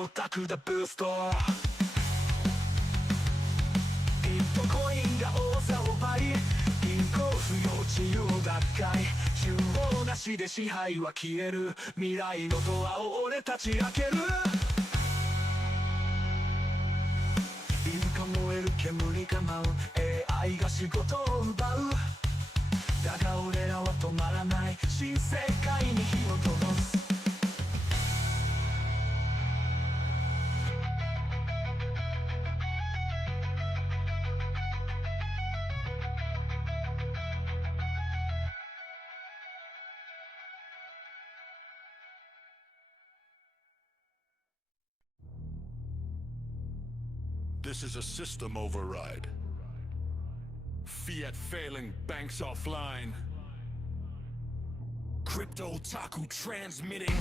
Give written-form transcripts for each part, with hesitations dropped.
オタクだブースト。ビットコインが王座を倍、銀行不要自由奪回、中央なしで支配は消える、未来のドアを俺たち開ける。いつか燃える煙が舞う、 AI が仕事を奪う。だが俺らは止まらない、新世界に火を灯す。This is a system override. Fiat failing, banks offline. Crypto Otaku transmitting.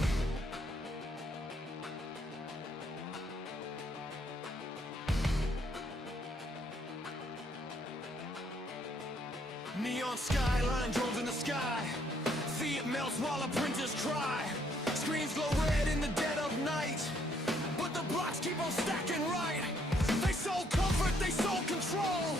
Neon skyline, drones in the sky. Fiat melts while our printers cry. Screens glow red in the dead of night, but the blocks keep on stacking right. They sold comfort, they sold control.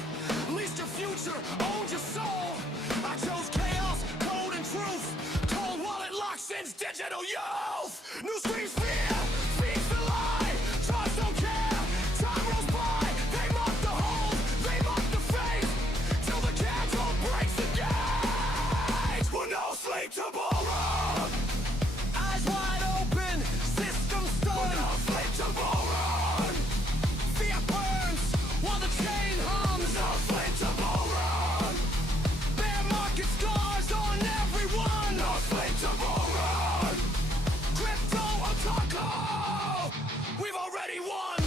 Leased your future, owned your soul. I chose chaos, code and truth. Cold wallet locked since digital youth. New screens fear, feeds the lie. Trust don't care, time rolls by. They mock the hope, they mock the faith, till the cancel breaks the gate. We're no slave to bullrun. Eyes wide open, system stunned. We're no slave to bullrun. Fear burns while the chain hums. No slave to bullrun. Bear market scars on everyone. No slave to bullrun. Crypto Otaku, we've already won.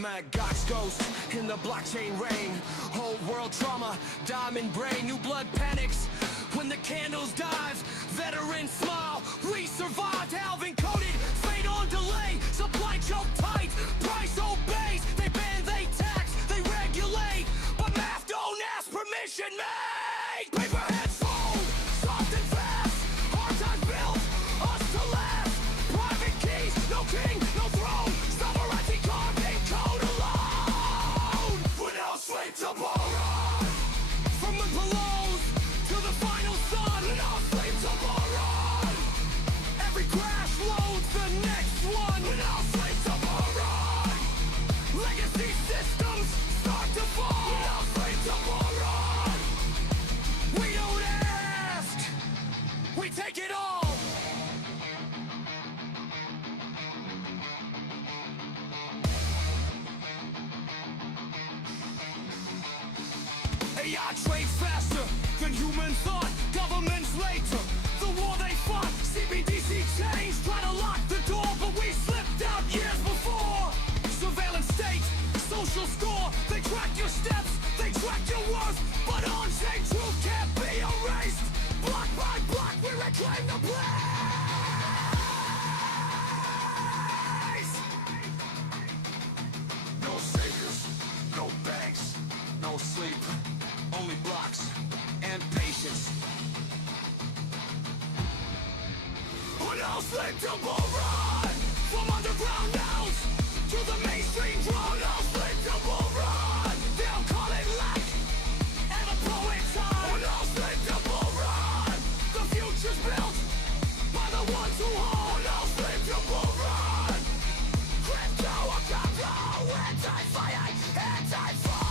Magot's ghost in the blockchain rain. Whole world trauma, diamond brain. New blood panics when the candles dive. Veterans smile, we survived. Halving coded, fate on delay. Supply choke tight, price obeys. They ban, they tax, they regulate, but math don't ask permission made. Paper heads fold, soft and fast. Hard times built, us to last. Private keys, no king, no throne. Sovereignty carving code alone. We're now slave to bullrun. From the pillows to the final sun. We're now slave to bullrun. Every crash loads the next one. We're now slave to bullrun. Legacy systems start to fall. We're now slave to bullrun. We don't ask, we take it all. AI trades faster than human thought. Governments later, the war they fought. CBDC change, try to lock the door, but we slipped out years before. Surveillance state, social score. They track your steps, they track your worth, but on-chain truth can't be erased. Block by block, we reclaim the place. No saviors, no banks, no sleep. Only blocks and patience. We're no slave to bullrun. From underground nodes to the mainstream drone. No slave to bullrun. They'll call it lack and a poet's time. We're no slave to bullrun. The future's built by the ones who hold. We're no slave to bullrun. Crypto Otaku, anti-finite, anti-fraud.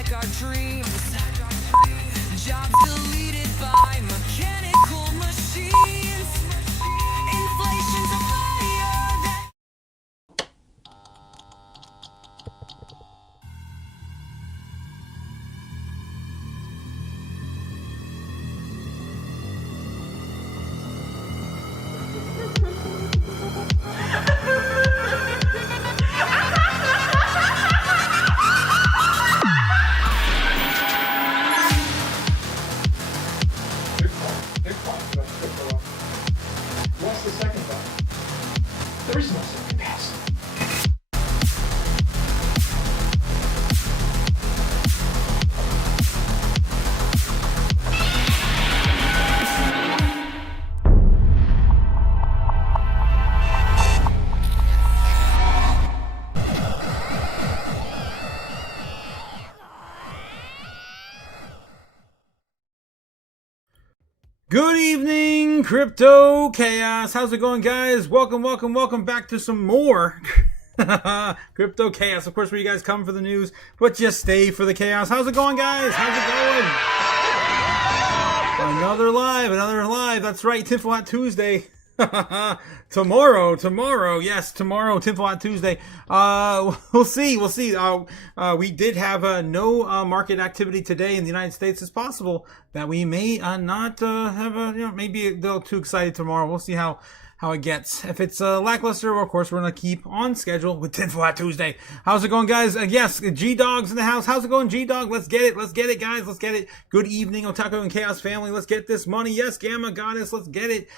like our dreams. Jobs deleted by mechanical machines. Inflation's higher than. What's the second button? There is no second pass. Good evening, Crypto Chaos. How's it going, guys? Welcome back to some more Crypto Chaos. Of course, where you guys come for the news, but just stay for the chaos. How's it going, guys? How's it going? Another live. That's right, Tinfoil Hat Tuesday. tomorrow, Tinfoil Hat Tuesday. We'll see. We did have no market activity today in the United States. It's possible that we may not have maybe a little too excited tomorrow. We'll see how it gets. If it's lackluster, well, of course, we're going to keep on schedule with Tinfoil Hat Tuesday. How's it going, guys? Yes, G-Dog's in the house. How's it going, G-Dog? Let's get it, guys. Let's get it. Good evening, Otaku and Chaos family. Let's get this money. Yes, Gamma Goddess, let's get it.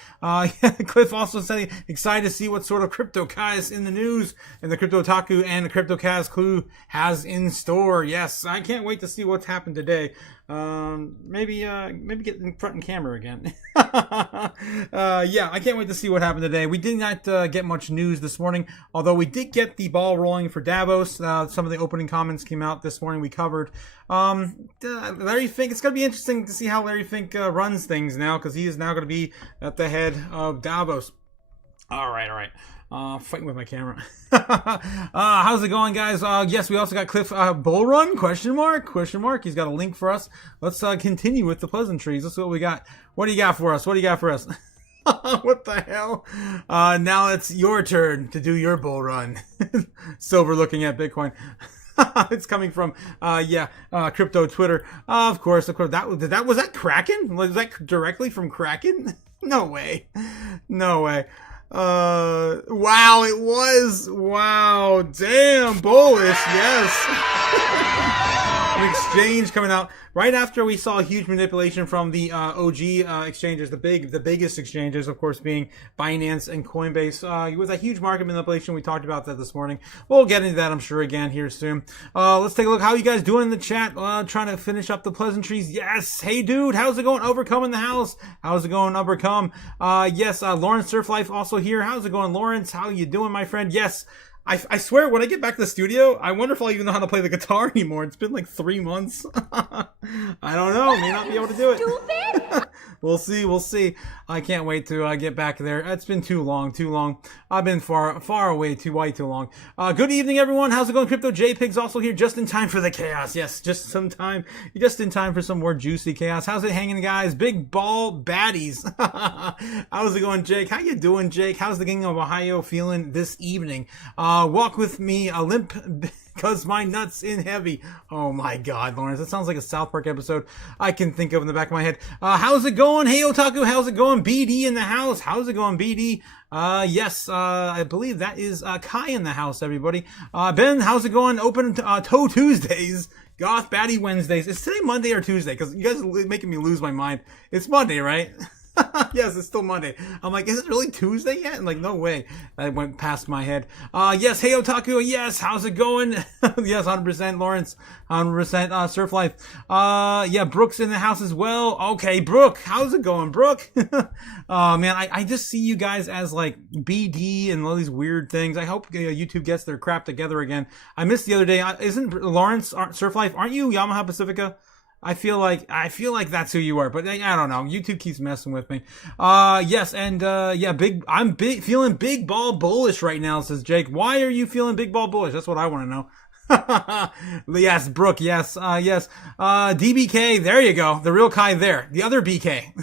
Cliff also said excited to see what sort of crypto chaos in the news and the Crypto Otaku and the Crypto Chaos crew has in store. Yes, I can't wait to see what's happened today. Maybe get in front and camera again. Yeah, I can't wait to see what happened today. We did not get much news this morning, although we did get the ball rolling for Davos. Some of the opening comments came out this morning. We covered Larry Fink. It's going to be interesting to see how Larry Fink runs things now, because he is now going to be at the head of Davos. All right. Fighting with my camera. How's it going, guys? Yes, we also got Cliff Bull Run? Question mark. He's got a link for us. Let's continue with the pleasantries. Let's see what we got. What do you got for us? What the hell? Now it's your turn to do your bull run. Silver looking at Bitcoin. It's coming from crypto Twitter. Of course. Was that Kraken? Was that directly from Kraken? No way. Wow, it was. Wow, damn, bullish, yes. An exchange coming out right after we saw huge manipulation from the OG exchanges, the biggest exchanges, of course, being Binance and Coinbase. It was a huge market manipulation. We talked about that this morning. We'll get into that, I'm sure, again here soon. Let's take a look. How you guys doing in the chat? Trying to finish up the pleasantries. Yes. Hey, dude. How's it going? Overcome in the house. How's it going, Overcome? Yes. Lawrence Surf Life also here. How's it going, Lawrence? How you doing, my friend? Yes. I swear, when I get back to the studio, I wonder if I'll even know how to play the guitar anymore. It's been like 3 months. I don't know. May not be able to do it. Stupid. We'll see. I can't wait to get back there. It's been too long. I've been far away way too long. Good evening, everyone. How's it going? Crypto JPig's also here just in time for the chaos. Yes, just in time for some more juicy chaos. How's it hanging, guys? Big ball baddies. How's it going, Jake? How you doing, Jake? How's the gang of Ohio feeling this evening? Walk with me, limp because my nuts in heavy. Oh my God, Lawrence, that sounds like a South Park episode I can think of in the back of my head. How's it going? Hey, Otaku, how's it going? BD in the house. How's it going, BD? Yes, I believe that is Kai in the house, everybody. Ben, how's it going? Open Toe Tuesdays. Goth Baddie Wednesdays. Is today Monday or Tuesday? Because you guys are making me lose my mind. It's Monday, right? Yes, it's still Monday. I'm like, is it really Tuesday yet? I'm like, no way. That went past my head. Yes, hey Otaku, yes, how's it going? Yes, 100% Lawrence, 100% Surf Life. Yeah, Brooke's in the house as well. Okay, Brooke, how's it going, Brooke? Man, I just see you guys as like BD and all these weird things. I hope YouTube gets their crap together again. I missed the other day. Isn't Lawrence Surf Life? Aren't you Yamaha Pacifica? I feel like that's who you are, but I don't know. YouTube keeps messing with me. Yes, and yeah, feeling big ball bullish right now, says Jake. Why are you feeling big ball bullish? That's what I want to know. Yes, Brooke. Yes. Yes. DBK. There you go. The real Kai there. The other BK.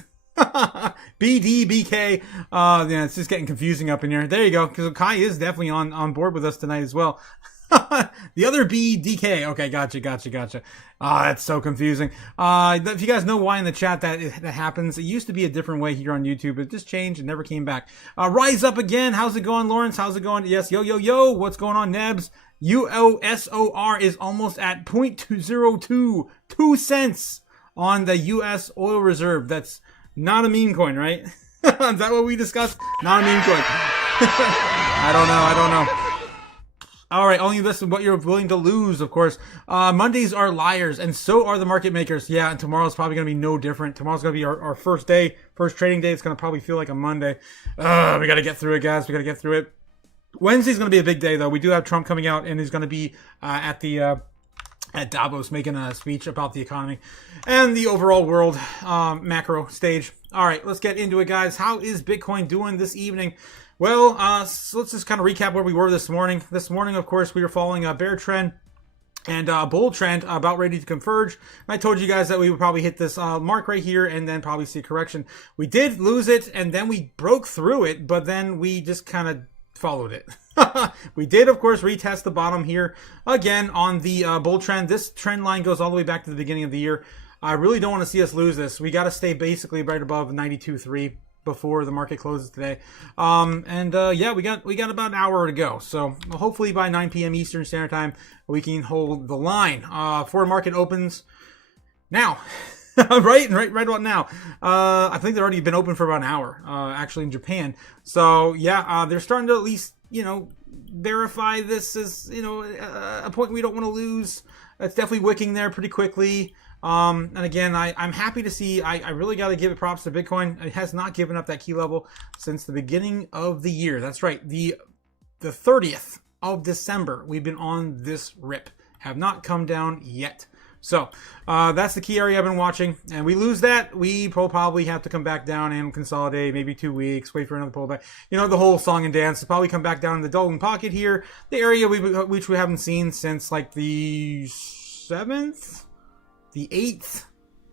BDBK. Yeah, it's just getting confusing up in here. There you go. Because Kai is definitely on board with us tonight as well. The other BDK. Okay, gotcha. That's so confusing. If you guys know why in the chat that happens, it used to be a different way here on YouTube. It just changed and never came back. Rise up again. How's it going, Lawrence? How's it going? Yes, yo. What's going on, Nebs? UOSOR is almost at 0.202, 2 cents on the U.S. oil reserve. That's not a meme coin, right? Is that what we discussed? Not a meme coin. I don't know. All right, only listen what you're willing to lose, of course. Mondays are liars, and so are the market makers. Yeah, and tomorrow's probably going to be no different. Tomorrow's going to be our first trading day. It's going to probably feel like a Monday. We got to get through it, guys. We got to get through it. Wednesday's going to be a big day, though. We do have Trump coming out, and he's going to be at Davos making a speech about the economy and the overall world macro stage. All right, let's get into it, guys. How is Bitcoin doing this evening? Well, so let's just kind of recap where we were this morning. This morning, of course, we were following a bear trend and a bull trend about ready to converge. And I told you guys that we would probably hit this mark right here and then probably see a correction. We did lose it, and then we broke through it, but then we just kind of followed it. We did, of course, retest the bottom here again on the bull trend. This trend line goes all the way back to the beginning of the year. I really don't want to see us lose this. We got to stay basically right above 92.3 before the market closes today. Yeah, we got about an hour to go. So hopefully by 9 p.m. Eastern Standard Time, we can hold the line. Before market opens now. right about now. I think they've already been open for about an hour, actually in Japan. So yeah, they're starting to at least, verify this as, a point we don't want to lose. It's definitely wicking there pretty quickly. And again, I'm happy to see, I really got to give it props to Bitcoin. It has not given up that key level since the beginning of the year. That's right. The 30th of December, we've been on this rip. Have not come down yet. So, that's the key area I've been watching. And we lose that, we probably have to come back down and consolidate, maybe 2 weeks, wait for another pullback. The whole song and dance. Probably come back down in the golden pocket here. The area which we haven't seen since like the 7th? The 8th,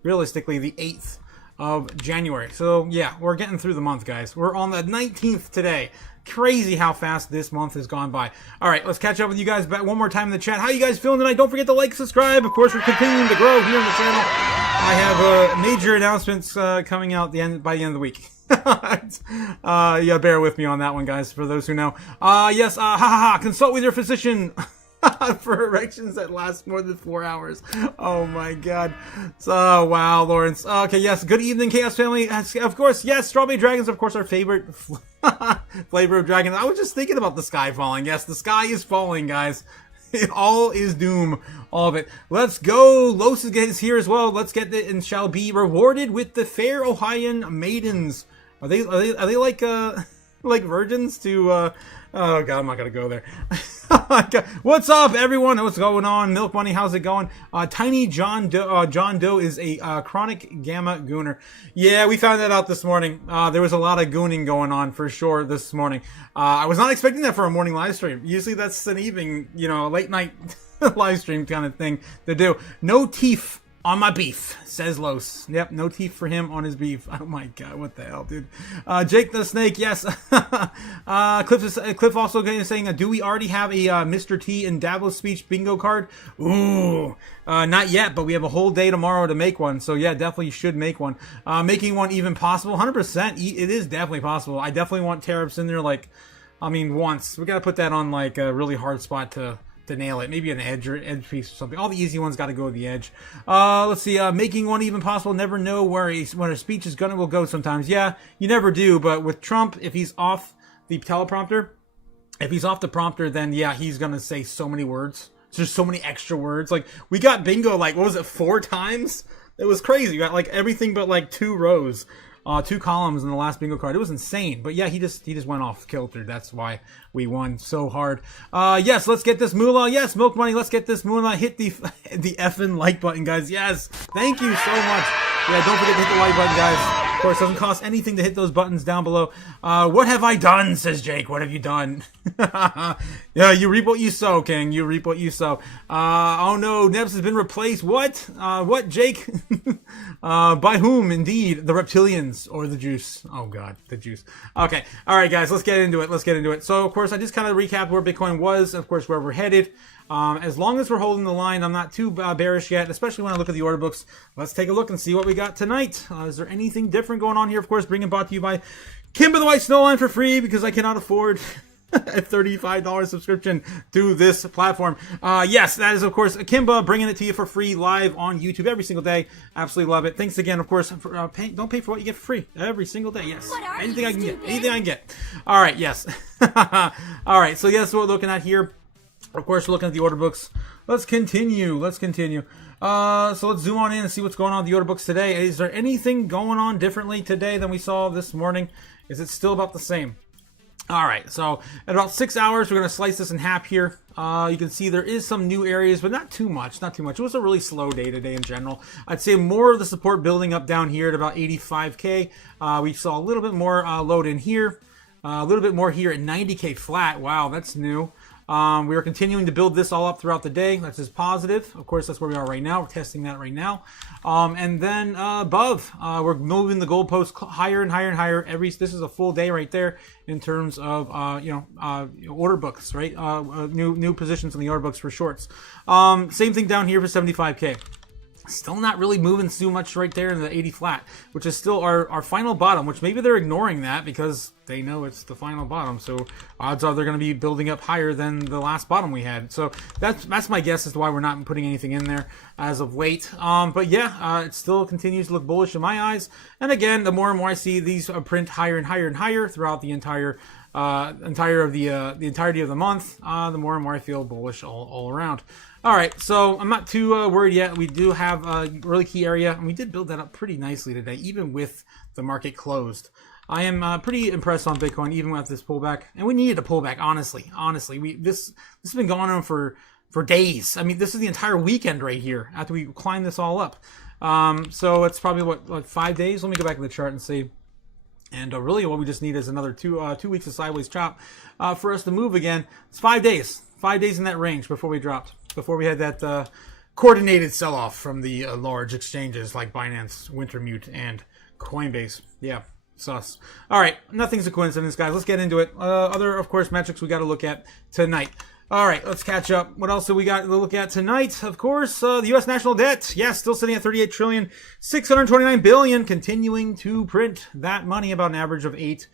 realistically, the 8th of January. So, yeah, we're getting through the month, guys. We're on the 19th today. Crazy how fast this month has gone by. All right, let's catch up with you guys back one more time in the chat. How you guys feeling tonight? Don't forget to like, subscribe. Of course, we're continuing to grow here on the channel. I have major announcements coming out by the end of the week. Yeah, bear with me on that one, guys, for those who know. Yes, consult with your physician. For erections that last more than 4 hours. Oh my god. So, wow, Lawrence. Okay, yes. Good evening, Chaos Family. Of course, yes. Strawberry Dragons, of course, our favorite flavor of dragon. I was just thinking about the sky falling. Yes, the sky is falling, guys. All is doom. All of it. Let's go. Los is here as well. Let's get it and shall be rewarded with the fair Ohioan maidens. Are they like virgins to oh god, I'm not gonna go there. What's up, everyone? What's going on? Milk Money, how's it going? Tiny John Doe is a chronic gamma gooner. Yeah, we found that out this morning. There was a lot of gooning going on for sure this morning. I was not expecting that for a morning live stream. Usually that's an evening, late night live stream kind of thing to do. No teeth on my beef, says Los. Yep, no teeth for him on his beef. Oh my god, what the hell, dude? Jake the Snake, yes. Cliff also saying, do we already have a Mr. T and Davos speech bingo card? Ooh, not yet, but we have a whole day tomorrow to make one. So yeah, definitely should make one. Making one even possible, 100%. It is definitely possible. I definitely want tariffs in there, once. We gotta put that on a really hard spot to nail it. Maybe an edge piece or something. All the easy ones got to go with the edge. Let's see. Making one even possible. Never know when a speech will go sometimes. Yeah, you never do. But with Trump, if he's off the teleprompter, then yeah, he's going to say so many words. There's so many extra words. We got bingo, what was it, 4 times? It was crazy. We got everything but 2 rows. 2 columns in the last bingo card. It was insane. But yeah, he just went off kilter. That's why we won so hard. Yes, let's get this moolah. Yes, Milk Money, let's get this moolah. Hit the effing like button, guys. Yes, thank you so much. Yeah, don't forget to hit the like button, guys. Of course, doesn't cost anything to hit those buttons down below. What have I done, says Jake. What have you done? Yeah, you reap what you sow, King. You reap what you sow. Oh no, Nebs has been replaced. What? What, Jake? By whom, indeed? The reptilians or the juice? Oh god, the juice. Okay, alright guys, let's get into it. So, of course, I just kind of recapped where Bitcoin was, of course, where we're headed. As long as we're holding the line, I'm not too bearish yet, especially when I look at the order books. Let's take a look and see what we got tonight. Is there anything different going on here? Of course, brought to you by Kimba the White Snow Line for free because I cannot afford a $35 subscription to this platform. Yes, that is, of course, Kimba bringing it to you for free live on YouTube every single day. Absolutely love it. Thanks again, of course, for don't pay for what you get for free every single day. Yes, anything I can get. Anything I can get. All right, yes. All right, so yes, what we're looking at here. Of course, we're looking at the order books. Let's continue. So let's zoom on in and see what's going on with the order books today. Is there anything going on differently today than we saw this morning? Is it still about the same? All right, so at about 6 hours, we're going to slice this in half here. You can see there is some new areas, but not too much. It was a really slow day today in general. I'd say more of the support building up down here at about 85K. We saw a little bit more load in here, a little bit more here at 90K flat. Wow, that's new. We are continuing to build this all up throughout the day. That's just positive. Of course, that's where we are right now. We're testing that right now. And then above, we're moving the goalposts higher and higher and higher. This is a full day right there in terms of order books, right? New positions in the order books for shorts. Same thing down here for 75K. Still not really moving too much right there in the 80 flat, which is still our final bottom, which maybe they're ignoring that because they know it's the final bottom. So odds are they're going to be building up higher than the last bottom we had. So that's my guess as to why we're not putting anything in there as of late. But yeah, it still continues to look bullish in my eyes. And again, the more and more I see these print higher and higher and higher throughout the entirety of the month, the more and more I feel bullish all around. All right, so I'm not too worried yet. We do have a really key area, and we did build that up pretty nicely today, even with the market closed. I am pretty impressed on Bitcoin, even with this pullback, and we needed a pullback. Honestly, this has been going on for days. I mean, this is the entire weekend right here after we climbed this all up. So it's probably what 5 days. Let me go back to the chart and see. And really, what we just need is another 2 weeks of sideways chop for us to move again. It's 5 days. 5 days in that range before we dropped. Before we had that coordinated sell-off from the large exchanges like Binance, Wintermute, and Coinbase. Yeah, sus. All right, nothing's a coincidence, guys. Let's get into it. Other, of course, metrics we got to look at tonight. All right, let's catch up. What else do we got to look at tonight? Of course, the U.S. national debt. Yeah, still sitting at $38,629 billion, continuing to print that money, about an average of $8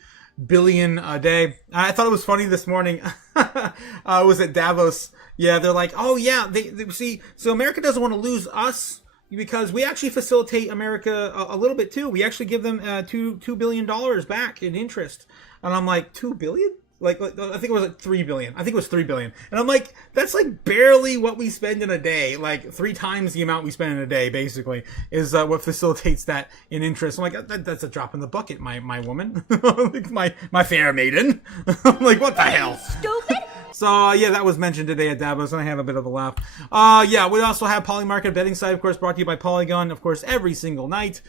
billion a day. I thought it was funny this morning. I was at Davos. Yeah, they're like, oh yeah, they see, so America doesn't want to lose us because we actually facilitate America a little bit too. We actually give them $2 billion back in interest. And I'm like, $2 billion? Like, I think it was like $3 billion. I think it was $3 billion. And I'm like, that's like barely what we spend in a day. Like 3 times the amount we spend in a day, basically, is what facilitates that in interest. I'm like, that's a drop in the bucket, my woman. Like, my fair maiden. I'm like, what the hell? Stupid? So, yeah, that was mentioned today at Davos, and I have a bit of a laugh. Yeah, we also have Polymarket betting site, of course, brought to you by Polygon, of course, every single night.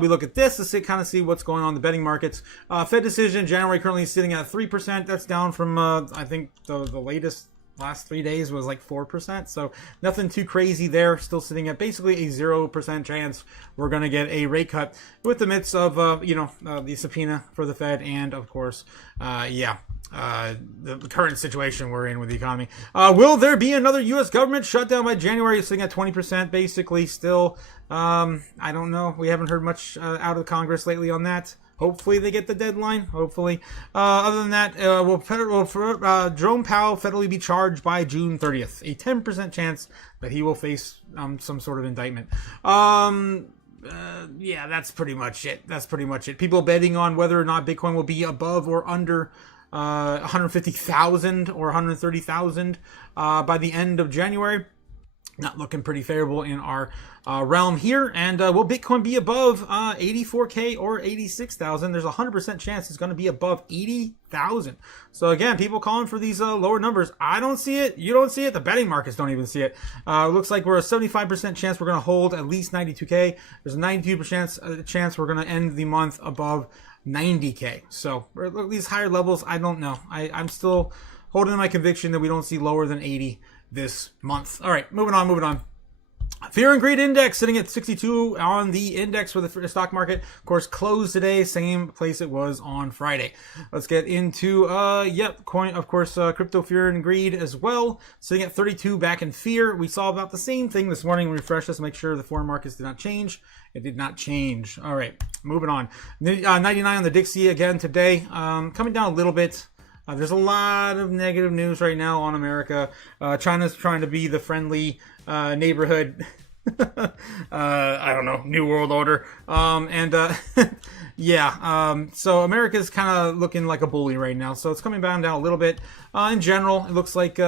We look at this to kind of see what's going on in the betting markets. Fed decision, January currently sitting at 3%. That's down from, I think, the last 3 days was like 4%. So nothing too crazy there. Still sitting at basically a 0% chance we're going to get a rate cut with the midst of, the subpoena for the Fed and, of course, the current situation we're in with the economy. Will there be another U.S. government shutdown by January? Sitting at 20%, basically. Still, I don't know. We haven't heard much out of Congress lately on that. Hopefully they get the deadline. Hopefully. Other than that, will Jerome Powell federally be charged by June 30th? A 10% chance that he will face some sort of indictment. Yeah, that's pretty much it. People betting on whether or not Bitcoin will be above or under 150,000 or 130,000 by the end of January. not looking pretty favorable in our realm here. And will Bitcoin be above 84K or 86,000? There's a 100% chance it's going to be above 80,000. So again, people calling for these lower numbers. I don't see it. You don't see it. The betting markets don't even see it. It looks like we're a 75% chance we're going to hold at least 92K. There's a 92% chance we're going to end the month above 90K. So at these higher levels, I don't know. I'm still holding my conviction that we don't see lower than 80 this month. All right, moving on. Fear and greed index sitting at 62 on the index for the stock market. Of course, closed today, same place it was on Friday. Let's get into coin. Of course, crypto fear and greed as well, sitting at 32 back in fear. We saw about the same thing this morning. Refresh this to make sure the foreign markets did not change. It did not change. All right, moving on. 99 on the Dixie again today, coming down a little bit. There's a lot of negative news right now on America. China's trying to be the friendly neighborhood. I don't know, New World Order. So America's kind of looking like a bully right now. So it's coming down a little bit. In general, it looks like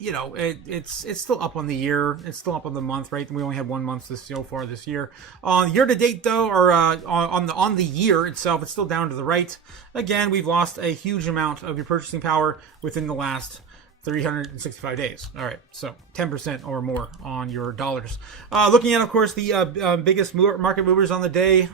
it's still up on the year. It's still up on the month, right? We only have 1 month so far this year. On year to date, though, or on the year itself, it's still down to the right. Again, we've lost a huge amount of your purchasing power within the last 365 days. All right, so 10% or more on your dollars. Looking at, of course, the biggest market movers on the day.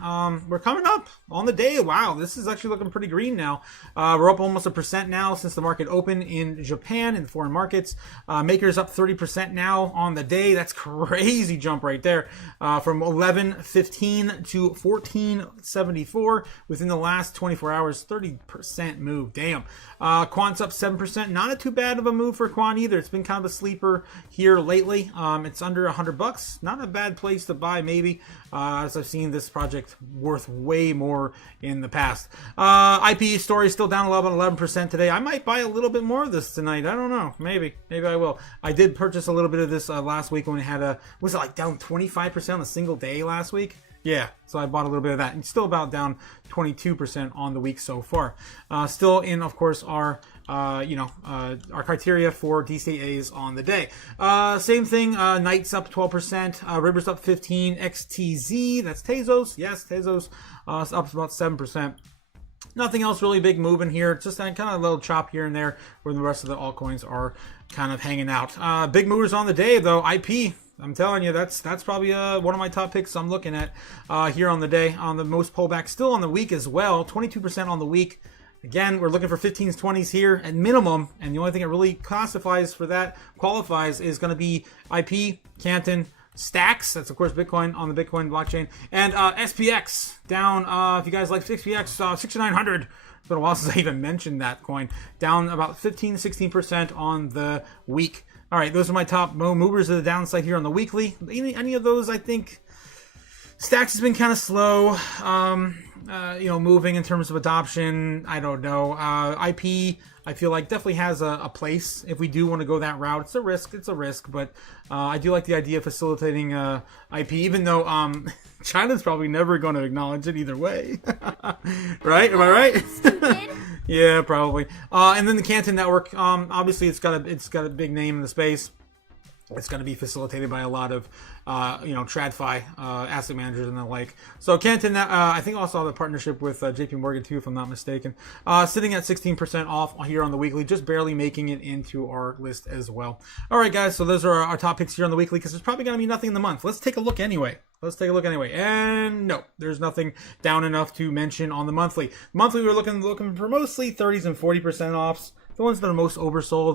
We're coming up on the day. Wow, this is actually looking pretty green now. We're up almost 1% now since the market opened in Japan in the foreign markets. Makers up 30% now on the day. That's crazy jump right there. From 11.15 to 14.74 within the last 24 hours. 30% move. Damn. Quant's up 7%. Not too bad of a move for Quant either. It's been kind of a sleeper here lately. It's under $100. Not a bad place to buy, maybe. As I've seen this project worth way more in the past. IP story still down 11% today. I might buy a little bit more of this tonight. I don't know. Maybe I will. I did purchase a little bit of this last week when it had was it like down 25% on a single day last week? Yeah, so I bought a little bit of that. And still about down 22% on the week so far. Still in, of course, our criteria for DCAs on the day. Same thing, Knights up 12%, Rivers up 15%, XTZ, that's Tezos. Yes, Tezos up about 7%. Nothing else really big moving here. Just kind of a little chop here and there where the rest of the altcoins are kind of hanging out. Big movers on the day, though, IP. I'm telling you, that's probably one of my top picks I'm looking at here on the day. On the most pullback, still on the week as well, 22% on the week. Again, we're looking for 15s, 20s here at minimum, and the only thing that really qualifies is going to be IP, Canton, Stacks. That's of course Bitcoin on the Bitcoin blockchain, and SPX down. If you guys like SPX, 6,900. It's been a while since I even mentioned that coin. Down about 15-16% on the week. All right, those are my top movers of the downside here on the weekly. Any of those, I think. Stacks has been kind of slow, moving in terms of adoption. I don't know. IP, I feel like definitely has a place if we do want to go that route. It's a risk, but I do like the idea of facilitating IP, even though China's probably never going to acknowledge it either way. Right? Am I right? Yeah, probably. And then the Canton network, obviously it's got a big name in the space. It's going to be facilitated by a lot of, TradFi asset managers and the like. So Canton, I think also have a partnership with JP Morgan too, if I'm not mistaken. Sitting at 16% off here on the weekly, just barely making it into our list as well. All right, guys. So those are our top picks here on the weekly because there's probably going to be nothing in the month. Let's take a look anyway. And no, there's nothing down enough to mention on the monthly. Monthly, we're looking for mostly 30s and 40% offs. The ones that are most oversold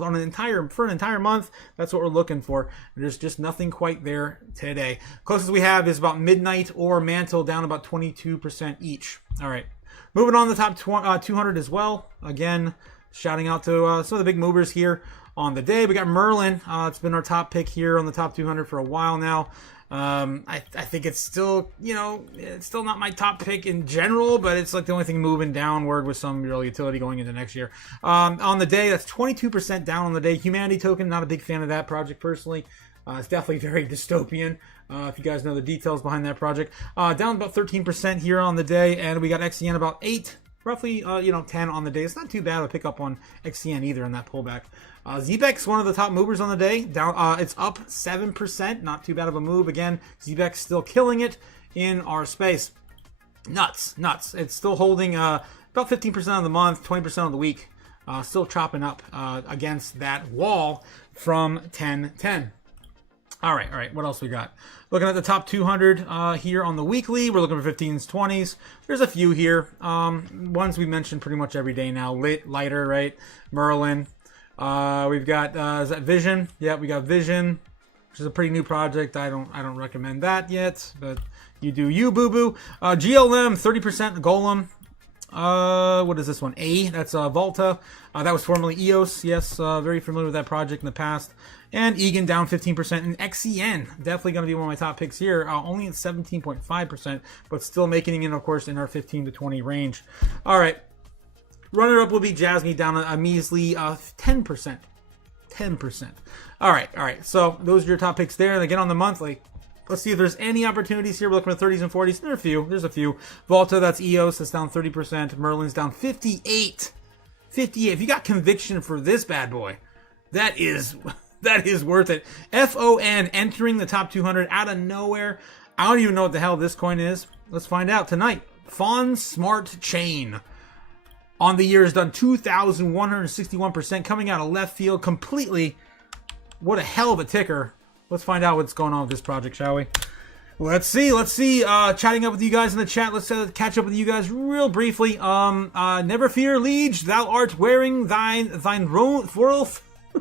for an entire month, that's what we're looking for. There's just nothing quite there today. Closest we have is about Midnight or Mantle, down about 22% each. All right, moving on to the top 200 as well. Again, shouting out to some of the big movers here on the day. We got Merlin. It's been our top pick here on the top 200 for a while now. I think it's still, it's still not my top pick in general, but it's like the only thing moving downward with some real utility going into next year. On the day, that's 22% down on the day. Humanity Token, not a big fan of that project personally. It's definitely very dystopian. If you guys know the details behind that project. Down about 13% here on the day, and we got XEN about 8. roughly 10 on the day. It's not too bad to pick up on XCN either in that pullback. ZBEX, one of the top movers on the day. Down, it's up 7%. Not too bad of a move. Again, ZBEX still killing it in our space. Nuts. It's still holding about 15% of the month, 20% of the week. Still chopping up against that wall from 1010. All right. What else we got? Looking at the top 200 here on the weekly. We're looking for 15s, 20s. There's a few here. Ones we mentioned pretty much every day now. Lighter, right? Merlin. We've got is that Vision? Yeah, we got Vision, which is a pretty new project. I don't recommend that yet, but you do you, boo boo. GLM 30% Golem. What is this one? That's Volta. That was formerly EOS. Yes, very familiar with that project in the past. And Egan down 15%. And XCN, definitely going to be one of my top picks here. Only at 17.5%, but still making it, of course, in our 15 to 20 range. All right. Runner-up will be Jasmine down a measly 10%. 10%. All right. So those are your top picks there. And again, on the monthly, let's see if there's any opportunities here. We're looking at 30s and 40s. There's a few. Volta, that's EOS, that's down 30%. Merlin's down 58. 58. If you got conviction for this bad boy, that is worth it. FON entering the top 200 out of nowhere. I don't even know what the hell this coin is. Let's find out tonight. Fawn Smart Chain. On the year has done 2,161%, coming out of left field completely. What a hell of a ticker. Let's find out what's going on with this project, shall we? Let's see. Chatting up with you guys in the chat. Let's catch up with you guys real briefly. Never fear, liege. Thou art wearing thine royal.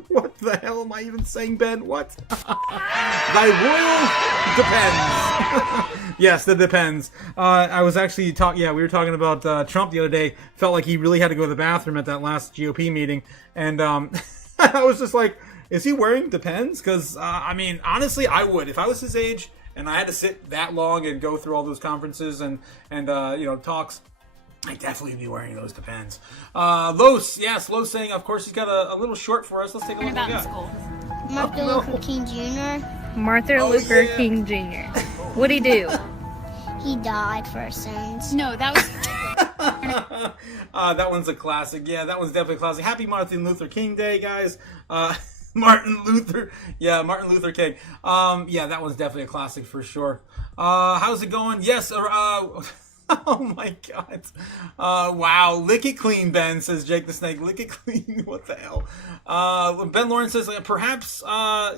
What the hell am I even saying, Ben? What? Thy royal depends. Yes, that depends. I was actually we were talking about Trump the other day. Felt like he really had to go to the bathroom at that last GOP meeting, and I was just like, is he wearing depends? Because I mean, honestly, I would if I was his age and I had to sit that long and go through all those conferences and talks. I definitely be wearing those depends. Los saying, of course, he's got a little short for us. Let's take a look at school. Martin Luther King Jr. Martin Luther King Jr. What'd he do? He died for our sins. No, that was... that one's a classic. Yeah, that one's definitely a classic. Happy Martin Luther King Day, guys. Martin Luther King. That one's definitely a classic for sure. How's it going? Yes, oh my god. Wow. Lick it clean, Ben, says Jake the Snake. Lick it clean. What the hell? Ben Lawrence says, perhaps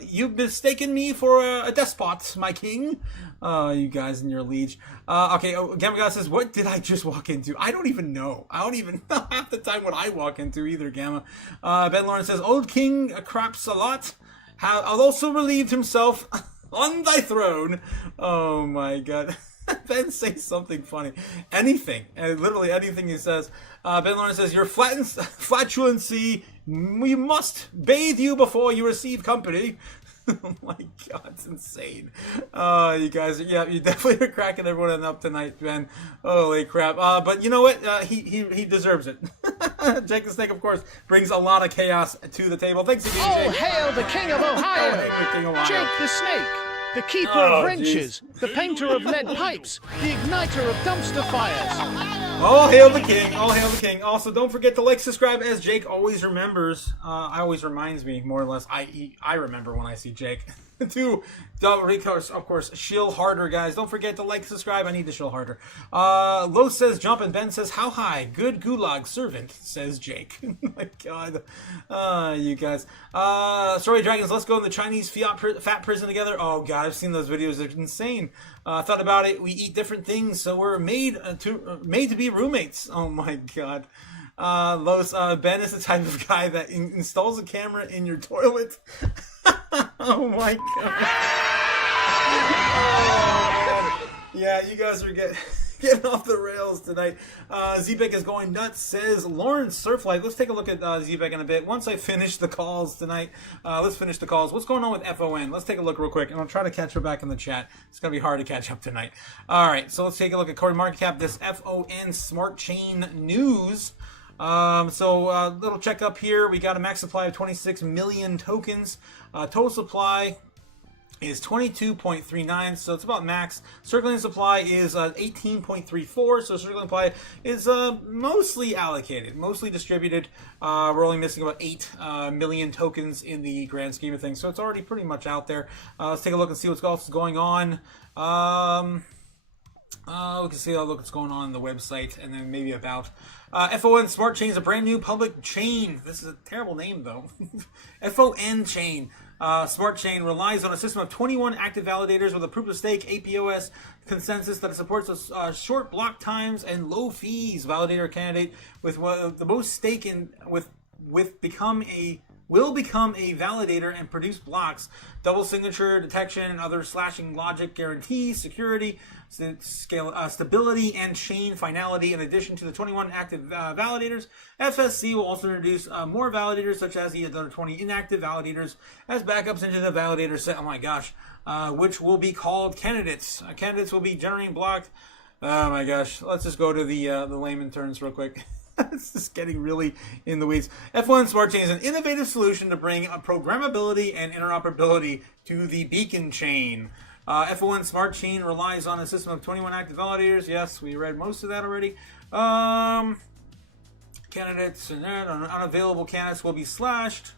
you've mistaken me for a despot, my king. You guys and your liege. Okay, Gamma God says, what did I just walk into? I don't even know. I don't even know half the time what I walk into either, Gamma. Ben Lawrence says, old king craps a lot. Have also relieved himself on thy throne. Oh my god. Ben says something funny. Anything. Literally anything he says. Ben Lawrence says, your flatulency, we must bathe you before you receive company. Oh my god, it's insane. You guys, you definitely are cracking everyone up tonight, Ben. Holy crap. But you know what? He deserves it. Jake the Snake, of course, brings a lot of chaos to the table. Thanks again, Jake. Oh, hail the King of Ohio! Jake the Snake, the keeper of wrenches, the painter of lead pipes, the igniter of dumpster fires. All hail the king! All hail the king! Also, don't forget to like, subscribe, as Jake always remembers. Always reminds me, more or less. I remember when I see Jake. To of course, shill harder, guys. Don't forget to like, subscribe. I need to shill harder. Lo says jump, and Ben says how high? Good gulag servant, says Jake. Oh my god. You guys. Story Dragons, let's go in the Chinese fat prison together. Oh god, I've seen those videos. They're insane. Thought about it. We eat different things, so we're made to be roommates. Oh my god. Los, Ben is the type of guy that installs a camera in your toilet. Oh my god. Oh, yeah, you guys are getting off the rails tonight. Zebek is going nuts, says Lawrence Surflight. Let's take a look at Zebek in a bit. Once I finish the calls tonight, let's finish the calls. What's going on with FON? Let's take a look real quick, and I'll try to catch her back in the chat. It's going to be hard to catch up tonight. All right, so let's take a look at Coin Market Cap, this FON Smart Chain News. Little checkup here. We got a max supply of 26 million tokens. Total supply is 22.39, so it's about max. Circulating supply is 18.34, so circulating supply is mostly allocated, mostly distributed. We're only missing about 8 million tokens in the grand scheme of things, so it's already pretty much out there. Let's take a look and see what's else going on. We can see what's going on the website, and then maybe about FON Smart Chain is a brand new public chain. This is a terrible name, though. FON Chain. Smart Chain relies on a system of 21 active validators with a proof of stake APOS consensus that supports short block times and low fees. Validator candidate with the most stake in will become a validator and produce blocks, double signature detection, and other slashing logic guarantees, security, stability, and chain finality. In addition to the 21 active validators, FSC will also introduce more validators, such as the other 20 inactive validators, as backups into the validator set. Oh my gosh, which will be called candidates. Candidates will be generating blocked. Oh my gosh, let's just go to the layman terms real quick. It's just getting really in the weeds. F1 Smart Chain is an innovative solution to bring programmability and interoperability to the beacon chain. F1 Smart Chain relies on a system of 21 active validators. Yes, we read most of that already. Candidates and unavailable candidates will be slashed.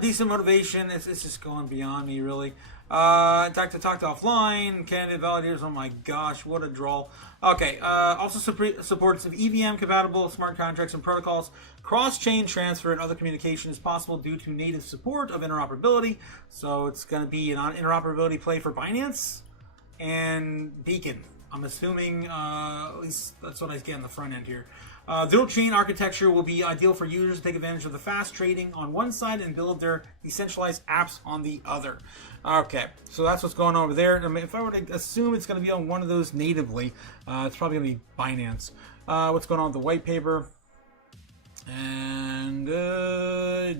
Decent motivation. It's just going beyond me, really. Talk to offline. Candidate validators. Oh my gosh, what a drawl. Okay. Also supports EVM compatible smart contracts and protocols. Cross-chain transfer and other communication is possible due to native support of interoperability. So it's going to be an interoperability play for Binance and Beacon. I'm assuming, at least that's what I get on the front end here. Dual chain architecture will be ideal for users to take advantage of the fast trading on one side and build their decentralized apps on the other. Okay, so that's what's going on over there. I mean, if I were to assume it's going to be on one of those natively, it's probably going to be Binance. What's going on with the white paper? And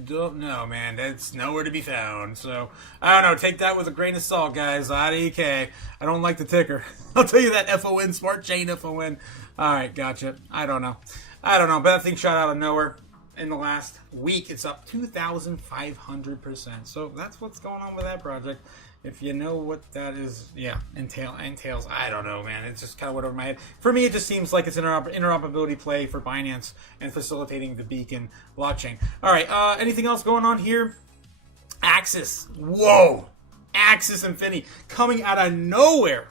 don't know, man. It's nowhere to be found. So I don't know. Take that with a grain of salt, guys. IDK. I don't like the ticker. I'll tell you that. FON Smart Chain FON. All right, gotcha. I don't know. But that thing shot out of nowhere. In the last week, it's up 2,500%. So that's what's going on with that project. If you know what that is, entails. I don't know, man. It's just kind of went over my head. For me, it just seems like it's an interoperability play for Binance and facilitating the Beacon blockchain. All right, anything else going on here? Axis. Whoa. Axis Infinity coming out of nowhere.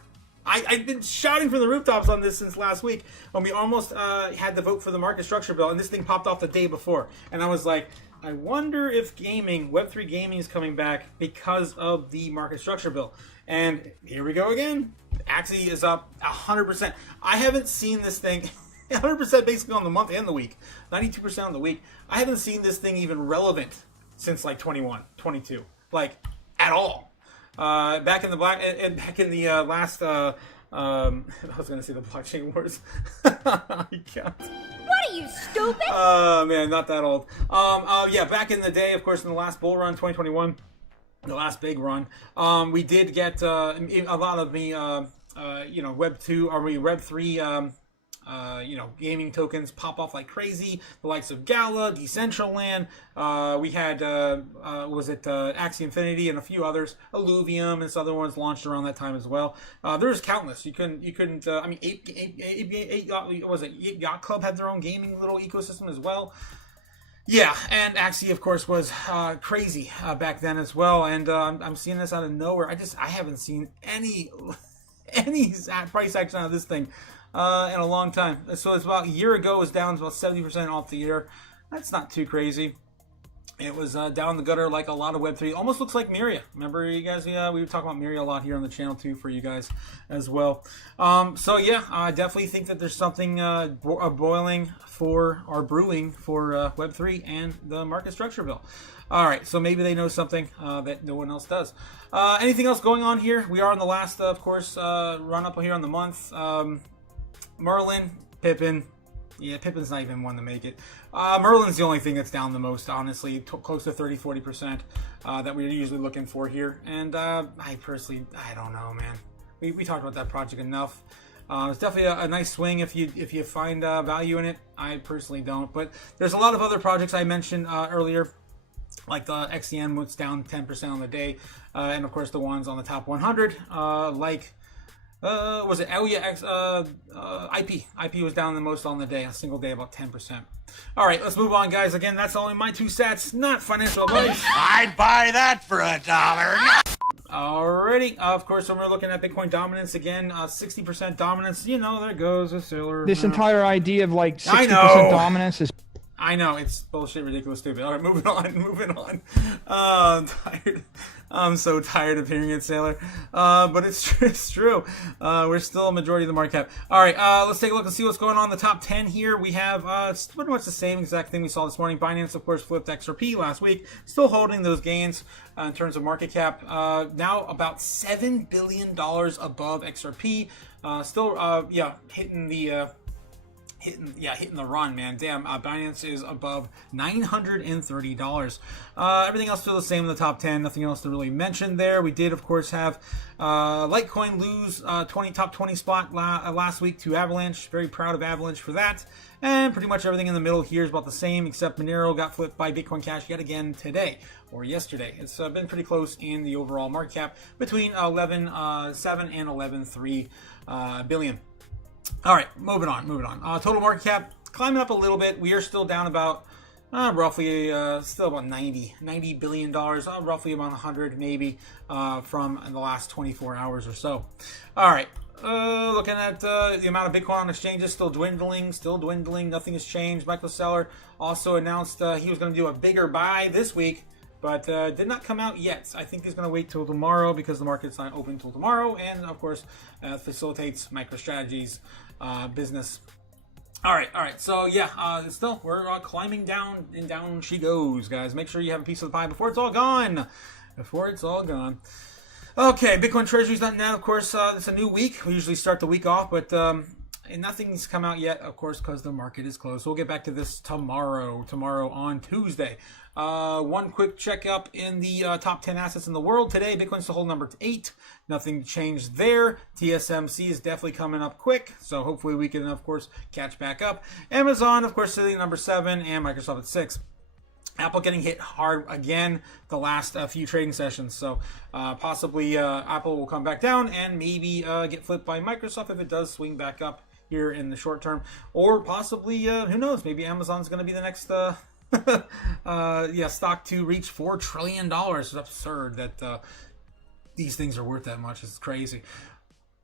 I've been shouting from the rooftops on this since last week when we almost had the vote for the market structure bill, and this thing popped off the day before. And I was like, I wonder if Web3 gaming is coming back because of the market structure bill. And here we go again. Axie is up 100%. I haven't seen this thing 100% basically on the month and the week. 92% on the week. I haven't seen this thing even relevant since like 21, 22. Like, at all. Back in the last I was gonna say the blockchain wars. What are you, stupid? Man, not that old. Back in the day, of course, in the last bull run, 2021, the last big run, we did get a lot of the Web 2 or Web 3 gaming tokens pop off like crazy. The likes of Gala, Decentraland. We had Axie Infinity and a few others. Illuvium and some other ones launched around that time as well. There's countless. You couldn't. Yacht Club had their own gaming little ecosystem as well. Yeah, and Axie, of course, was crazy back then as well. And I'm seeing this out of nowhere. I haven't seen any price action out of this thing in a long time. So it's about a year ago. It was down to about 70% off the year. That's not too crazy. It was down the gutter like a lot of Web3. Almost looks like Miria. Remember, you guys? Yeah, we were talking about Miria a lot here on the channel too for you guys as well. I definitely think that there's something brewing for Web3 and the market structure bill. All right, so maybe they know something that no one else does. Anything else going on here? We are on the last, of course, run up here on the month. Merlin, Pippin. Yeah, Pippin's not even one to make it. Merlin's the only thing that's down the most, honestly, close to 30-40% that we're usually looking for here. And I don't know, man. We talked about that project enough. It's definitely a nice swing if you find value in it. I personally don't, but there's a lot of other projects I mentioned earlier Like the XCN was down 10% on the day, and of course the ones on the top 100, was it Elia X, IP was down the most on the day, a single day, about 10%. All right, let's move on, guys. Again, that's only my 2 cents, not financial advice. I'd buy that for $1. Alrighty, of course, when we're looking at Bitcoin dominance again, 60% dominance. You know, there goes a sailor. This entire idea of like 60% I know. dominance is. I know, it's bullshit, ridiculous, stupid. All right, moving on. I'm tired. I'm so tired of hearing it, Sailor. But it's true. We're still a majority of the market cap. All right, let's take a look and see what's going on in the top 10 here. We have pretty much the same exact thing we saw this morning. Binance, of course, flipped XRP last week. Still holding those gains in terms of market cap. Now about $7 billion above XRP. Still, hitting the... hitting the run, man. Damn, Binance is above $930. Everything else still the same in the top 10. Nothing else to really mention there. We did, of course, have Litecoin lose top 20 spot last week to Avalanche. Very proud of Avalanche for that. And pretty much everything in the middle here is about the same, except Monero got flipped by Bitcoin Cash yet again today, or yesterday. It's been pretty close in the overall market cap between 11.7 and 11.3 billion. All right, moving on. Total market cap climbing up a little bit. We are still down about roughly still about $90 billion, roughly about 100 maybe from the last 24 hours or so. All right, looking at the amount of Bitcoin on exchanges, still dwindling. Nothing has changed. Michael Saylor also announced he was going to do a bigger buy this week, but did not come out yet. I think he's going to wait till tomorrow because the market's not open till tomorrow, and of course facilitates MicroStrategy's business. All right. So yeah, still we're climbing down, and down she goes, guys. Make sure you have a piece of the pie before it's all gone. Okay, BitcoinTreasuries.net. Of course, it's a new week. We usually start the week off, but and nothing's come out yet, of course, because the market is closed. So we'll get back to this tomorrow on Tuesday. One quick checkup in the top 10 assets in the world today. Bitcoin's still holding number 8. Nothing changed there. TSMC is definitely coming up quick, so hopefully we can, of course, catch back up. Amazon, of course, sitting at number 7, and Microsoft at 6. Apple getting hit hard again the last few trading sessions, so possibly Apple will come back down and maybe get flipped by Microsoft if it does swing back up here in the short term, or possibly who knows, maybe Amazon's going to be the next stock to reach $4 trillion. It's absurd that these things are worth that much. It's crazy.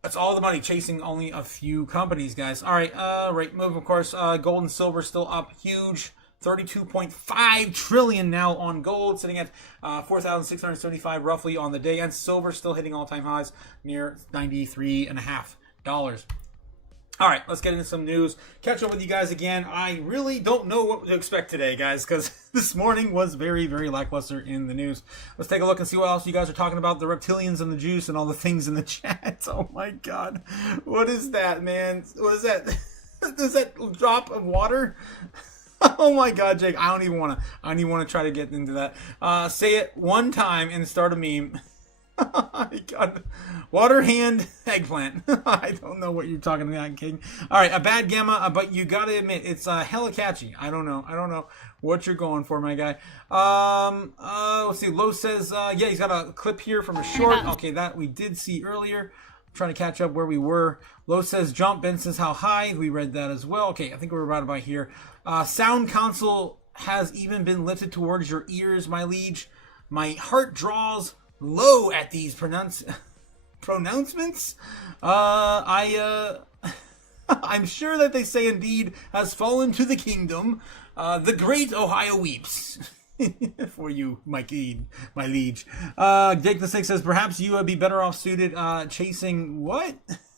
That's all the money chasing only a few companies, guys. All right, rate move, of course. Gold and silver still up huge. 32.5 trillion now on gold, sitting at 4,675 roughly on the day, and silver still hitting all-time highs near $93.50. All right, let's get into some news. Catch up with you guys again. I really don't know what to expect today, guys, because this morning was very, very lackluster in the news. Let's take a look and see what else you guys are talking about. The reptilians and the juice and all the things in the chat. Oh my God, what is that, man? What is that? Is that drop of water? Oh my God, Jake! I don't even want to try to get into that. Say it one time and start a meme. Oh my God. Water hand eggplant. I don't know what you're talking about, King. All right, a bad gamma, but you gotta admit it's hella catchy. I don't know what you're going for, my guy. Let's see. Lo says, yeah, he's got a clip here from a short. Okay, that we did see earlier. I'm trying to catch up where we were. Lo says jump. Ben says how high. We read that as well. Okay, I think we're right about here. Sound console has even been lifted towards your ears, my liege. My heart draws low at these pronouncements. I'm sure that they say indeed has fallen to the kingdom. The great Ohio weeps. For you, my liege. Jake the Six says perhaps you would be better off suited chasing what?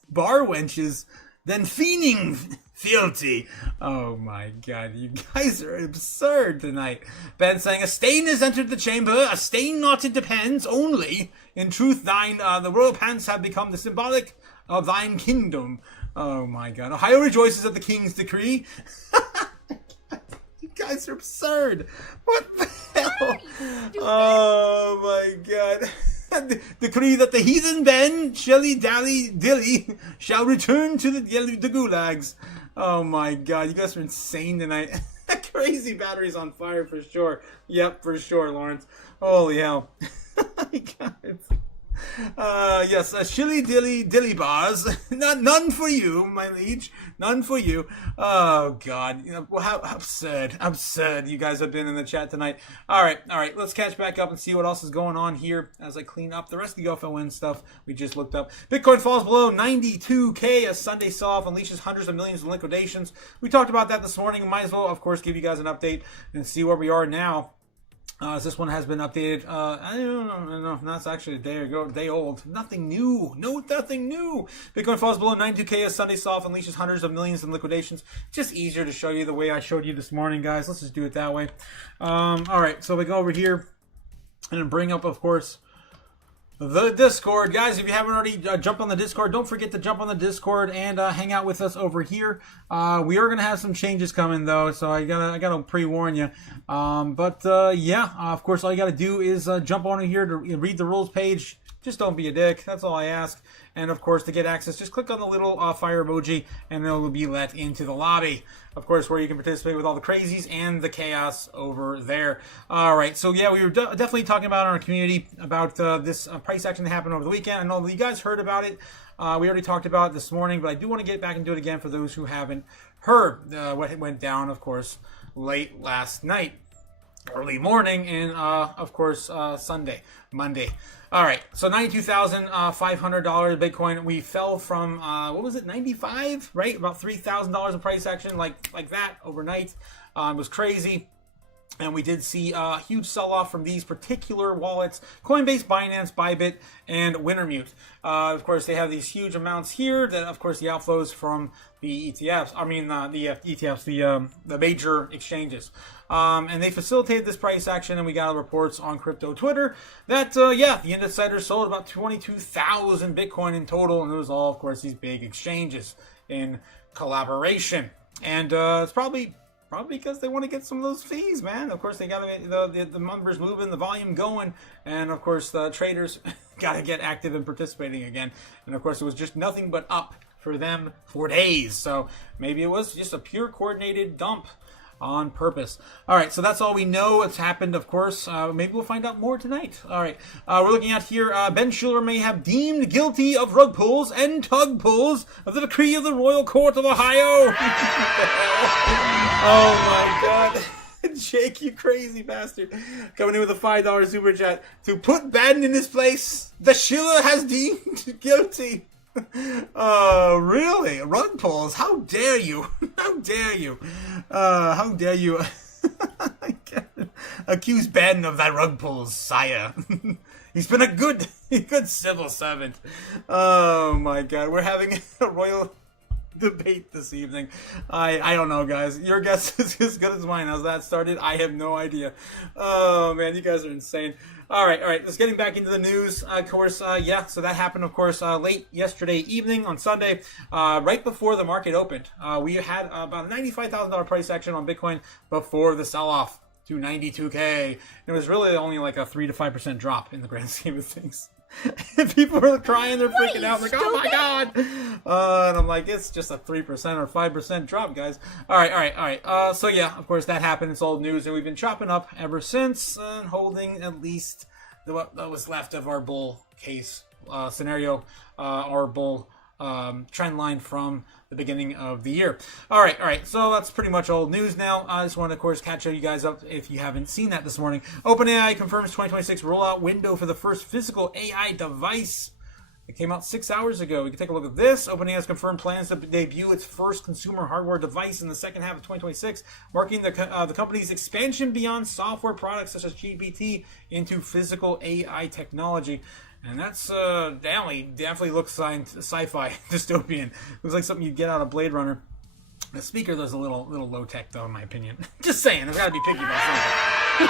Bar wenches than fiending fealty. Oh my God, you guys are absurd tonight. Ben saying a stain has entered the chamber, a stain not it depends only. In truth thine, the royal pants have become the symbolic of thine kingdom. Oh my God. Ohio rejoices at the king's decree. You guys are absurd. What the hell? Oh my God. Decree that the heathen Ben, Shelly Dally Dilly, shall return to the gulags. Oh my God, you guys are insane tonight. Crazy batteries on fire for sure. Yep, for sure, Lawrence. Holy hell. Yes, shilly dilly bars. None for you, my liege. None for you. Oh God, how absurd you guys have been in the chat tonight. All right. Let's catch back up and see what else is going on here as I clean up the rest of the GoFLN stuff we just looked up. Bitcoin falls below 92K as Sunday sell-off unleashes hundreds of millions in liquidations. We talked about that this morning. Might as well, of course, give you guys an update and see where we are now. This one has been updated. I don't know. That's actually a day old. Nothing new. Nothing new. Bitcoin falls below 92K as Sunday soft unleashes hundreds of millions in liquidations. Just easier to show you the way I showed you this morning, guys. Let's just do it that way. All right. So we go over here and bring up, of course, the Discord. Guys, if you haven't already jumped on the Discord, don't forget to jump on the Discord and hang out with us over here. We are going to have some changes coming, though, so I gotta pre-warn you. Yeah, of course, all you got to do is jump on in here to read the rules page. Just don't be a dick. That's all I ask. And, of course, to get access, just click on the little fire emoji, and it'll be let into the lobby. Of course, where you can participate with all the crazies and the chaos over there. All right. So, yeah, we were definitely talking about in our community about this price action that happened over the weekend. I know you guys heard about it. We already talked about it this morning, but I do want to get back and do it again for those who haven't heard what went down, of course, late last night, early morning, and, of course, Monday. All right, so $92,500 Bitcoin. We fell from what was it, 95, right? About $3,000 in price action, like that overnight. It was crazy. And we did see a huge sell-off from these particular wallets: Coinbase, Binance, Bybit, and Wintermute. Of course, they have these huge amounts here that, of course, the outflows from the ETFs. I mean, the ETFs, the major exchanges. And they facilitated this price action, and we got reports on crypto Twitter that, the insiders sold about 22,000 Bitcoin in total, and it was all, of course, these big exchanges in collaboration. And it's probably because they want to get some of those fees, man. Of course, they got to get the numbers moving, the volume going, and of course, the traders got to get active and participating again. And of course, it was just nothing but up for them for days. So maybe it was just a pure coordinated dump on purpose. All right, so that's all we know. It's happened, of course. Maybe we'll find out more tonight. All right, we're looking at here. Ben Schuller may have deemed guilty of rug pulls and tug pulls of the decree of the Royal Court of Ohio. Oh my God. Jake, you crazy bastard. Coming in with a $5 super chat. To put Bannon in his place, the Schiller has deemed guilty. Really? Rug pulls? How dare you? How dare you? How dare you accuse Bannon of that rug pulls, sire? He's been a good civil servant. Oh my God. We're having a royal debate this evening. I don't know, guys. Your guess is as good as mine. How's that started? I have no idea. Oh man, you guys are insane. All right. Let's getting back into the news. Of course, so that happened, of course, late yesterday evening on Sunday, right before the market opened. We had about a $95,000 price action on Bitcoin before the sell-off to 92K. It was really only like a 3 to 5% drop in the grand scheme of things. And people were crying, they're freaking out, like, oh my God. And I'm like, it's just a 3% or 5% drop, guys. All right. So yeah, of course that happened. It's old news, and we've been chopping up ever since, holding at least what was left of our bull case scenario, our bull trend line from the beginning of the year. All right. So that's pretty much old news now. I just want to, of course, catch you guys up if you haven't seen that this morning. OpenAI confirms 2026 rollout window for the first physical AI device. It came out 6 hours ago. We can take a look at this. OpenAI has confirmed plans to debut its first consumer hardware device in the second half of 2026, marking the company's expansion beyond software products such as GPT into physical AI technology. And that's definitely looks sci-fi, dystopian. Looks like something you'd get out of Blade Runner. The speaker there's a little low tech though, in my opinion. Just saying, I've got to be picky about something.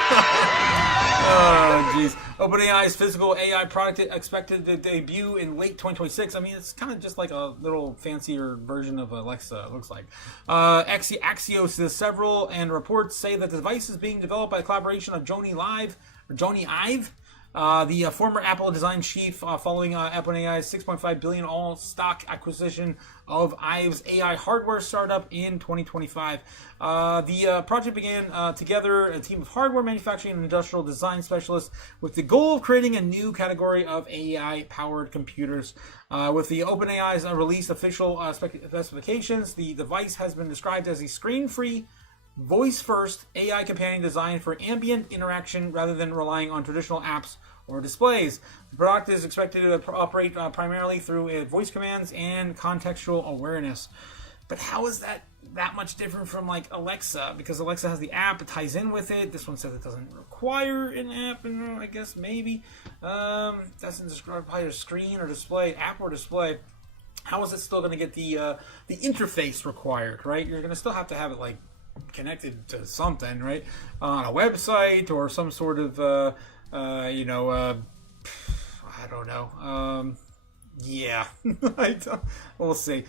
Oh jeez. OpenAI's physical AI product expected to debut in late 2026. I mean, it's kind of just like a little fancier version of Alexa, it looks like. Axios says several, and reports say that the device is being developed by a collaboration of Jony Ive, The former Apple design chief, following OpenAI's $6.5 billion all-stock acquisition of Ive's AI hardware startup in 2025. The project began together a team of hardware manufacturing and industrial design specialists with the goal of creating a new category of AI-powered computers. With the OpenAI's released official specifications, the device has been described as a screen-free, voice-first AI companion designed for ambient interaction rather than relying on traditional apps or displays. The product is expected to operate primarily through voice commands and contextual awareness. But how is that much different from like Alexa? Because Alexa has the app, it ties in with it. This one says it doesn't require an app, and I guess maybe doesn't describe probably a screen or display, app or display. How is it still going to get the interface required? Right, you're going to still have to have it like connected to something, right? On a website or some sort of, I don't know. Yeah, we'll see.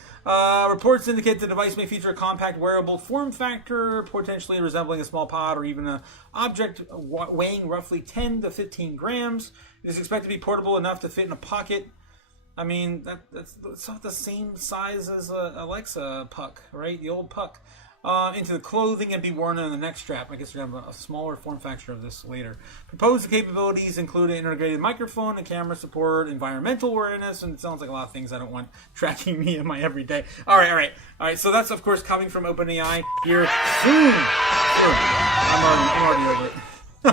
Reports indicate the device may feature a compact wearable form factor, potentially resembling a small pod or even an object weighing roughly 10 to 15 grams. It is expected to be portable enough to fit in a pocket. I mean, that's not the same size as a Alexa puck, right? The old puck. Into the clothing and be worn on the neck strap. I guess we're going to have a smaller form factor of this later. Proposed capabilities include an integrated microphone, and camera support, environmental awareness, and it sounds like a lot of things I don't want tracking me in my everyday. All right. So that's, of course, coming from OpenAI here soon. I'm already over it.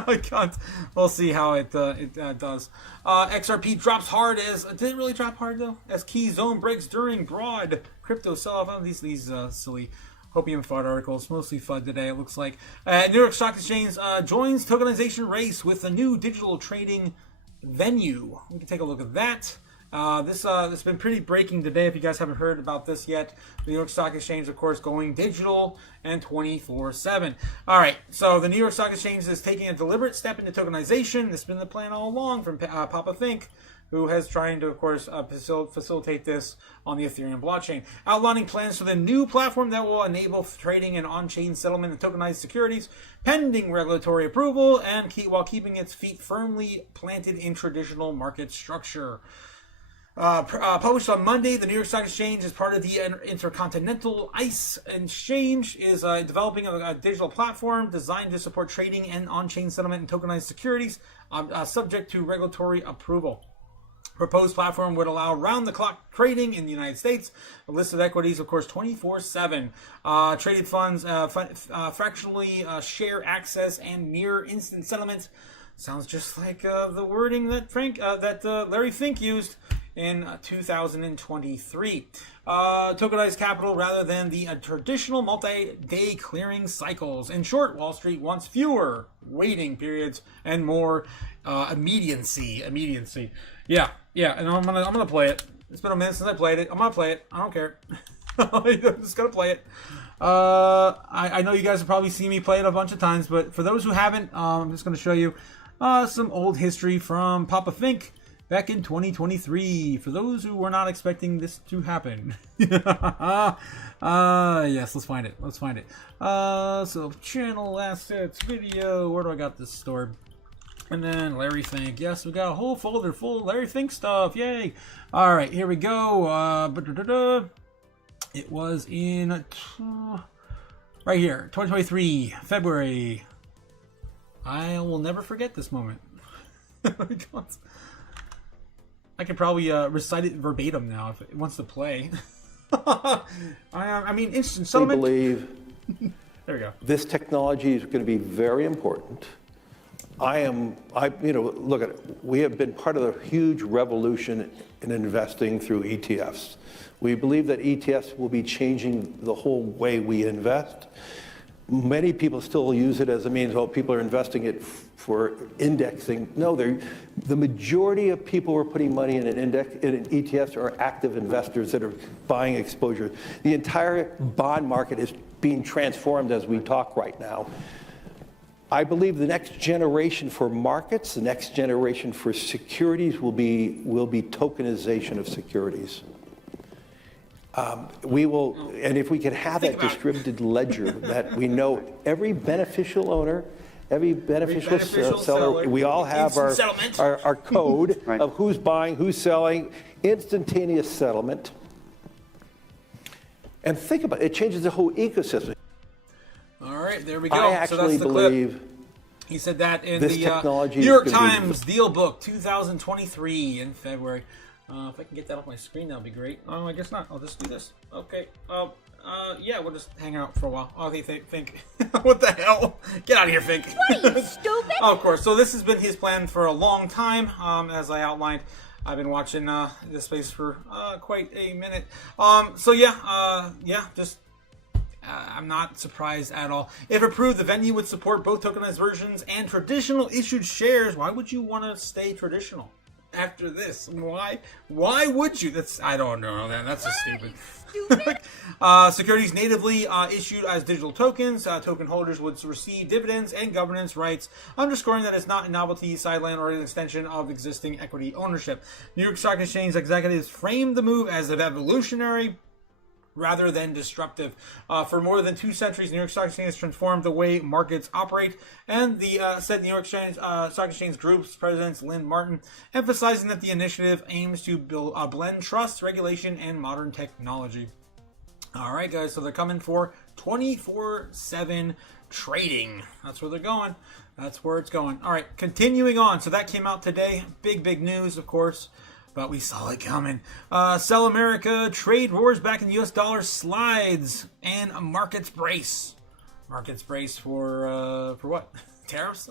I can't. We'll see how it does. XRP drops hard did it really drop hard though? As key zone breaks during broad crypto sell-off. Oh, these silly Hopium FUD articles, mostly FUD today, it looks like. New York Stock Exchange joins tokenization race with a new digital trading venue. We can take a look at that. This has been pretty breaking today. If you guys haven't heard about this yet, the New York Stock Exchange, of course, going digital and 24/7. All right, so the New York Stock Exchange is taking a deliberate step into tokenization. This has been the plan all along from Papa Think, who has trying to, of course, facilitate this on the Ethereum blockchain, outlining plans for the new platform that will enable trading and on-chain settlement of tokenized securities, pending regulatory approval, and while keeping its feet firmly planted in traditional market structure. Published on Monday, the New York Stock Exchange, as part of the Intercontinental ICE Exchange, is developing a digital platform designed to support trading and on-chain settlement and tokenized securities, subject to regulatory approval. Proposed platform would allow round-the-clock trading in the United States. A list of equities, of course, 24/7. Traded funds, fractionally share access, and near instant settlement. Sounds just like the wording that Larry Fink used in 2023. Tokenized capital rather than the traditional multi-day clearing cycles. In short, Wall Street wants fewer waiting periods and more immediacy. Yeah, and I'm gonna play it. It's been a minute since I played it. I'm gonna play it. I don't care. I'm just gonna play it. I know you guys have probably seen me play it a bunch of times, but for those who haven't, I'm just gonna show you some old history from Papa Fink back in 2023. For those who were not expecting this to happen. Yes, let's find it. So channel assets, video. Where do I got this stored? And then Larry Fink. Yes, we got a whole folder full of Larry Fink stuff. Yay. All right, here we go. It was in right here, 2023, February. I will never forget this moment. I could probably recite it verbatim now if it wants to play. I mean, instant settlement. We believe there we go. This technology is going to be very important. Look at it. We have been part of the huge revolution in investing through ETFs. We believe that ETFs will be changing the whole way we invest. Many people still use it as a means, people are investing it for indexing. No, the majority of people who are putting money in an ETFs are active investors that are buying exposure. The entire bond market is being transformed as we talk right now. I believe the next generation for markets, the next generation for securities will be tokenization of securities. We will, and if we can have that distributed ledger that we know every beneficial owner Every beneficial seller, we all have our code Right. of who's buying, who's selling, instantaneous settlement. And think about it, it changes the whole ecosystem. All right, there we go. I actually believe he said that in this the technology New York is gonna be- Times Deal Book 2023 in February. If I can get that off my screen, that'll be great. Oh, I guess not. I'll just do this. Okay. Yeah, we'll just hang out for a while. Oh, they think. What the hell? Get out of here, Fink. What are you, stupid? Of course. So this has been his plan for a long time, as I outlined. I've been watching this space for quite a minute. So yeah, just I'm not surprised at all. If approved, the venue would support both tokenized versions and traditional issued shares. Why would you want to stay traditional after this? Why would you? I don't know. That's just stupid. Securities natively issued as digital tokens. Token holders would receive dividends and governance rights, underscoring that it's not a novelty, sideline, or an extension of existing equity ownership. New York Stock Exchange executives framed the move as an evolutionary rather than disruptive. For more than 2 centuries, New York Stock Exchange has transformed the way markets operate, and the said New York Stock Exchange Group's president, Lynn Martin, emphasizing that the initiative aims to blend trust, regulation, and modern technology. All right, guys, so they're coming for 24/7 trading. That's where they're going. That's where it's going. All right, continuing on. So that came out today. Big news, of course. But we saw it coming. Sell America, trade wars back in U.S. dollar slides, and a markets brace. Markets brace for what? Tariffs?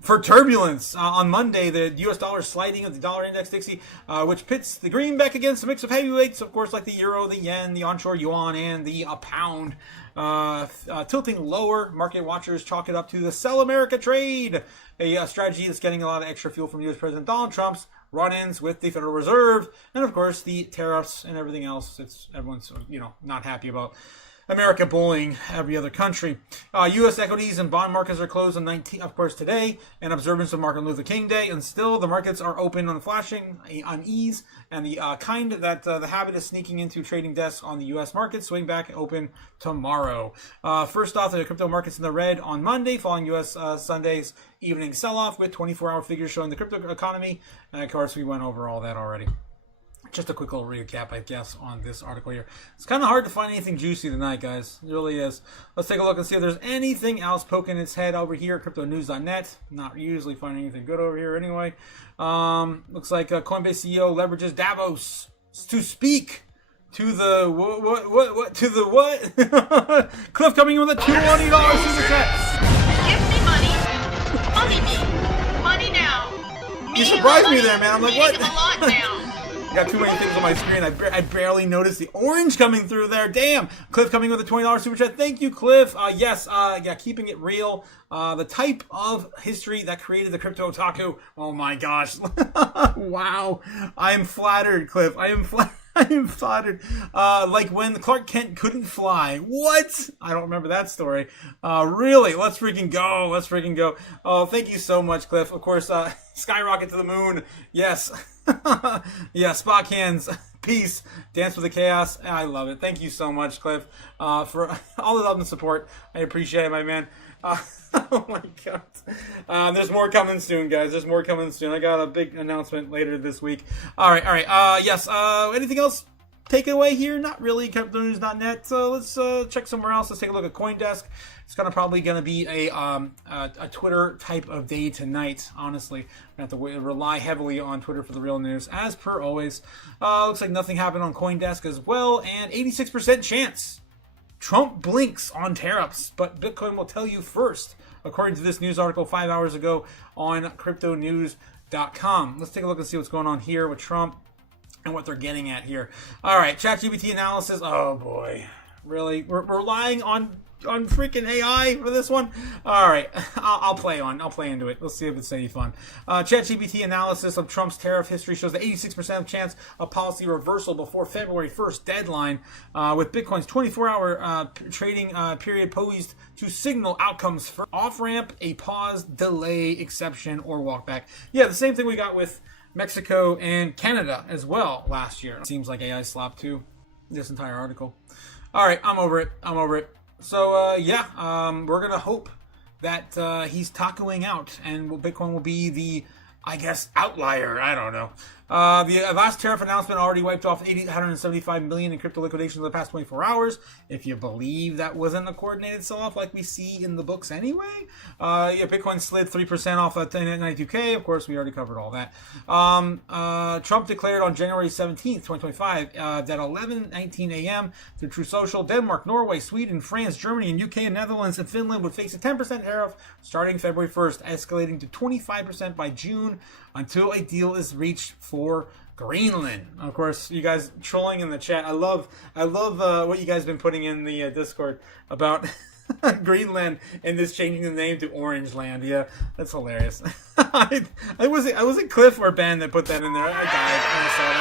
For turbulence. On Monday, the U.S. dollar sliding of the dollar index Dixie, which pits the greenback against a mix of heavyweights, of course, like the euro, the yen, the onshore yuan, and the pound. Tilting lower. Market watchers chalk it up to the Sell America trade, a strategy that's getting a lot of extra fuel from U.S. President Donald Trump's run-ins with the Federal Reserve, and of course the tariffs and everything else. Everyone's not happy about America bullying every other country. U.S. equities and bond markets are closed on 19, of course, today, in observance of Martin Luther King Day, and still the markets are open on flashing unease, and the kind that the habit is sneaking into trading desks on the U.S. market swing back open tomorrow. First off, the crypto markets in the red on Monday, following U.S. Sunday's evening sell-off with 24-hour figures showing the crypto economy, and of course we went over all that already. Just a quick little recap, I guess, on this article here. It's kind of hard to find anything juicy tonight, guys. It really is. Let's take a look and see if there's anything else poking its head over here at cryptonews.net. Not usually finding anything good over here anyway. Looks like Coinbase CEO leverages Davos to speak to the what? To the what? Cliff coming in with a $220 super chat. Give me money now. You surprised me there, man. I'm like, what? A lot now. I got too many things on my screen. I barely noticed the orange coming through there. Damn. Cliff coming with a $20 super chat. Thank you, Cliff. Yes, keeping it real. The type of history that created the Crypto Otaku. Oh my gosh. Wow. I am flattered, Cliff. I am flattered. Like when Clark Kent couldn't fly. What? I don't remember that story. Really? Let's freaking go. Oh, thank you so much, Cliff. Of course, skyrocket to the moon. Yes. Yeah, Spock hands. Peace. Dance with the chaos. I love it. Thank you so much, Cliff, for all the love and support. I appreciate it, my man. Oh my god. There's more coming soon, guys. There's more coming soon. I got a big announcement later this week. All right. Yes. Anything else? Take it away here? Not really. Cryptonews.net. So let's check somewhere else. Let's take a look at CoinDesk. It's probably going to be a Twitter type of day tonight, honestly. I have to rely heavily on Twitter for the real news, as per always. Looks like nothing happened on CoinDesk as well, and 86% chance Trump blinks on tariffs, but Bitcoin will tell you first, according to this news article 5 hours ago on cryptonews.com. Let's take a look and see what's going on here with Trump and what they're getting at here. All right, ChatGPT analysis. Oh boy, really? We're relying on freaking AI for this one. All right, I'll play into it. Let's see if it's any fun. ChatGPT analysis of Trump's tariff history shows the 86% of chance of policy reversal before February 1st deadline, with Bitcoin's 24-hour trading period poised to signal outcomes for off-ramp, a pause, delay, exception, or walkback. Yeah, the same thing we got with Mexico and Canada as well last year. Seems like AI slop too, this entire article. All right, I'm over it. So, we're going to hope that he's tacoing out, and Bitcoin will be the, I guess, outlier. I don't know. The last tariff announcement already wiped off 875 million in crypto liquidations in the past 24 hours. If you believe that wasn't a coordinated sell-off like we see in the books anyway. Bitcoin slid 3% off at 92K. Of course, we already covered all that. Trump declared on January 17th, 2025, that 11:19 a.m. through True Social, Denmark, Norway, Sweden, France, Germany, and UK, and Netherlands, and Finland would face a 10% tariff starting February 1st, escalating to 25% by June until a deal is reached for Greenland. Of course, you guys trolling in the chat. I love what you guys have been putting in the Discord about Greenland and this changing the name to Orange Land. Yeah, that's hilarious. I wasn't Cliff or Ben that put that in there. I died. I saw that.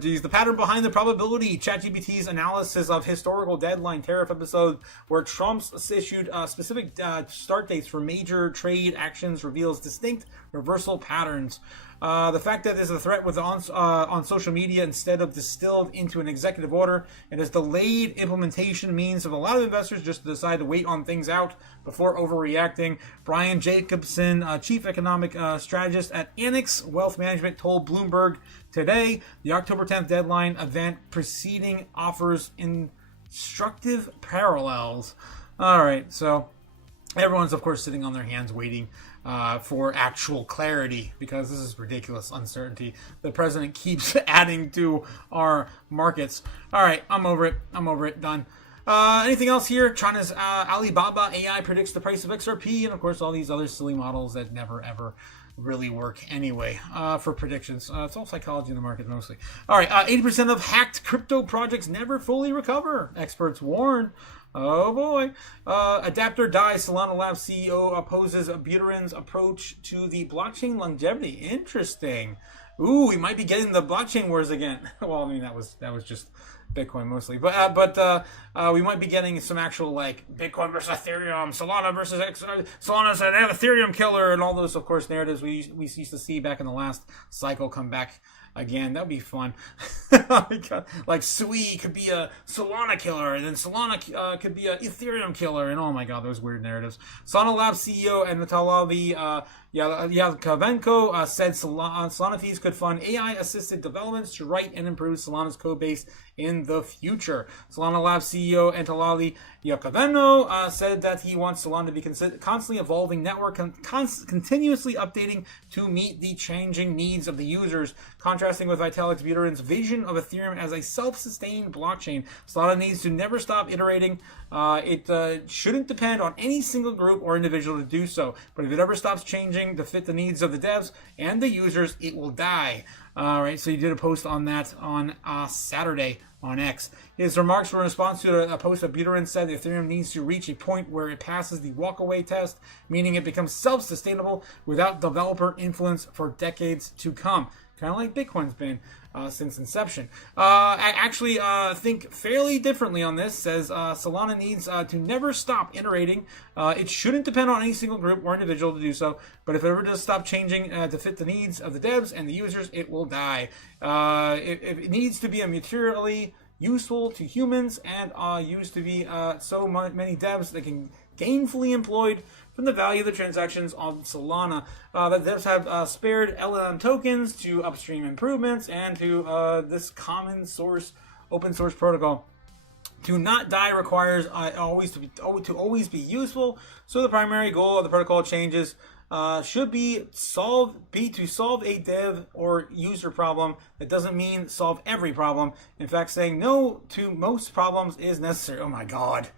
Geez, the pattern behind the probability. ChatGPT's analysis of historical deadline tariff episode where Trump's issued specific start dates for major trade actions reveals distinct reversal patterns. The fact that there's a threat with on social media instead of distilled into an executive order and has delayed implementation means of a lot of investors just decide to wait on things out before overreacting. Brian Jacobson, chief economic strategist at Annex Wealth Management, told Bloomberg today the October 10th deadline event preceding offers instructive parallels. All right, so everyone's of course sitting on their hands waiting for actual clarity, because this is ridiculous uncertainty the president keeps adding to our markets. All right, I'm over it. Done. Anything else here? China's Alibaba AI predicts the price of XRP, and of course all these other silly models that never ever really work anyway for predictions. It's all psychology in the market mostly. All right, 80% of hacked crypto projects never fully recover, experts warn. Oh boy. Adapter Die, Solana Labs CEO opposes Buterin's approach to the blockchain longevity. Interesting. Ooh, we might be getting the blockchain wars again. Well, I mean, that was just Bitcoin mostly. But we might be getting some actual, like, Bitcoin versus Ethereum, Solana versus Solana's an Ethereum killer, and all those, of course, narratives we used to see back in the last cycle come back again. That'd be fun. Like Sui could be a Solana killer, and then Solana could be a Ethereum killer, and oh my god, those weird narratives. Solana Labs CEO and Vitaly Yakovenko said Solana fees could fund AI-assisted developments to write and improve Solana's code base in the future. Solana Labs CEO Vitaly Yakovenko said that he wants Solana to be constantly evolving network, continuously updating to meet the changing needs of the users, contrasting with Vitalik Buterin's vision of Ethereum as a self-sustained blockchain. Solana needs to never stop iterating. It shouldn't depend on any single group or individual to do so, but if it ever stops changing to fit the needs of the devs and the users, it will die. All right, so you did a post on that on Saturday on X. His remarks were in response to a post that Buterin said Ethereum needs to reach a point where it passes the walkaway test, meaning it becomes self-sustainable without developer influence for decades to come. Kind of like Bitcoin's been since inception. I actually think fairly differently on this. Says Solana needs to never stop iterating. It shouldn't depend on any single group or individual to do so, but if it ever does stop changing to fit the needs of the devs and the users, it will die. It needs to be materially useful to humans and used to be so many devs that can gainfully employed from the value of the transactions on Solana. That devs have spared LLM tokens to upstream improvements and to this common source, open source protocol. To not die requires always be useful. So the primary goal of the protocol changes should be to solve a dev or user problem. That doesn't mean solve every problem. In fact, saying no to most problems is necessary. Oh my god.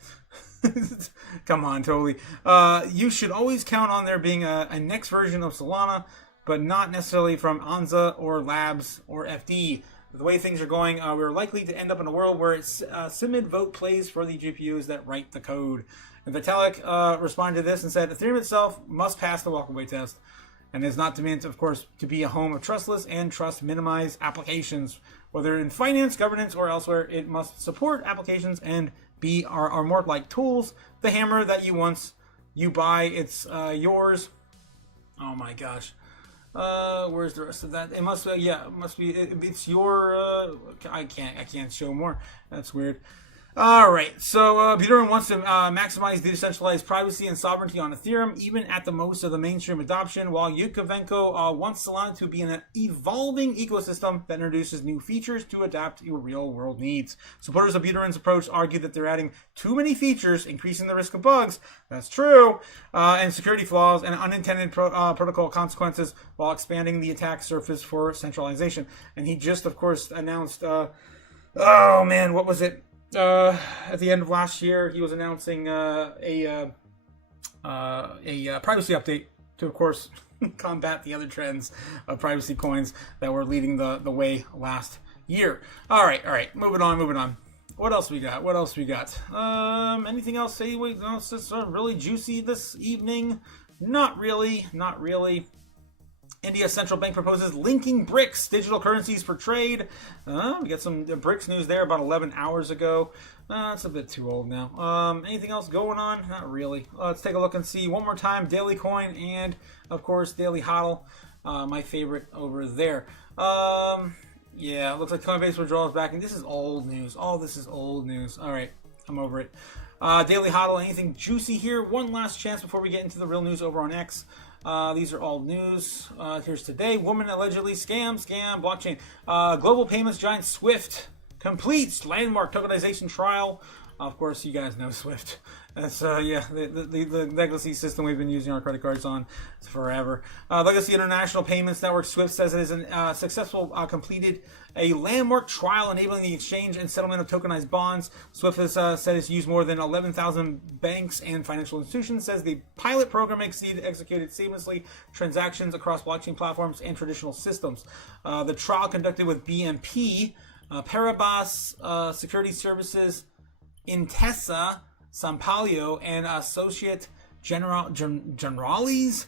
Come on, totally. You should always count on there being a next version of Solana, but not necessarily from Anza or Labs or FD. The way things are going, we're likely to end up in a world where it's Simid vote plays for the GPUs that write the code. And Vitalik responded to this and said, Ethereum itself must pass the walkaway test, and is not meant, of course, to be a home of trustless and trust-minimized applications. Whether in finance, governance, or elsewhere, it must support applications and are more like tools. The hammer that you buy, it's yours. Oh my gosh. Where's the rest of that? It must be, it's your, I can't show more. That's weird. All right, so Buterin wants to maximize decentralized privacy and sovereignty on Ethereum, even at the most of the mainstream adoption, while Yukovenko wants Solana to be an evolving ecosystem that introduces new features to adapt to real-world needs. Supporters of Buterin's approach argue that they're adding too many features, increasing the risk of bugs, that's true, and security flaws and unintended protocol consequences, while expanding the attack surface for centralization. And he just, of course, announced, what was it? At the end of last year, he was announcing a privacy update to, of course, combat the other trends of privacy coins that were leading the way last year. All right, moving on. What else we got? Anything else? That's really juicy this evening? Not really. India's central bank proposes linking BRICS, digital currencies for trade. We got some BRICS news there about 11 hours ago. It's a bit too old now. Anything else going on? Not really. Let's take a look and see one more time. Daily Coin and, of course, Daily HODL, my favorite over there. Yeah, it looks like Coinbase withdrawals back. And this is old news. All this is old news. All right, I'm over it. Daily HODL, anything juicy here? One last chance before we get into the real news over on X. These are all news. Here's today. Woman allegedly scam blockchain. Global payments giant Swift completes landmark tokenization trial. Of course, you guys know Swift. That's the legacy system we've been using our credit cards on forever. Legacy International Payments Network Swift says it is successful completed a landmark trial enabling the exchange and settlement of tokenized bonds. Swift has said it's used more than 11,000 banks and financial institutions. Says the pilot program executed seamlessly transactions across blockchain platforms and traditional systems. The trial conducted with BNP Paribas Security Services, Intesa Sanpaolo, and Associate Generales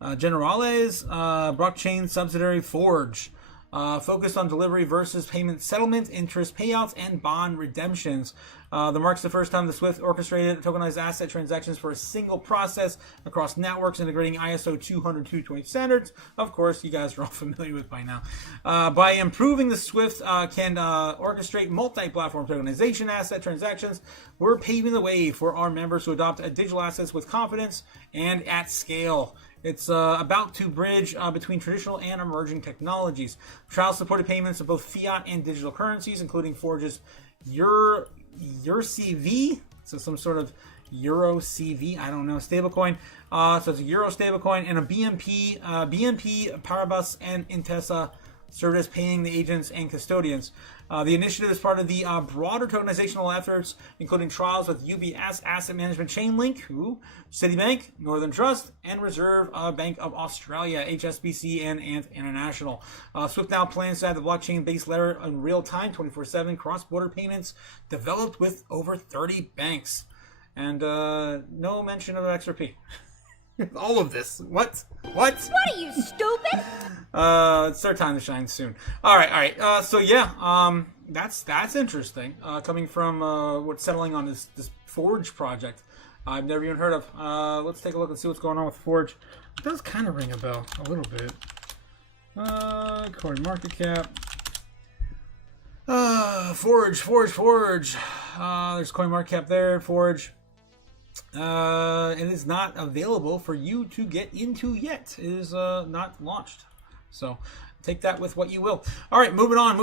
blockchain subsidiary Forge. Focused on delivery versus payment settlement, interest payouts, and bond redemptions. The marks the first time the Swift orchestrated tokenized asset transactions for a single process across networks, integrating ISO 200-220 standards. Of course, you guys are all familiar with by now. By improving the Swift can orchestrate multi-platform tokenization asset transactions, we're paving the way for our members to adopt digital assets with confidence and at scale. It's about to bridge between traditional and emerging technologies. Trial supported payments of both fiat and digital currencies, including Forge's EuroCV, so some sort of EuroCV, I don't know, stablecoin. So it's a Euro stablecoin, and a BNP Paribas and Intesa served as paying the agents and custodians. The initiative is part of the broader tokenizational efforts, including trials with UBS Asset Management Chainlink, Citibank, Northern Trust, and Reserve Bank of Australia, HSBC, and Ant International. Swift now plans to have the blockchain-based layer in real-time, 24/7 cross-border payments developed with over 30 banks. And no mention of XRP. All of this. What? What are you, stupid? It's their time to shine soon. All right. So yeah, that's interesting. Coming from what's settling on this Forge project, I've never even heard of. Let's take a look and see what's going on with Forge. It does kind of ring a bell a little bit. Coin market cap. Forge. There's coin market cap there. Forge. It is not available for you to get into yet. It is not launched. So take that with what you will. All right, moving on.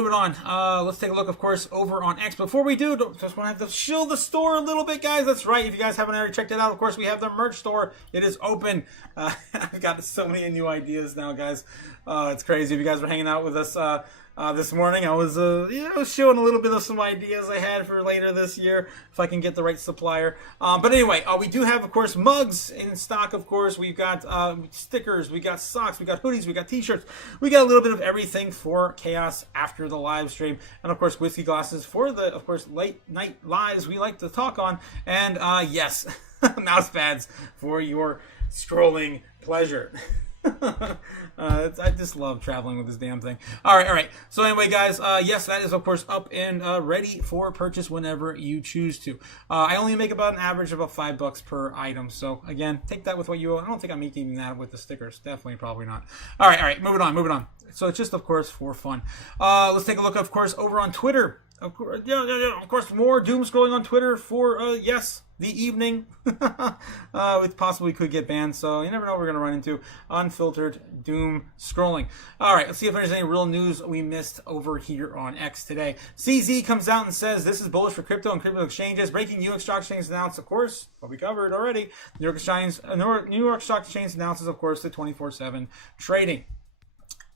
Let's take a look, of course, over on X. Before we do, just want to have to shill the store a little bit, guys. That's right. If you guys haven't already checked it out, of course, we have the merch store. It is open. I've got so many new ideas now, guys. It's crazy. If you guys were hanging out with us this morning, I was showing a little bit of some ideas I had for later this year, if I can get the right supplier. But anyway, we do have, of course, mugs in stock. Of course, we've got stickers, we got socks, we got hoodies, we got t-shirts, we got a little bit of everything for chaos after the live stream, and of course, whiskey glasses for the, of course, late night lives we like to talk on, and yes, mouse pads for your scrolling pleasure. I just love traveling with this damn thing. All right. So anyway, guys, yes, that is, of course, up and ready for purchase whenever you choose to. I only make about an average of about $5 per item. So, again, take that with what you will. I don't think I'm making that with the stickers. Definitely, probably not. All right. Moving on. So it's just, of course, for fun. Let's take a look, of course, over on Twitter. Of course, of course, more doom scrolling on Twitter for yes, the evening. It possibly could get banned, so you never know what we're gonna run into. Unfiltered doom scrolling. All right, let's see if there's any real news we missed over here on X today. CZ comes out and says this is bullish for crypto and crypto exchanges. Breaking New York Stock Exchange announced, of course, what we covered already. New York Stock Exchange announces, of course, the 24/7 trading.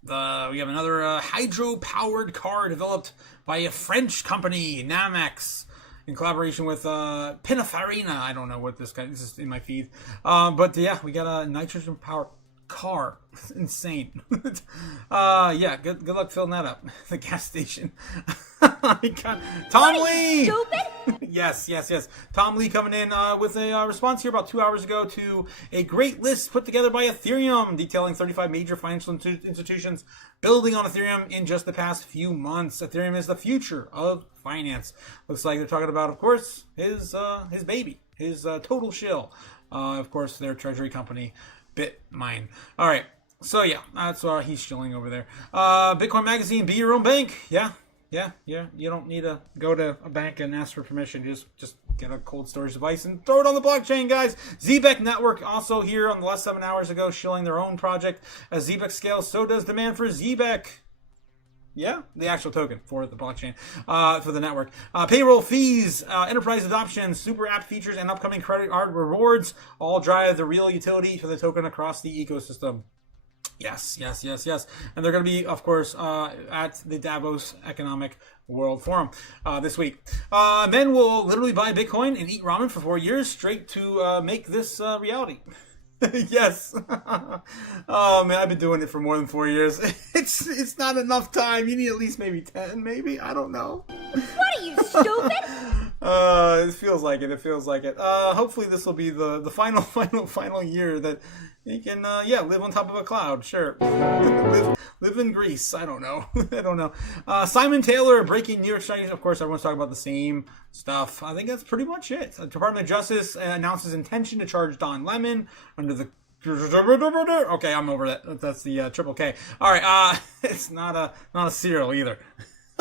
We have another hydro-powered car developed by a French company, Namex, in collaboration with Pininfarina. I don't know what this is in my feed. But yeah, we got a nitrogen-powered car. It's insane. Good luck filling that up. The gas station. Tom Lee! Stupid? Yes. Tom Lee coming in with a response here about 2 hours ago to a great list put together by Ethereum detailing 35 major financial institutions building on Ethereum in just the past few months. Ethereum is the future of finance. Looks like they're talking about, of course, his baby, his total shill. Of course, their treasury company, BitMine. All right. So yeah, that's why he's shilling over there. Bitcoin Magazine, be your own bank. Yeah. You don't need to go to a bank and ask for permission. Just get a cold storage device and throw it on the blockchain, guys. Zbeck Network also here on the last 7 hours ago, shilling their own project. As Zbeck scales, so does demand for Zbeck. Yeah, the actual token for the blockchain, for the network. Payroll fees, enterprise adoption, super app features, and upcoming credit card rewards all drive the real utility for the token across the ecosystem. Yes. And they're going to be, of course, at the Davos Economic World Forum this week. Men will literally buy Bitcoin and eat ramen for 4 years straight to make this reality. Yes. Oh man, I've been doing it for more than 4 years. It's not enough time. You need at least maybe 10, maybe. I don't know. What are you, stupid? It feels like it. Hopefully this will be the final year that you can live on top of a cloud. Sure. live in Greece. I don't know. Simon Taylor breaking New York Stock Exchange. Of course, everyone's talking about the same stuff. I think that's pretty much it. The Department of Justice announces intention to charge Don Lemon under the... Okay, I'm over that. That's the triple K. All right. It's not a cereal either.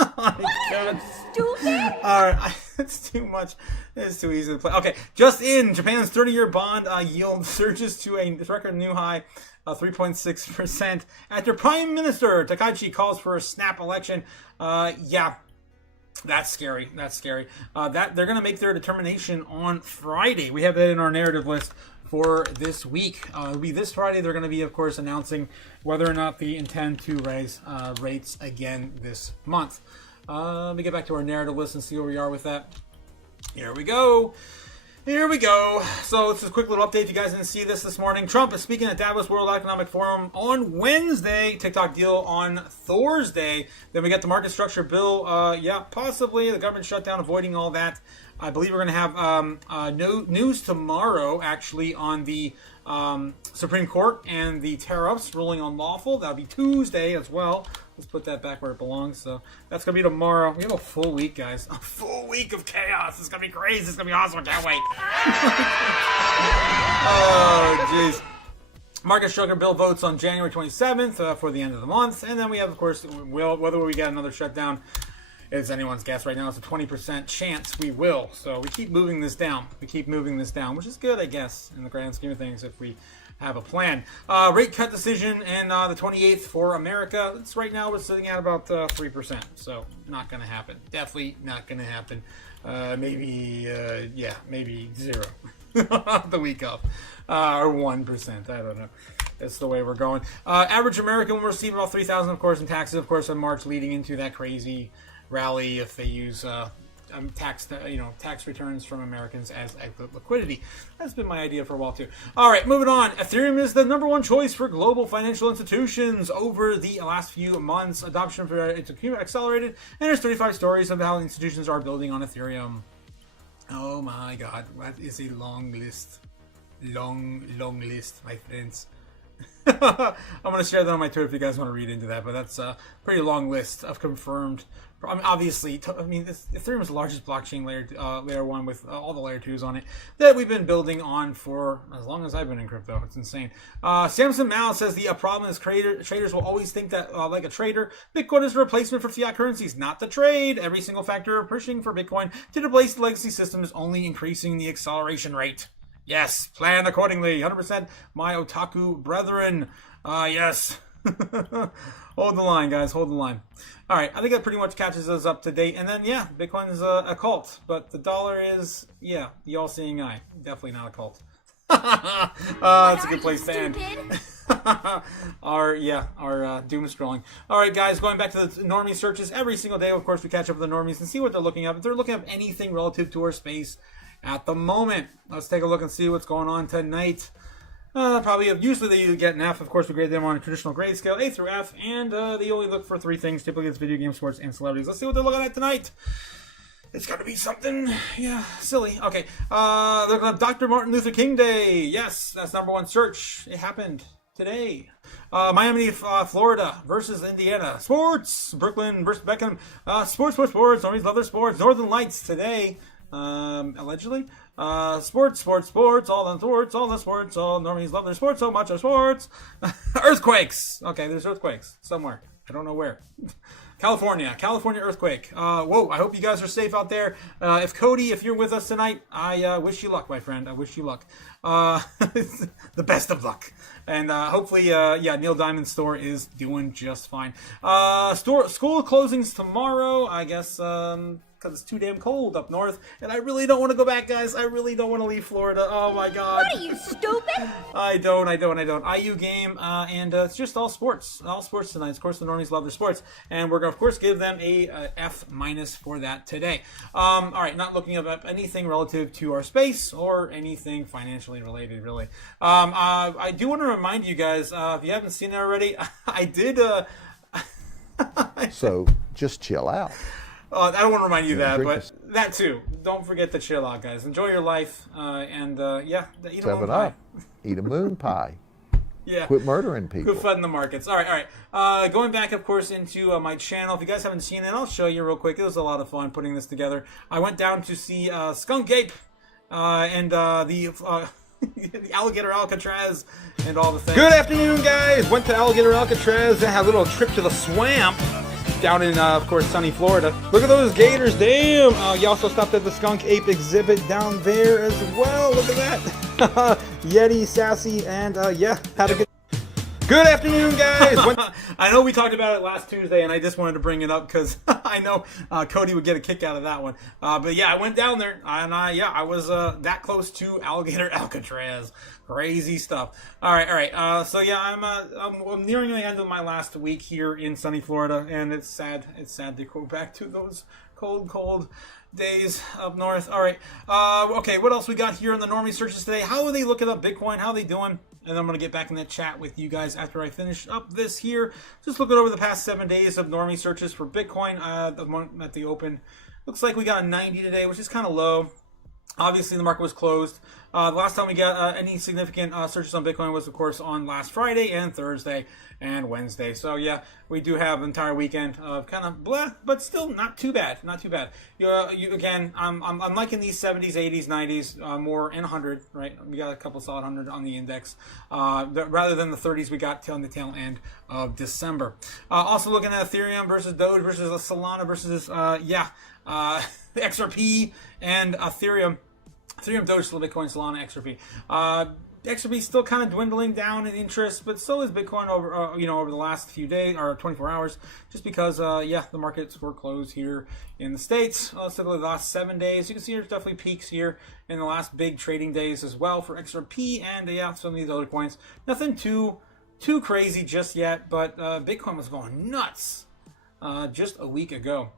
Oh my God. Stupid? Alright, it's too much. It's too easy to play. Okay, just in, Japan's 30-year bond yield surges to a record new high of 3.6% after Prime Minister Takaichi calls for a snap election. Yeah, that's scary. That they're going to make their determination on Friday. We have that in our narrative list for this week. It'll be this Friday. They're going to be, of course, announcing whether or not they intend to raise rates again this month. Let me get back to our narrative list and see where we are with that. Here we go. So it's a quick little update. If you guys didn't see this morning, Trump is speaking at Davos World Economic Forum on Wednesday. TikTok deal on Thursday. Then we got the market structure bill. Possibly the government shutdown, avoiding all that. I believe we're going to have news tomorrow, actually, on the Supreme Court and the tariffs ruling unlawful. That'll be Tuesday as well. Let's put that back where it belongs. So that's going to be tomorrow. We have a full week, guys. A full week of chaos. It's going to be crazy. It's going to be awesome. I can't wait. Oh, jeez. Market structure bill votes on January 27th for the end of the month. And then we have, of course, whether we get another shutdown, it's anyone's guess right now. It's a 20% chance we will. So we keep moving this down. Which is good, I guess, in the grand scheme of things if we have a plan. Rate cut decision and the 28th for America. It's right now we're sitting at about 3%. So not going to happen. Definitely not going to happen. Maybe zero the week of. Or 1%. I don't know. That's the way we're going. Average American will receive about $3,000, of course, in taxes, of course, in March, leading into that crazy rally if they use tax returns from Americans as liquidity. That's been my idea for a while too. All right, moving on. Ethereum is the #1 choice for global financial institutions over the last few months. Adoption for it's accelerated, and there's 35 stories of how institutions are building on Ethereum. Oh my God, that is a long list, my friends. I'm going to share that on my Twitter if you guys want to read into that, but that's a pretty long list of confirmed. I mean, obviously, Ethereum is the largest blockchain layer 1 with all the layer 2s on it that we've been building on for as long as I've been in crypto. It's insane. Samson Mao says the problem is traders will always think that, like a trader, Bitcoin is a replacement for fiat currencies, not the trade. Every single factor of pushing for Bitcoin to replace the legacy system is only increasing the acceleration rate. Yes, plan accordingly. 100% my otaku brethren. Yes. Hold the line, guys. Hold the line. All right, I think that pretty much catches us up to date. And then, yeah, Bitcoin is a cult, but the dollar is, yeah, the all-seeing eye. Definitely not a cult. That's a good place to end. our doom scrolling. All right, guys, going back to the normie searches every single day. Of course, we catch up with the normies and see what they're looking up. If they're looking up anything relative to our space at the moment, let's take a look and see what's going on tonight. Usually they get an F. Of course, we grade them on a traditional grade scale, A through F, and they only look for 3 things. Typically, it's video games, sports, and celebrities. Let's see what they're looking at tonight. It's got to be something, yeah, silly. Okay, looking up Dr. Martin Luther King Day. Yes, that's #1 search. It happened today. Miami, Florida versus Indiana. Sports. Brooklyn versus Beckham. Sports. Normies love their sports. Northern Lights today. Allegedly. Sports, all the sports, all normies love their sports so much, sports. Earthquakes. Okay, there's earthquakes somewhere. I don't know where. California earthquake. Whoa, I hope you guys are safe out there. If Cody, if you're with us tonight, I wish you luck, my friend. I wish you luck. The best of luck. And hopefully, Neil Diamond's store is doing just fine. School closings tomorrow, I guess, because it's too damn cold up north, and I really don't want to go back, guys. I really don't want to leave Florida. Oh my God! What are you, stupid? I don't. IU game, and it's just all sports tonight. Of course, the normies love their sports, and we're gonna, of course, give them a F- for that today. All right, not looking up anything relative to our space or anything financially related, really. I do want to remind you guys, if you haven't seen it already, I did. So just chill out. I don't want to remind you that, but that too. Don't forget to chill out, guys. Enjoy your life, and eat a moon pie. Eat a moon pie. Yeah. Quit murdering people. Quit flooding the markets. All right. Going back, of course, into my channel. If you guys haven't seen it, I'll show you real quick. It was a lot of fun putting this together. I went down to see Skunk Ape and the Alligator Alcatraz and all the things. Good afternoon, guys. Went to Alligator Alcatraz and had a little trip to the swamp down in, of course, sunny Florida. Look at those gators. Damn. You also stopped at the Skunk Ape exhibit down there as well. Look at that. Yeti, Sassy, and had a good... Good afternoon, guys. I know we talked about it last Tuesday, and I just wanted to bring it up because I know Cody would get a kick out of that one. But yeah, I went down there, and I was that close to Alligator Alcatraz. Crazy stuff. All right. So yeah, I'm nearing the end of my last week here in sunny Florida, and it's sad. It's sad to go back to those cold days up north. All right. Okay, what else we got here in the normie searches today? How are they looking up Bitcoin? How are they doing? And I'm going to get back in the chat with you guys after I finish up this here. Just looking over the past 7 days of normie searches for Bitcoin at the open. Looks like we got a 90 today, which is kind of low. Obviously, the market was closed. The last time we got any significant searches on Bitcoin was, of course, on last Friday and Thursday and Wednesday. So, yeah, we do have an entire weekend of kind of blah, but still not too bad. Not too bad. Again, I'm liking these 70s, 80s, 90s more in 100, right? We got a couple solid 100 on the index rather than the 30s we got on the tail end of December. Also looking at Ethereum versus Doge versus Solana versus, XRP and Ethereum. Ethereum, Doge, Bitcoin, Solana, XRP. XRP still kind of dwindling down in interest, but so is Bitcoin over the last few days or 24 hours, just because the markets were closed here in the States. Let's look at the last 7 days. You can see there's definitely peaks here in the last big trading days as well for XRP and some of these other coins. Nothing too crazy just yet, but Bitcoin was going nuts just a week ago.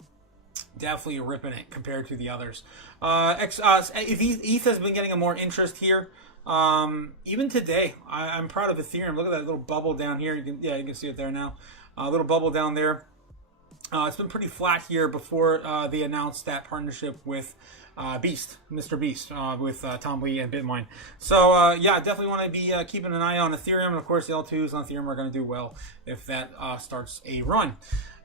Definitely ripping it compared to the others. ETH has been getting a more interest here. Even today, I'm proud of Ethereum. Look at that little bubble down here. You can see it there now. A little bubble down there. It's been pretty flat here before they announced that partnership with Mr. Beast, with Tom Lee and Bitmine. So, yeah, definitely want to be keeping an eye on Ethereum. And, of course, the L2s on Ethereum are going to do well if that starts a run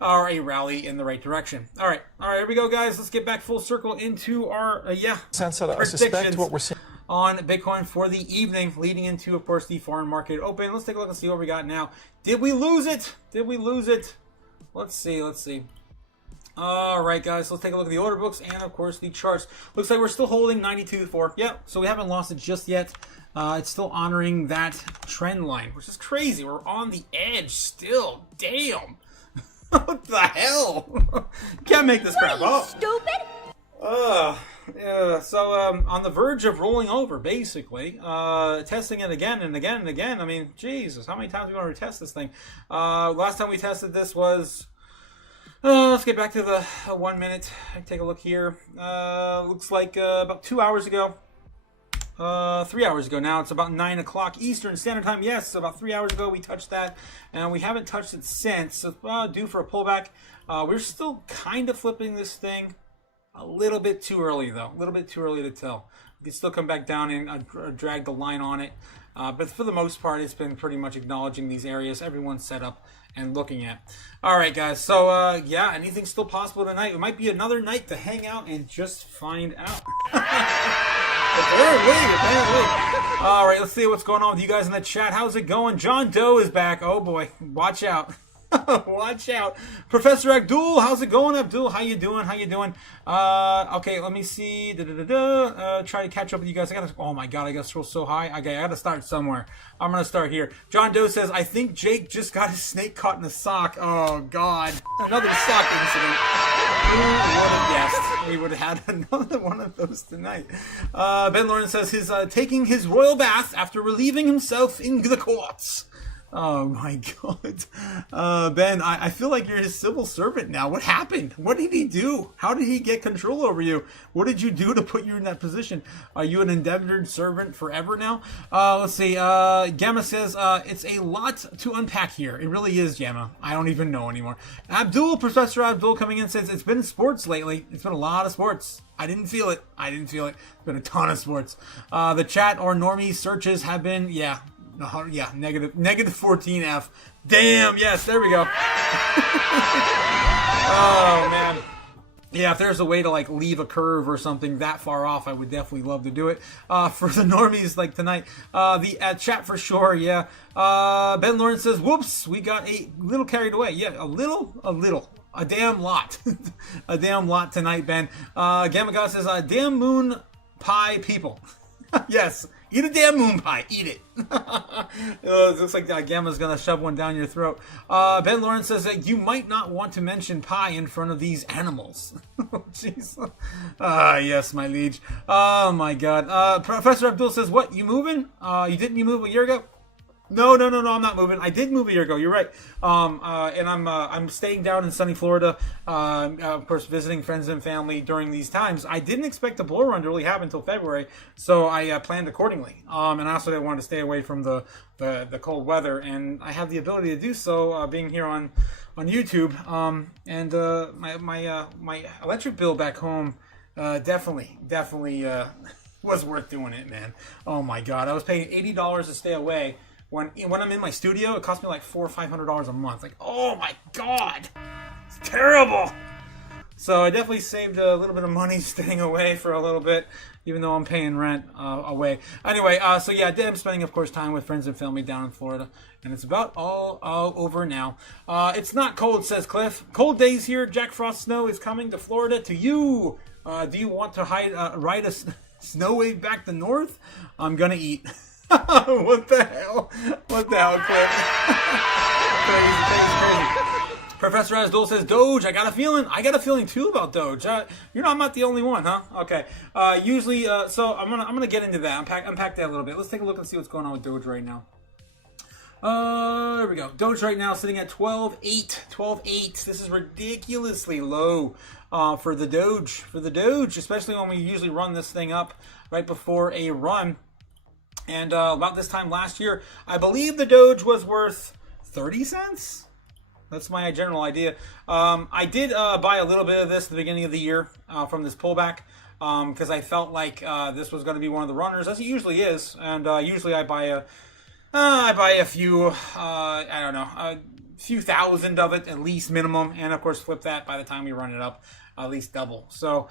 or a rally in the right direction. All right, here we go, guys. Let's get back full circle into our, predictions what we're seeing on Bitcoin for the evening, leading into, of course, the foreign market open. Let's take a look and see what we got now. Did we lose it? Let's see. All right, guys, let's take a look at the order books and, of course, the charts. Looks like we're still holding 92.4. Yeah, so we haven't lost it just yet. It's still honoring that trend line, which is crazy. We're on the edge still. Damn. What the hell? You can't make this crap up. Stupid? Yeah, so on the verge of rolling over, basically. Testing it again and again and again. I mean, Jesus, how many times are we going to retest this thing? Last time we tested this was... let's get back to the 1 minute. Take a look here. Looks like about 2 hours ago. 3 hours ago now. It's about 9 o'clock Eastern Standard Time. Yes, about 3 hours ago we touched that. And we haven't touched it since. So due for a pullback. We're still kind of flipping this thing. A little bit too early, though. A little bit too early to tell. We can still come back down and drag the line on it. But for the most part, it's been pretty much acknowledging these areas everyone's set up and looking at. All right, guys. So, yeah, anything's still possible tonight. It might be another night to hang out and just find out. Apparently. All right, let's see what's going on with you guys in the chat. How's it going? John Doe is back. Oh, boy. Watch out. Watch out. Professor Abdul, how's it going, Abdul? How you doing? Okay, let me see. Try to catch up with you guys. Oh my god, I gotta scroll so high. Okay, I gotta start somewhere. I'm gonna start here. John Doe says, I think Jake just got his snake caught in a sock. Oh god. Another sock incident. Who would have guessed we would have had another one of those tonight? Ben Lawrence says he's taking his royal bath after relieving himself in the courts. Oh my god. Ben, I feel like you're his civil servant now. What happened? What did he do? How did he get control over you? What did you do to put you in that position? Are you an indentured servant forever now? Let's see. Gamma says, it's a lot to unpack here. It really is, Gamma. I don't even know anymore. Professor Abdul coming in says, it's been sports lately. It's been a lot of sports. I didn't feel it. It's been a ton of sports. The chat or normie searches have been, negative 14F. Damn, yes, there we go. Oh, man. Yeah, if there's a way to, like, leave a curve or something that far off, I would definitely love to do it. For the normies, like, tonight. The chat for sure, yeah. Ben Lawrence says, whoops, we got a little carried away. Yeah, a little. A damn lot. A damn lot tonight, Ben. Gamma God says, damn moon pie people. Yes. Eat a damn moon pie. Eat it. It looks like Gamma's going to shove one down your throat. Ben Lawrence says that you might not want to mention pie in front of these animals. Jeez. Yes, my liege. Oh, my God. Professor Abdul says, what, you moving? You move a year ago? No, I'm not moving. I did move a year ago. You're right. And I'm staying down in sunny Florida. Of course, visiting friends and family during these times. I didn't expect the bull run to really happen until February, so I planned accordingly. And I also didn't want to stay away from the cold weather, and I have the ability to do so being here on YouTube. And my electric bill back home definitely was worth doing it, man. Oh my God, I was paying $80 to stay away. When I'm in my studio, it costs me like $400 or $500 a month. Like, oh my God, it's terrible. So I definitely saved a little bit of money staying away for a little bit, even though I'm paying rent away. Anyway, so yeah, I'm spending, of course, time with friends and family down in Florida, and it's about all over now. It's not cold, says Cliff. Cold days here. Jack Frost snow is coming to Florida to you. Do you want to ride a snow wave back to north? I'm gonna eat. What the hell, Cliff? Crazy. Professor Asdol says, Doge, I got a feeling too about Doge. I'm not the only one, huh? Okay. Usually, so I'm gonna get into that. Unpack that a little bit. Let's take a look and see what's going on with Doge right now. There we go. Doge right now sitting at 12.8. This is ridiculously low for the Doge, especially when we usually run this thing up right before a run. And about this time last year, I believe the Doge was worth 30 cents. That's my general idea. I did buy a little bit of this at the beginning of the year from this pullback because I felt like this was going to be one of the runners, as it usually is. And usually I buy a few, I don't know, a few thousand of it at least minimum, and of course flip that by the time we run it up. At least double. So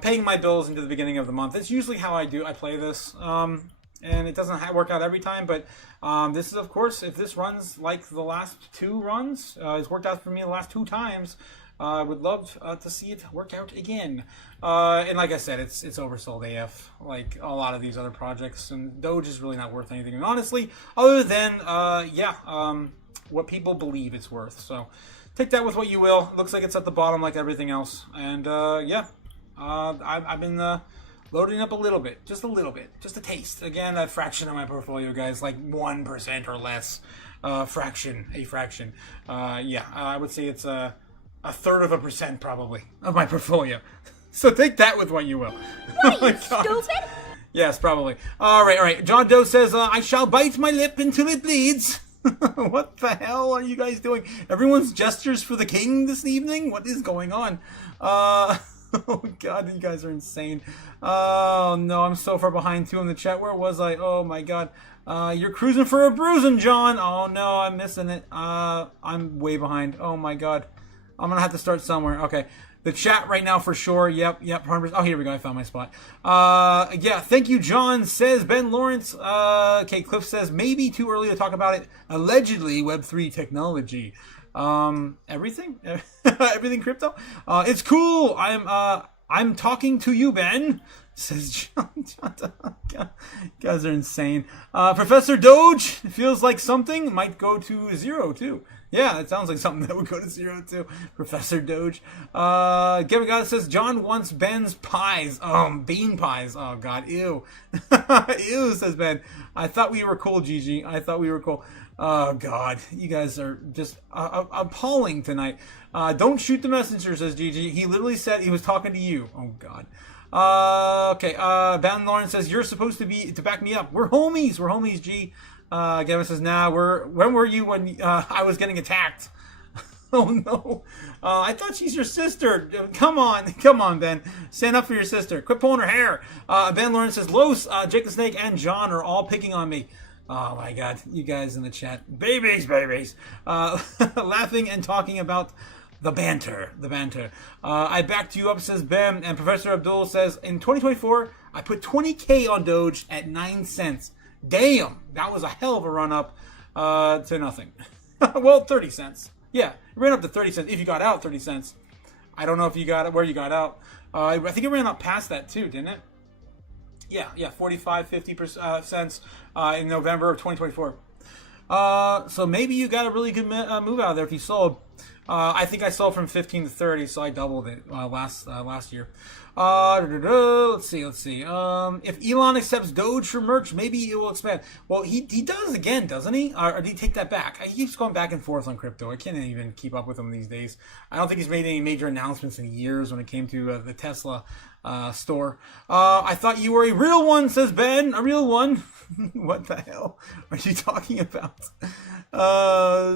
paying my bills into the beginning of the month. It's usually how I play this. And it doesn't work out every time, but this is, of course, if this runs like the last two runs, it's worked out for me the last 2 times. I would love to see it work out again. And like I said, it's oversold AF, like a lot of these other projects, and Doge is really not worth anything, honestly, other than, what people believe it's worth. So take that with what you will. It looks like it's at the bottom like everything else. And, I've been loading up a little bit, just a taste. Again, a fraction of my portfolio, guys, like 1% or less. A fraction. I would say it's a third of a percent probably of my portfolio. So take that with what you will. What are you, stupid? Yes, probably. All right. John Doe says, I shall bite my lip until it bleeds. What the hell are you guys doing? Everyone's gestures for the king this evening? What is going on? Oh god, you guys are insane. Oh no, I'm so far behind too in the chat. Where was I? Oh my god. You're cruising for a bruising, John. Oh no, I'm missing it. I'm way behind. Oh my god. I'm gonna have to start somewhere. Okay. The chat right now for sure. Yep. 100%. Oh, here we go. I found my spot. Thank you, John, says Ben Lawrence. Okay, Cliff says, maybe too early to talk about it. Allegedly, Web3 technology. Everything? Everything crypto? It's cool. I'm talking to you, Ben, says John. You guys are insane. Professor Doge, feels like something might go to 0 too. Yeah, it sounds like something that would go to 0 too. Professor Doge. Kevin God says John wants Ben's pies. Bean pies. Oh god, ew. Ew, says Ben. I thought we were cool, Gigi. I thought we were cool. Oh god, you guys are just appalling tonight. Don't shoot the messenger, says Gigi. He literally said he was talking to you. Oh god. Okay. Ben Lawrence says you're supposed to back me up. We're homies, G. Gavin says, nah, when were you when I was getting attacked? Oh no. I thought she's your sister. Come on, Ben. Stand up for your sister. Quit pulling her hair. Ben Lawrence says, Los, Jake the Snake, and John are all picking on me. Oh my god, you guys in the chat. Babies. Laughing and talking about the banter. I backed you up, says Ben, and Professor Abdul says, in 2024, I put 20K on Doge at 9 cents. Damn, that was a hell of a run up to nothing. Well, 30 cents. Yeah, it ran up to 30 cents. If you got out 30 cents. I don't know if you got it, where you got out. I think it ran up past that too, didn't it? Yeah, 45, 50 cents in November of 2024. So maybe you got a really good move out of there if you sold. I think I sold from 15 to 30, so I doubled it last year. Let's see. If Elon accepts Doge for merch, maybe it will expand. Well, he does again, doesn't he? Or did he take that back? He keeps going back and forth on crypto. I can't even keep up with him these days. I don't think he's made any major announcements in years when it came to the Tesla store. I thought you were a real one, says Ben. A real one? What the hell are you talking about?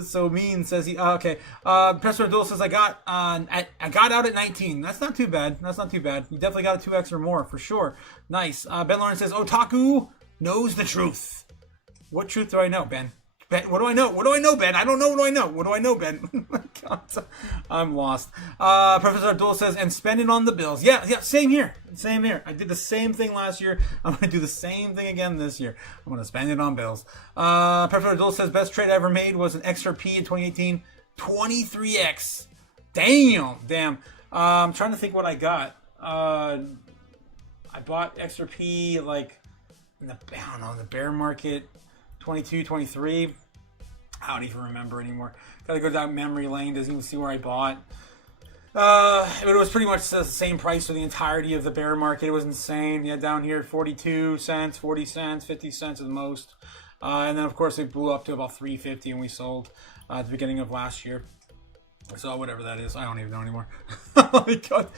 So mean, says he. Okay. Professor Abdul says I got out at 19. That's not too bad. You definitely got a 2x or more for sure. Nice. Ben Lawrence says Otaku knows the truth. What truth do I know, Ben? Ben, what do I know? Ben? I don't know. What do I know, Ben? Oh my God, I'm lost. Professor Abdul says, and spend it on the bills. Yeah, same here. I did the same thing last year. I'm going to do the same thing again this year. I'm going to spend it on bills. Professor Abdul says, best trade I ever made was an XRP in 2018. 23x. Damn. I'm trying to think what I got. I bought XRP like in the bear market. 22, 23. I don't even remember anymore. Gotta go down memory lane. Doesn't even see where I bought. But it was pretty much the same price for the entirety of the bear market. It was insane. Yeah, down here 42 cents, 40 cents, 50 cents at the most. And then of course it blew up to about 350 and we sold at the beginning of last year. So whatever that is, I don't even know anymore. Oh my God.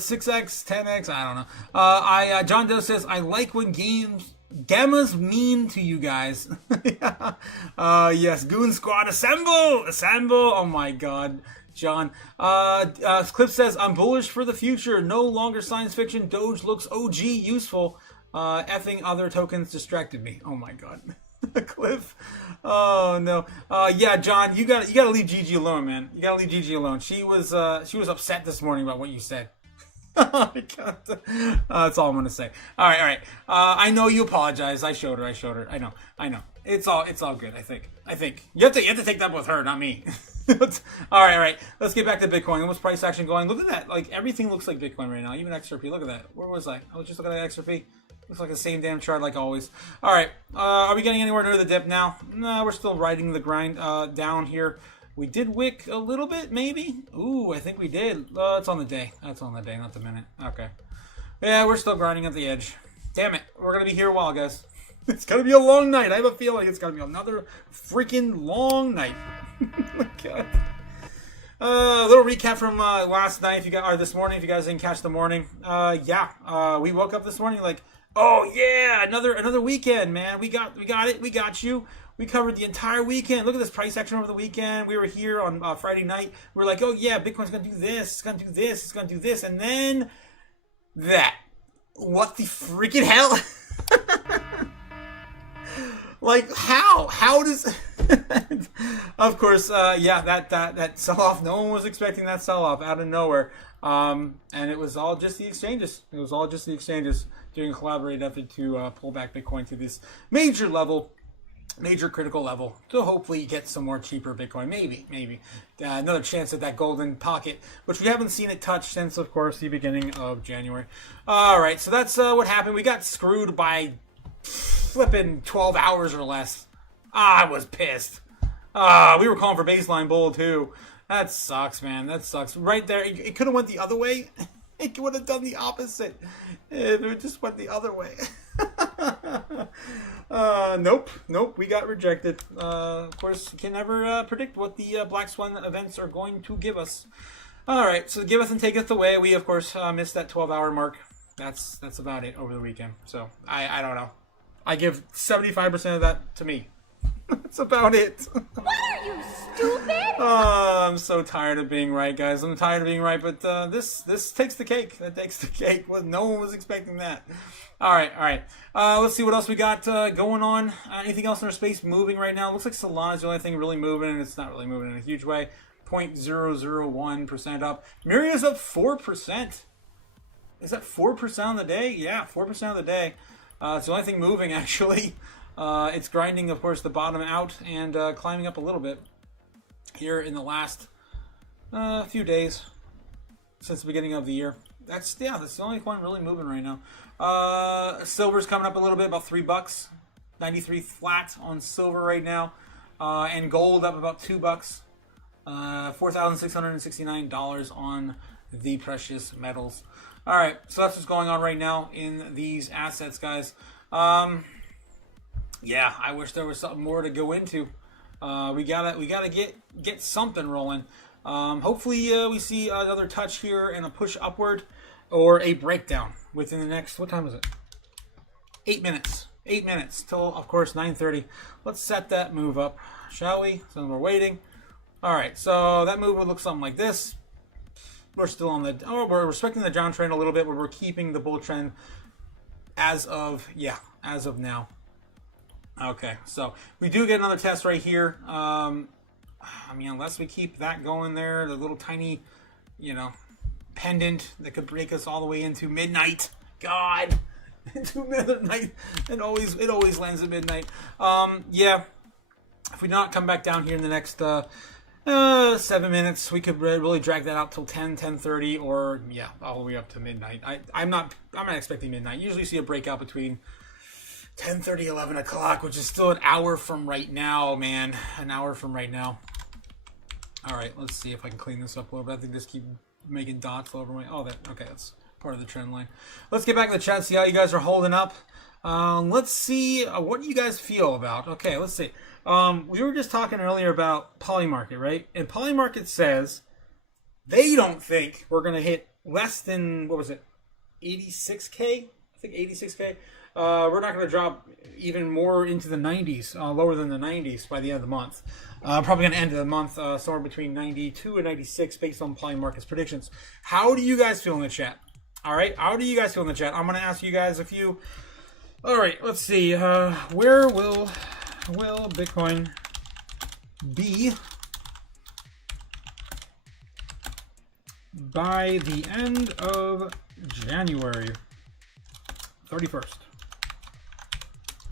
6x, 10x, I don't know. John Doe says, I like when games Gamma's mean to you guys. Yes, Goon Squad, assemble! Assemble! Oh my god, John. Clip says, I'm bullish for the future. No longer science fiction. Doge looks OG useful. Effing other tokens distracted me. Oh my god. Cliff. Oh no. Yeah, John, you gotta leave Gigi alone, man. You gotta leave Gigi alone. She was upset this morning about what you said. Oh my god. That's all I'm gonna say. All right. I know you apologize. I showed her. I know. It's all good. I think you have to take that with her, not me. All right. Let's get back to Bitcoin. What's price action going? Look at that. Like everything looks like Bitcoin right now. Even XRP. Look at that. Where was I? I was just looking at XRP. Looks like the same damn chart like always. All right. Are we getting anywhere near the dip now? No, we're still riding the grind down here. We did wick a little bit, maybe? Ooh, I think we did. It's on the day. That's on the day, not the minute. Okay. Yeah, we're still grinding at the edge. Damn it. We're going to be here a while, guys. It's going to be a long night. I have a feeling it's going to be another freaking long night. Okay. A little recap from last night, or this morning, if you guys didn't catch the morning. We woke up this morning like, oh yeah, another weekend, man. We got it. We got you. We covered the entire weekend. Look at this price action over the weekend. We were here on Friday night. We were like, oh yeah, Bitcoin's going to do this. It's going to do this. It's going to do this. And then that. What the freaking hell? Like, how? How does... Of course, that sell-off. No one was expecting that sell-off out of nowhere. And it was all just the exchanges. Doing a collaborated effort to pull back Bitcoin to this major critical level to hopefully get some more cheaper Bitcoin. Maybe. Another chance at that golden pocket, which we haven't seen it touch since, of course, the beginning of January. All right, so that's what happened. We got screwed by flipping 12 hours or less. I was pissed. We were calling for baseline bull, too. That sucks, man. That sucks. Right there, it could have went the other way. It would have done the opposite. It just went the other way. Nope. We got rejected. Of course, you can never predict what the Black Swan events are going to give us. All right, so giveth and taketh away. We, of course, missed that 12-hour mark. That's about it over the weekend. So, I don't know. I give 75% of that to me. That's about it. What are you, stupid? I'm so tired of being right, guys. I'm tired of being right, but this takes the cake. That takes the cake. No one was expecting that. All right. Let's see what else we got going on. Anything else in our space moving right now? Looks like Solana's the only thing really moving, and it's not really moving in a huge way. 0.001% up. Miria's up 4%. Is that 4% on the day? Yeah, 4% on the day. It's the only thing moving, actually. It's grinding, of course, the bottom out and climbing up a little bit here in the last few days since the beginning of the year. That's the only one really moving right now. Silver's coming up a little bit, about $3. 93 flat on silver right now. And gold up about $2. $4,669 on the precious metals. All right, so that's what's going on right now in these assets, guys. I wish there was something more to go into. We gotta get something rolling. Hopefully we see another touch here and a push upward, or a breakdown within the next. What time is it? 8 minutes. 8 minutes till, of course, 9:30. Let's set that move up, shall we? So we're waiting. All right, so that move would look something like this. We're still on we're respecting the downtrend a little bit, but we're keeping the bull trend as of now. Okay, so we do get another test right here. Unless we keep that going there, the little tiny, pendant that could break us all the way into midnight. God, into midnight. It always lands at midnight. If we do not come back down here in the next 7 minutes, we could really drag that out till 10:30, or all the way up to midnight. I'm not expecting midnight. Usually you see a breakout between 10:30, 11 o'clock, which is still an hour from right now, man. An hour from right now. All right, let's see if I can clean this up a little bit. I think just keep making dots all over my... that's part of the trend line. Let's get back in the chat, see how you guys are holding up. Let's see what you guys feel about. Okay, let's see. We were just talking earlier about Polymarket, right? And Polymarket says they don't think we're going to hit less than, 86K? I think 86K. We're not going to drop even more into the 90s, lower than the 90s by the end of the month. Probably going to end the month somewhere between 92 and 96 based on Applying Markets predictions. How do you guys feel in the chat? All right, how do you guys feel in the chat? I'm going to ask you guys a few. All right, let's see. Where will Bitcoin be by the end of January 31st?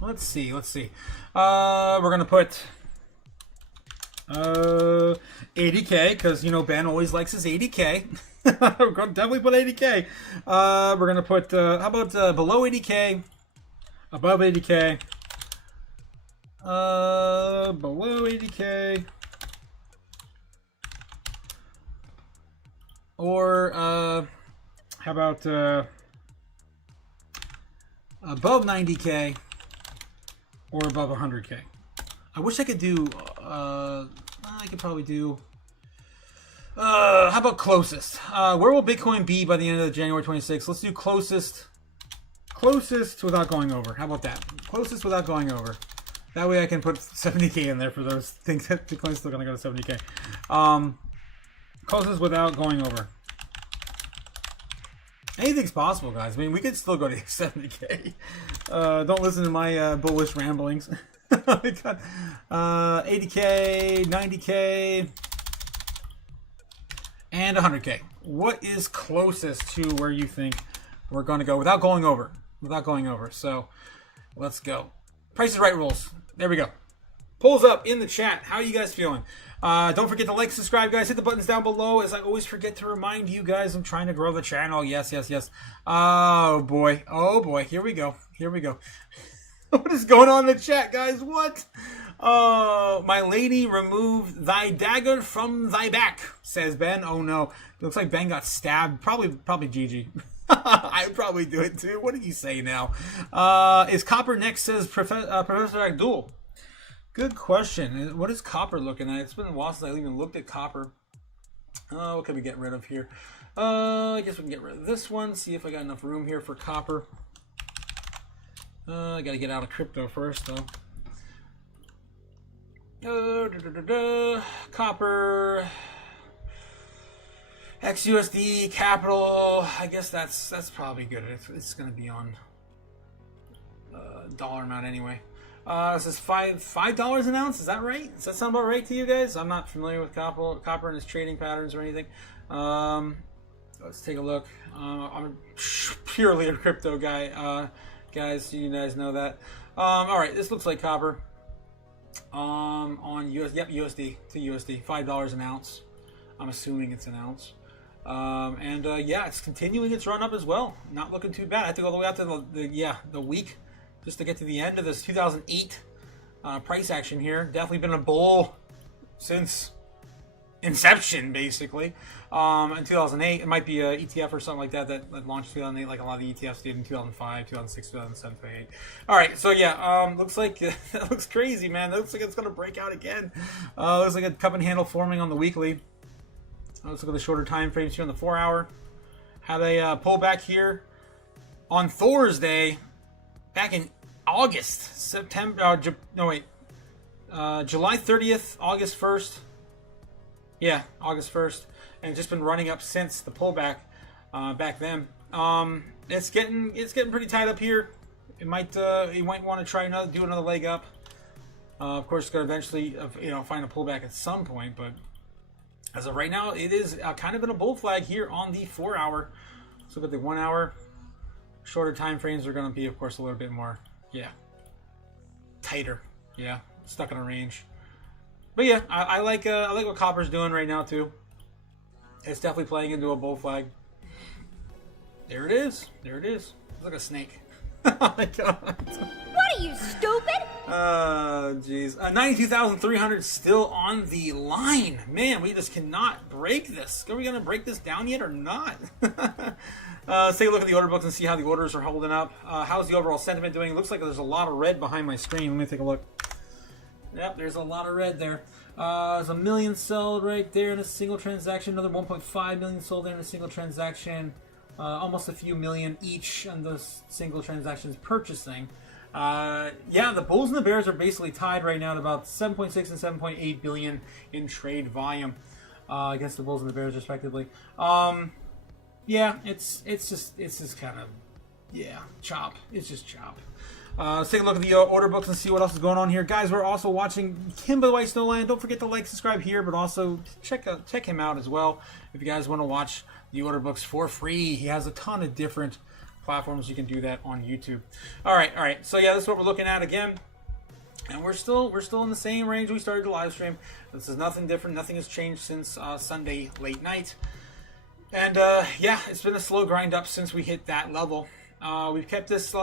Let's see. We're gonna put 80K because Ben always likes his 80K. We're gonna definitely put 80K. We're gonna put how about below 80K, above 80K, below 80K, or how about above 90K or above 100K. I wish I could do I could probably do how about closest? Where will Bitcoin be by the end of January 26th? Let's do closest without going over. How about that? Closest without going over. That way I can put 70K in there for those things that Bitcoin's still gonna go to 70K. Closest without going over. Anything's possible, guys. I mean, we could still go to 70K. Don't listen to my bullish ramblings. 80K, 90K, and 100K. What is closest to where you think we're going to go without going over? So let's go. Price is Right rules. There we go. Polls up in the chat. How are you guys feeling? Don't forget to like, subscribe, guys. Hit the buttons down below. As I always forget to remind you guys, I'm trying to grow the channel. Yes. Oh boy. Here we go. What is going on in the chat, guys? What? My lady, remove thy dagger from thy back, says Ben. Oh no. It looks like Ben got stabbed. Probably Gigi. I'd probably do it too. What did you say now? Is Copper next, says Professor Abdul. Good question. What is Copper looking at? It's been a while since I even looked at Copper. What can we get rid of here? I guess we can get rid of this one. See if I got enough room here for Copper. I gotta get out of crypto first, though. Copper. XUSD, Capital. I guess that's probably good. It's gonna be on dollar amount anyway. This is $5 an ounce. Is that right? Does that sound about right to you guys? I'm not familiar with copper and its trading patterns or anything. Let's take a look. I'm purely a crypto guy, guys. You guys know that. All right, this looks like copper. On USD to USD, $5 an ounce. I'm assuming it's an ounce. Yeah, it's continuing its run up as well. Not looking too bad. I have to go all the way out to the week just to get to the end of this 2008 price action here. Definitely been a bull since inception, basically. In 2008, it might be a ETF or something like that launched in 2008, like a lot of the ETFs did in 2005, 2006, 2007, 2008. All right, so yeah, looks like that looks crazy, man. That looks like it's gonna break out again. Looks like a cup and handle forming on the weekly. Let's look at the shorter time frames here on the 4 hour. Had a pullback here on Thursday, back in August, July 30th, August 1st. Yeah, August 1st, and it's just been running up since the pullback back then. It's getting pretty tight up here. You might want to try do another leg up. Of course, it's going to eventually find a pullback at some point, but as of right now, it is kind of in a bull flag here on the 4 hour. Let's look at the 1 hour. Shorter time frames are going to be, of course, a little bit more, tighter. Yeah, stuck in a range. But yeah, I like what Copper's doing right now too. It's definitely playing into a bull flag. There it is. It's like a snake. Oh my god. What are you, stupid? Oh jeez. 92,300 still on the line. Man, we just cannot break this. Are we gonna break this down yet or not? Let's take a look at the order books and see how the orders are holding up. How's the overall sentiment doing? It looks like there's a lot of red behind my screen. Let me take a look. Yep, there's a lot of red there. There's 1 million sold right there in a single transaction. Another 1.5 million sold there in a single transaction. almost a few million each on those single transactions purchasing. Yeah, the Bulls and the Bears are basically tied right now at about 7.6 and 7.8 billion in trade volume against the Bulls and the Bears respectively. Yeah, it's just kind of, yeah, chop. It's just chop. Let's take a look at the order books and see what else is going on here. Guys, we're also watching Kim by the White Snowland. Don't forget to like, subscribe here, but also check him out as well if you guys want to watch the order books for free. He has a ton of different platforms. You can do that on YouTube. All right. So yeah, this is what we're looking at again. And we're still in the same range we started the live stream. This is nothing different. Nothing has changed since Sunday late night. And yeah, it's been a slow grind up since we hit that level. We've kept this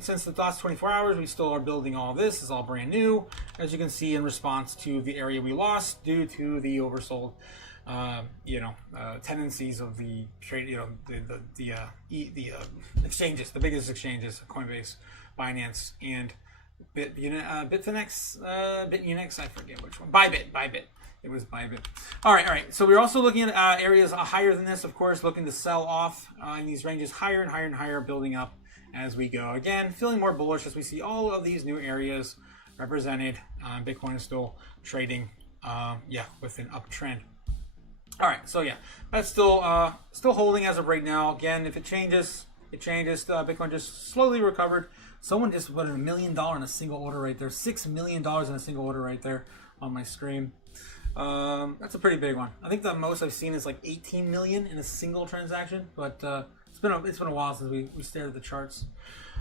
since the last 24 hours. We still are building all this. It's all brand new, as you can see, in response to the area we lost due to the oversold, tendencies of the trade, the exchanges, the biggest exchanges, Coinbase, Binance, and Bitfinex, Bitunix, I forget which one. Bybit. It was Bybit. All right. So we're also looking at areas higher than this, of course, looking to sell off in these ranges higher and higher and higher, building up as we go. Again, feeling more bullish as we see all of these new areas represented. Bitcoin is still trading, with an uptrend. All right, so yeah, that's still holding as of right now. Again, if it changes, it changes. Bitcoin just slowly recovered. Someone just put $1 million in a single order right there. $6 million in a single order right there on my screen. That's a pretty big one. I think the most I've seen is like 18 million in a single transaction, but it's been a while since we stared at the charts.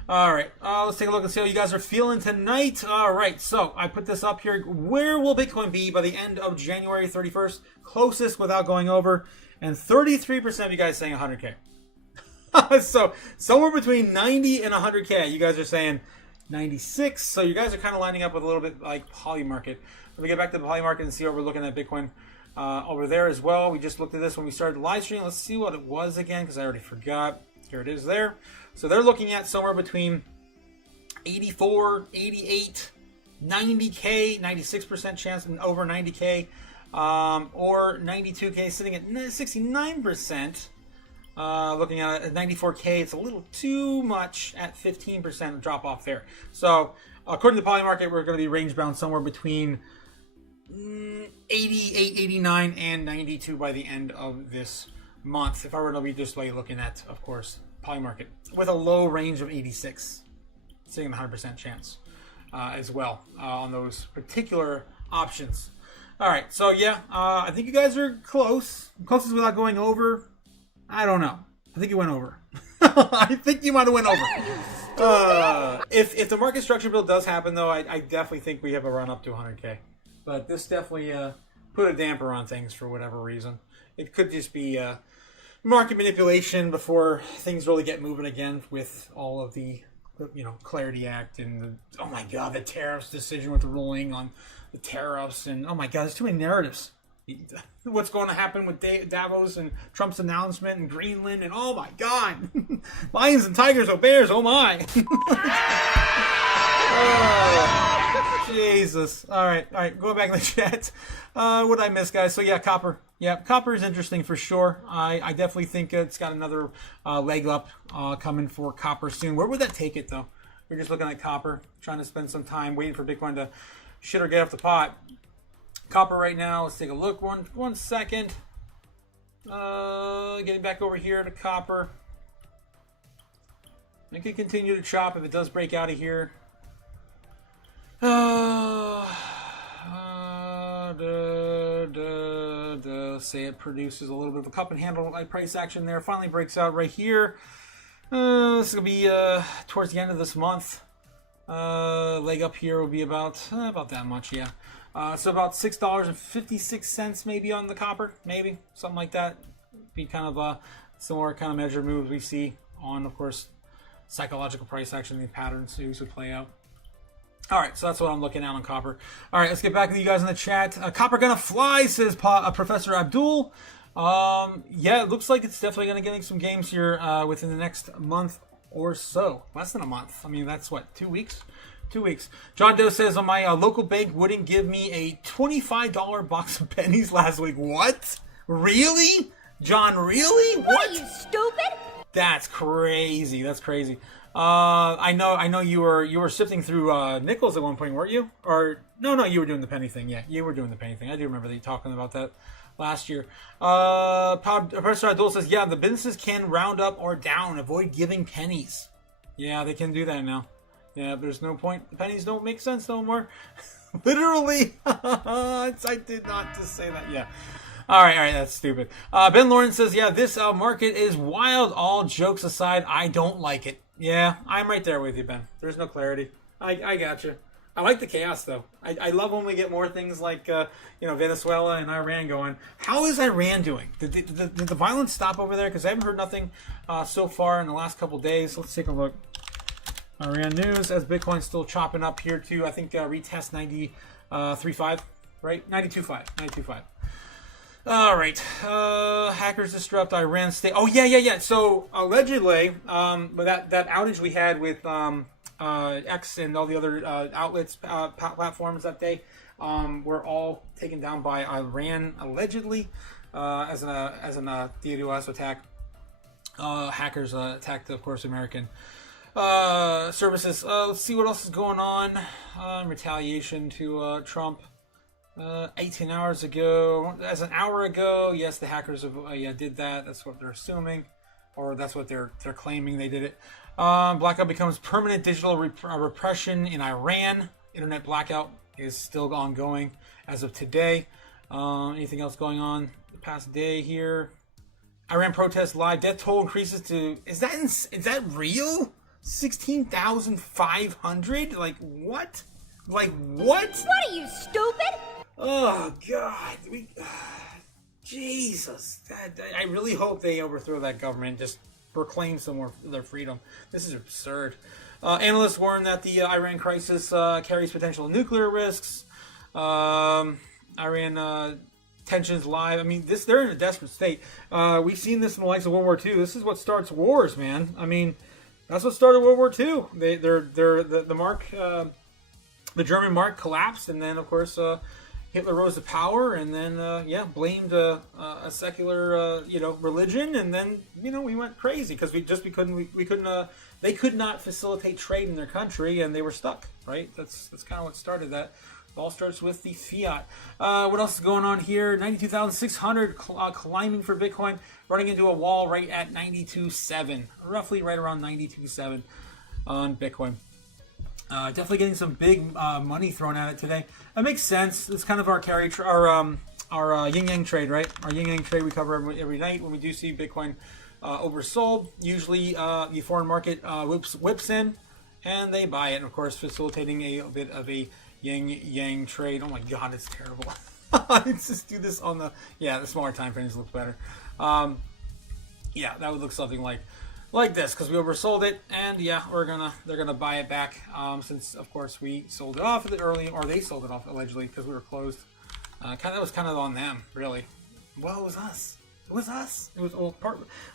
All right, let's take a look and see how you guys are feeling tonight. All right, so I put this up here. Where will Bitcoin be by the end of January 31st? Closest without going over, and 33% of you guys saying 100K. So somewhere between 90 and 100K. You guys are saying 96. So you guys are kind of lining up with a little bit like Polymarket. Let me get back to the Polymarket and see what we're looking at Bitcoin over there as well. We just looked at this when we started the live stream. Let's see what it was again, because I already forgot. Here it is there. So they're looking at somewhere between 84, 88, 90K, 96% chance and over 90K, or 92K sitting at 69%. Looking at 94K, it's a little too much at 15% drop off there. So according to the Polymarket, we're going to be range bound somewhere between 88, 89, and 92 by the end of this month. If I were to be just like looking at, of course, Polymarket with a low range of 86, sitting at 100% chance as well on those particular options. All right, so yeah, I think you guys are closest without going over. I don't know. I think you went over. I think you might have went over. If the market structure build does happen, though, I definitely think we have a run up to 100K. But this definitely put a damper on things for whatever reason. It could just be market manipulation before things really get moving again with all of the, Clarity Act and the tariffs decision with the ruling on the tariffs, and oh my God, there's too many narratives. What's going to happen with Davos and Trump's announcement and Greenland, and oh my God, lions and tigers, bears, oh my. Jesus. All right, going back in the chat. What did I miss, guys? So yeah, copper. Yeah, copper is interesting for sure. I definitely think it's got another leg up coming for copper soon. Where would that take it, though? We're just looking at copper, trying to spend some time waiting for Bitcoin to shit or get off the pot. Copper right now, let's take a look. One second. Getting back over here to copper. I can continue to chop if it does break out of here. Say it produces a little bit of a cup and handle like price action there. Finally breaks out right here. This will be towards the end of this month. Leg up here will be about that much, yeah. So about $6.56 maybe on the copper, maybe something like that. Be kind of a similar kind of measured moves we see on, of course, psychological price action. The patterns usually play out. All right, so that's what I'm looking at on copper. All right, let's get back to you guys in the chat. Copper gonna fly, says Professor Abdul. Yeah, it looks like it's definitely gonna get some games here within the next month or so. Less than a month. I mean, that's what, 2 weeks? 2 weeks. John Doe says, on my local bank wouldn't give me a $25 box of pennies last week. What? Really? John, really? What are you, stupid? That's crazy. That's crazy. I know you were sifting through nickels at one point, weren't you? Or no, you were doing the penny thing. Yeah, you were doing the penny thing. I do remember that you talking about that last year. Professor Abdul says, yeah, the businesses can round up or down, avoid giving pennies. Yeah, they can do that now. Yeah, there's no point. The pennies don't make sense no more. Literally. I did not just say that. Yeah. All right, that's stupid. Ben Lawrence says, yeah, this market is wild. All jokes aside, I don't like it. Yeah, I'm right there with you, Ben. There's no clarity. I got you. I like the chaos, though. I love when we get more things like, Venezuela and Iran going. How is Iran doing? Did the violence stop over there? Because I haven't heard nothing so far in the last couple days. Let's take a look. Iran news, as Bitcoin's still chopping up here to, I think, retest 93.5, right? 92.5. All right. Hackers disrupt Iran state. Oh, yeah. So, allegedly, but that outage we had with X and all the other outlets, platforms that day, were all taken down by Iran, allegedly, as an DDoS attack. Hackers attacked, of course, American services. Let's see what else is going on in retaliation to Trump. 18 hours ago, as an hour ago, yes, the hackers did that. That's what they're assuming, or that's what they're claiming they did it. Blackout becomes permanent digital repression in Iran. Internet blackout is still ongoing as of today. Anything else going on the past day here? Iran protests live. Death toll increases to... Is that real? 16,500? Like, what? Like, what? What are you, stupid? Oh, God. Jesus. I really hope they overthrow that government and just proclaim some more of their freedom. This is absurd. Analysts warn that the Iran crisis carries potential nuclear risks. Iran tensions live. I mean, they're in a desperate state. We've seen this in the likes of World War II. This is what starts wars, man. I mean, that's what started World War II. The mark, the German mark collapsed, and then, of course, Hitler rose to power, and then blamed a secular religion, and then we went crazy because we couldn't they could not facilitate trade in their country, and they were stuck. Right? That's kind of what started that. It all starts with the fiat. What else is going on here? 92,600 climbing for Bitcoin, running into a wall right at 92.7, roughly right around 92.7 on Bitcoin. Definitely getting some big money thrown at it today. That makes sense. It's kind of our our yin yang trade, right? Our yin yang trade we cover every night when we do see Bitcoin oversold. Usually, the foreign market whips in, and they buy it. And of course, facilitating a bit of a yin yang trade. Oh my God, it's terrible. Let's just do this on the smaller time frames looks better. That would look something like this, because we oversold it, and they're gonna buy it back, since of course we sold it off early, or they sold it off allegedly because we were closed. That was kind of on them, really. Well, it was us. It was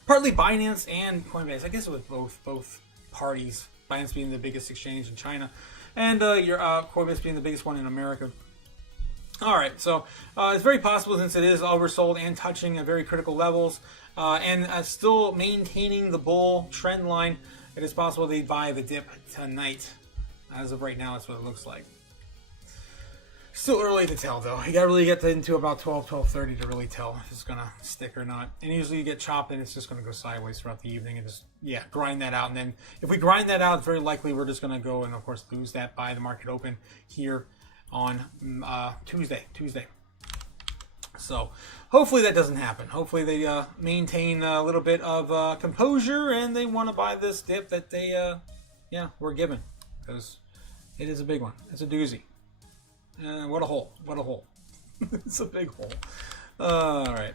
partly Binance and Coinbase. I guess it was both parties. Binance being the biggest exchange in China, and Coinbase being the biggest one in America. All right, so it's very possible, since it is oversold and touching at very critical levels, and still maintaining the bull trend line, it is possible they buy the dip tonight. As of right now, that's what it looks like. Still early to tell, though. You got to really get into about 12:30 to really tell if it's going to stick or not. And usually you get chopped, and it's just going to go sideways throughout the evening, and just, grind that out. And then if we grind that out, it's very likely we're just going to go and, of course, lose that by the market open here on Tuesday. So hopefully that doesn't happen. Hopefully they maintain a little bit of composure, and they want to buy this dip that they were given, because it is a big one. It's a doozy. What a hole. It's a big hole. All right.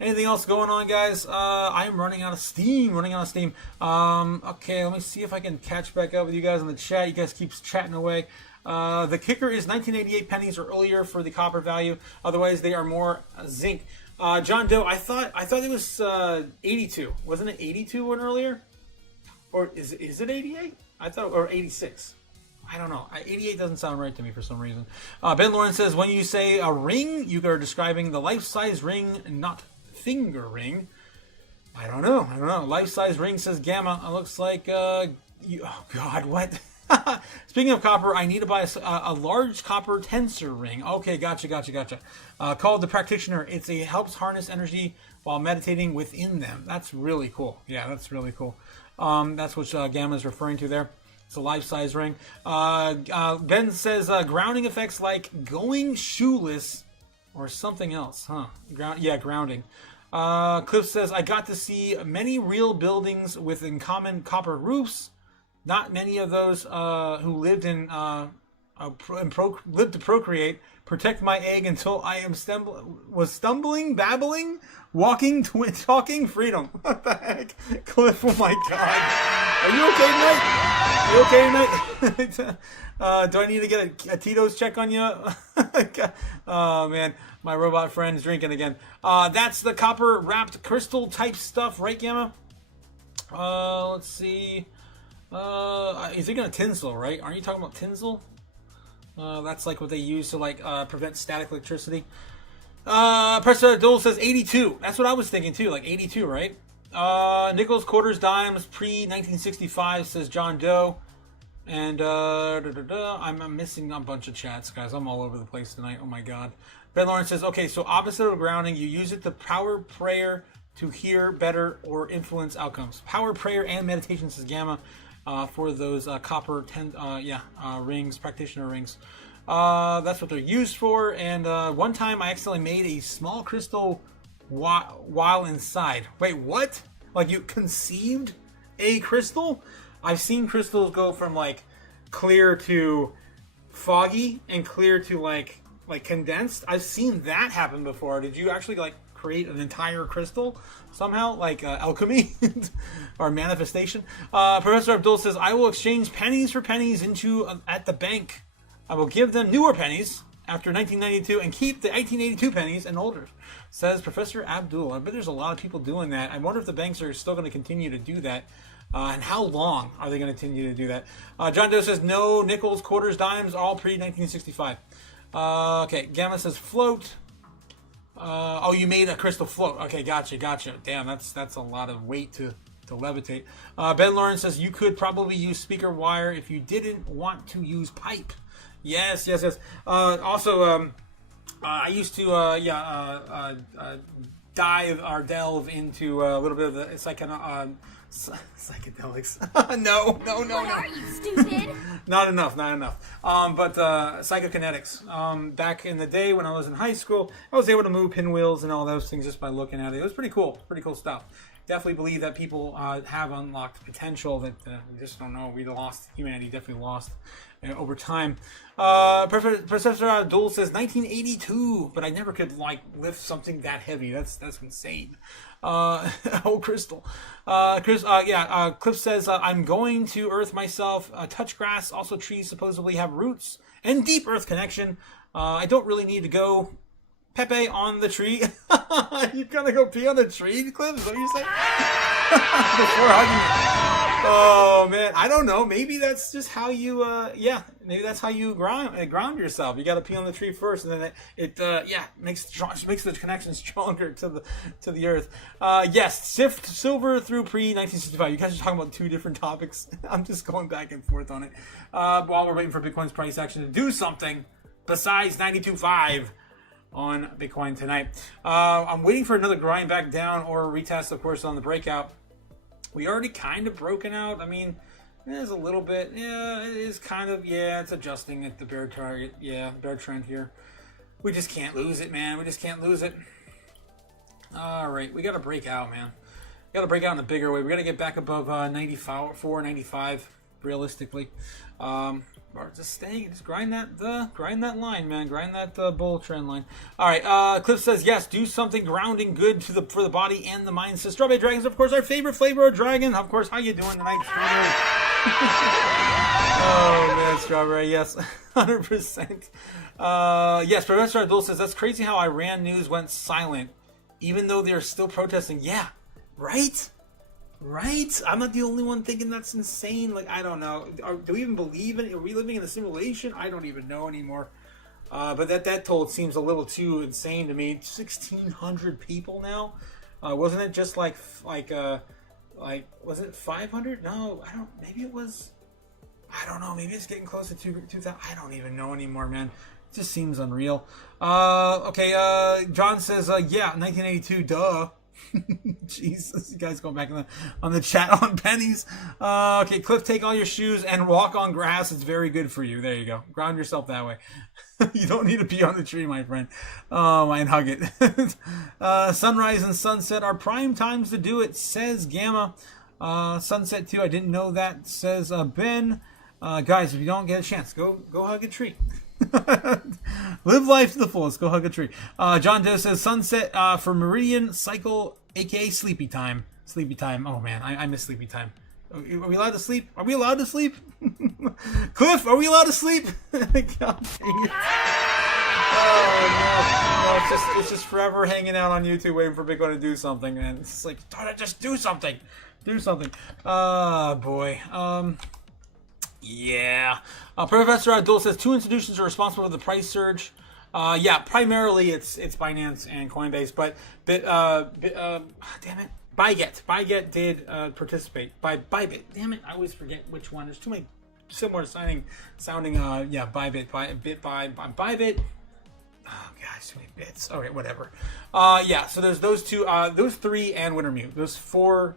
Anything else going on, guys? I'm running out of steam. Okay, let me see if I can catch back up with you guys in the chat. You guys keep chatting away. The kicker is 1988 pennies or earlier for the copper value. Otherwise, they are more zinc. John Doe, I thought it was 82. Wasn't it 82 one earlier? Or is it 88? I thought, or 86. I don't know. 88 doesn't sound right to me for some reason. Ben Lawrence says, when you say a ring, you are describing the life-size ring, not finger ring. I don't know. Life-size ring, says Gamma. It looks like, oh God, what? Speaking of copper, I need to buy a large copper tensor ring. Okay, gotcha. Called the Practitioner. It helps harness energy while meditating within them. That's really cool. Yeah, that's really cool. That's what Gamma is referring to there. It's a life-size ring. Ben says grounding effects like going shoeless or something else, huh? Grounding. Cliff says, I got to see many real buildings with in common copper roofs. Not many of those who lived lived to procreate. Protect my egg until I am stumbling, babbling, walking, talking, freedom. What the heck? Cliff, oh my God. Are you okay tonight? Do I need to get a Tito's check on you? Oh, man. My robot friend's drinking again. That's the copper-wrapped crystal type stuff, right, Gamma? Let's see. You're thinking of tinsel, right? Aren't you talking about tinsel? That's like what they use to prevent static electricity. Professor Duel says 82. That's what I was thinking too, like 82, right? Nickels, quarters, dimes, pre-1965, says John Doe. And I'm missing a bunch of chats, guys. I'm all over the place tonight. Oh my God. Ben Lawrence says, okay, so opposite of grounding, you use it to power prayer to hear better or influence outcomes. Power prayer and meditation, says Gamma. For those copper rings, practitioner rings. That's what they're used for. And one time I accidentally made a small crystal while inside. Wait, what? Like you conceived a crystal? I've seen crystals go from like clear to foggy and clear to like condensed. I've seen that happen before. Did you actually create an entire crystal somehow, like alchemy or manifestation? Professor Abdul says, I will exchange pennies for pennies at the bank. I will give them newer pennies after 1992 and keep the 1882 pennies and older, says Professor Abdul. I bet there's a lot of people doing that. I wonder if the banks are still going to continue to do that. And how long are they going to continue to do that? John Doe says, no, nickels, quarters, dimes, all pre-1965. Okay, Gamma says float. You made a crystal float. Okay, gotcha. Damn, that's a lot of weight to levitate. Ben Lawrence says you could probably use speaker wire if you didn't want to use pipe. Yes. Also, I used to dive or delve into a little bit of the psychedelics. No. What are you, stupid? Not enough. But psychokinetics. Back in the day when I was in high school, I was able to move pinwheels and all those things just by looking at it. It was pretty cool. Pretty cool stuff. Definitely believe that people have unlocked potential that we just don't know. Humanity definitely lost over time. Professor Abdul says 1982, but I never could lift something that heavy. That's insane. Crystal. Cliff says, I'm going to earth myself. Touch grass. Also, trees supposedly have roots and deep earth connection. I don't really need to go Pepe on the tree. You're gonna go pee on the tree, Cliff? Is that what you're saying? Before hugging. Oh man, I don't know. Maybe that's just how you. Maybe that's how you ground yourself. You got to pee on the tree first, and then it makes the connection stronger to the earth. Yes, sift silver through pre-1965. You guys are talking about two different topics. I'm just going back and forth on it while we're waiting for Bitcoin's price action to do something besides 92.5 on Bitcoin tonight. I'm waiting for another grind back down or a retest, of course, on the breakout. We already kind of broken out. I mean, there's a little bit. Yeah, it is kind of. Yeah, it's adjusting at the bear target. Yeah, bear trend here. We just can't lose it, man. We just can't lose it. All right, we got to break out, man. We got to break out in a bigger way. We got to get back above 94, 95, realistically. Or just grind that line, man. Grind that bull trend line. All right. Cliff says yes. Do something grounding good for the body and the mind. Says Strawberry Dragons, of course, our favorite flavor of dragon. Of course, how you doing tonight, Strawberry? Oh man, Strawberry. Yes, 100%. Yes, Professor Abdul says that's crazy how Iran news went silent, even though they're still protesting. Yeah, right. Right? I'm not the only one thinking that's insane. I don't know. Do we even believe in it? Are we living in a simulation? I don't even know anymore. But that toll seems a little too insane to me. 1,600 people now. Wasn't it just like was it 500? No, I don't. Maybe it was. I don't know. Maybe it's getting close to 2,000. I don't even know anymore, man. It just seems unreal. Okay. John says, yeah, 1982. Duh. Jesus, you guys go back on the chat on pennies. Okay, Cliff, take all your shoes and walk on grass. It's very good for you. There you go. Ground yourself that way. You don't need to pee on the tree, my friend. Oh, and hug it. Sunrise and sunset are prime times to do it, says Gamma. Sunset too. I didn't know that, says Ben. Guys, if you don't get a chance, go hug a tree. Live life to the fullest. Go hug a tree. John Doe says sunset for meridian cycle, aka sleepy time. Sleepy time. Oh man, I miss sleepy time. Are we allowed to sleep? Are we allowed to sleep? Cliff, are we allowed to sleep? God dang it. Oh no, it's just forever hanging out on YouTube waiting for Bitcoin to do something, man. It's like, just do something. Do something. Boy. Yeah. Professor Abdul says 2 institutions are responsible for the price surge. Yeah, primarily it's Binance and Coinbase, but damn it, Byget did participate. Bybit, damn it, I always forget which one. There's too many similar sounding. Yeah, Bybit. Oh gosh, too many bits. Okay, whatever. Yeah, so there's those two, those 3, and Wintermute. Those 4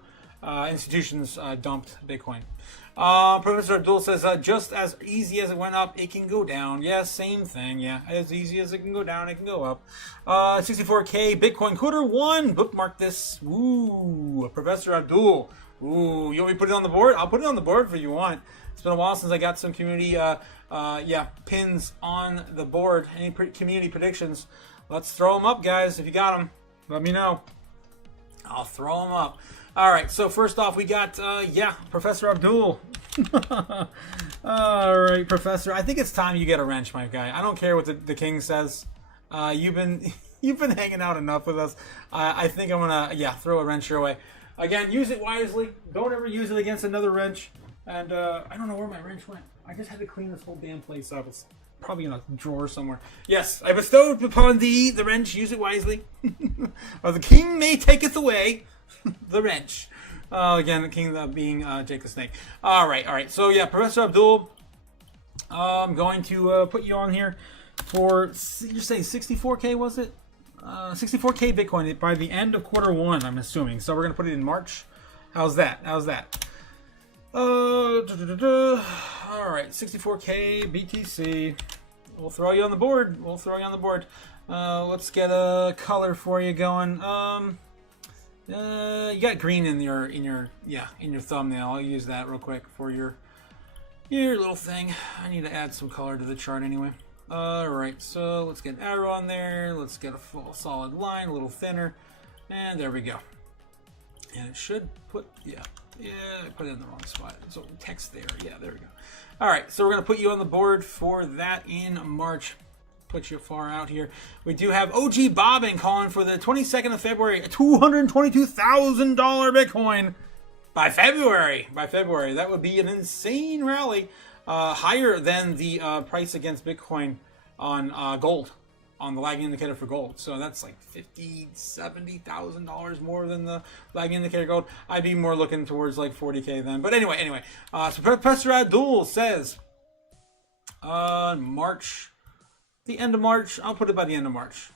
institutions dumped Bitcoin. Professor Abdul says, just as easy as it went up, it can go down. Yeah, same thing. Yeah, as easy as it can go down, it can go up. 64K Bitcoin Quarter 1. Bookmark this. Ooh, Professor Abdul. Ooh, you want me to put it on the board? I'll put it on the board if you want. It's been a while since I got some community, pins on the board. Any community predictions? Let's throw them up, guys. If you got them, let me know. I'll throw them up. All right, so first off, we got, Professor Abdul. All right, Professor. I think it's time you get a wrench, my guy. I don't care what the king says. You've been hanging out enough with us. I think I'm gonna, throw a wrench your way. Again, use it wisely. Don't ever use it against another wrench. And I don't know where my wrench went. I just had to clean this whole damn place up. It's probably in a drawer somewhere. Yes, I bestowed upon thee the wrench. Use it wisely, or the king may taketh away the wrench. Again, the king being Jake the Snake. All right. So yeah, Professor Abdul, I'm going to put you on here for, you're saying 64K, was it? 64K Bitcoin by the end of Quarter 1, I'm assuming. So we're gonna put it in March. How's that? All right, 64K BTC. We'll throw you on the board. Let's get a color for you going. You got green in your thumbnail. I'll use that real quick for your little thing. I need to add some color to the chart anyway. Alright, so let's get an arrow on there. Let's get a full solid line, a little thinner. And there we go. And it should put, I put it in the wrong spot. So text there. Yeah, there we go. Alright, so we're going to put you on the board for that in March. Put you far out here. We do have OG Bobbin calling for the 22nd of February, $222,000 Bitcoin by February. That would be an insane rally, higher than the price against Bitcoin on gold, on the lagging indicator for gold. So that's like $50,000-$70,000 more than the lagging indicator gold. I'd be more looking towards like 40K then. But anyway. So Professor Abdul says March. The end of March, I'll put it by the end of March.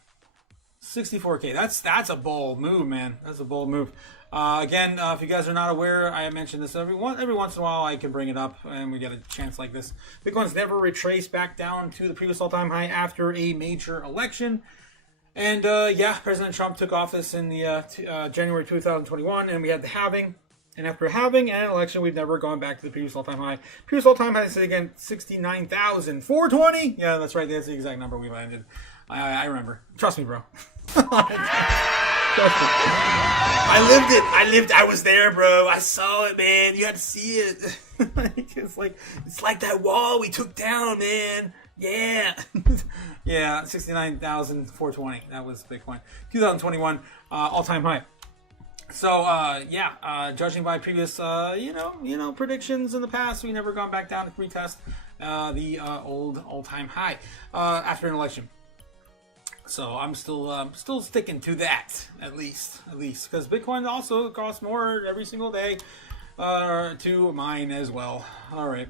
64K. That's a bold move, man. That's a bold move. Again, if you guys are not aware, I mentioned this every once in a while. I can bring it up, and we get a chance like this. Bitcoin's never retraced back down to the previous all-time high after a major election. And President Trump took office in the January 2021, and we had the halving. And after having an election, we've never gone back to the previous all-time high. Previous all-time high is again 69,420. Yeah, that's right. That's the exact number we landed. I remember. Trust me, bro. Trust me. I lived. I was there, bro. I saw it, man. You had to see it. It's like that wall we took down, man. Yeah. Yeah, 69,420. That was Bitcoin. 2021 all-time high. So, judging by previous, predictions in the past, we never gone back down to retest the all-time high after an election. So I'm still sticking to that at least because Bitcoin also costs more every single day to mine as well. All right.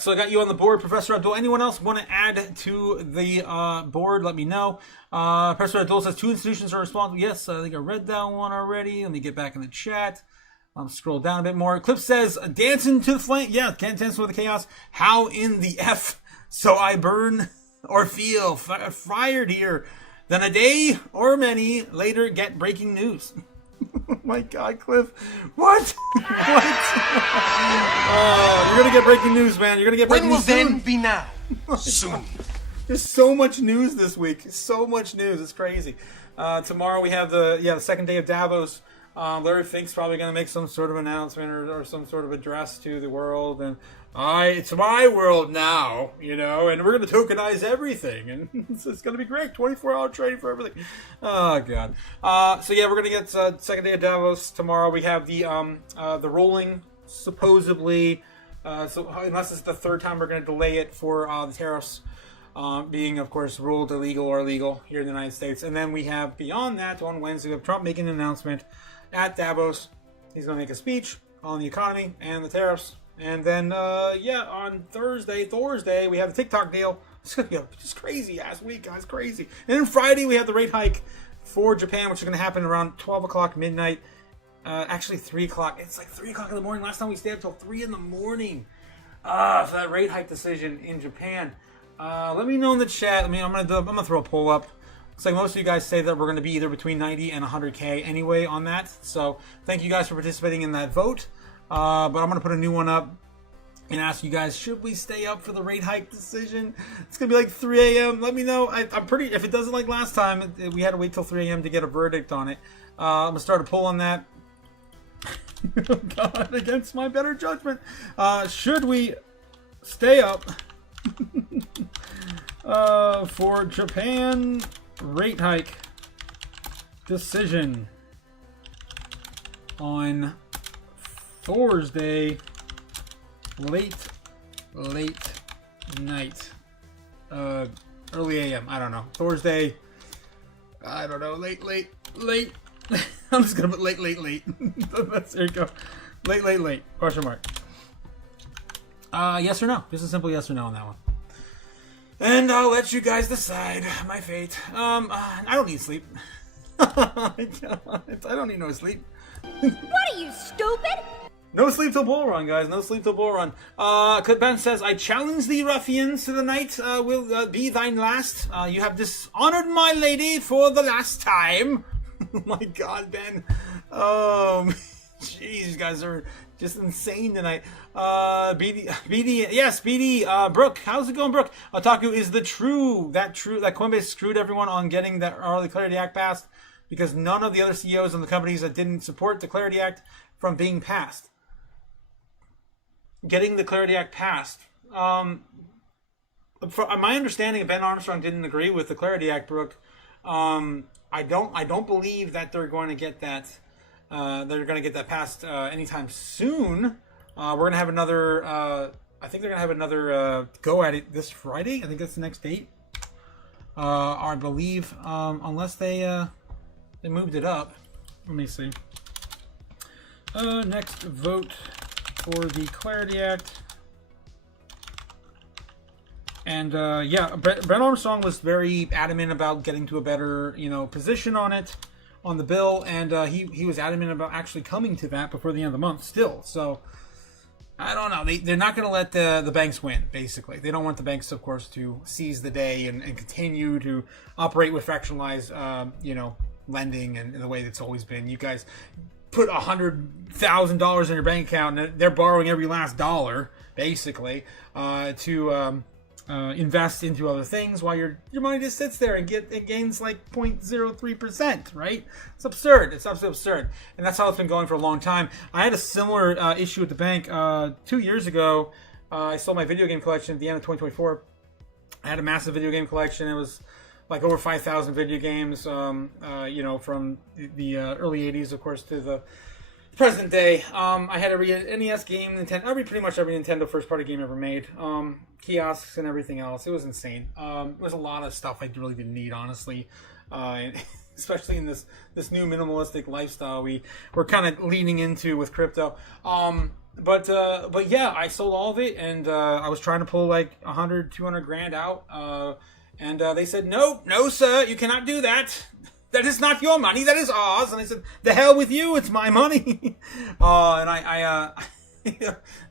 So I got you on the board, Professor Abdul. Anyone else want to add to the board? Let me know. Professor Abdul says 2 institutions are responsible. Yes, I think I read that one already. Let me get back in the chat. Scroll down a bit more. Clip says dancing to the flame. Yeah, can't dance with the chaos. How in the F? So I burn or feel fired here. Then a day or many later get breaking news. Oh my God, Cliff. What? You're going to get breaking news, man. You're going to get breaking news soon. When will then be now? Soon. There's so much news this week. So much news. It's crazy. Tomorrow we have the second day of Davos. Larry Fink's probably going to make some sort of announcement or some sort of address to the world. And it's my world now, and we're going to tokenize everything. And it's going to be great. 24-hour trading for everything. Oh, God. So, yeah, we're going to get second day of Davos tomorrow. We have the rolling, supposedly. So unless it's the third time, we're going to delay it for the tariffs being, of course, ruled illegal or legal here in the United States. And then we have, beyond that, on Wednesday, we have Trump making an announcement at Davos. He's going to make a speech on the economy and the tariffs. And then, on Thursday, we have the TikTok deal. It's going to be a just crazy-ass week, guys, crazy. And then Friday, we have the rate hike for Japan, which is going to happen around 12 o'clock midnight. Actually, 3 o'clock. It's like 3 o'clock in the morning. Last time we stayed up till 3 in the morning for that rate hike decision in Japan. Let me know in the chat. I'm gonna throw a poll up. Looks like most of you guys say that we're going to be either between 90 and 100K anyway on that. So thank you guys for participating in that vote. But I'm going to put a new one up and ask you guys, should we stay up for the rate hike decision? It's going to be like 3 a.m. Let me know. If it doesn't like last time, we had to wait till 3 a.m. to get a verdict on it. I'm going to start a poll on that. Oh, God, against my better judgment. Should we stay up for Japan rate hike decision on Thursday late night, early AM? I don't know. Thursday, I don't know. Late. I'm just gonna put late. There you go. Late. Question mark. Yes or no? Just a simple yes or no on that one. And I'll let you guys decide my fate. I don't need sleep. I don't need no sleep. What are you, stupid? No sleep till bull run, guys. No sleep till bull run. Ben says, I challenge thee, ruffians, to the night will be thine last. You have dishonored my lady for the last time. Oh my God, Ben. Jeez, you guys are just insane tonight. BD, yes, BD, Brooke, how's it going, Brooke? Otaku is that Coinbase screwed everyone on getting the early Clarity Act passed because none of the other CEOs and the companies that didn't support the Clarity Act from being passed. Getting the Clarity Act passed. From my understanding, Ben Armstrong didn't agree with the Clarity Act, Brooke. I don't believe that they're going to get that. They're going to get that passed anytime soon. We're going to have another. I think they're going to have another go at it this Friday. I think that's the next date. I believe, unless they moved it up. Let me see. Next vote for the Clarity Act. And Brent Armstrong was very adamant about getting to a better, position on it, on the bill, and he was adamant about actually coming to that before the end of the month still. So I don't know. They're not going to let the banks win. Basically, they don't want the banks, of course, to seize the day and continue to operate with fractionalized, lending and in the way that's always been. You guys put $100,000 in your bank account, and they're borrowing every last dollar, basically, to invest into other things while your money just sits there and gains like 0.03%, right? It's absurd. It's absolutely absurd. And that's how it's been going for a long time. I had a similar issue at the bank 2 years ago. I sold my video game collection at the end of 2024. I had a massive video game collection. It was like over 5,000 video games, from the early 80s, of course, to the present day. I had every NES game, pretty much every Nintendo first party game ever made. Kiosks and everything else. It was insane. It was a lot of stuff I really didn't need, honestly. Especially in this new minimalistic lifestyle we're kind of leaning into with crypto. But yeah, I sold all of it, and I was trying to pull like 100, 200 grand out. And they said, no, sir, you cannot do that. That is not your money. That is ours. And I said, the hell with you. It's my money. And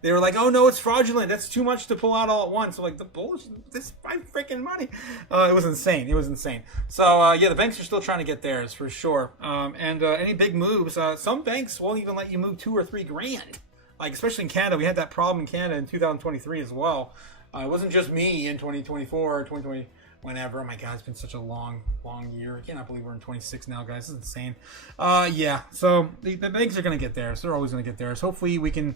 they were like, oh no, it's fraudulent. That's too much to pull out all at once. I'm like, the bullshit. This is my freaking money. It was insane. So yeah, the banks are still trying to get theirs for sure. And any big moves, some banks won't even let you move 2 or 3 grand. Like, especially in Canada, we had that problem in Canada in 2023 as well. It wasn't just me in 2024 or 2020. Whenever. Oh my god, it's been such a long year. I cannot believe we're in 26 now, guys. This is insane. Yeah, so the banks are going to get theirs. They're always going to get theirs. Hopefully we can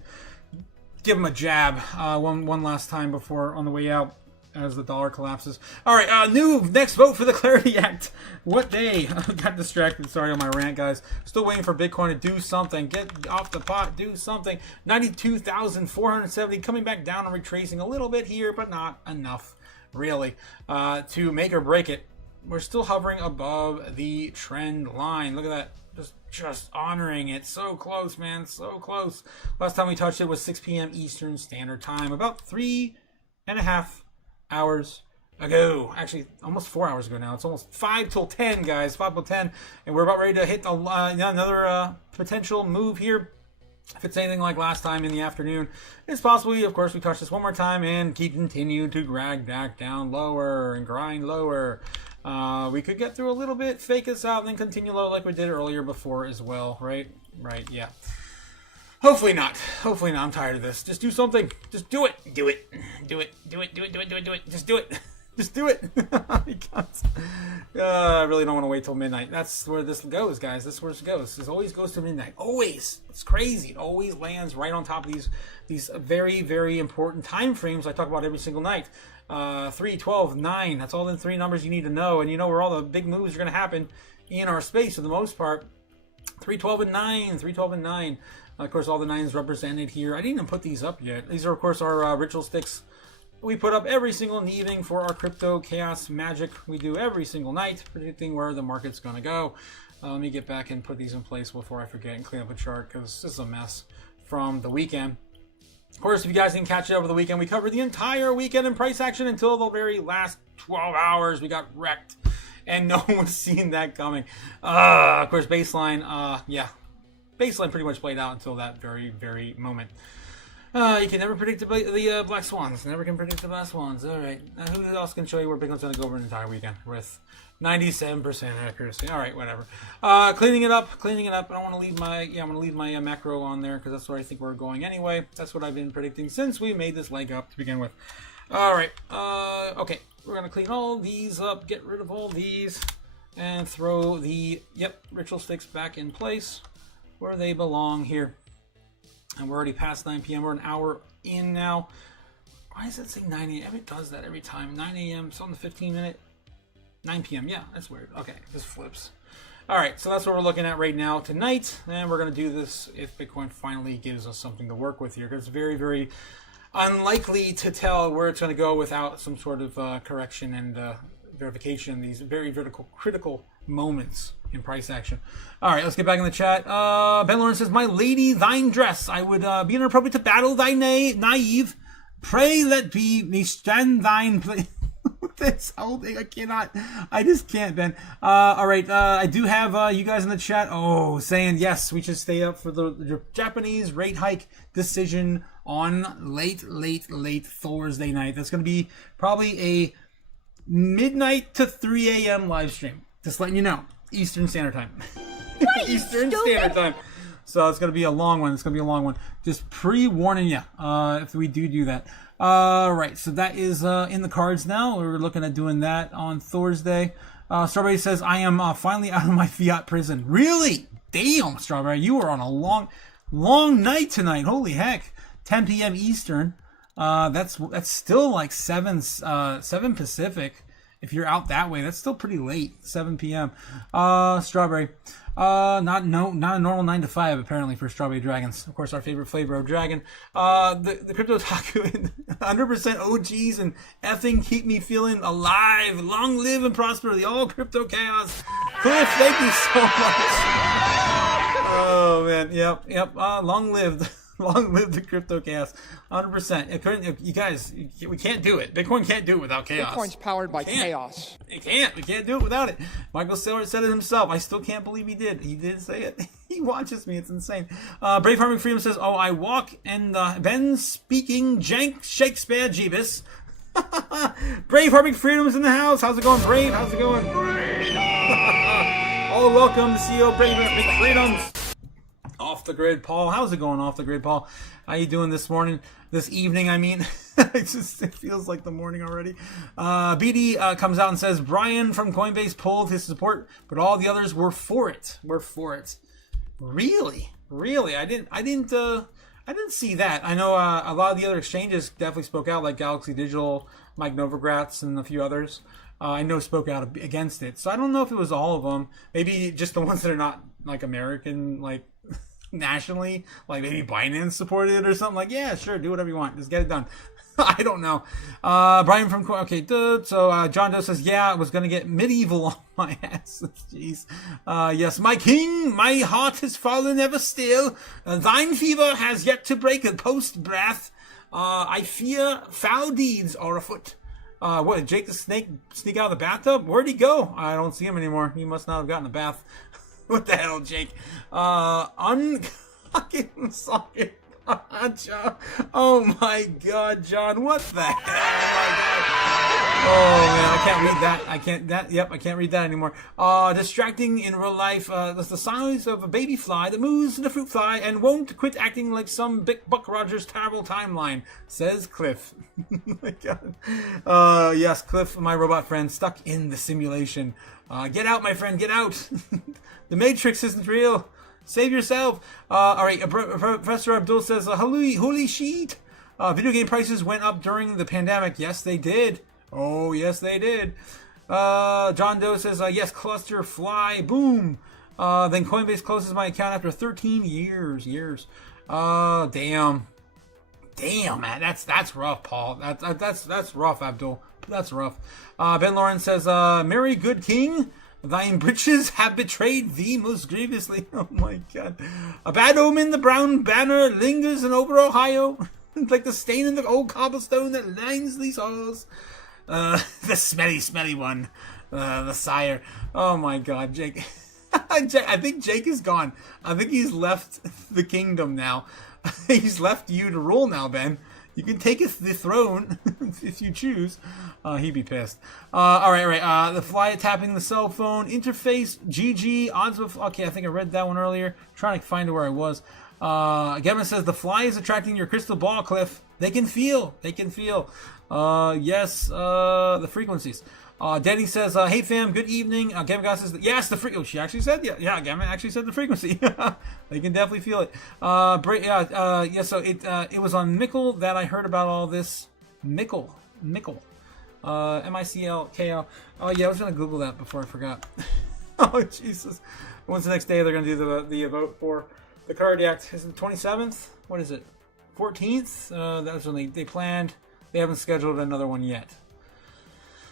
give them a jab one last time before on the way out as the dollar collapses. All right, next vote for the Clarity Act. What day? I got distracted. Sorry on my rant, guys. Still waiting for Bitcoin to do something. Get off the pot. Do something. 92,470 coming back down and retracing a little bit here, but not enough. Really, to make or break it. We're still hovering above the trend line. Look at that. Just honoring it. So close, man. So close. Last time we touched it was 6 p.m. Eastern Standard Time. About 3.5 hours ago. Actually, almost 4 hours ago now. It's almost 5 till 10, guys. 5 till 10. And we're about ready to hit another potential move here. If it's anything like last time in the afternoon, it's possibly, of course, we touch this one more time and continue to drag back down lower and grind lower. We could get through a little bit, fake us out, and then continue low like we did earlier before as well, right? Right, yeah. Hopefully not. I'm tired of this. Just do something. Just do it. Do it. Just do it. Just do it. Because, I really don't want to wait till midnight. That's where this goes, guys. This is where it goes. This always goes to midnight. Always. It's crazy. It always lands right on top of these very, very important time frames I talk about every single night. 3, 12, 9. That's all the 3 numbers you need to know. And you know where all the big moves are going to happen in our space for the most part. 3, 12, and 9. 3, 12, and 9. Of course, all the 9s represented here. I didn't even put these up yet. These are, of course, our ritual sticks we put up every single evening for our crypto chaos magic we do every single night, predicting where the market's going to go. Let me get back and put these in place before I forget and clean up a chart, because this is a mess from the weekend. Of course, if you guys didn't catch it over the weekend, we covered the entire weekend in price action until the very last 12 hours. We got wrecked, and no one was seeing that coming. Of course, baseline, yeah. Baseline pretty much played out until that very, very moment. You can never predict the black swans. Never can predict the black swans. All right. Who else can show you where Bitcoin's going to go over an entire weekend with 97% accuracy? All right, whatever. Cleaning it up. I don't want to leave my, I'm going to leave my macro on there because that's where I think we're going anyway. That's what I've been predicting since we made this leg up to begin with. All right. Okay. We're going to clean all these up, get rid of all these, and throw the, ritual sticks back in place where they belong here. And we're already past 9 p.m. We're an hour in now. Why does it say 9 a.m.? It does that every time. 9 a.m. It's on the 15-minute. 9 p.m. Yeah, that's weird. Okay, this flips. All right, so that's what we're looking at right now tonight. And we're going to do this if Bitcoin finally gives us something to work with here. Because it's very, very unlikely to tell where it's going to go without some sort of correction and verification. These very critical moments in price action. All right, let's get back in the chat. Ben Lawrence says, "My lady, thine dress. I would be inappropriate to battle thy naive. Pray let be me stand thine place." This whole thing, I cannot. I just can't, Ben. All right, I do have you guys in the chat. Oh, saying yes, we should stay up for the Japanese rate hike decision on late Thursday night. That's going to be probably a midnight to 3 a.m. live stream. Just letting you know. Eastern Standard Time. Eastern Standard Time. So it's going to be a long one. Just pre-warning you if we do that. Right. So that is in the cards now. We're looking at doing that on Thursday. Strawberry says, "I am finally out of my fiat prison." Really? Damn, Strawberry. You were on a long night tonight. Holy heck. 10 p.m. Eastern. That's still like 7 Pacific. if you're out that way, that's still pretty late, 7 p.m. Strawberry. Not a normal 9 to 5 apparently for Strawberry Dragons. Of course, our favorite flavor of dragon. The Crypto Otaku, 100% OGs and effing keep me feeling alive. Long live and prosper the all crypto chaos. Cliff, thank you so much. Oh man, yep. Long lived. Long live the crypto chaos. 100%. You guys, we can't do it. Bitcoin can't do it without chaos. Bitcoin's powered by chaos. It can't. We can't do it without it. Michael Saylor said it himself. I still can't believe he did. He did say it. He watches me. It's insane. Brave Harming Freedom says, "Oh, I walk and Ben speaking jank Shakespeare Jeebus." Brave Harming Freedom's in the house. How's it going, Brave? How's it going? Oh, welcome to CEO Brave Harming Freedoms. Off the grid, Paul. How's it going, off the grid, Paul? How you doing this morning? This evening, I mean. It feels like the morning already. BD comes out and says Brian from Coinbase pulled his support, but all the others were for it. Really? I didn't see that. I know a lot of the other exchanges definitely spoke out, like Galaxy Digital, Mike Novogratz, and a few others. I know spoke out against it. So I don't know if it was all of them. Maybe just the ones that are not like American, like nationally, like maybe Binance supported it or something. Like, yeah, sure, do whatever you want, just get it done. I don't know. Brian from so John Doe says, yeah, I was gonna get medieval on my ass. Jeez. Yes, my king, my heart has fallen ever still. Thine fever has yet to break a post breath. I fear foul deeds are afoot. What, did Jake the Snake sneak out of the bathtub? Where'd he go? I don't see him anymore. He must not have gotten a bath. What the hell, Jake? Unfucking socket. Oh my god, John. What the hell? Oh man, I can't read that. I can't read that anymore. Distracting in real life. That's the size of a baby fly that moves in a fruit fly and won't quit acting like some big Buck Rogers terrible timeline, says Cliff. Oh my god. Yes, Cliff, my robot friend, stuck in the simulation. Get out, my friend, get out. The Matrix isn't real. Save yourself. All right, Professor Abdul says, holy shit. Video game prices went up during the pandemic. Yes, they did. Oh, yes, they did. John Doe says, yes, cluster fly, boom. Then Coinbase closes my account after 13 years. Damn, man, that's rough, Paul. That's rough, Abdul. That's rough. Ben Lawrence says, Mary, good king, thine breeches have betrayed thee most grievously. Oh my god. A bad omen, the brown banner lingers in over Ohio, like the stain in the old cobblestone that lines these halls. The smelly one. The sire. Oh my god, Jake. I think Jake is gone. I think he's left the kingdom now. He's left you to rule now, Ben. You can take the throne if you choose. He'd be pissed. All right. The fly tapping the cell phone interface. GG. Odds of. Okay, I think I read that one earlier. Trying to find where I was. Gavin says the fly is attracting your crystal ball, Cliff. They can feel. Yes. The frequencies. Denny says, hey fam, good evening. Gavin Goss says, yes, the frequency. Oh, she actually said, yeah, Gavin actually said the frequency. They can definitely feel it. So it was on Mickle that I heard about all this. Mickle. M-I-C-L-K-L. Oh yeah, I was going to Google that before I forgot. Oh, Jesus. When's the next day they're going to do the vote for the cardiac? Is it the 27th? What is it? 14th? That was when they planned. They haven't scheduled another one yet.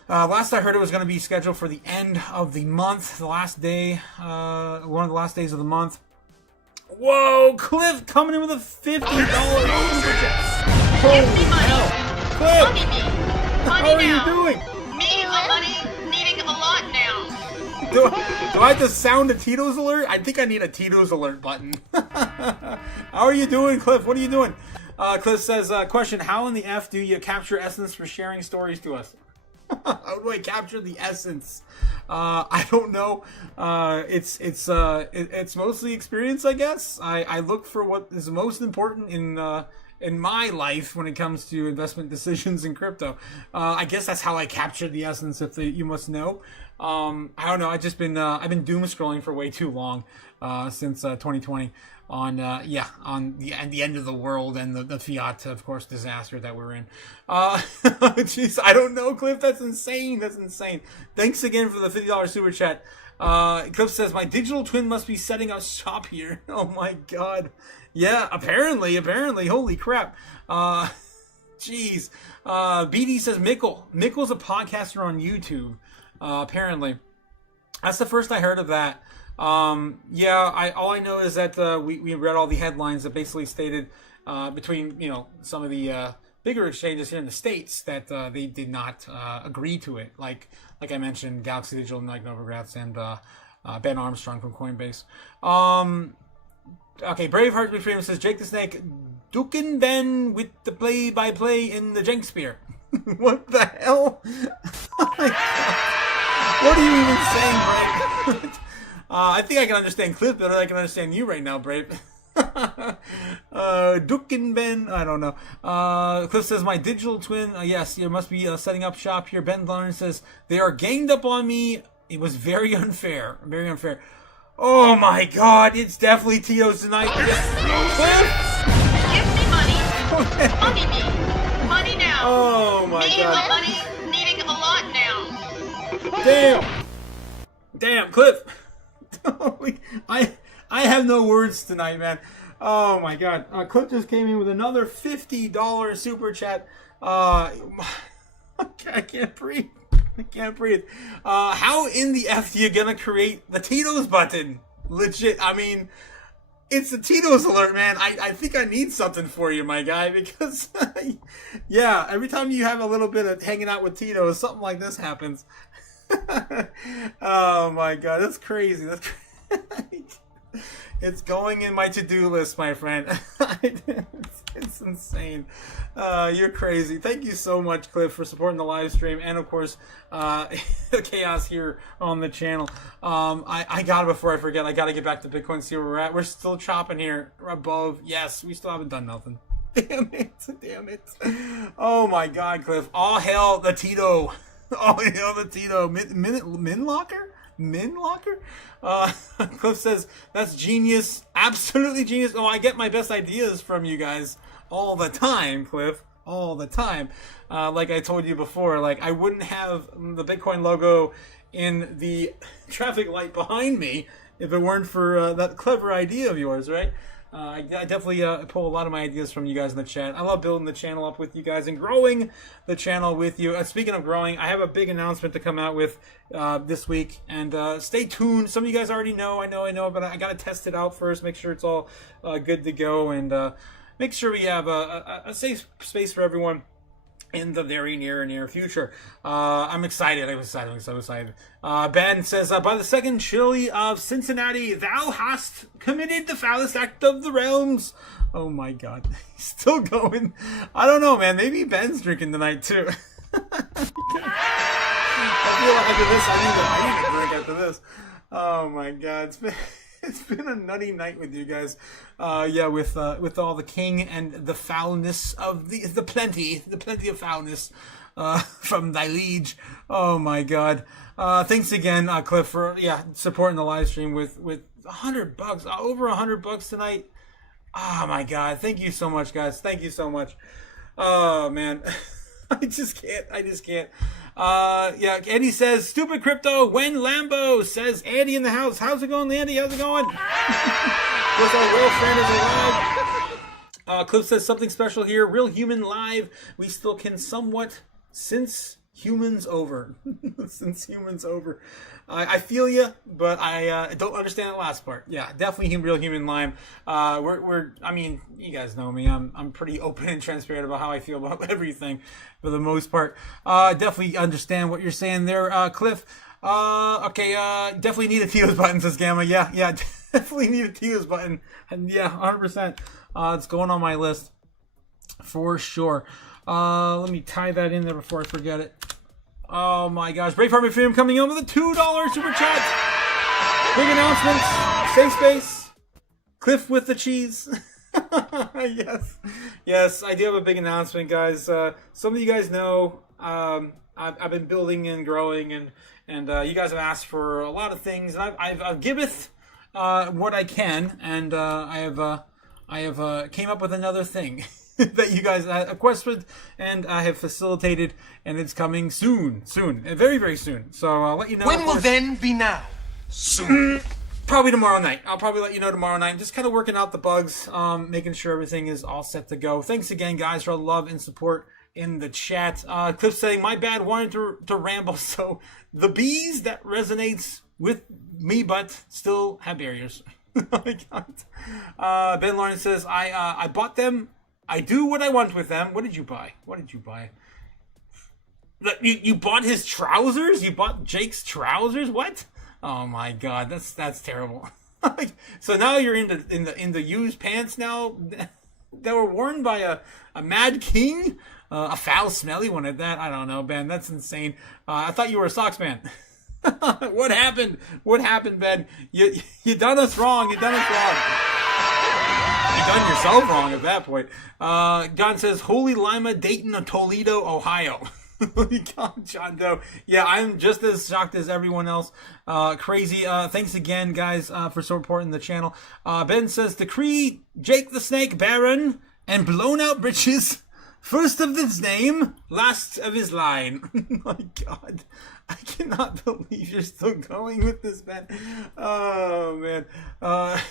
Last I heard, it was going to be scheduled for the end of the month, the last day, one of the last days of the month. Whoa, Cliff coming in with a $50 Give me money. Cliff, Money me. how are you doing? Me, money needing a lot now. Do I have to sound a Tito's alert? I think I need a Tito's alert button. How are you doing, Cliff? What are you doing? Cliff says, question, how in the F do you capture essence for sharing stories to us? How do I capture the essence? I don't know. It's mostly experience, I guess. I look for what is most important in in my life when it comes to investment decisions in crypto. I guess that's how I captured the essence, if you must know. I don't know. I've been doom scrolling for way too long since 2020 on the end of the world and the fiat, of course, disaster that we're in. Jeez, I don't know, Cliff. That's insane. That's insane. Thanks again for the $50 super chat. Cliff says, my digital twin must be setting up shop here. Oh my god. Yeah, apparently. Holy crap. Jeez. BD says, Mickle's a podcaster on YouTube. Apparently. That's the first I heard of that. All I know is that we read all the headlines that basically stated between some of the bigger exchanges here in the States that they did not agree to it. Like I mentioned, Galaxy Digital, Nike Novogratz, and Ben Armstrong from Coinbase. Okay, Braveheart Reframe says, Jake the Snake, Dukin Ben with the play-by-play in the Jenk Spear. What the hell? Oh my God. What are you even saying, Brave? I think I can understand Cliff better than I can understand you right now, Brave. Dukin Ben, I don't know. Cliff says, my digital twin, yes, you must be setting up shop here. Ben Lawrence says, they are ganged up on me. It was very unfair. Very unfair. Oh my god, it's definitely Tito's tonight. Cliff! Give me money. Money me. Money now. Oh my god. Money needing a lot now. Damn, Cliff. I have no words tonight, man. Oh my god. Cliff just came in with another $50 super chat. I can't breathe. I can't breathe. How in the F are you gonna create the Tito's button? Legit. I mean, it's the Tito's alert, man. I think I need something for you, my guy, because yeah, every time you have a little bit of hanging out with Tito's, something like this happens. Oh my god, that's crazy. That's crazy. It's going in my to-do list, my friend. It's insane. You're crazy. Thank you so much, Cliff, for supporting the live stream, and of course, the chaos here on the channel. I gotta, before I forget, I gotta get back to Bitcoin, see where we're at. We're still chopping here above. Yes, we still haven't done nothing. Damn it. Oh my god, Cliff. All hail the Tito. All hail the Tito. Min locker? Cliff says, that's genius. Absolutely genius. Oh, I get my best ideas from you guys all the time, Cliff. All the time. Like I told you before, like I wouldn't have the Bitcoin logo in the traffic light behind me if it weren't for that clever idea of yours, right? I definitely pull a lot of my ideas from you guys in the chat. I love building the channel up with you guys and growing the channel with you. Speaking of growing, I have a big announcement to come out with this week, and stay tuned. Some of you guys already know, I know, but I got to test it out first, make sure it's all good to go, and make sure we have a safe space for everyone in the very near future. I'm excited. I'm so excited. Ben says, by the second chili of Cincinnati, thou hast committed the foulest act of the realms. Oh my god. He's still going. I don't know, man. Maybe Ben's drinking tonight too. I feel like after this, I need to drink after this. Oh my god. It's been a nutty night with you guys. With all the king and the foulness of the plenty of foulness from thy liege. Oh my god. Thanks again, Cliff, for supporting the live stream with $100, over $100 tonight. Oh my god. Thank you so much, guys. Thank you so much. Oh man. I just can't. Andy says, stupid crypto when Lambo, says Andy in the house. How's it going, Andy? How's it going? What's our real friend is alive? Cliff says, something special here. Real human live. We still can somewhat since humans over. Since humans over. I feel you, but I don't understand the last part. Yeah, definitely real human lime. I mean, you guys know me. I'm pretty open and transparent about how I feel about everything, for the most part. Definitely understand what you're saying there, Cliff. Okay. Definitely need a Tito's button, says Gamma. Yeah. Definitely need a Tito's button, and 100%. It's going on my list for sure. Let me tie that in there before I forget it. Oh my gosh. Braveheart Freedom coming in with a $2 super chat. Big announcements. Safe space. Cliff with the cheese. Yes, I do have a big announcement, guys. Some of you guys know I've been building and growing, and you guys have asked for a lot of things, and I've giveth what I can, and I have came up with another thing that you guys requested, and I have facilitated, and it's coming soon, very, very soon. So I'll let you know. When will then be now? Soon. Probably tomorrow night. I'll probably let you know tomorrow night. I'm just kind of working out the bugs, making sure everything is all set to go. Thanks again, guys, for all the love and support in the chat. Cliff saying, my bad, wanted to ramble. So the bees, that resonates with me, but still have barriers. I can't. Ben Lawrence says, I bought them. I do what I want with them. What did you buy? You bought his trousers? You bought Jake's trousers? What? Oh my God, that's terrible. So now you're in the used pants now that were worn by a mad king, a foul, smelly one at that. I don't know, Ben. That's insane. I thought you were a socks man. What happened? What happened, Ben? You done us wrong. You done us wrong. You done yourself wrong at that point. John says, Holy Lima, Dayton, Toledo, Ohio. John Doe. Yeah, I'm just as shocked as everyone else. Crazy. Thanks again, guys, for supporting the channel. Ben says, decree Jake the Snake Baron and blown out britches. First of his name, last of his line. My God. I cannot believe you're still going with this, man. Oh, man. The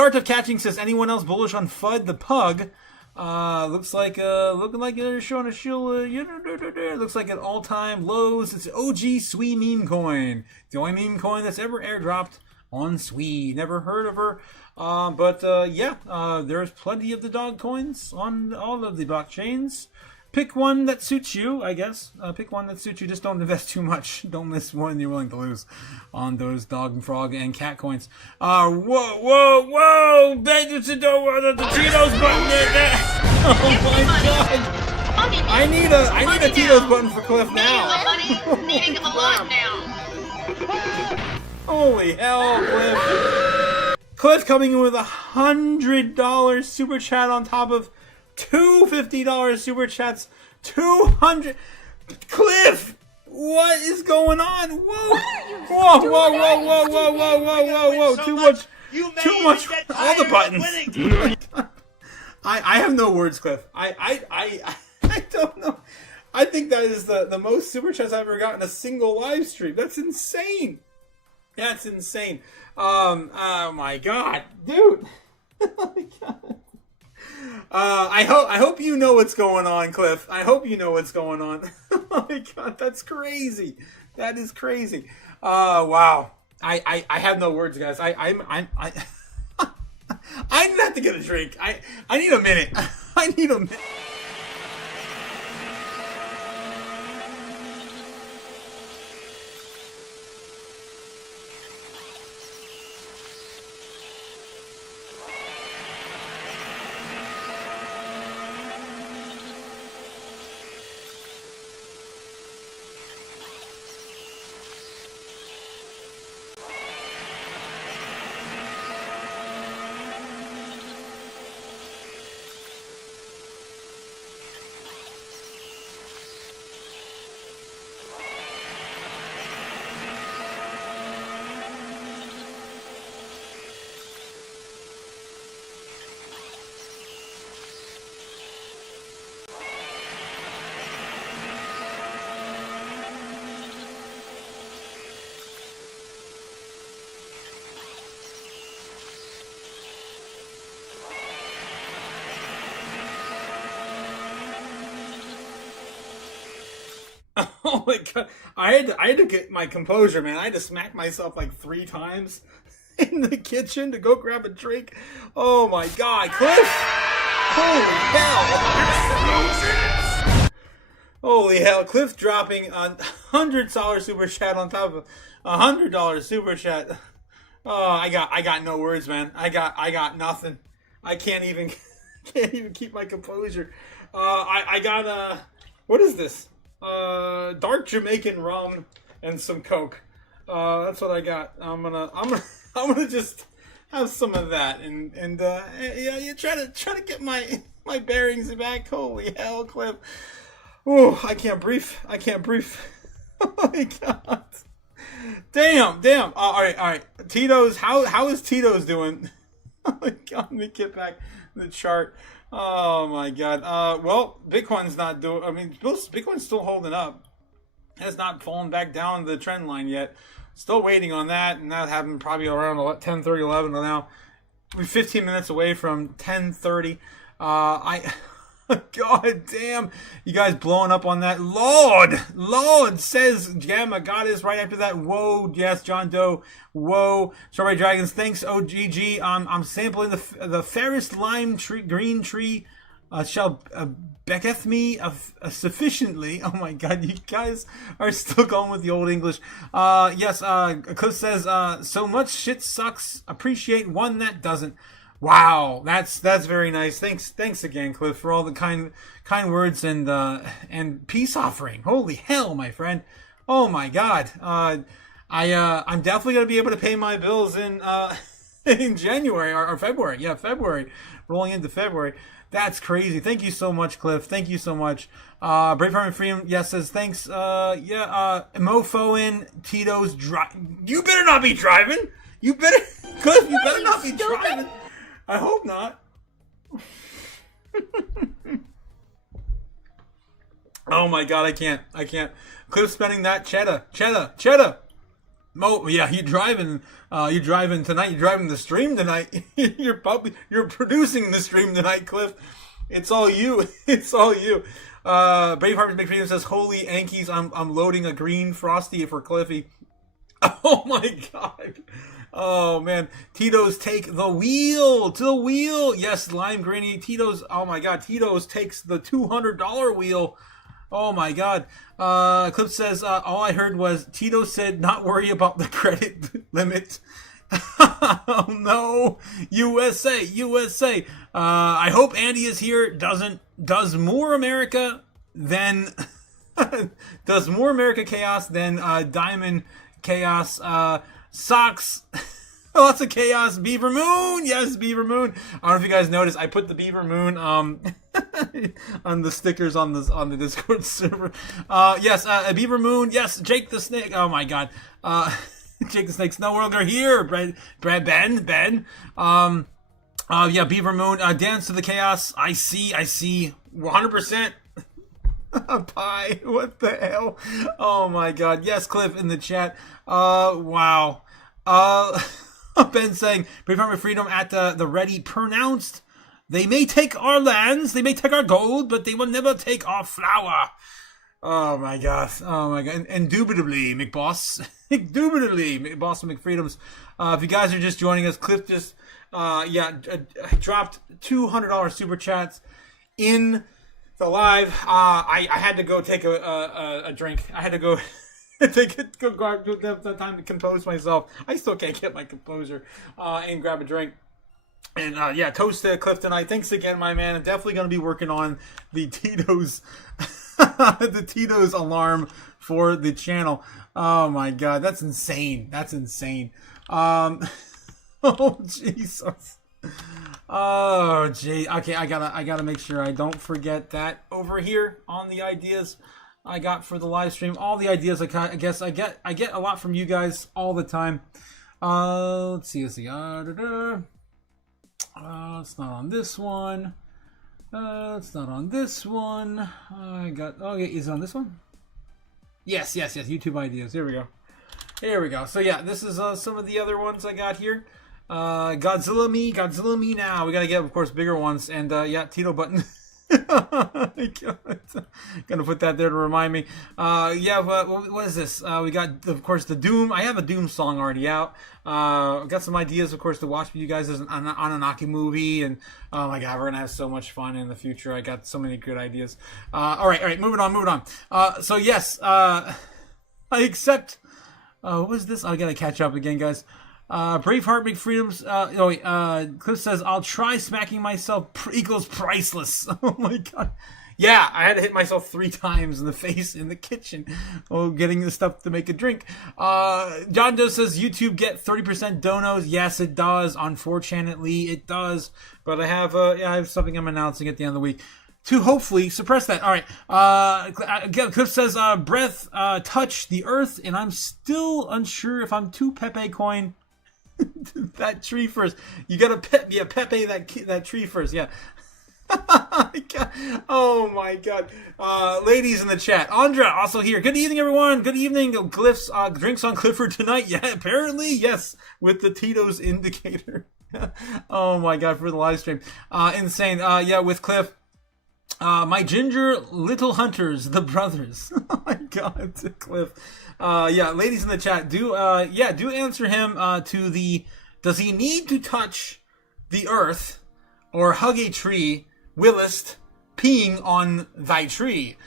Art of Catching says, anyone else bullish on Fudd the Pug? Looks like looking like they're showing a shield. Looks like at all-time lows. It's OG Swee meme coin, the only meme coin that's ever airdropped on Swee. Never heard of her, but there's plenty of the dog coins on all of the blockchains. Pick one that suits you, I guess. Pick one that suits you. Just don't invest too much. Don't miss one you're willing to lose on those dog and frog and cat coins. Whoa! Beg you to do the Tito's button there. Oh my God! I need a Tito's button for Cliff now. Needing a lot now. Holy hell, Cliff! Cliff coming in with $100 super chat on top of two $50 super chats. 200. Cliff, what is going on? Whoa! Too much. All the buttons. I have no words, Cliff. I don't know. I think that is the most super chats I've ever gotten in a single live stream. That's insane. That's insane. Oh my God, dude. Oh my God. I hope you know what's going on, Cliff. I hope you know what's going on. Oh my God, that's crazy. That is crazy. Wow. I have no words, guys. I'm gonna have to get a drink. I need a minute. I need a minute. Oh my God, I had to get my composure, man. I had to smack myself like 3 times in the kitchen to go grab a drink. Oh my God, Cliff! Holy hell! Holy hell, Cliff dropping a $100 super chat on top of a $100 super chat. Oh, I got no words, man. I got nothing. I can't even keep my composure. I got what is this? Dark Jamaican rum and some Coke. That's what I got. I'm gonna just have some of that, and yeah, you try to get my bearings back. Holy hell, Cliff! Oh, I can't breathe. Oh my god! Damn! All right. Tito's, how is Tito's doing? Oh my god! Let me get back to the chart. Oh my god. Well, Bitcoin's not doing. I mean, Bitcoin's still holding up. Has not fallen back down the trend line yet. Still waiting on that, and that happened probably around 10:30, 11 now. We're 15 minutes away from 10:30. God damn, you guys blowing up on that. Lord, says Gamma Goddess right after that. Whoa, yes, John Doe. Whoa, Strawberry Dragons. Thanks, OGG. I'm sampling the fairest lime tree, green tree. Shall becketh me sufficiently. Oh my god, you guys are still going with the old English. Yes, Cliff says, so much shit sucks. Appreciate one that doesn't. Wow, that's very nice. Thanks again, Cliff, for all the kind words and peace offering. Holy hell, my friend. Oh my god. I'm definitely gonna be able to pay my bills in January or February. Yeah, February. Rolling into February. That's crazy. Thank you so much, Cliff. Thank you so much. Brave Harmon Freedom, yes, says thanks. Mofo in Tito's You better not be driving. Cliff, you better not be driving. I hope not. Oh my god, I can't. Cliff spending that cheddar. Mo, yeah, you're driving tonight. You're driving the stream tonight. You're producing the stream tonight, Cliff. It's all you. Braveheart McFreedom says, "Holy Yankees, I'm loading a green frosty for Cliffy." Oh my god. Oh man, Tito's take the wheel to the wheel. Yes, Lime Granny. Tito's. Oh my god, Tito's takes the $200 wheel. Oh my god. Clip says, all I heard was Tito said not worry about the credit limit. Oh no. USA. I hope Andy is here. Does more America chaos than Diamond Chaos. Socks. Lots of chaos. Beaver Moon. Yes, Beaver Moon. I don't know if you guys noticed. I put the Beaver Moon on the stickers on the Discord server. Yes, Beaver Moon. Yes, Jake the Snake. Oh my god. Jake the Snake's no longer here. Ben. Yeah, Beaver Moon. Dance to the chaos. I see. 100%. Pie. What the hell? Oh my god. Yes, Cliff in the chat. Wow. Ben saying, Brave Heart Freedom at the ready pronounced. They may take our lands, they may take our gold, but they will never take our flour. Oh my god. Indubitably, McBoss. McBoss and McFreedoms. If you guys are just joining us, Cliff just, dropped $200 super chats in the live. I had to go take a drink. I had to go go time to compose myself. I still can't get my composure and grab a drink. And toast to Cliff tonight. Thanks again, my man. I'm definitely going to be working on the Tito's the Tito's alarm for the channel. Oh my god, that's insane. Oh Jesus. Oh gee. Okay, I gotta make sure I don't forget that over here on the ideas I got for the live stream. All the ideas I guess I get a lot from you guys all the time. Let's see. It's not on this one. It's not on this one. Is it on this one? Yes. YouTube ideas. Here we go. So yeah, this is some of the other ones I got here. Godzilla me now. We gotta get, of course, bigger ones. And Tito button. Gonna put that there to remind me. But what is this? We got, of course, the Doom. I have a Doom song already out. Got some ideas, of course, to watch with you guys as an Anunnaki movie, and oh my god, we're gonna have so much fun in the future. I got so many good ideas. All right, moving on. So yes, I accept. What was this? I gotta catch up again, guys. Braveheart McFreedoms. Cliff says, I'll try smacking myself equals priceless. Oh my god. Yeah, I had to hit myself 3 times in the face in the kitchen getting the stuff to make a drink. John Doe says, YouTube get 30% donos. Yes, it does. Unfortunately, it does. But I have something I'm announcing at the end of the week to hopefully suppress that. All right. Cliff says, breath touch the earth, and I'm still unsure if I'm too Pepe coin that tree first. You gotta Pepe that tree first. Yeah. Oh my god. Ladies in the chat. Andra also here. Good evening, everyone. Good evening. Glyphs, drinks on Clifford tonight. Yeah, apparently, yes. With the Tito's indicator. Oh my god, for the live stream. Insane. Yeah, with Cliff. My ginger little hunters, the brothers. Oh my god, Cliff. Yeah, ladies in the chat, do answer him to the, does he need to touch the earth or hug a tree whilst peeing on thy tree?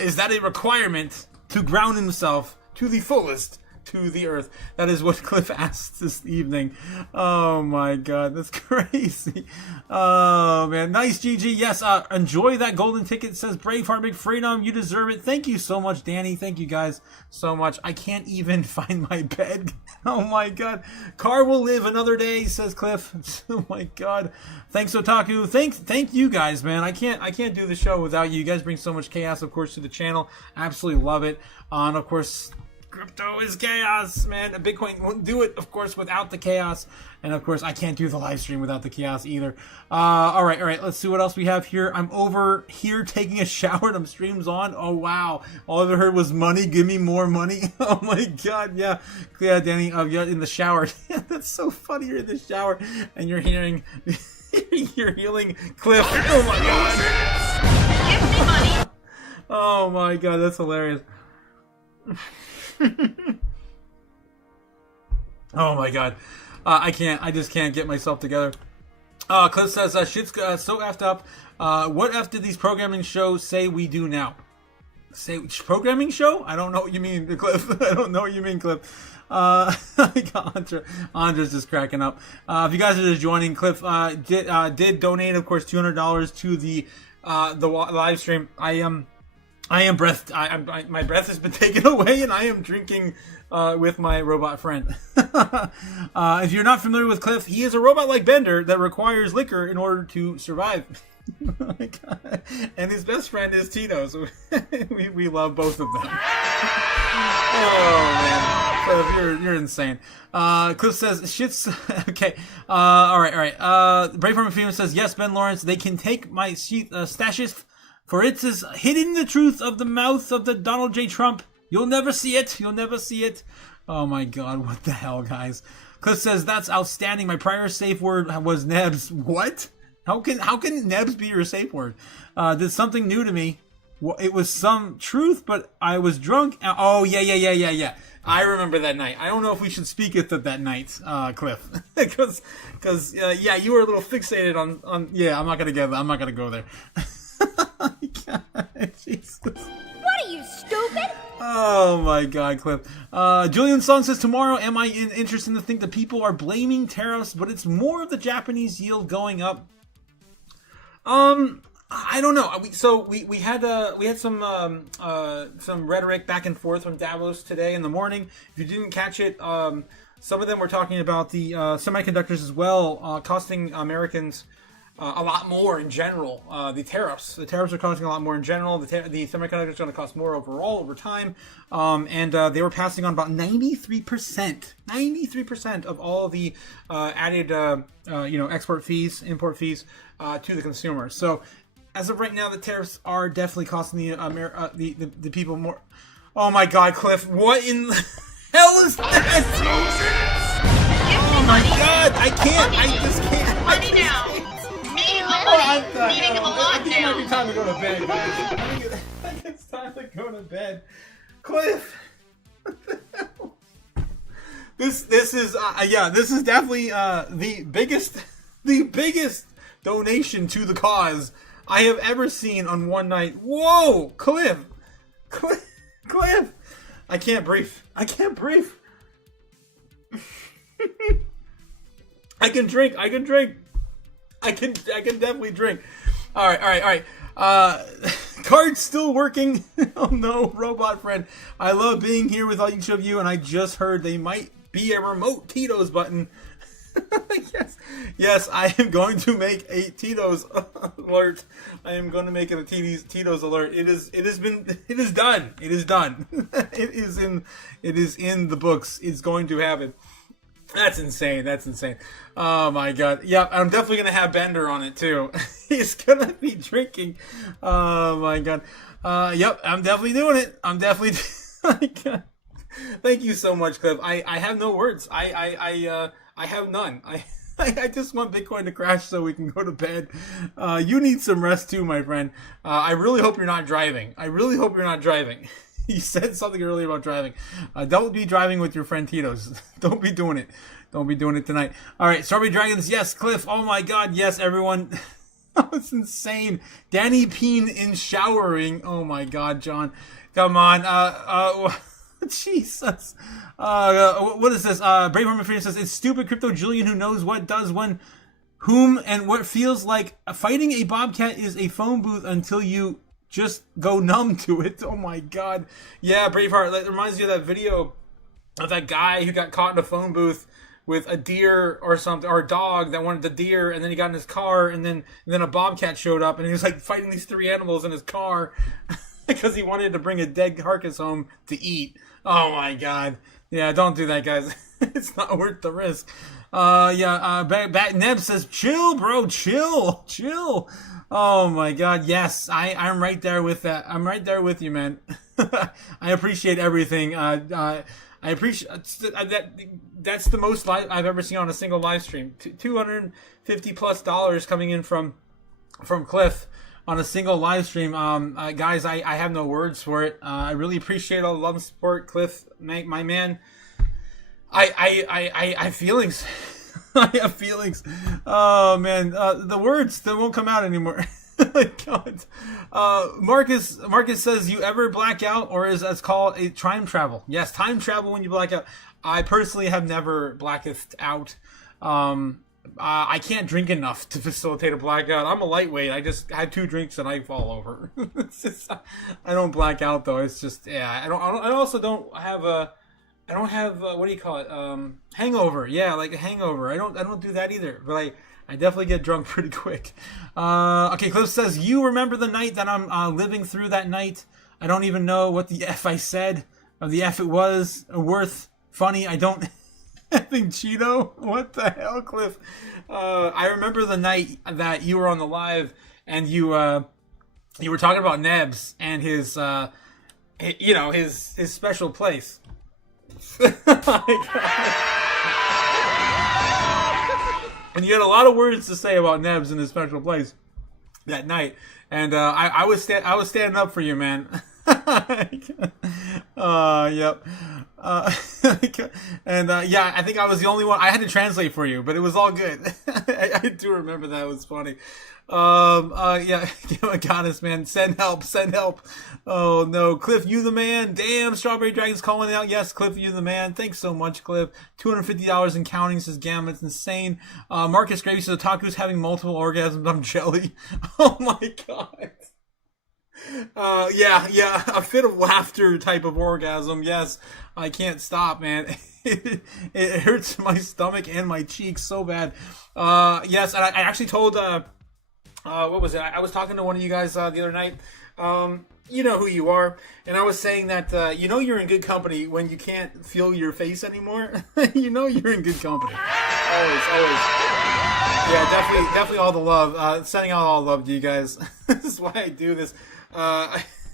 Is that a requirement to ground himself to the fullest to the earth? That is what Cliff asked this evening. Oh my god, that's crazy. Oh man, nice GG. Yes, enjoy that golden ticket, says Braveheart McFreedom. You deserve it. Thank you so much, Danny. Thank you guys so much. I can't even find my bed. Oh my god. Car will live another day, says Cliff. Oh my god. Thanks, Otaku. Thank you guys, man. I can't do the show without you. You guys bring so much chaos, of course, to the channel. Absolutely love it. And of course, crypto is chaos, man. Bitcoin won't do it, of course, without the chaos. And of course, I can't do the live stream without the chaos either. All right. Let's see what else we have here. I'm over here taking a shower and stream's on. Oh, wow. All I ever heard was money. Give me more money. Oh, my God. Yeah. Yeah, Danny, you're in the shower. Yeah, that's so funny. You're in the shower and you're hearing, you're healing Cliff. Oh, my God. Give me money. Oh, my God. That's hilarious. Oh my god. I just can't get myself together. Cliff says, shit's so effed up. What F did these programming shows say we do now? Say programming show? I don't know what you mean, Cliff. I don't know what you mean, Cliff. Andre's just cracking up. If you guys are just joining, Cliff did donate, of course, $200 to the live stream. I am breath. My breath has been taken away, and I am drinking with my robot friend. If you're not familiar with Cliff, he is a robot-like bender that requires liquor in order to survive. Oh my God. And his best friend is Tito, so we love both of them. Oh man, Cliff, you're insane. Cliff says shit's okay. All right. Braveheart Female says yes, Ben Lawrence. They can take my stashes. For it is hidden the truth of the mouth of the Donald J. Trump. You'll never see it. You'll never see it. Oh my god, what the hell, guys? Cliff says, that's outstanding. My prior safe word was Nebs. What? How can Nebs be your safe word? Did something new to me. Well, it was some truth, but I was drunk. Oh, yeah. I remember that night. I don't know if we should speak it that night, Cliff. Because you were a little fixated on yeah, I'm not going to go there. Oh my god, Jesus. What are you, stupid? Oh my god, Cliff. Julian Song says, tomorrow am I interested to think that people are blaming tariffs, but it's more of the Japanese yield going up? I don't know. We had some rhetoric back and forth from Davos today in the morning. If you didn't catch it, some of them were talking about the semiconductors as well, costing Americans a lot more in general. The tariffs are costing a lot more in general. The semiconductors are going to cost more overall over time. And they were passing on about 93% of all the added, export fees, import fees to the consumer. So as of right now, the tariffs are definitely costing the people more. Oh my God, Cliff! What in the hell is that? Oh my God! I can't! I just can't! Money now! Meeting of the lot now. It might be time to go to bed, guys. I think it's time to go to bed. Cliff! This is definitely the biggest donation to the cause I have ever seen on one night. Whoa, Cliff! I can't breathe. I can drink. I can definitely drink. All right. Card's still working. Oh no, robot friend. I love being here with each of you, and I just heard they might be a remote Tito's button. Yes, I am going to make a Tito's alert. I am going to make it a Tito's alert. It is done. It is done. It is in the books. It's going to happen. That's insane. Oh my god. Yeah, I'm definitely going to have Bender on it too. He's going to be drinking. Oh my god. Yep, I'm definitely doing it. Thank you so much, Cliff. I have no words. I have none. I just want Bitcoin to crash so we can go to bed. You need some rest too, my friend. I really hope you're not driving. You said something earlier about driving. Don't be driving with your friend Tito's. Don't be doing it. Don't be doing it tonight. All right, Strawberry Dragons. Yes, Cliff. Oh my God. Yes, everyone. It's insane. Danny Peen in showering. Oh my God, John. Come on. Jesus. What is this? Brave Army Freedom says, it's stupid crypto Julian who knows what does when, whom, and what feels like fighting a bobcat is a phone booth until you just go numb to it. Oh my God. Yeah, Braveheart. That reminds me of that video of that guy who got caught in a phone booth with a deer or something, or a dog that wanted the deer, and then he got in his car, and then a bobcat showed up, and he was like fighting these three animals in his car because he wanted to bring a dead carcass home to eat. Oh my God. Yeah, don't do that, guys. It's not worth the risk. Neb says, chill, bro, chill. Oh my God, yes, I'm right there with that. I'm right there with you, man. I appreciate everything. I appreciate that. That's the most I've ever seen on a single live stream. $250+ coming in from Cliff on a single live stream. Guys, I have no words for it. I really appreciate all the love and support, Cliff, my man. I have feelings. I have feelings. Oh man, the words that won't come out anymore. God. Marcus says, you ever black out, or is that's called a time travel? Yes, time travel when you black out. I personally have never blacked out. I can't drink enough to facilitate a blackout. I'm a lightweight. I just had 2 drinks and I fall over. I don't black out though. It's just, yeah. I also don't have what do you call it? Hangover. Yeah, like a hangover. I don't do that either. But I definitely get drunk pretty quick. Okay, Cliff says, you remember the night that I'm living through that night? I don't even know what the F I said or the F it was worth. Funny, I don't think Cheeto. What the hell, Cliff? I remember the night that you were on the live and you were talking about Nebs and his special place. And you had a lot of words to say about Nebs in his special place that night, and I was standing up for you, man. Yep. And I think I was the only one. I had to translate for you, but it was all good. I do remember that. It was funny. Goddess, man, send help. Oh no, Cliff, you the man. Damn, Strawberry Dragon's calling out. Yes, Cliff, you the man. Thanks so much, Cliff. $250 in counting, says Gamma. It's insane. Marcus Gravy says, Otaku's having multiple orgasms. I'm jelly. Oh my God. A fit of laughter type of orgasm. Yes, I can't stop, man. It hurts my stomach and my cheeks so bad. Yes, and I actually told, what was it? I was talking to one of you guys the other night. You know who you are, and I was saying that you're in good company when you can't feel your face anymore. You're in good company. Always. Yeah, definitely all the love. Sending out all the love to you guys. This is why I do this.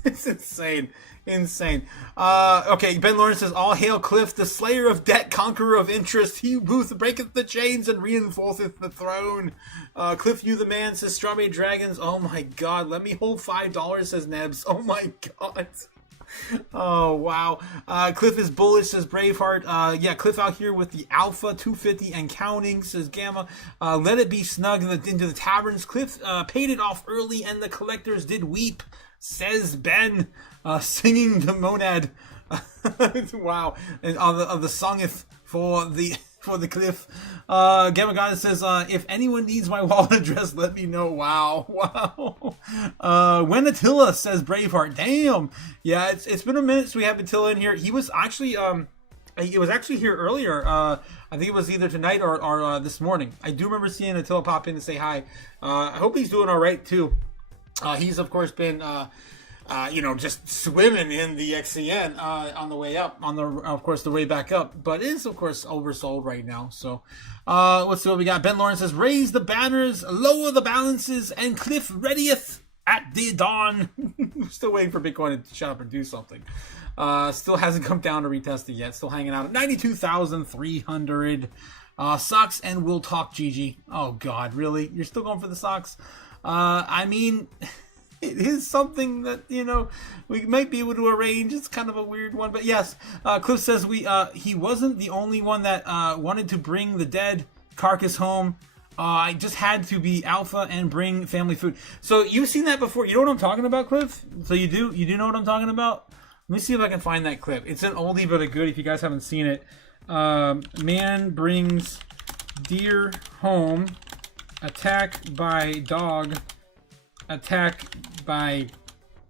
It's insane. Okay, Ben Lawrence says, all hail Cliff, the slayer of debt, conqueror of interest. He who breaketh the chains and reinforceth the throne. Cliff, you the man, says Strawberry Dragons. Oh my God, let me hold $5, says Nebs. Oh my God. Oh wow. Cliff is bullish, says Braveheart. Cliff out here with the Alpha 250 and counting, says Gamma. Let it be snug into the taverns. Cliff paid it off early and the collectors did weep, says Ben. Singing the monad. Wow. And of the songeth for for the Cliff. Gamagana says, if anyone needs my wallet address, let me know. Wow. When Attila says Braveheart. Damn. Yeah, it's been a minute since we have Attila in here. He was actually here earlier. I think it was either tonight or this morning. I do remember seeing Attila pop in to say hi. I hope he's doing all right too. He's of course been just swimming in the XCN on the way up, of course the way back up, but it is of course oversold right now. So let's see what we got. Ben Lawrence says, raise the banners, lower the balances, and Cliff readieth at the dawn. Still waiting for Bitcoin to shut up and do something. Still hasn't come down to retest it yet. Still hanging out at 92,300. Socks and we'll talk GG. Oh God, really? You're still going for the socks? I mean, it is something that, we might be able to arrange. It's kind of a weird one, but yes. Cliff says he wasn't the only one that wanted to bring the dead carcass home. I just had to be alpha and bring family food. So you've seen that before. You know what I'm talking about, Cliff? So you do know what I'm talking about? Let me see if I can find that clip. It's an oldie but a good if you guys haven't seen it. Man brings deer home. Attack by dog. Attack by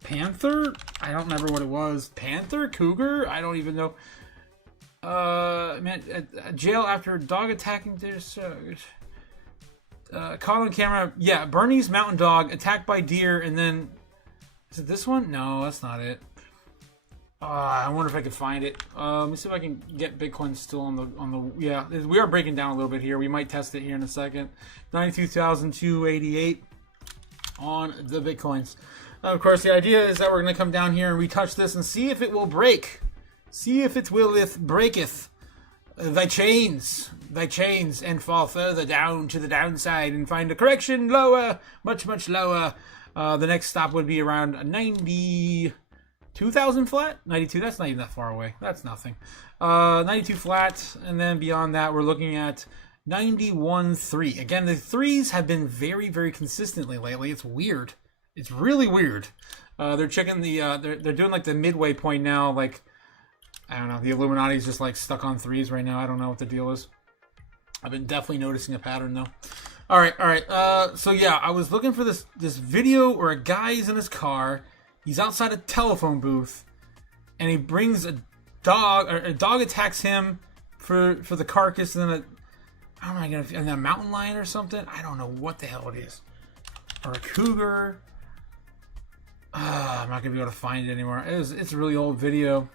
panther? I don't remember what it was. Panther? Cougar? I don't even know. Jail after dog attacking deer. Caught on camera. Yeah, Bernie's mountain dog attacked by deer, and then is it this one? No, that's not it. I wonder if I could find it. Let me see if I can get Bitcoin still on the. Yeah, we are breaking down a little bit here. We might test it here in a second. 92,288 on the Bitcoins. Of course, the idea is that we're going to come down here and retouch this and see if it will break. See if it willeth breaketh thy chains, and fall further down to the downside and find a correction lower, much lower. The next stop would be around 92,000 flat? 92, that's not even that far away. That's nothing. 92 flat, and then beyond that, we're looking at 91.3. Again, the threes have been very, very consistently lately. It's weird. It's really weird. They're checking they're doing like the midway point now. Like, I don't know, the Illuminati's just like stuck on threes right now. I don't know what the deal is. I've been definitely noticing a pattern though. All right. So yeah, I was looking for this video where a guy is in his car. He's outside a telephone booth, and he brings a dog, or a dog attacks him for the carcass, and then and a mountain lion or something. I don't know what the hell it is, or a cougar. I'm not gonna be able to find it anymore. It's a really old video.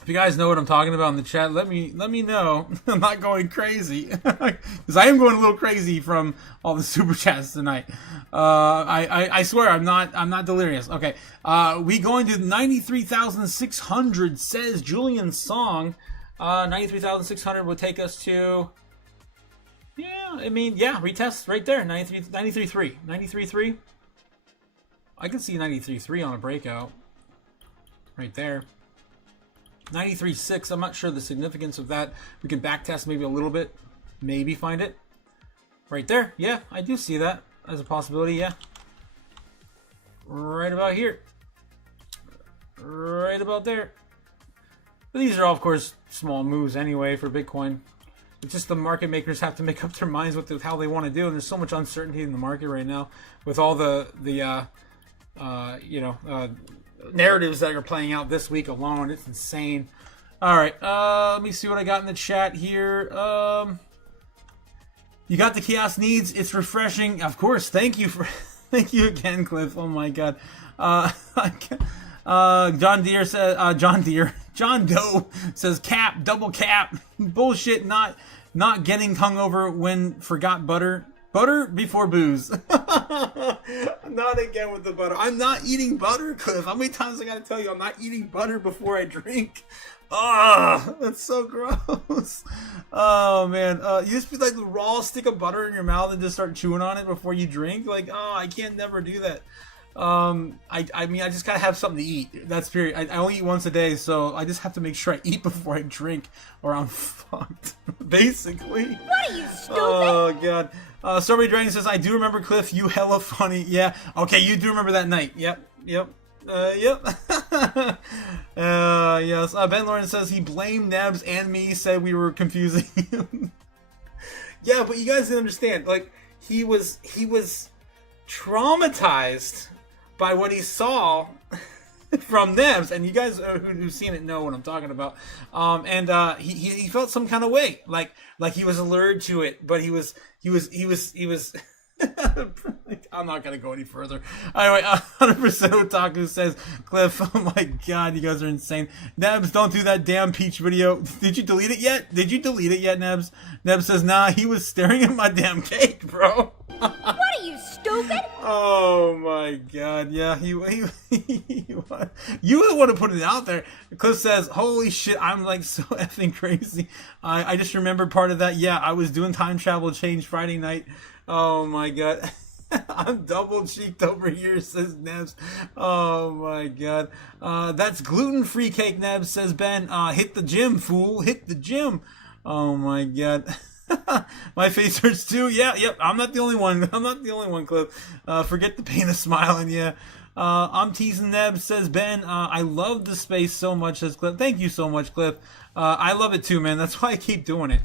If you guys know what I'm talking about in the chat, let me know. I'm not going crazy, because I am going a little crazy from all the super chats tonight. I swear I'm not delirious. Okay, we going to 93,600, says Julian Song. 93,600 will take us to. Retest right there. 93.3. I can see 93.3 on a breakout. Right there. 93.6. I'm not sure the significance of that. We can backtest maybe a little bit. Maybe find it. Right there. Yeah, I do see that as a possibility. Yeah. Right about here. Right about there. But these are all, of course, small moves anyway for Bitcoin. It's just the market makers have to make up their minds with how they want to do. And there's so much uncertainty in the market right now with all the narratives that are playing out this week alone. It's insane. All right, let me see what I got in the chat here. You got the chaos needs. It's refreshing, of course. Thank you again, Cliff. Oh my God. John Doe says cap, double cap, bullshit. Not getting hungover when forgot butter. Butter before booze. Not again with the butter. I'm not eating butter, Cliff. How many times I gotta tell you I'm not eating butter before I drink? That's so gross. Oh man. You just be like the raw stick of butter in your mouth and just start chewing on it before you drink. Like, I can't never do that. I just gotta have something to eat. That's period. I only eat once a day, so I just have to make sure I eat before I drink, or I'm fucked. Basically. What are you, stupid? Oh God. Strawberry Dragon says, I do remember, Cliff, you hella funny. Yeah. Okay, you do remember that night. Yep. Yep. Yes. Ben Lawrence says he blamed Nebs and me, said we were confusing him. Yeah, but you guys didn't understand. Like, he was traumatized by what he saw from Nebs, and you guys who've seen it know what I'm talking about. He felt some kind of way, like he was alerted to it, but he was. I'm not gonna go any further. Anyway, 100% Otaku says, Cliff, oh my god, you guys are insane. Nebs, don't do that damn Peach video. Did you delete it yet? Nebs? Nebs says, nah, he was staring at my damn cake, bro. What are you, stupid? Oh my god, yeah, you want to put it out there. Cliff says, holy shit, I'm like so effing crazy. I just remembered part of that. Yeah, I was doing time travel change Friday night. Oh my god. I'm double cheeked over here, says Nebs. Oh my god. That's gluten-free cake, Nebs, says Ben. Hit the gym, fool. Hit the gym. Oh my god. My face hurts too. Yeah, yep. I'm not the only one. Cliff. Forget the pain of smiling. Yeah. I'm teasing Nebs, says Ben. I love the space so much, says Cliff. Thank you so much, Cliff. I love it too, man. That's why I keep doing it.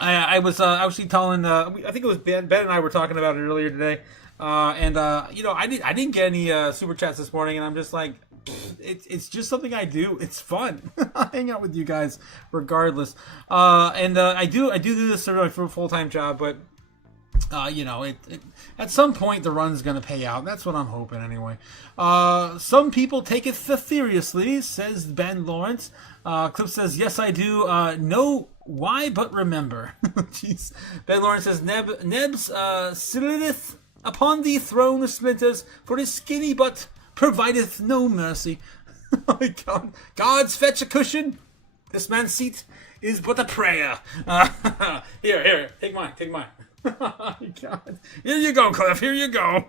I was actually telling, I think it was Ben and I were talking about it earlier today, I didn't get any super chats this morning, and I'm just like, it's just something I do. It's fun. I hang out with you guys regardless, I do this sort of for a full-time job, but at some point the run's gonna pay out. That's what I'm hoping anyway. Some people take it seriously, says Ben Lawrence. Clip says, yes, I do. No, why but remember. Jeez. Ben Lawrence says, Nebs sitteth upon the throne of splinters, for his skinny butt provideth no mercy. Oh my god. Gods fetch a cushion. This man's seat is but a prayer. Here, take mine. Oh my god. Here you go, Cliff. Here you go.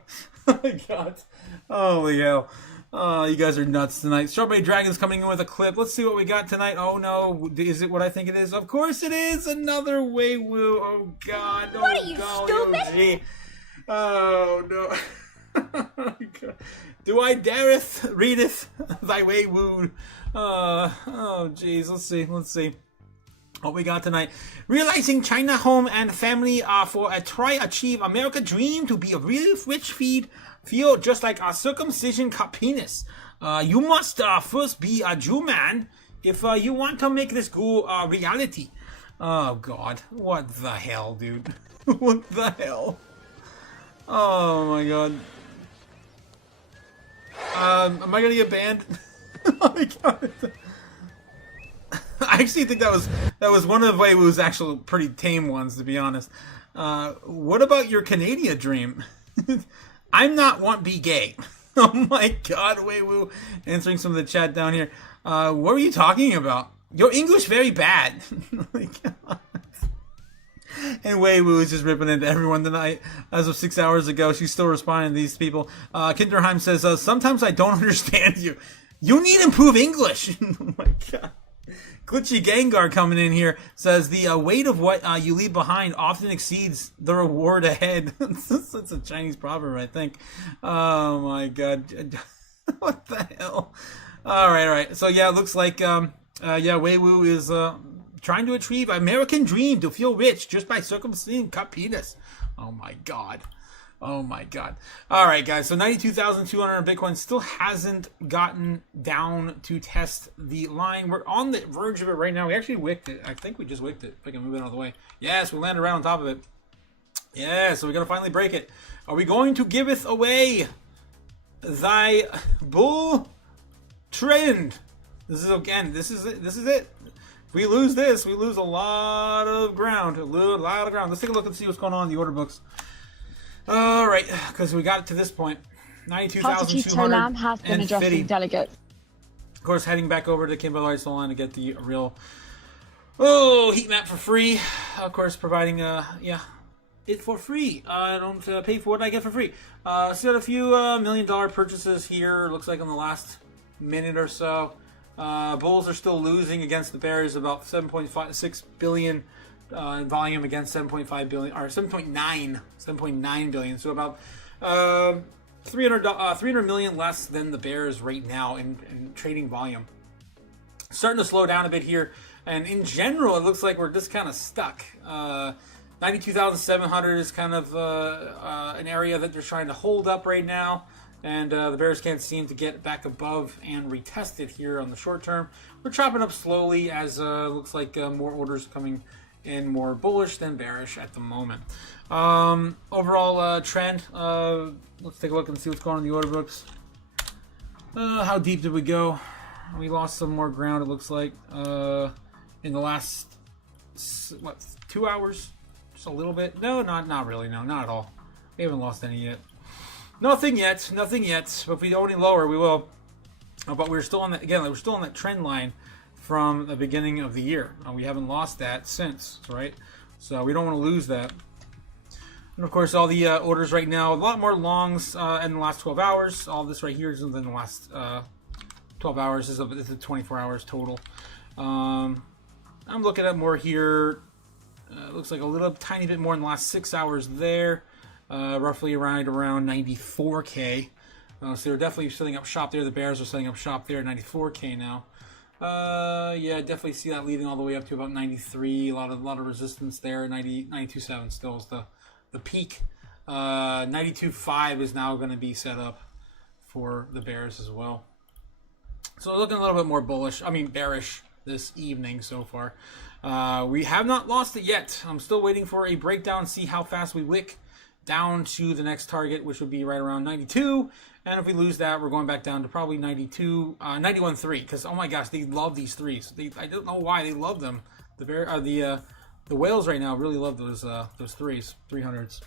Oh my god. Holy hell. Oh, you guys are nuts tonight. Strawberry Dragon's coming in with a clip. Let's see what we got tonight. Oh no, is it what I think it is? Of course it is. Another Weiwu. Oh god. Oh, what are you, stupid? Oh no. Oh, god. Do I dareth readeth thy Weiwu? Oh jeez. Let's see. What we got tonight. Realizing China home and family for a try achieve America dream to be a real rich feel just like a circumcision cut penis. You must first be a Jew man if you want to make this goal reality. Oh god. What the hell, dude? What the hell? Oh my god. Am I gonna get banned? Oh my god. I actually think that was one of Weiwu's actual pretty tame ones, to be honest. What about your Canadian dream? I'm not want be gay. Oh my god, Weiwu. Answering some of the chat down here. What were you talking about? Your English very bad. Oh my god. And Weiwu is just ripping into everyone tonight. As of 6 hours ago, she's still responding to these people. Kinderheim says, sometimes I don't understand you. You need to improve English. Oh my god. Glitchy Gengar coming in here says the weight of what you leave behind often exceeds the reward ahead. That's a Chinese proverb, I think. Oh my god. What the hell? All right. So yeah, it looks like Weiwu is trying to achieve American dream to feel rich just by circumcising cut penis. Oh my god. All right, guys. So 92,200 Bitcoin still hasn't gotten down to test the line. We're on the verge of it right now. We actually wicked it. I think we just wicked it. If I can move it out of the way. Yes, we landed right on top of it. Yeah, so we got to finally break it. Are we going to giveth away thy bull trend? This is it. If we lose this, we lose a lot of ground. Let's take a look and see what's going on in the order books. All right, because we got it to this point. 92,200 has been addressing delegates. Of course, heading back over to Kimbo Light Solana to get the real heat map for free. Of course, providing it for free. I don't pay for what I get for free. So got a few $1 million purchases here. Looks like in the last minute or so. Bulls are still losing against the Bears, about 7.6 billion. In volume against 7.5 billion or 7.9 billion, so about 300 million less than the bears right now in trading volume. Starting to slow down a bit here, and in general, it looks like we're just kind of stuck. 92,700 is kind of an area that they're trying to hold up right now, and the bears can't seem to get back above and retest it here on the short term. We're chopping up slowly as looks like more orders coming in more bullish than bearish at the moment. Overall trend, let's take a look and see what's going on in the order books. How deep did we go? We lost some more ground, it looks like, in the last, 2 hours? Just a little bit? No, not really, no, not at all. We haven't lost any yet. Nothing yet. But if we go any lower, we will. But we're still on that, again, we're still on that trend line from the beginning of the year. We haven't lost that since, right? So we don't want to lose that. And of course, all the orders right now, a lot more longs in the last 12 hours. All this right here is in the last 12 hours. This is 24 hours total. I'm looking at more here. Looks like a little tiny bit more in the last 6 hours there. Roughly around 94K. So they're definitely setting up shop there. The bears are setting up shop there at 94K now. Yeah, definitely see that leading all the way up to about 93. A lot of resistance there. 92.7 still is the peak. 92.5 is now going to be set up for the bears as well. So looking a little bit more bearish this evening so far. We have not lost it yet. I'm still waiting for a breakdown, see how fast we wick down to the next target, which would be right around 92. And if we lose that, we're going back down to probably 91.3. Because oh my gosh, they love these threes. I don't know why they love them. The whales right now really love those threes, 300s.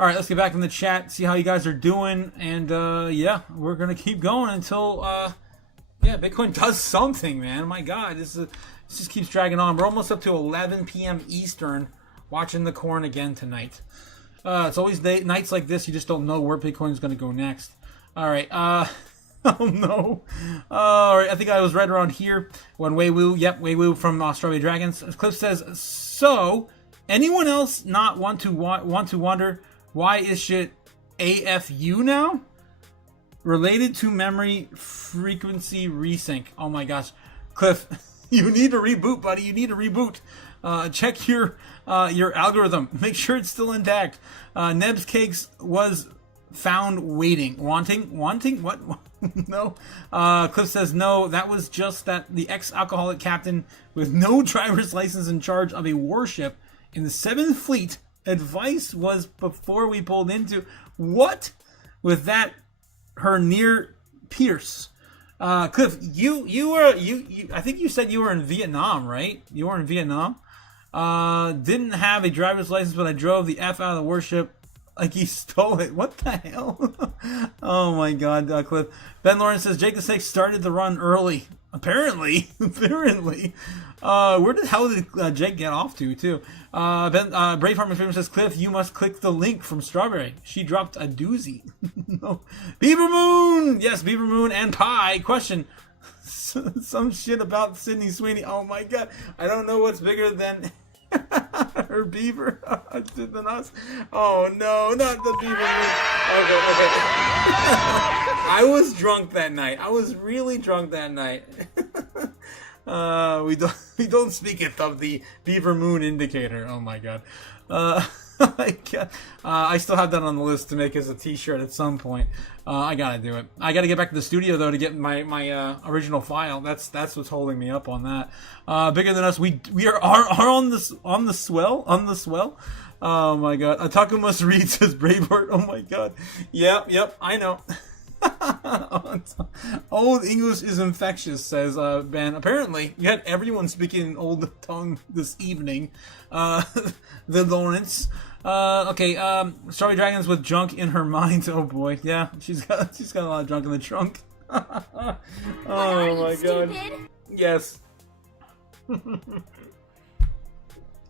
All right, let's get back in the chat, see how you guys are doing, and yeah, we're gonna keep going until Bitcoin does something, man. My God, this just keeps dragging on. We're almost up to 11 p.m. Eastern, watching the corn again tonight. It's always nights like this, you just don't know where Bitcoin's going to go next. All right, oh no. All right, I think I was right around here when Weiwu from Strawberry Dragons. Cliff says, so, anyone else not want to wonder why is shit AFU now? Related to memory frequency resync. Oh my gosh. Cliff, you need to reboot, buddy. You need to reboot. Check your algorithm. Make sure it's still intact. Neb's Cakes was found waiting. Wanting? What? No. Cliff says, no, that was just that the ex-alcoholic captain with no driver's license in charge of a warship in the 7th Fleet. Advice was before we pulled into... What? With that, her near Pierce. Cliff, you were I think you said you were in Vietnam, right? You were in Vietnam. Didn't have a driver's license, but I drove the F out of the warship like he stole it. What the hell? Oh my God, Cliff. Ben Lawrence says Jake the Snake started the run early. Apparently. Where the hell did Jake get off to, too? Braveheart My Favorite says, Cliff, you must click the link from Strawberry. She dropped a doozy. No. Beaver Moon! Yes, Beaver Moon and Pie. Question. Some shit about Sydney Sweeney. Oh my God. I don't know what's bigger than her beaver than us. Oh no, not the Beaver Moon. Okay. I was drunk that night. I was really drunk that night. We don't speak it of the Beaver Moon indicator. Oh my God. I still have that on the list to make as a t-shirt at some point. I gotta do it. I gotta get back to the studio though to get my original file. That's what's holding me up on that. Bigger than us. We are on the swell. Oh my God. Otaku must read, says Braveheart. Oh my God. Yep. I know. Old English is infectious, says Ben. Apparently, you had everyone speaking old tongue this evening. The Lawrence. Okay. Strawberry Dragons with junk in her mind. Oh boy, yeah, she's got a lot of junk in the trunk. Oh my God. Stupid? Yes. Oh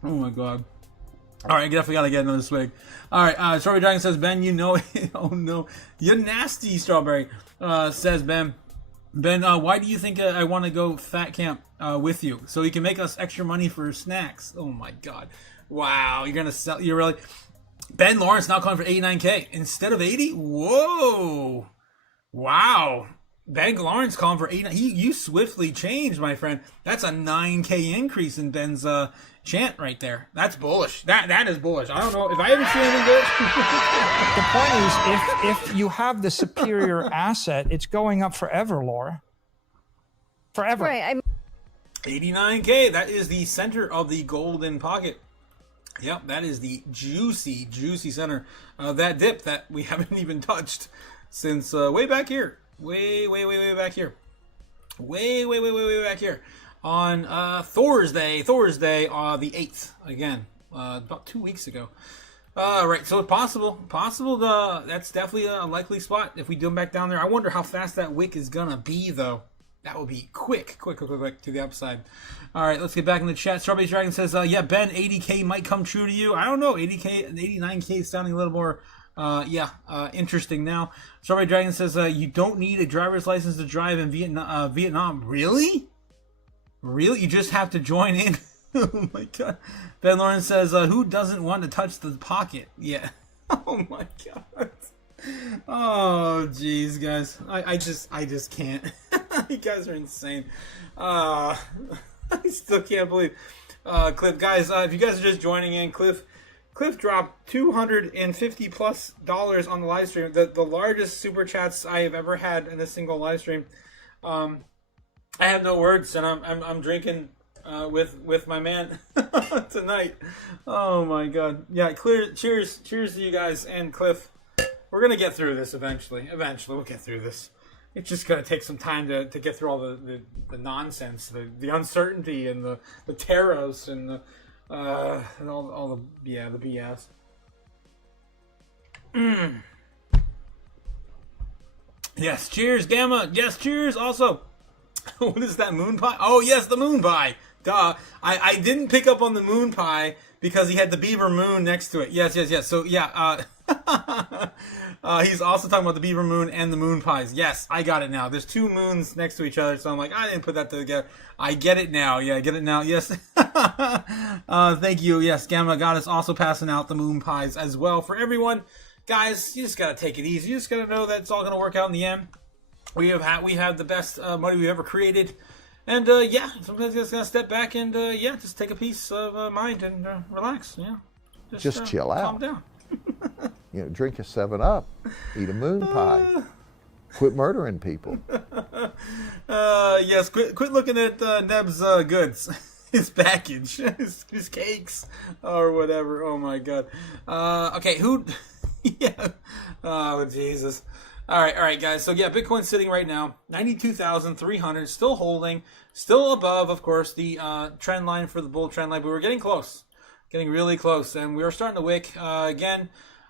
my God. All right, definitely gotta get another swig. All right, Strawberry Dragon says, Ben, you know it. Oh no, you're nasty, Strawberry. Says Ben. Ben, why do you think I want to go fat camp with you so you can make us extra money for snacks? Oh my God, wow, you're gonna sell? You're really? Ben Lawrence now calling for 89K instead of 80. Whoa. Wow. Ben Lawrence calling for 89. You swiftly changed, my friend. That's a 9K increase in Ben's chant right there. That's bullish. That is bullish. I don't know if I ever see anything good. The point is, if you have the superior asset, it's going up forever, Laura. Forever. Right. 89K. That is the center of the golden pocket. Yep, that is the juicy center of that dip that we haven't even touched since way back here. Way back here. Way back here. On Thursday, the 8th, again, about 2 weeks ago. Right, so possible, that's definitely a likely spot if we do them back down there. I wonder how fast that wick is gonna be, though. That would be quick to the upside. All right, let's get back in the chat. Strawberry Dragon says, yeah, Ben, 80K might come true to you. I don't know, 80K, 89K is sounding a little more, interesting now. Strawberry Dragon says, you don't need a driver's license to drive in Vietnam. Really? Really? You just have to join in? Oh my God. Ben Lawrence says, who doesn't want to touch the pocket? Yeah. Oh my God. Oh jeez, guys. I just can't. You guys are insane. I still can't believe Cliff, guys, if you guys are just joining in, Cliff dropped $250+ on the live stream, the largest super chats I have ever had in a single live stream. I have no words, and I'm drinking with my man tonight. Oh my God. Yeah, cheers to you guys and Cliff. We're gonna get through this eventually. We'll get through this. It's just gonna take some time to get through all the nonsense, the uncertainty, and the taros and the and all the BS. Yes, cheers, Gamma. Yes, cheers. Also, what is that, moon pie? Oh yes, the moon pie. Duh. I didn't pick up on the moon pie because he had the beaver moon next to it. Yes. So yeah. He's also talking about the beaver moon and the moon pies. Yes, I got it now. There's two moons next to each other, so I'm like, I didn't put that together. I get it now. Yeah, I get it now. Yes. Thank you. Yes, Gamma Goddess also passing out the moon pies as well for everyone. Guys, you just gotta take it easy. You just gotta know that it's all gonna work out in the end. We have the best money we've ever created. And yeah, sometimes you just gotta step back and just take a piece of mind and relax. Yeah, just chill out. Calm down. Drink a 7-Up, eat a moon pie, quit murdering people. Yes, quit looking at Neb's goods, his package, his cakes or whatever. Oh my God. Okay, who? Yeah. Oh Jesus. All right, guys. So yeah, Bitcoin's sitting right now 92,300, still holding, still above, of course, the trend line for the bull trend line. But we're getting close, getting really close, and we were starting to wick again.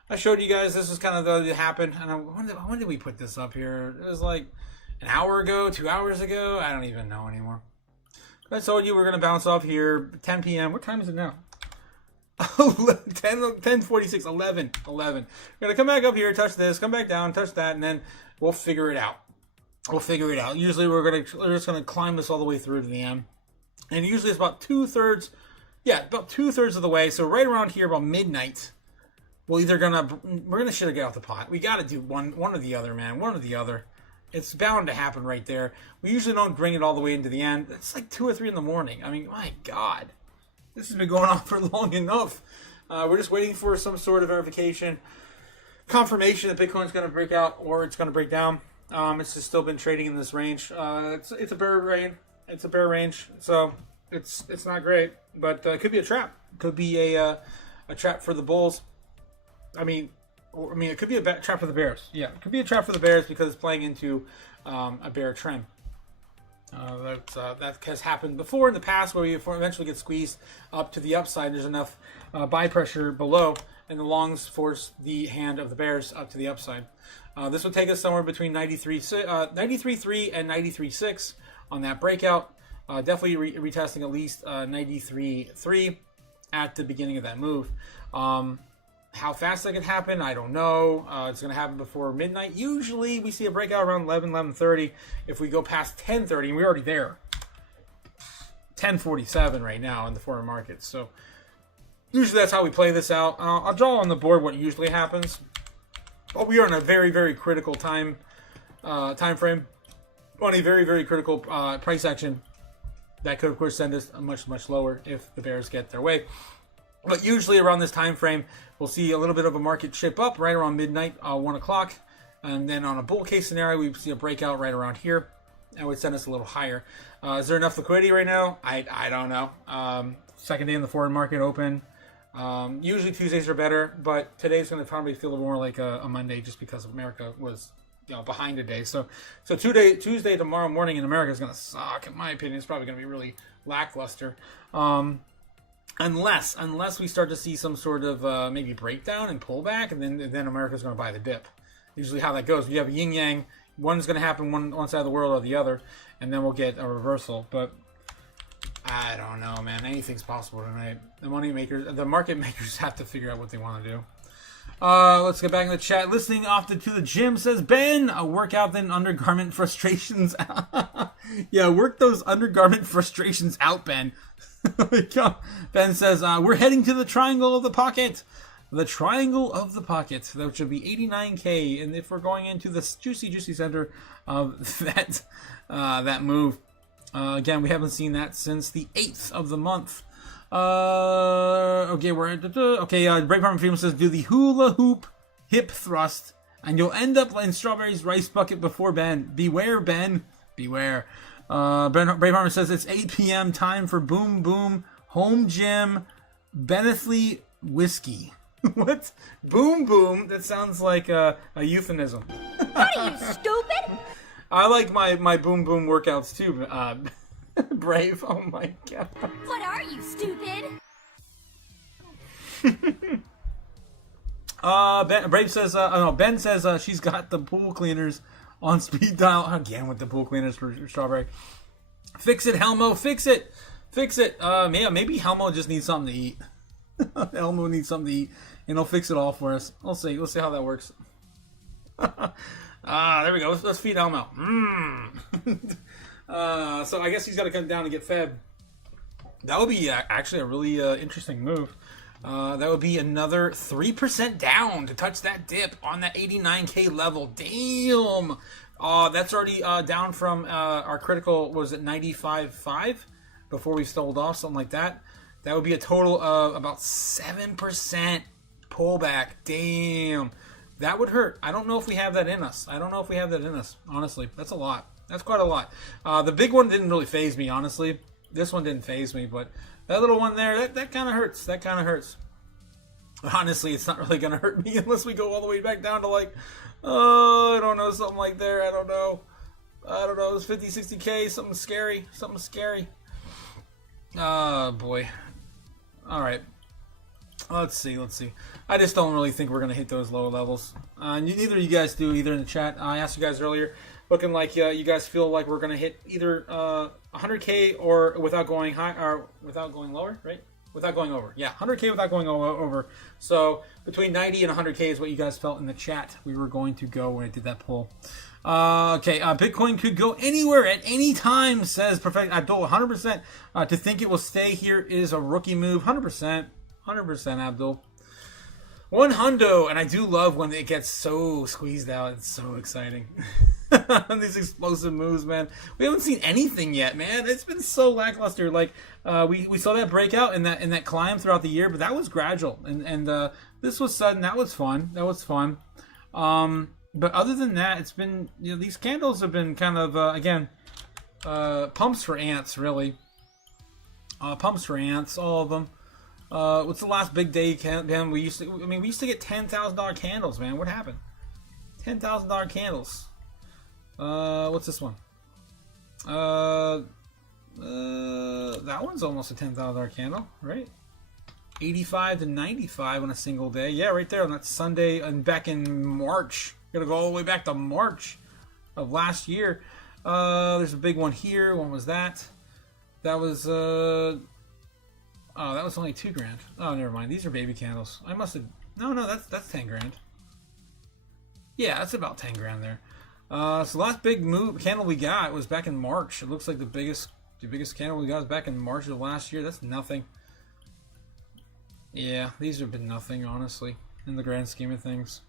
I showed you guys this was kind of the happen, and when did we put this up here? It was like an hour ago, 2 hours ago. I don't even know anymore. I told you we're gonna bounce off here 10 p.m. What time is it now? 10:46, 11. We're gonna come back up here, touch this, come back down, touch that, and then we'll figure it out. Usually we're just gonna climb this all the way through to the end, and usually it's about 2/3. Yeah, about 2/3 of the way. So right around here, about midnight. We're gonna shit or get off the pot. We gotta do one or the other, man. One or the other. It's bound to happen right there. We usually don't bring it all the way into the end. It's like 2 or 3 in the morning. I mean, my God. This has been going on for long enough. We're just waiting for some sort of verification, confirmation that Bitcoin's gonna break out or it's gonna break down. It's just still been trading in this range. It's a bear range. It's a bear range. So it's not great, but it could be a trap. Could be a trap for the bulls. I mean, it could be a trap for the bears. Yeah, it could be a trap for the bears because it's playing into a bear trend. That has happened before in the past where you eventually get squeezed up to the upside. There's enough buy pressure below, and the longs force the hand of the bears up to the upside. This will take us somewhere between 93.3 and 93.6 on that breakout. Definitely retesting at least 93.3 at the beginning of that move. How fast that can happen, I don't know. It's going to happen before midnight. Usually we see a breakout around 11:30. If we go past 10:30, and we're already there. 10:47 right now in the foreign markets. So usually that's how we play this out. I'll draw on the board what usually happens. But we are in a very, very critical time frame. On a very, very critical price action. That could, of course, send us much, much lower if the bears get their way. But usually around this time frame, we'll see a little bit of a market chip up right around midnight, 1 o'clock. And then on a bull case scenario, we see a breakout right around here. That would send us a little higher. Is there enough liquidity right now? I don't know. Second day in the foreign market open. Usually Tuesdays are better, but today's going to probably feel more like a Monday just because America was behind today. So Tuesday tomorrow morning in America is going to suck. In my opinion, it's probably going to be really lackluster. Unless we start to see some sort of maybe breakdown and pullback, and then America's going to buy the dip. Usually how that goes. You have a yin yang. One's going to happen one side of the world or the other, and then we'll get a reversal. But I don't know, man. Anything's possible tonight. The market makers have to figure out what they want to do. Let's get back in the chat. Listening off to the gym, says Ben. A workout then undergarment frustrations. Yeah, work those undergarment frustrations out, Ben. Ben says, we're heading to the triangle of the pocket. The triangle of the pocket. That should be 89K. And if we're going into the juicy center of that move. Again, we haven't seen that since the 8th of the month. Okay, we're at Break Farm Freedom says, do the hula hoop hip thrust, and you'll end up in Strawberry's rice bucket before Ben. Beware, Ben. Beware. Brave Farmer says it's 8 p.m. time for Boom Boom Home Gym Benethley Whiskey. What? Boom Boom? That sounds like a euphemism. What are you, stupid? I like my Boom Boom workouts too, Brave. Oh my god. What are you, stupid? Brave says, Ben says she's got the pool cleaners on speed dial. Again with the pool cleaners for Strawberry. Fix it, Helmo. Fix it. Yeah, maybe Helmo just needs something to eat. Elmo needs something to eat, and he'll fix it all for us. We'll see how that works. There we go. Let's feed Elmo. So I guess he's got to come down and get fed. That would be actually a really interesting move. That would be another 3% down to touch that dip on that 89K level. Damn. That's already down from our critical, was it 95.5 before we sold off, something like that. That would be a total of about 7% pullback. Damn. That would hurt. I don't know if we have that in us. Honestly. That's a lot. That's quite a lot. The big one didn't really faze me, honestly. This one didn't faze me, but that little one there, that kind of hurts. Honestly, it's not really going to hurt me unless we go all the way back down to I don't know, something like there. I don't know. It's 50, 60K, something scary. Oh, boy. All right. Let's see. I just don't really think we're going to hit those lower levels. Neither of you guys do, either in the chat. I asked you guys earlier, looking like you guys feel like we're going to hit either 100K or without going high, or without going lower, right? Without going over. Yeah, 100K without going over. So between 90 and 100K is what you guys felt in the chat. We were going to go when I did that poll. Okay, Bitcoin could go anywhere at any time, says Perfect Abdul. 100%. To think it will stay here is a rookie move. 100%, Abdul. One hundo, and I do love when it gets so squeezed out. It's so exciting. These explosive moves, man. We haven't seen anything yet, man. It's been so lackluster. Like we saw that breakout and that climb throughout the year, but that was gradual. And this was sudden. That was fun. But other than that, it's been, these candles have been kind of pumps for ants, really. Pumps for ants, all of them. What's the last big day we used to get $10,000 candles, man. What happened? $10,000 candles. What's this one? That one's almost a $10,000 candle, right? 85 to 95 on a single day. Yeah, right there on that Sunday and back in March. Gonna go all the way back to March of last year. There's a big one here. When was that? That was that was only $2,000. Oh, never mind. These are baby candles. I must have. No, that's $10,000. Yeah, that's about $10,000 there. So last big candle we got was back in March. It looks like the biggest candle we got was back in March of last year. That's nothing. Yeah, these have been nothing, honestly, in the grand scheme of things.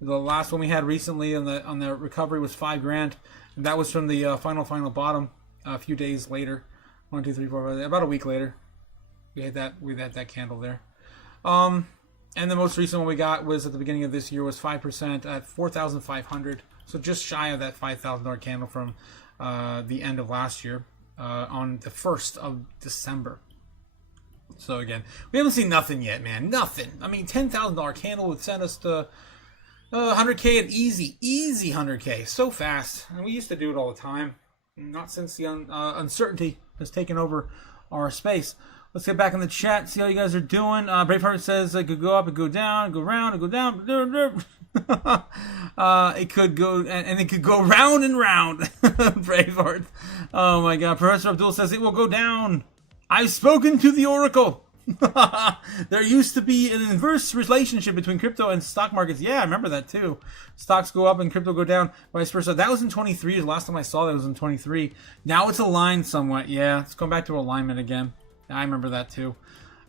The last one we had recently on the recovery was $5,000, and that was from the final bottom a few days later. 1, 2, 3, 4, 5, about a week later. We had that candle there. And the most recent one we got was at the beginning of this year was 5% at 4,500. So just shy of that $5,000 candle from the end of last year on the 1st of December. So again, we haven't seen nothing yet, man. Nothing. I mean, $10,000 candle would send us to 100K at easy 100K. So fast. And we used to do it all the time. Not since the uncertainty has taken over our space. Let's get back in the chat, see how you guys are doing. Braveheart says it could go up and go down, go round and go down. It could go, and it could go round and round. Braveheart. Oh my god. Professor Abdul says it will go down. I've spoken to the Oracle. There used to be an inverse relationship between crypto and stock markets. Yeah, I remember that too. Stocks go up and crypto go down, vice versa. That was in 23. The last time I saw that was in 23. Now it's aligned somewhat. Yeah, it's going back to alignment again. I remember that too.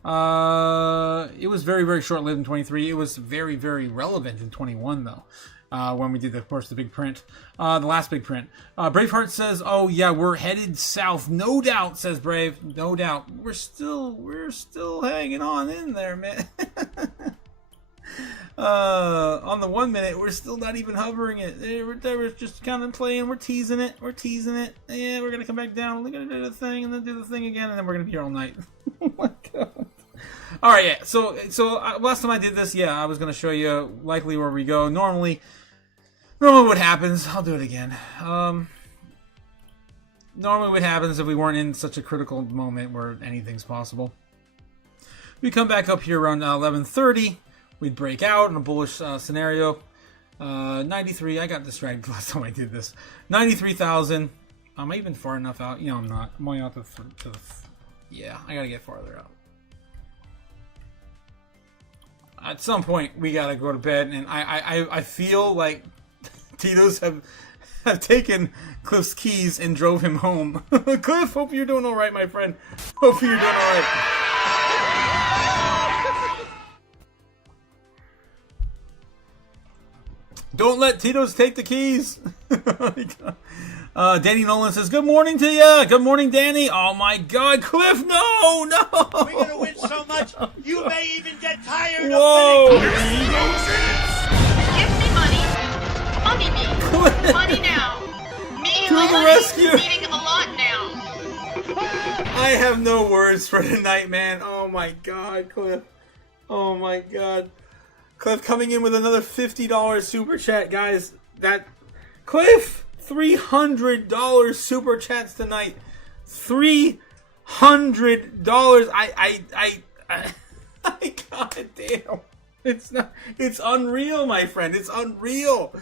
It was very, very short-lived in 23. It was very, very relevant in 21 though. When we did, of course, the big print, the last big print. Braveheart says, "Oh yeah, we're headed south, no doubt." Says Brave, no doubt. We're still hanging on in there, man. On the 1 minute, we're still not even hovering it. We're just kind of playing. We're teasing it. Yeah, we're gonna come back down. We're gonna do the thing, and then do the thing again, and then we're gonna be here all night. Oh my god. All right, yeah. So last time I did this, yeah, I was gonna show you likely where we go. Normally what happens, I'll do it again. Normally what happens if we weren't in such a critical moment where anything's possible. We come back up here around 11:30. We'd break out in a bullish scenario. 93, I got distracted last time I did this. 93,000. Am I even far enough out? I'm not. I'm only out to the yeah, I gotta get farther out. At some point, we gotta go to bed, and I feel like Tito's have taken Cliff's keys and drove him home. Cliff, hope you're doing all right, my friend. Hope you're doing all right. Don't let Tito's take the keys. Danny Nolan says, "Good morning to you. Good morning, Danny." Oh my God, Cliff, no. We're gonna win so much, you may even get tired of winning. Give me money. Money me. Money now. Me to the rescue. Needing a lot now. I have no words for tonight, man. Oh my God, Cliff. Oh my God. Cliff coming in with another $50 super chat, guys. That Cliff, $300 super chats tonight. $300. I God damn. It's unreal, my friend. It's unreal.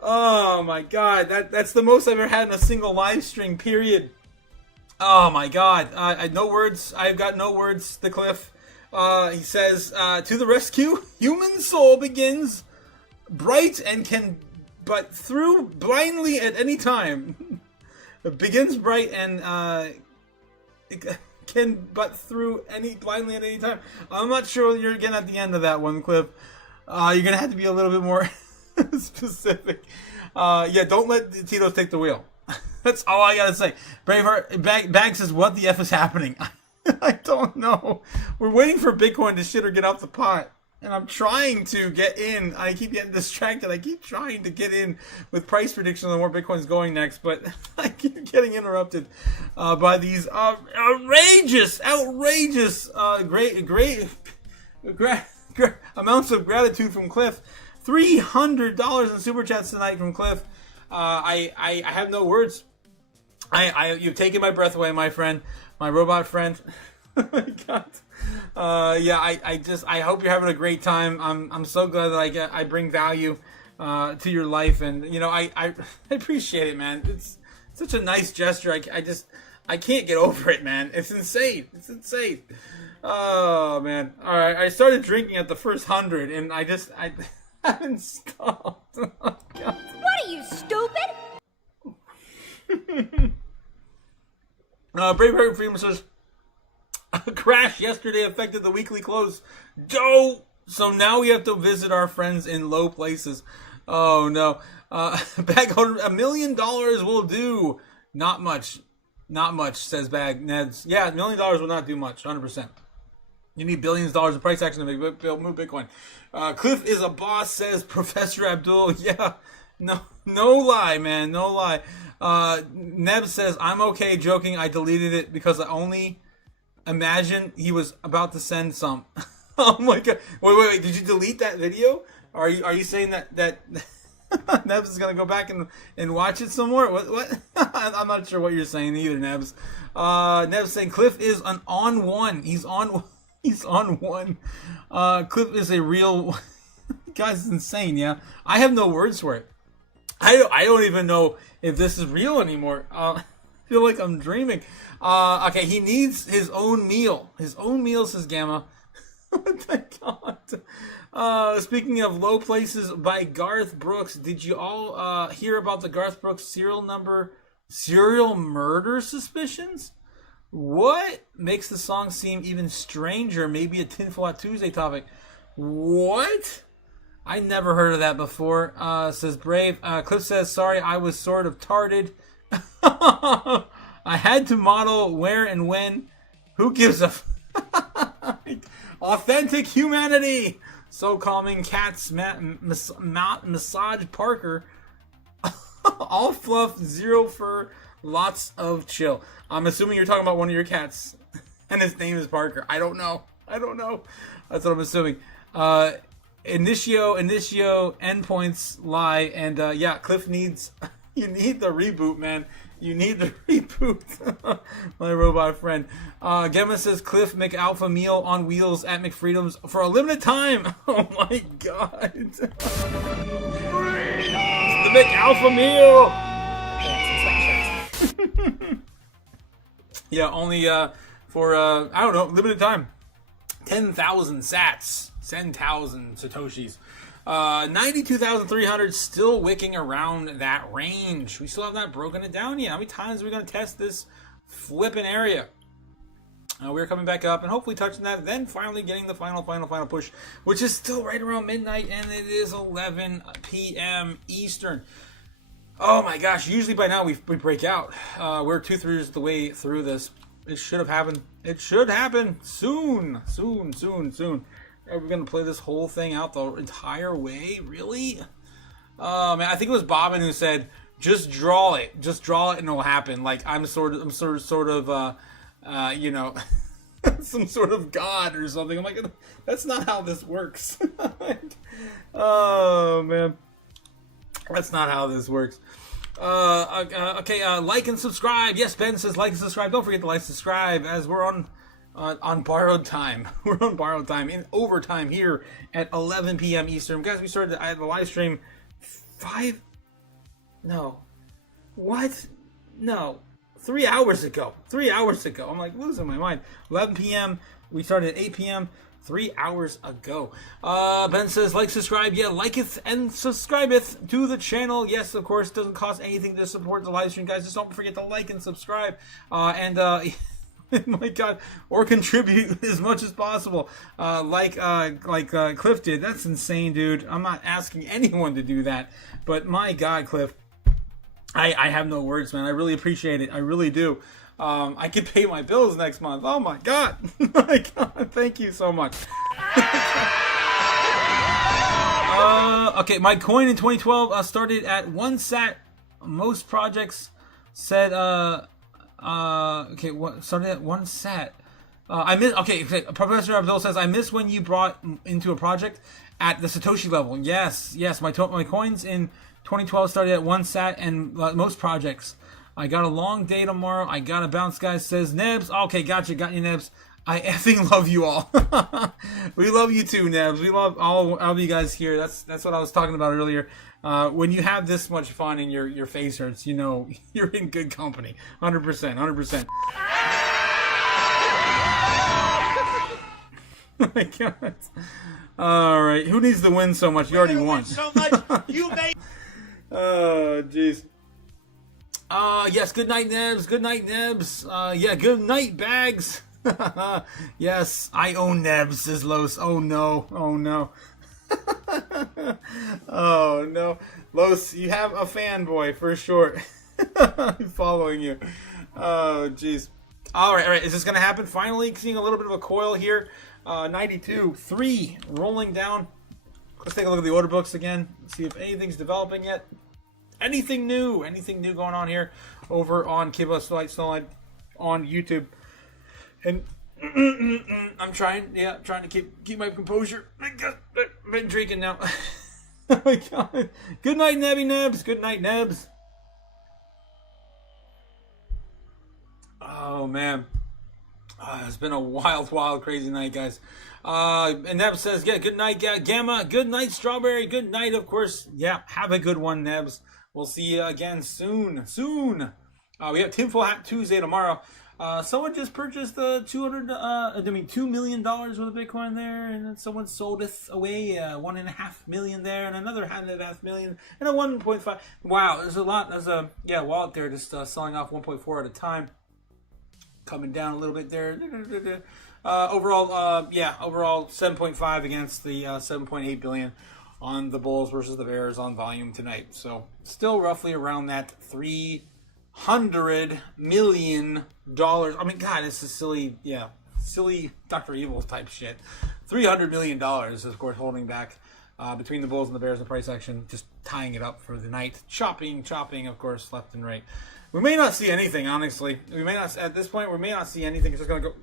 Oh my God. That's the most I've ever had in a single live stream, period. Oh my God. No words. I've got no words, the Cliff. He says, "To the rescue, human soul begins bright and can but through blindly at any time." It begins bright and it can but through blindly at any time. I'm not sure what you're getting at the end of that one, Cliff. You're gonna have to be a little bit more specific. Yeah, don't let Tito's take the wheel. That's all I gotta say. Braveheart Bag says, "What the F is happening?" I don't know. We're waiting for Bitcoin to shit or get off the pot. And I'm trying to get in. I keep getting distracted. I keep trying to get in with price predictions on where Bitcoin's going next. But I keep getting interrupted by these outrageous, great amounts of gratitude from Cliff. $300 in super chats tonight from Cliff. I have no words. You've taken my breath away, my friend. My robot friend. Oh my God. Yeah, I hope you're having a great time. I'm so glad that I bring value to your life, and I appreciate it, man. It's such a nice gesture. I can't get over it, man. It's insane. Oh man. All right, I started drinking at the first 100, and I haven't stopped. Oh, God. What are you, stupid? Braveheart Freeman says, A crash yesterday affected the weekly close. Dope! So now we have to visit our friends in low places. Oh no. Bag holder, $1 million will do. Not much. Not much, says Bag Neds. Yeah, $1 million will not do much, 100%. You need billions of dollars in price action to move Bitcoin. Cliff is a boss, says Professor Abdul. Yeah, no lie, man, no lie. Neb says, I'm okay joking. I deleted it because I only imagine he was about to send some. Oh my god! Wait! Did you delete that video? Are you saying that Nebs is gonna go back and watch it some more? What? I'm not sure what you're saying either, Nebs. Nebs saying Cliff is on one. He's on one. Cliff is a real guy's insane. Yeah, I have no words for it. I don't even know if this is real anymore. I feel like I'm dreaming. Okay, he needs his own meal. His own meal, says Gamma. What the god? Speaking of low places by Garth Brooks, did you all hear about the Garth Brooks serial murder suspicions? What makes the song seem even stranger? Maybe a Tinfoil Hat Tuesday topic. What? I never heard of that before, says Brave. Cliff says, sorry, I was sort of tarded. I had to model where and when. Who gives a authentic humanity. So calming. Cats massage Parker. All fluff, zero fur, lots of chill. I'm assuming you're talking about one of your cats, and his name is Parker. I don't know. That's what I'm assuming. Initio, endpoints lie, and yeah, Cliff needs. You need the reboot, man. You need the reboot. My robot friend. Gemma says Cliff McAlpha meal on wheels at McFreedom's for a limited time. Oh my god. The McAlpha meal. Yeah, only for I don't know, limited time. 10,000 sats. 10,000 satoshis. 92,300 still wicking around that range. We still have not broken it down yet. How many times are we going to test this flipping area? We're coming back up and hopefully touching that, then finally getting the final push, which is still right around midnight, and it is 11 p.m. Eastern. Oh my gosh, usually by now we break out. We're 2/3 the way through this. It should have happened. It should happen soon. Are we going to play this whole thing out the entire way? Really? Man, I think it was Bobbin who said, just draw it and it'll happen. Like, I'm sort of, you know, some sort of god or something. I'm like, that's not how this works. Oh, man. That's not how this works. Okay, like and subscribe. Yes, Ben says like and subscribe. Don't forget to like and subscribe as we're on borrowed time. We're on borrowed time in overtime here at 11 p.m. Eastern. Guys, we started the live stream 3 hours ago. 3 hours ago. I'm like losing my mind. 11 p.m. We started at 8 p.m. 3 hours ago. Ben says, like, subscribe. Yeah, liketh and subscribeth to the channel. Yes, of course, doesn't cost anything to support the live stream, guys. Just don't forget to like and subscribe. My God, or contribute as much as possible, like Cliff did. That's insane, dude. I'm not asking anyone to do that, but my God, Cliff, I have no words, man. I really appreciate it. I really do. I can pay my bills next month. Oh my God, my God, thank you so much. Okay, my coin in 2012 started at 1 sat. Most projects said okay, what started at 1 sat. Okay. Professor Abdul says, I miss when you brought into a project at the Satoshi level. Yes. My coins in 2012 started at 1 sat, and most projects. I got a long day tomorrow. I gotta bounce, guys. Says Nebs. Okay, got you, Nebs. I effing love you all. We love you too, Nebs. We love all of you guys here. That's what I was talking about earlier. When you have this much fun and your face hurts, you know you're in good company. 100%. Oh my God. All right. Who needs to win so much? You already won. So much, you may. Oh, jeez. Yes. Good night, Nebs. Yeah. Good night, Bags. Yes, I own Nebs, says Los. Oh no, oh no. Oh no. Los, you have a fanboy for sure. Following you. Oh jeez. Alright, is this gonna happen? Finally, seeing a little bit of a coil here. 92.3 rolling down. Let's take a look at the order books again. See if anything's developing yet. Anything new going on here over on Cable Snowlight on YouTube. And I'm trying to keep my composure. I've been drinking now. Oh my god. Good night, Nebby Nebs. Good night, Nebs. Oh man. It's been a wild, crazy night, guys. And Nebs says, yeah, good night, Gamma. Good night, Strawberry. Good night, of course. Yeah, have a good one, Nebs. We'll see you again soon. We have Tinfoil Hat Tuesday tomorrow. Someone just purchased $2 million worth of Bitcoin there, and then someone sold it away, $1.5 million there, and another $1.5 million, and a 1.5. Wow, there's a lot. There's a wallet there just selling off 1.4 at a time, coming down a little bit there. Overall 7.5 against the 7.8 billion on the bulls versus the bears on volume tonight. So still roughly around that $300 million. I mean, God, it's a silly Dr. Evil type shit. $300 million is, of course, holding back between the bulls and the bears in the price action, just tying it up for the night. Chopping, of course, left and right. We may not see anything, honestly. At this point, we may not see anything. It's just going to go...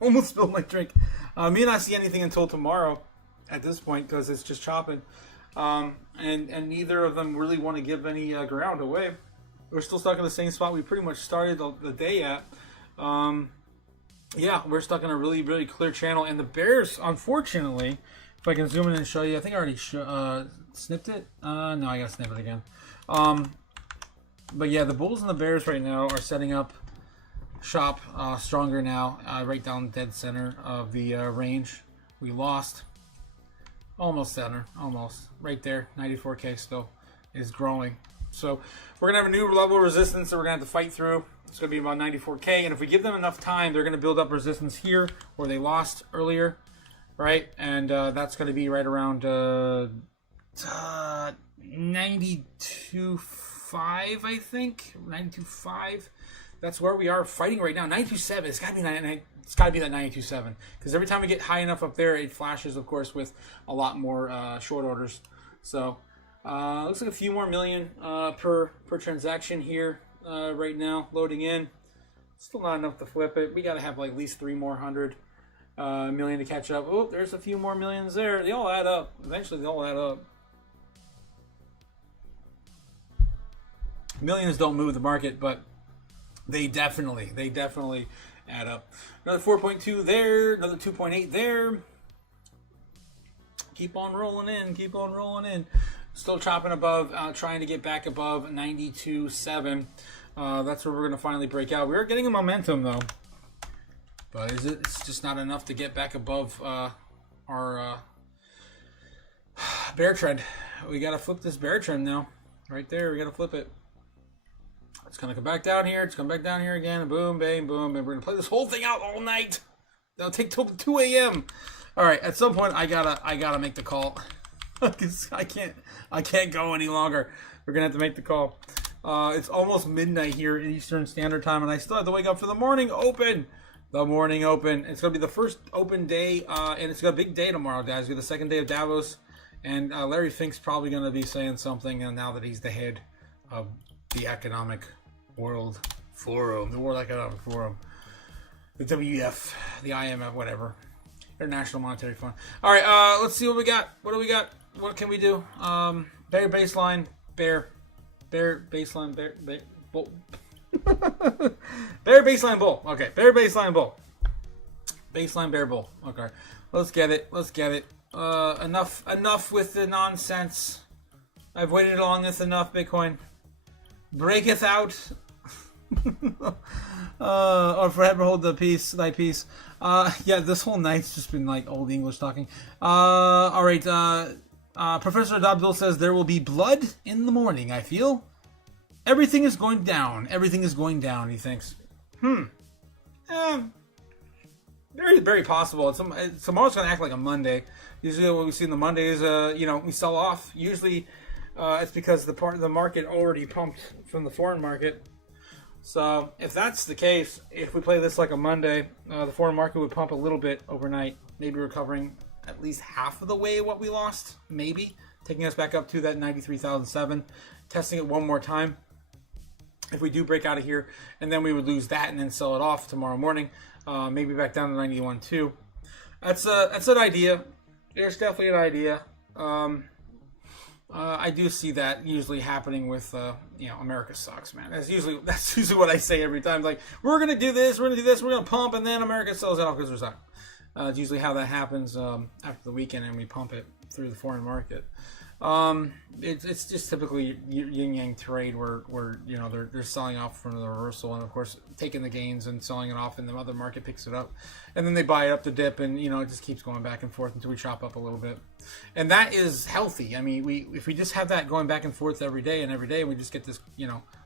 Almost spilled my drink. May not see anything until tomorrow at this point, because it's just chopping. And neither of them really want to give any ground away. We're still stuck in the same spot we pretty much started the day at. We're stuck in a really, really clear channel. And the bears, unfortunately, if I can zoom in and show you, I think I already snipped it. No, I gotta snip it again. But yeah, the bulls and the bears right now are setting up shop stronger now, right down dead center of the range. We lost almost center, almost right there. 94k still is growing. So we're gonna have a new level of resistance that we're gonna have to fight through. It's gonna be about 94k, and if we give them enough time, they're gonna build up resistance here where they lost earlier, right? And that's gonna be right around 92.5, I think. 92.5. That's where we are fighting right now. 92.7. It's gotta be 99. It's got to be that 92.7, because every time we get high enough up there, it flashes, of course, with a lot more short orders. So looks like a few more million per transaction here right now, loading in. Still not enough to flip it. We got to have like at least 3 more hundred million to catch up. Oh, there's a few more millions there. They all add up. Eventually, they all add up. Millions don't move the market, but they definitely add up. Another 4.2 there, another 2.8 there. Keep on rolling in. Still chopping above, trying to get back above 92.7. That's where we're going to finally break out. We are getting a momentum though, but it's just not enough to get back above our bear trend. We got to flip this bear trend now. Right there, we got to flip it. It's going to come back down here. It's come back down here again. And boom, bang, boom. And we're going to play this whole thing out all night. That'll take till 2 a.m. All right. At some point, I gotta make the call. I can't go any longer. We're going to have to make the call. It's almost midnight here in Eastern Standard Time, and I still have to wake up for the morning open. The morning open. It's going to be the first open day, and it's got a big day tomorrow, guys. We got the second day of Davos, and Larry Fink's probably going to be saying something now that he's the head of the Economic World Forum, the World Economic Forum, the WEF, the IMF, whatever, International Monetary Fund. All right, let's see what we got. What do we got? What can we do? Bear baseline, bear baseline, bear bull. Bear baseline bull. Okay, bear baseline bull. Baseline bear bull. Okay, let's get it. Enough with the nonsense. I've waited long this enough, Bitcoin. Breaketh out. Or forever hold thy peace. Yeah, this whole night's just been like old English talking. All right. Professor Abdul says there will be blood in the morning. I feel everything is going down. He thinks. Very, very possible. Tomorrow's going to act like a Monday. Usually what we see in the Monday is, we sell off. Usually it's because the part of the market already pumped from the foreign market. So if that's the case, if we play this like a Monday, the foreign market would pump a little bit overnight, maybe recovering at least half of the way what we lost, maybe taking us back up to that 93,007, testing it one more time. If we do break out of here, and then we would lose that and then sell it off tomorrow morning, maybe back down to 91.2. That's an idea. There's definitely an idea. I do see that usually happening with, America sucks, man. That's usually what I say every time. Like, we're gonna do this, we're gonna pump, and then America sells it off because we're suck. It's usually how that happens after the weekend, and we pump it through the foreign market. It's just typically yin yang trade where they're selling off from the reversal, and of course taking the gains and selling it off, and the other market picks it up, and then they buy it up the dip, and it just keeps going back and forth until we chop up a little bit, and that is healthy. I mean, if we just have that going back and forth every day, and we just get this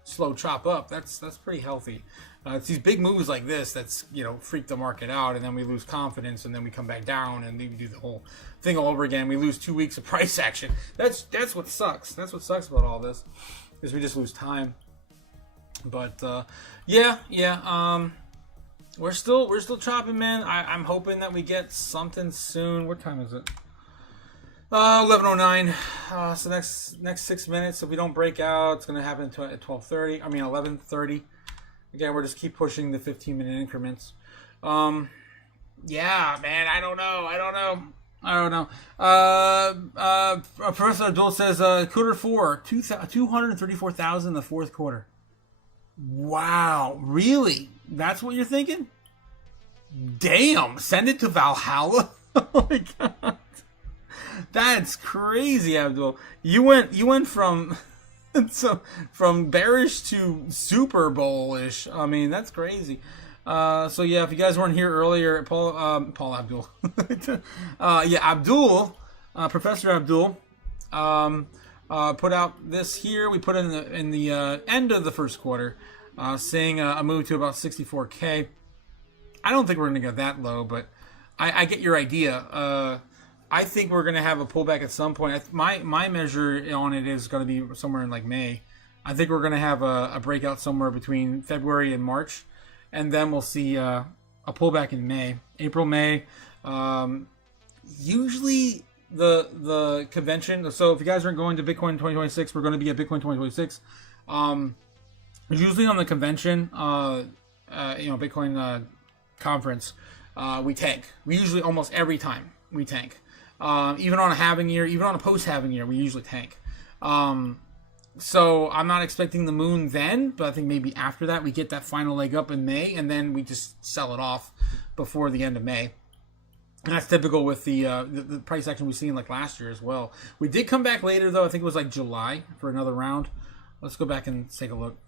slow chop up, that's pretty healthy. It's these big moves like this that's freak the market out, and then we lose confidence, and then we come back down, and we do the whole thing all over again. We lose 2 weeks of price action. That's what sucks. That's what sucks about all this, is we just lose time. But we're still chopping, man. I'm hoping that we get something soon. What time is it? 11:09. So next 6 minutes. If we don't break out, it's gonna happen at 12:30. I mean 11:30. Again, we're just keep pushing the 15-minute increments. Yeah, man, I don't know. Professor Abdul says, quarter 4, 234,000 in the fourth quarter. Wow, really? That's what you're thinking? Damn, send it to Valhalla. Oh my god, that's crazy, Abdul. You went from bearish to Super Bowl-ish. I mean, that's crazy. So yeah, if you guys weren't here earlier, Paul Abdul, Abdul, Professor Abdul, put out this here. We put in the end of the first quarter, saying a move to about 64K. I don't think we're gonna go that low, but I get your idea. I think we're gonna have a pullback at some point. My measure on it is gonna be somewhere in like May. I think we're gonna have a breakout somewhere between February and March. And then we'll see a pullback in May, April, May. Usually the convention. So if you guys aren't going to Bitcoin 2026, we're going to be at Bitcoin 2026. Usually on the convention, Bitcoin conference, we tank. We usually almost every time we tank. Even on a halving year, even on a post-halving year, we usually tank. So I'm not expecting the moon then, but I think maybe after that we get that final leg up in May, and then we just sell it off before the end of May. And that's typical with the price action we've seen like last year as well. We did come back later though. I think it was like July for another round. Let's go back and take a look.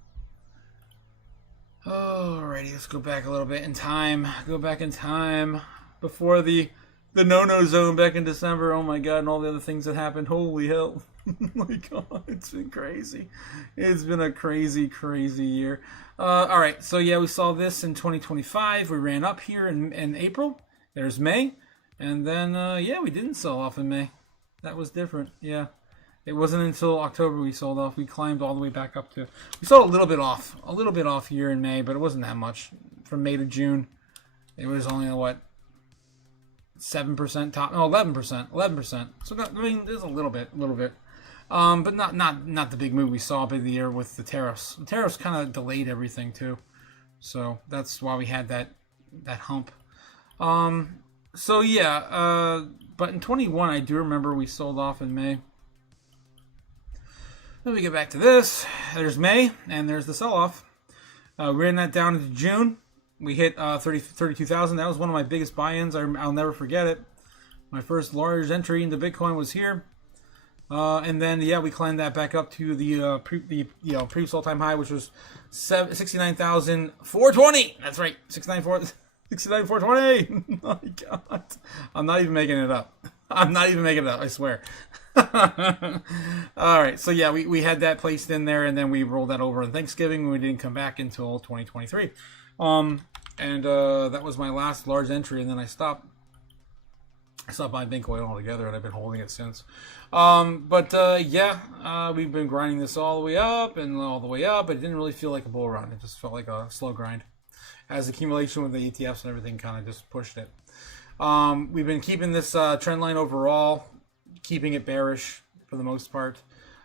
Alrighty, let's go back a little bit in time. Go back in time before the no-no zone back in December. Oh my god, and all the other things that happened. Holy hell. Oh my god, it's been crazy. It's been a crazy, crazy year. Alright, so yeah, we saw this in 2025. We ran up here in April. There's May. And then, we didn't sell off in May. That was different, yeah. It wasn't until October we sold off. We climbed all the way back up to... We sold a little bit off here in May, but it wasn't that much. From May to June, it was only, 7% top... No, 11%. So, there's a little bit. But not the big move we saw up in the year with the tariffs. The tariffs kind of delayed everything too, so that's why we had that hump. But in 21, I do remember we sold off in May. Then we get back to this. There's May, and there's the sell-off. We ran that down into June. We hit 32,000. That was one of my biggest buy-ins. I'll never forget it. My first large entry into Bitcoin was here. And then, we climbed that back up to the previous all-time high, which was 69,420. That's right, 69,420. Oh my god, I'm not even making it up. I swear. All right, so yeah, we had that placed in there, and then we rolled that over on Thanksgiving. We didn't come back until 2023. And And that was my last large entry, and then I stopped buying Bitcoin altogether, and I've been holding it since. We've been grinding this all the way up and all the way up. It didn't really feel like a bull run. It just felt like a slow grind, as accumulation with the ETFs and everything kind of just pushed it. We've been keeping this trend line overall, keeping it bearish for the most part.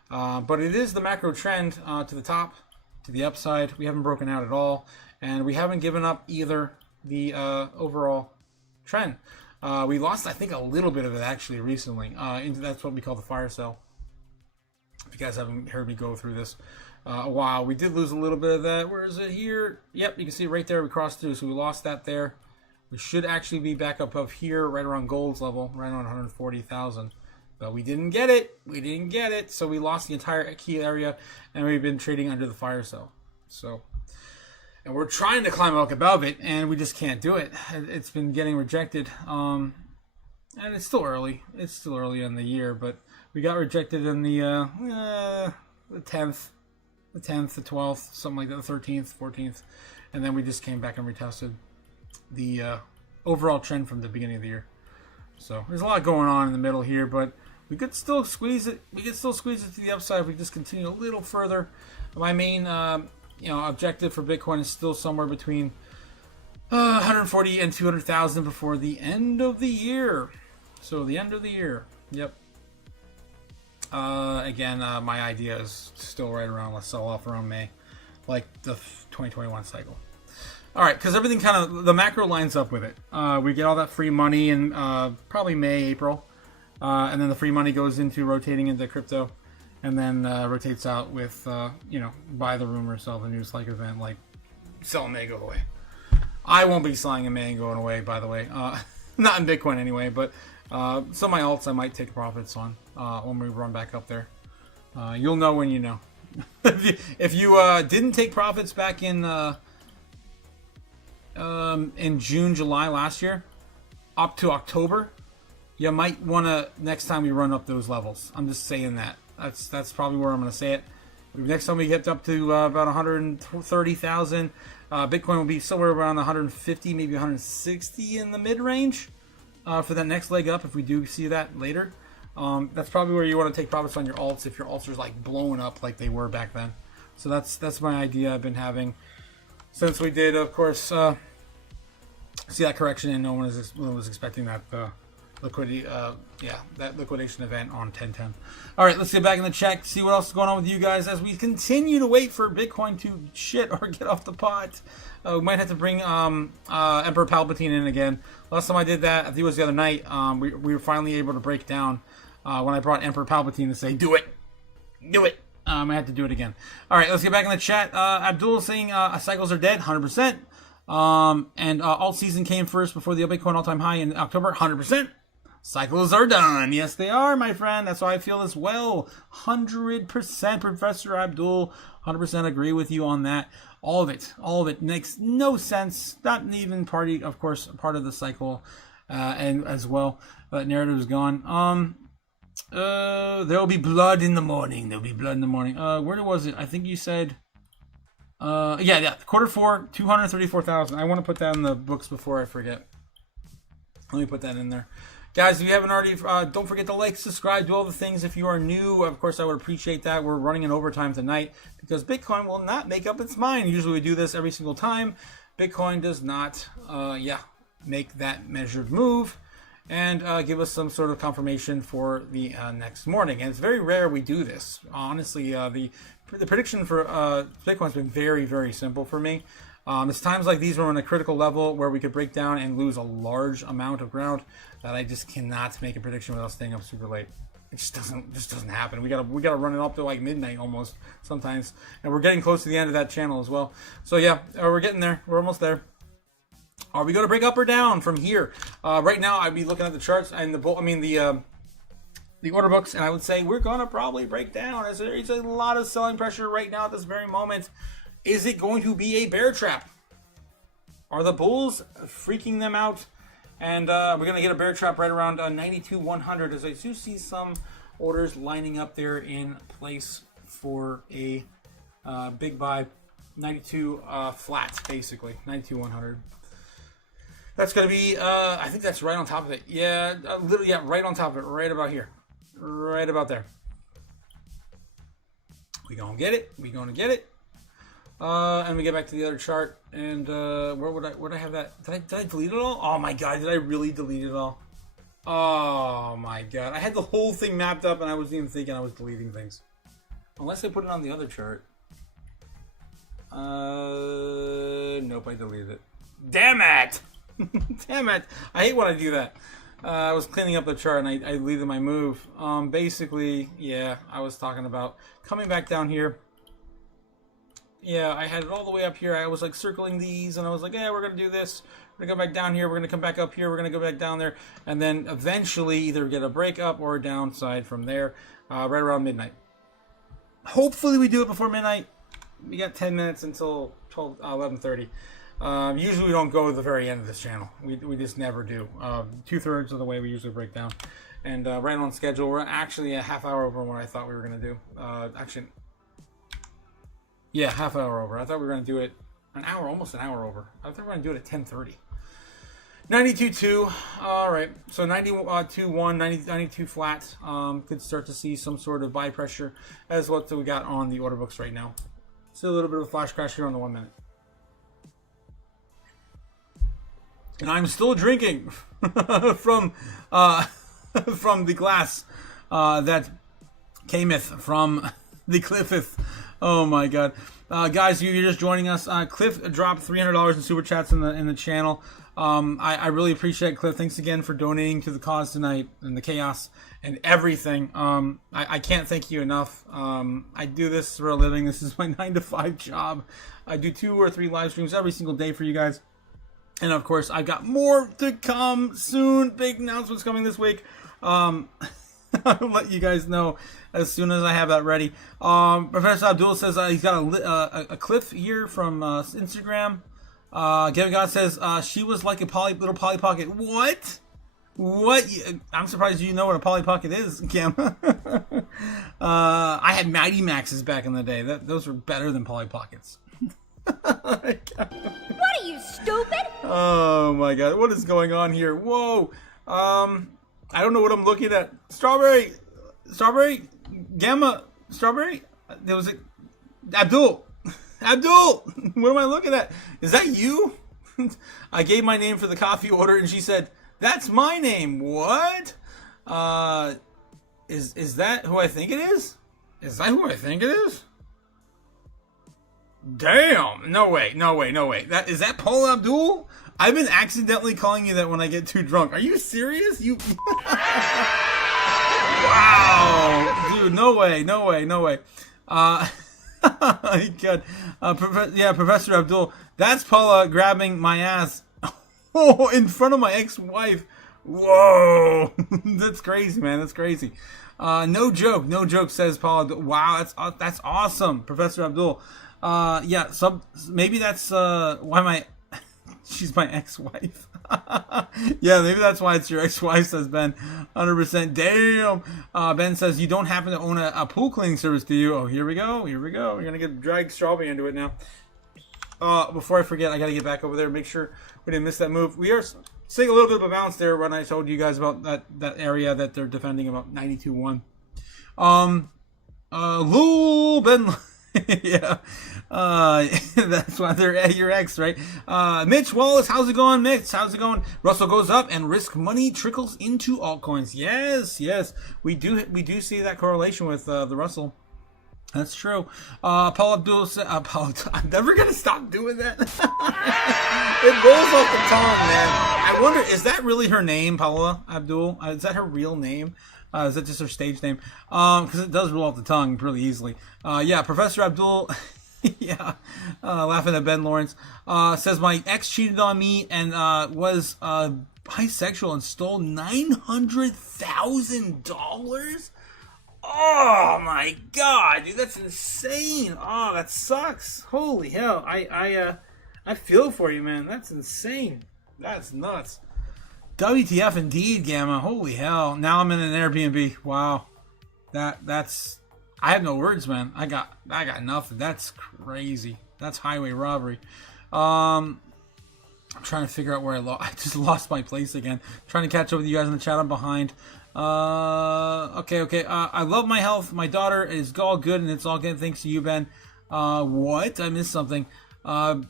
But it is the macro trend to the top, to the upside. We haven't broken out at all, and we haven't given up either the overall trend. We lost, I think, a little bit of it actually recently. That's what we call the fire sale. If you guys haven't heard me go through this a while, we did lose a little bit of that. Where is it here? Yep, you can see right there we crossed through, so we lost that there. We should actually be back up here, right around gold's level, right around 140,000. But we didn't get it. We didn't get it, so we lost the entire key area, and we've been trading under the fire sale. And we're trying to climb up above it, and we just can't do it. It's been getting rejected, and it's still early. It's still early in the year, but we got rejected in the 10th, the 12th, something like that, the 13th, 14th, and then we just came back and retested the overall trend from the beginning of the year. So there's a lot going on in the middle here, but we could still squeeze it. We could still squeeze it to the upside if we just continue a little further. My main objective for Bitcoin is still somewhere between 140 and 200,000 before the end of the year. So the end of the year. Yep. Again, my idea is still right around, let's sell off around May, like the 2021 cycle. All right, because everything kind of, the macro lines up with it. We get all that free money in probably May, April. And then the free money goes into rotating into crypto. And then rotates out with, buy the rumor, sell the news like event, like sell May, go away. I won't be selling in May and going away, by the way. Not in Bitcoin anyway, but some of my alts I might take profits on when we run back up there. You'll know when you know. If you didn't take profits back in June, July last year, up to October, you might want to, next time we run up those levels. I'm just saying that. That's probably where I'm going to say it. Next time we get up to about 130,000, Bitcoin will be somewhere around 150, maybe 160 in the mid-range for that next leg up if we do see that later. That's probably where you want to take profits on your alts if your alts are like blowing up like they were back then. So that's my idea I've been having since we did, of course, see that correction, and no one was expecting that that liquidation event on 10/10. All right, let's get back in the chat, see what else is going on with you guys as we continue to wait for Bitcoin to shit or get off the pot. We might have to bring Emperor Palpatine in again. Last time I did that, I think it was the other night, we were finally able to break down when I brought Emperor Palpatine to say, do it. I had to do it again. All right, let's get back in the chat. Abdul saying cycles are dead, 100%. And alt season came first before the Bitcoin all-time high in October, 100%. Cycles are done. Yes, they are, my friend. That's how I feel as well. 100%, Professor Abdul. 100% agree with you on that. All of it makes no sense. Not even part of the cycle, and as well. That narrative is gone. There'll be blood in the morning. Where was it? I think you said. Quarter 4, 234,000. I want to put that in the books before I forget. Let me put that in there. Guys, if you haven't already, don't forget to like, subscribe, do all the things. If you are new, of course, I would appreciate that. We're running in overtime tonight because Bitcoin will not make up its mind. Usually we do this every single time. Bitcoin does not, make that measured move and give us some sort of confirmation for the next morning. And it's very rare we do this. Honestly, the prediction for Bitcoin has been very, very simple for me. It's times like these where we're on a critical level where we could break down and lose a large amount of ground that I just cannot make a prediction without staying up super late. It just doesn't happen. We gotta run it up to like midnight almost sometimes, and we're getting close to the end of that channel as well. So yeah, we're getting there. We're almost there. Are we going to break up or down from here? Right now, I'd be looking at the charts and the order books, and I would say we're going to probably break down. There's a lot of selling pressure right now at this very moment. Is it going to be a bear trap? Are the bulls freaking them out? And we're going to get a bear trap right around 92,100 as I do see some orders lining up there in place for a big buy. 92 flat, basically. 92,100. That's going to be, I think that's right on top of it. Yeah, literally, yeah, right on top of it. Right about here. Right about there. We gonna get it. We gonna get it. And we get back to the other chart. And where would I have that? Did I delete it all? Oh my god, did I really delete it all? Oh my god. I had the whole thing mapped up and I wasn't even thinking I was deleting things. Unless I put it on the other chart. Nope, I deleted it. Damn it! Damn it! I hate when I do that. I was cleaning up the chart and I deleted my move. Basically, yeah, I was talking about coming back down here. Yeah, I had it all the way up here. I was like circling these and I was like, yeah, we're going to do this. We're going to go back down here. We're going to come back up here. We're going to go back down there. And then eventually either get a break up or a downside from there right around midnight. Hopefully we do it before midnight. We got 10 minutes until 11:30. Usually we don't go to the very end of this channel. We just never do. 2/3 of the way we usually break down. And right on schedule. We're actually a half hour over what I thought we were going to do. Actually, yeah, half hour over. I thought we were going to do it an hour, almost an hour over. I thought we were going to do it at 10:30. 92.2. All right. So 92.1, 92 flat. Could start to see some sort of buy pressure as what we got on the order books right now. Still a little bit of a flash crash here on the 1 minute. And I'm still drinking from the glass that cameth from the Cliffeth. Oh my god. Guys, you're just joining us. Cliff dropped $300 in super chats in the channel. I really appreciate Cliff. Thanks again for donating to the cause tonight and the chaos and everything. I can't thank you enough. I do this for a living. This is my 9-to-5 job. I do 2 or 3 live streams every single day for you guys. And of course, I've got more to come soon. Big announcements coming this week. I'll let you guys know as soon as I have that ready. Professor Abdul says he's got a clip here from Instagram. Kevin God says she was like a little Polly Pocket. What? What? I'm surprised you know what a Polly Pocket is, Cam. I had Mighty Maxes back in the day. Those were better than Polly Pockets. What are you, stupid? Oh my god, what is going on here? Whoa. I don't know what I'm looking at. Strawberry, Gamma, Strawberry. There was Abdul. What am I looking at? Is that you? I gave my name for the coffee order and she said, "That's my name." What? Is that who I think it is? Is that who I think it is? Damn! No way! Is that Paul Abdul? I've been accidentally calling you that when I get too drunk. Are you serious? You? Wow, dude! No way! God. Professor Abdul. That's Paula grabbing my ass. Oh, in front of my ex-wife. Whoa! That's crazy, man. That's crazy. No joke. Says Paula. Wow, that's awesome, Professor Abdul. Yeah, so maybe that's why she's my ex-wife. Yeah, maybe that's why it's your ex-wife, says Ben. 100%. Damn. Ben says, you don't happen to own a pool cleaning service, do you? Oh, here we go. We're gonna get drag Strawberry into it now. Before I forget, I gotta get back over there, make sure we didn't miss that move. We are seeing a little bit of a bounce there when I told you guys about that area that they're defending, about 92.1. Lul Ben. Yeah, that's why they're your ex, right? Mitch Wallace, how's it going, Mitch? How's it going? Russell goes up and risk money trickles into altcoins. Yes, we do see that correlation with the Russell. That's true. Paul Abdul said, I'm never gonna stop doing that. It rolls off the tongue, man. I wonder, is that really her name, Paula Abdul? Is that her real name? Is that just her stage name? Because it does roll off the tongue pretty easily. Yeah, Professor Abdul, yeah, laughing at Ben Lawrence, says my ex cheated on me and was bisexual and stole $900,000. Oh my god, dude, that's insane. Oh, that sucks. Holy hell, I feel for you, man. That's insane. That's nuts. WTF indeed, Gamma. Holy hell. Now I'm in an Airbnb. Wow. That's I have no words, man. I got nothing. That's crazy. That's highway robbery. I'm trying to figure out where I just lost my place again. Trying to catch up with you guys in the chat. I'm behind. Okay. I love my health. My daughter is all good, and it's all good thanks to you, Ben. What? I missed something. That's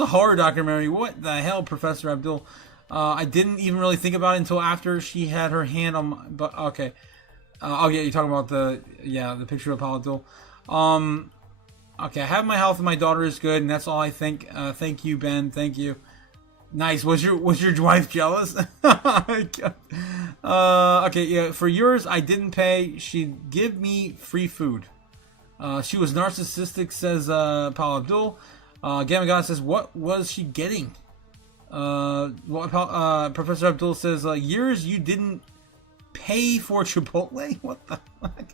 a horror documentary. What the hell, Professor Abdul? I didn't even really think about it until after she had her hand on my... But, okay. Oh, yeah, you're talking about the picture of Paul Abdul. Okay, I have my health and my daughter is good, and that's all I think. Thank you, Ben. Thank you. Nice. Was your wife jealous? Okay, yeah. For yours, I didn't pay. She'd give me free food. She was narcissistic, says Paul Abdul. Gamma God says, what was she getting? Professor Abdul says, years you didn't pay for Chipotle? What the fuck?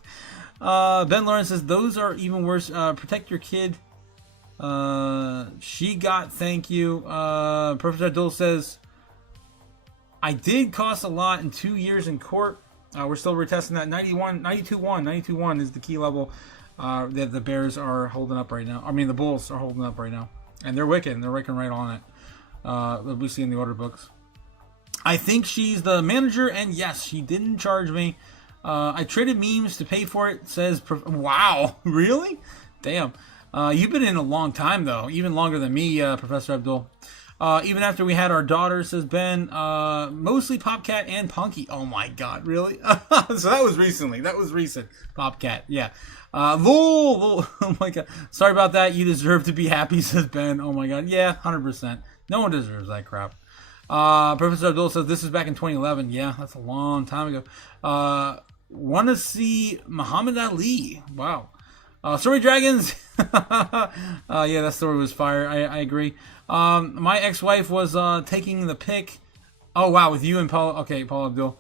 Ben Lawrence says, those are even worse. Protect your kid. She got thank you. Professor Abdul says, I did cost a lot in 2 years in court. We're still retesting that. 92-1 is the key level that the Bears are holding up right now. I mean, the Bulls are holding up right now. And they're wicking. They're wicking right on it. We see in the order books. I think she's the manager, and yes, she didn't charge me. I traded memes to pay for it, says... Wow, really? Damn. You've been in a long time, though. Even longer than me, Professor Abdul. Even after we had our daughter, says Ben. Mostly Popcat and Punky. Oh my god, really? So that was recently. That was recent. Popcat, yeah. Lul. Oh my god. Sorry about that. You deserve to be happy, says Ben. Oh my god. Yeah, 100%. No one deserves that crap. Professor Abdul says this is back in 2011. Yeah, that's a long time ago. Want to see Muhammad Ali? Wow. Story Dragons. Yeah, that story was fire. I agree. My ex-wife was taking the pic. Oh wow, with you and Paul. Okay, Paul Abdul.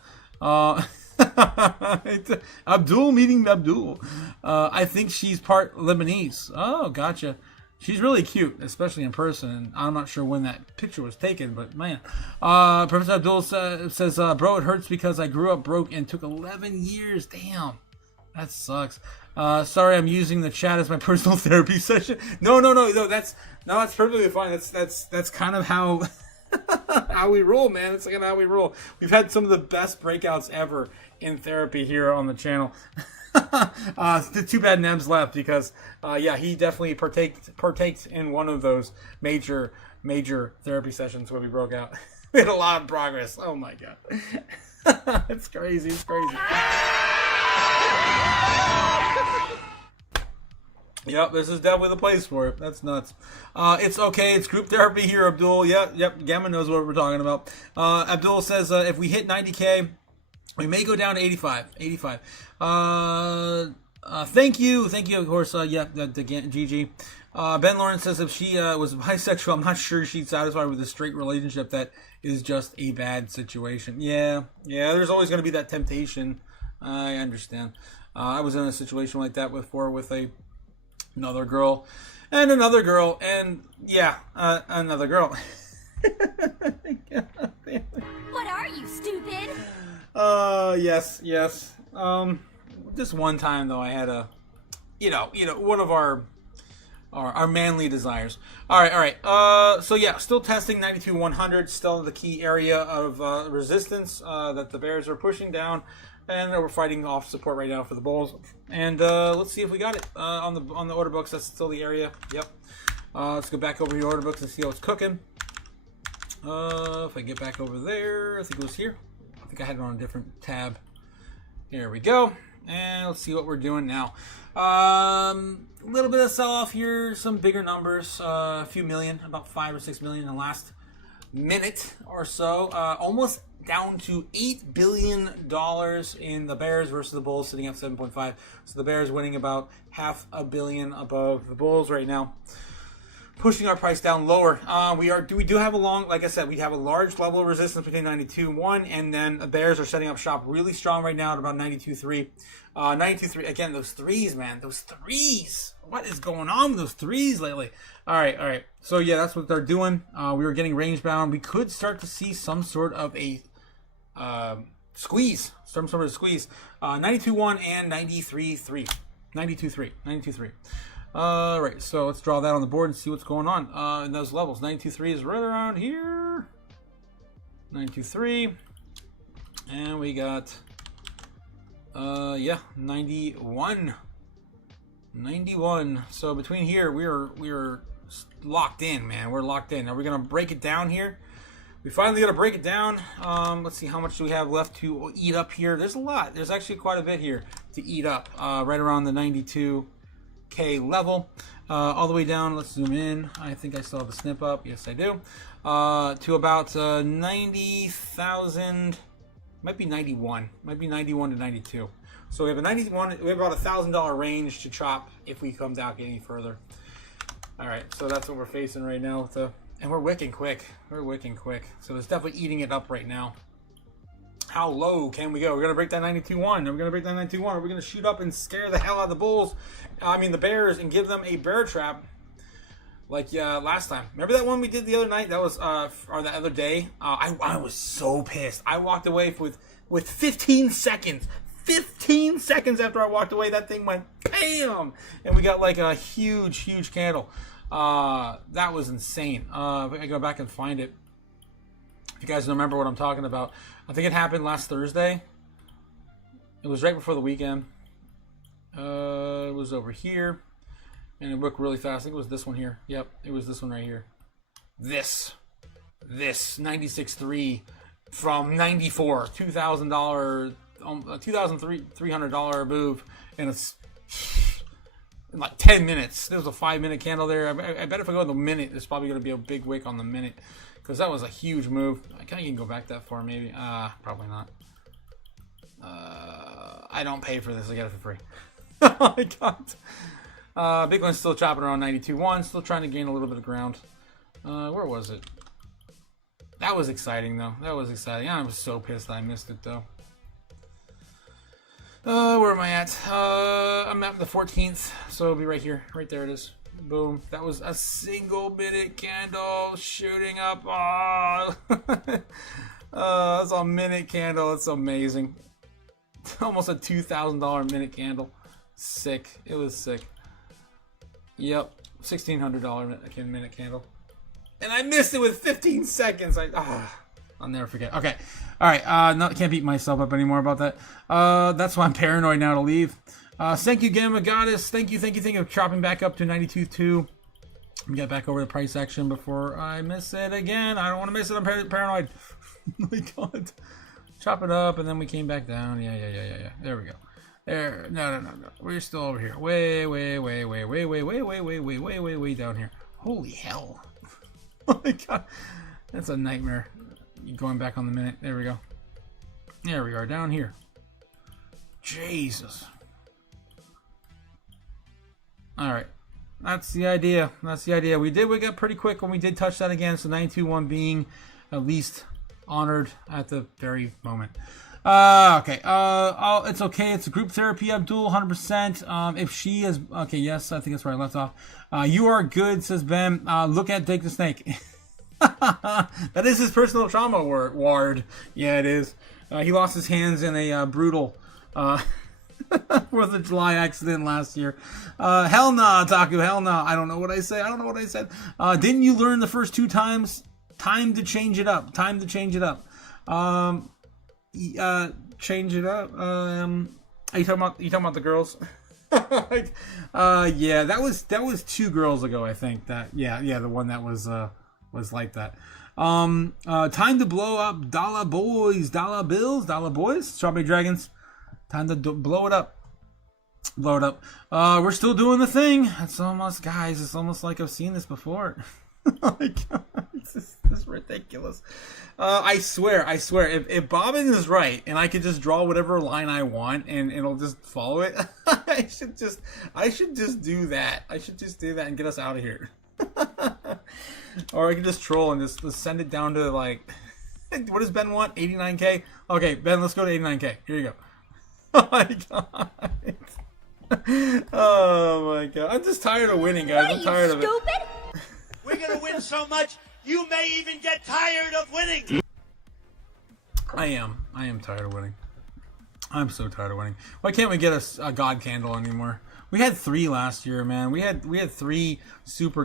Abdul meeting Abdul. I think she's part Lebanese. Oh, gotcha. She's really cute, especially in person. I'm not sure when that picture was taken, but man. Professor Abdul says, bro, it hurts because I grew up broke and took 11 years. Damn. That sucks. Sorry, I'm using the chat as my personal therapy session. No. That's perfectly fine. That's kind of how how we roll, man. It's kind of how we roll. We've had some of the best breakouts ever in therapy here on the channel. Too bad Neb's left because yeah, he definitely partakes in one of those major therapy sessions where we broke out. We had a lot of progress. Oh my god. It's crazy. Yep, this is definitely the place for it. That's nuts. It's okay. It's group therapy here, Abdul. Yep. Gamma knows what we're talking about. Abdul says if we hit 90K, we may go down to 85. Thank you, of course. GG. Ben Lawrence says if she was bisexual, I'm not sure she'd satisfy with a straight relationship. That is just a bad situation. Yeah. There's always going to be that temptation. I understand. I was in a situation like that before with another girl, and another girl, and yeah, another girl. What are you, stupid? Yes. Just one time though, I had a, one of our manly desires. All right. So yeah, still testing 92-100, still the key area of resistance that the Bears are pushing down, and we're fighting off support right now for the Bulls. And let's see if we got it on the order books. That's still the area. Yep. Let's go back over your order books and see how it's cooking. If I get back over there, I think it was here. I think I had it on a different tab. Here we go. And let's see what we're doing now. A little bit of sell-off here. Some bigger numbers. A few million. About 5 or 6 million in the last minute or so. Almost down to $8 billion in the Bears versus the Bulls, sitting at 7.5. So the Bears winning about $500 million above the Bulls right now, pushing our price down lower. We do have like I said, we have a large level of resistance between 92.1, and then the Bears are setting up shop really strong right now at about 92.3. 92.3. Again, those threes, man. Those threes. What is going on with those threes lately? All right. So yeah, that's what they're doing. We were getting range bound. We could start to see some sort of a squeeze. 92.1 and 93.3. Right, so let's draw that on the board and see what's going on in those levels. 923 is right around here. 923. And we got, yeah, 91. 91. So between here, we're locked in, man. We're locked in. Are we going to break it down here? We finally got to break it down. Let's see, how much do we have left to eat up here? There's a lot. There's actually quite a bit here to eat up. Right around the 92K level. All the way down, let's zoom in. I think I still have the snip up. Yes, I do. To about 90,000. Might be 91. Might be 91 to 92. So we have a 91. We have about $1,000 range to chop if we come down any further. All right, so that's what we're facing right now. And we're wicking quick. We're wicking quick. So it's definitely eating it up right now. How low can we go? We're gonna break that 92.1. We're gonna break that 92.1. We're gonna shoot up and scare the hell out of the bulls. I mean the bears, and give them a bear trap. Like last time. Remember that one we did the other night? That was or the other day. I was so pissed. I walked away with 15 seconds. 15 seconds after I walked away, that thing went bam, and we got like a huge candle. That was insane. If I go back and find it, if you guys remember what I'm talking about, I think it happened last Thursday. It was right before the weekend. It was over here, and it worked really fast. I think it was this one here. Yep, it was this one right here. This 96.3 from 94, $2,000, $2,300 move, and it's in like 10 minutes. There was a 5-minute candle there. I bet if I go to the minute, there's probably going to be a big wick on the minute, because that was a huge move. I can't even go back that far, maybe. Probably not. I don't pay for this. I get it for free. Oh my god. Bitcoin's still chopping around 92.1. Still trying to gain a little bit of ground. Where was it? That was exciting, though. That was exciting. I was so pissed that I missed it, though. Where am I at? I'm at the 14th, so it'll be right here. Right there it is. Boom. That was a single-minute candle shooting up. Oh, that's a minute candle. It's amazing. Almost a $2,000 minute candle. Sick. It was sick. Yep. $1,600 minute candle. And I missed it with 15 seconds. I'll never forget. Okay. All right. No, can't beat myself up anymore about that. That's why I'm paranoid now to leave. Thank you, Gamma Goddess. Thank you for chopping back up to 92.2. Let me get back over the price action before I miss it again. I don't want to miss it. I'm paranoid. Oh my god. Chop it up, and then we came back down. Yeah. There we go. There. No. We're still over here. Way down here. Holy hell. Oh my god. That's a nightmare. Going back on the minute. There we go. There we are, down here. Jesus. Alright. That's the idea. We did wake up pretty quick when we did touch that again, so 92.1 being at least honored at the very moment. Okay. It's okay. It's a group therapy, Abdul, 100%. If she is... Okay, yes, I think that's where I left off. You are good, says Ben. Look at Dick the Snake. That is his personal trauma ward. Yeah, it is. He lost his hands in a brutal 4th of July accident last year. Hell nah, Otaku. Hell nah. I don't know what I said. Didn't you learn the first 2 times? Time to change it up. Change it up. Are you talking about the girls? Yeah, that was 2 girls ago, I think. The one that was like that. Time to blow up dollar boys, dollar bills, dollar boys, strawberry dragons. Time to blow it up. We're still doing the thing. It's almost like I've seen this before. Oh my god, this is ridiculous. I swear, if Bobbin is right and I could just draw whatever line I want and it'll just follow it, I should just do that. I should just do that and get us out of here. Or I can just troll and just send it down to, like, what does Ben want? 89K? Okay, Ben, let's go to 89K. Here you go. Oh my god. Oh my god. I'm just tired of winning, guys. I'm tired of it. Stupid? We're gonna win so much, you may even get tired of winning. I am tired of winning. I'm so tired of winning. Why can't we get a god candle anymore? We had 3 last year, man. We had 3 super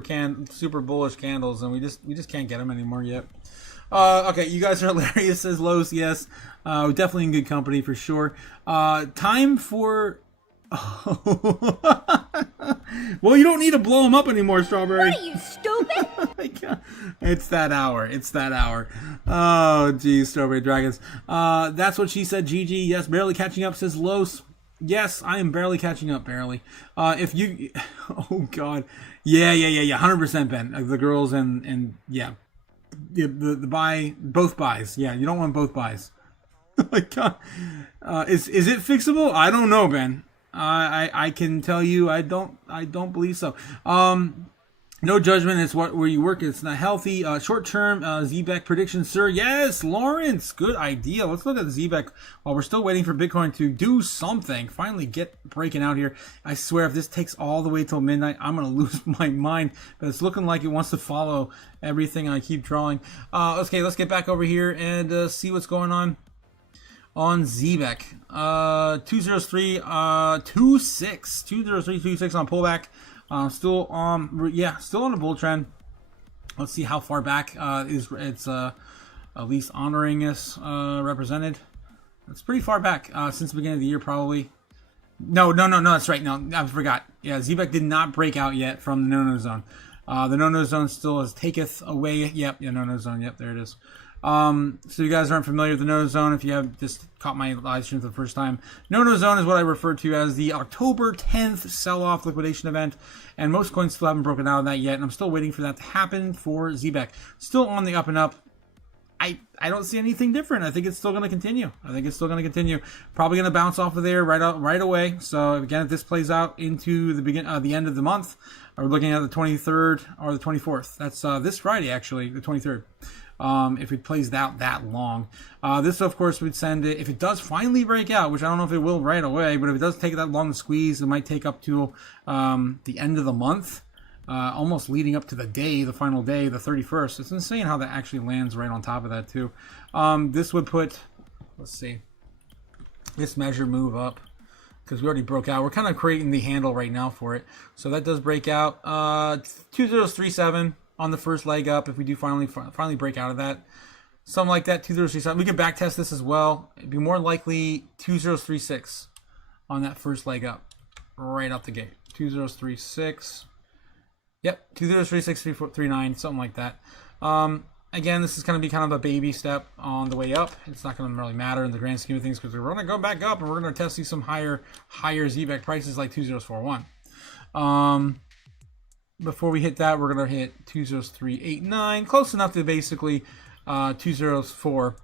bullish candles, and we just can't get them anymore yet. Okay, you guys are hilarious, says Los. Yes, definitely in good company for sure. Time for. Well, you don't need to blow them up anymore, Strawberry. What are you, stupid? Oh my God. It's that hour. It's that hour. Oh, geez, Strawberry Dragons. That's what she said, Gigi. Yes, barely catching up, says Los. Yes, I am barely catching up, barely. If you... Oh, God. Yeah. 100% Ben. The girls and yeah. The buy... Both buys. Yeah, you don't want both buys. Oh, my God. Is it fixable? I don't know, Ben. I can tell you I don't believe so. No judgment. It's where you work. It's not healthy. Short term ZBEC prediction, sir. Yes, Lawrence. Good idea. Let's look at ZBEC while we're still waiting for Bitcoin to do something. Finally get breaking out here. I swear if this takes all the way till midnight, I'm gonna lose my mind. But it's looking like it wants to follow everything I keep drawing. Okay, let's get back over here and see what's going on ZBEC. 203.26 on pullback. Still on a bull trend. Let's see how far back it's at least honoring us represented. It's pretty far back since the beginning of the year, probably. No, that's right. No, I forgot. Yeah, ZBEC did not break out yet from the no-no zone. The no-no zone still is taketh away. Yep, no-no zone. Yep, there it is. So you guys aren't familiar with the no-no zone. If you have just caught my live stream for the first time, no-no zone is what I refer to as the October 10th sell-off liquidation event, and most coins still haven't broken out of that yet, and I'm still waiting for that to happen for ZBEC. Still on the up and up. I don't see anything different. I think it's still going to continue. Probably going to bounce off of there right away. So again, if this plays out into the end of the month, we're looking at the 23rd or the 24th. That's this Friday, actually, the 23rd. If it plays out that long. This, of course, would send it, if it does finally break out, which I don't know if it will right away, but if it does take that long to squeeze, it might take up to the end of the month, almost leading up to the final day, the 31st. It's insane how that actually lands right on top of that, too. This would put, let's see, this measure move up, because we already broke out. We're kind of creating the handle right now for it. So that does break out. 2037. On the first leg up, if we do finally break out of that, something like that, 2037. We can back test this as well. It'd be more likely 2036 on that first leg up, right out the gate. 2036. Yep, 2036, 339, something like that. Again, this is going to be kind of a baby step on the way up. It's not going to really matter in the grand scheme of things because we're going to go back up and we're going to test some higher ZBEC prices like 2041. Before we hit that, we're going to hit 203.89, close enough to basically 204,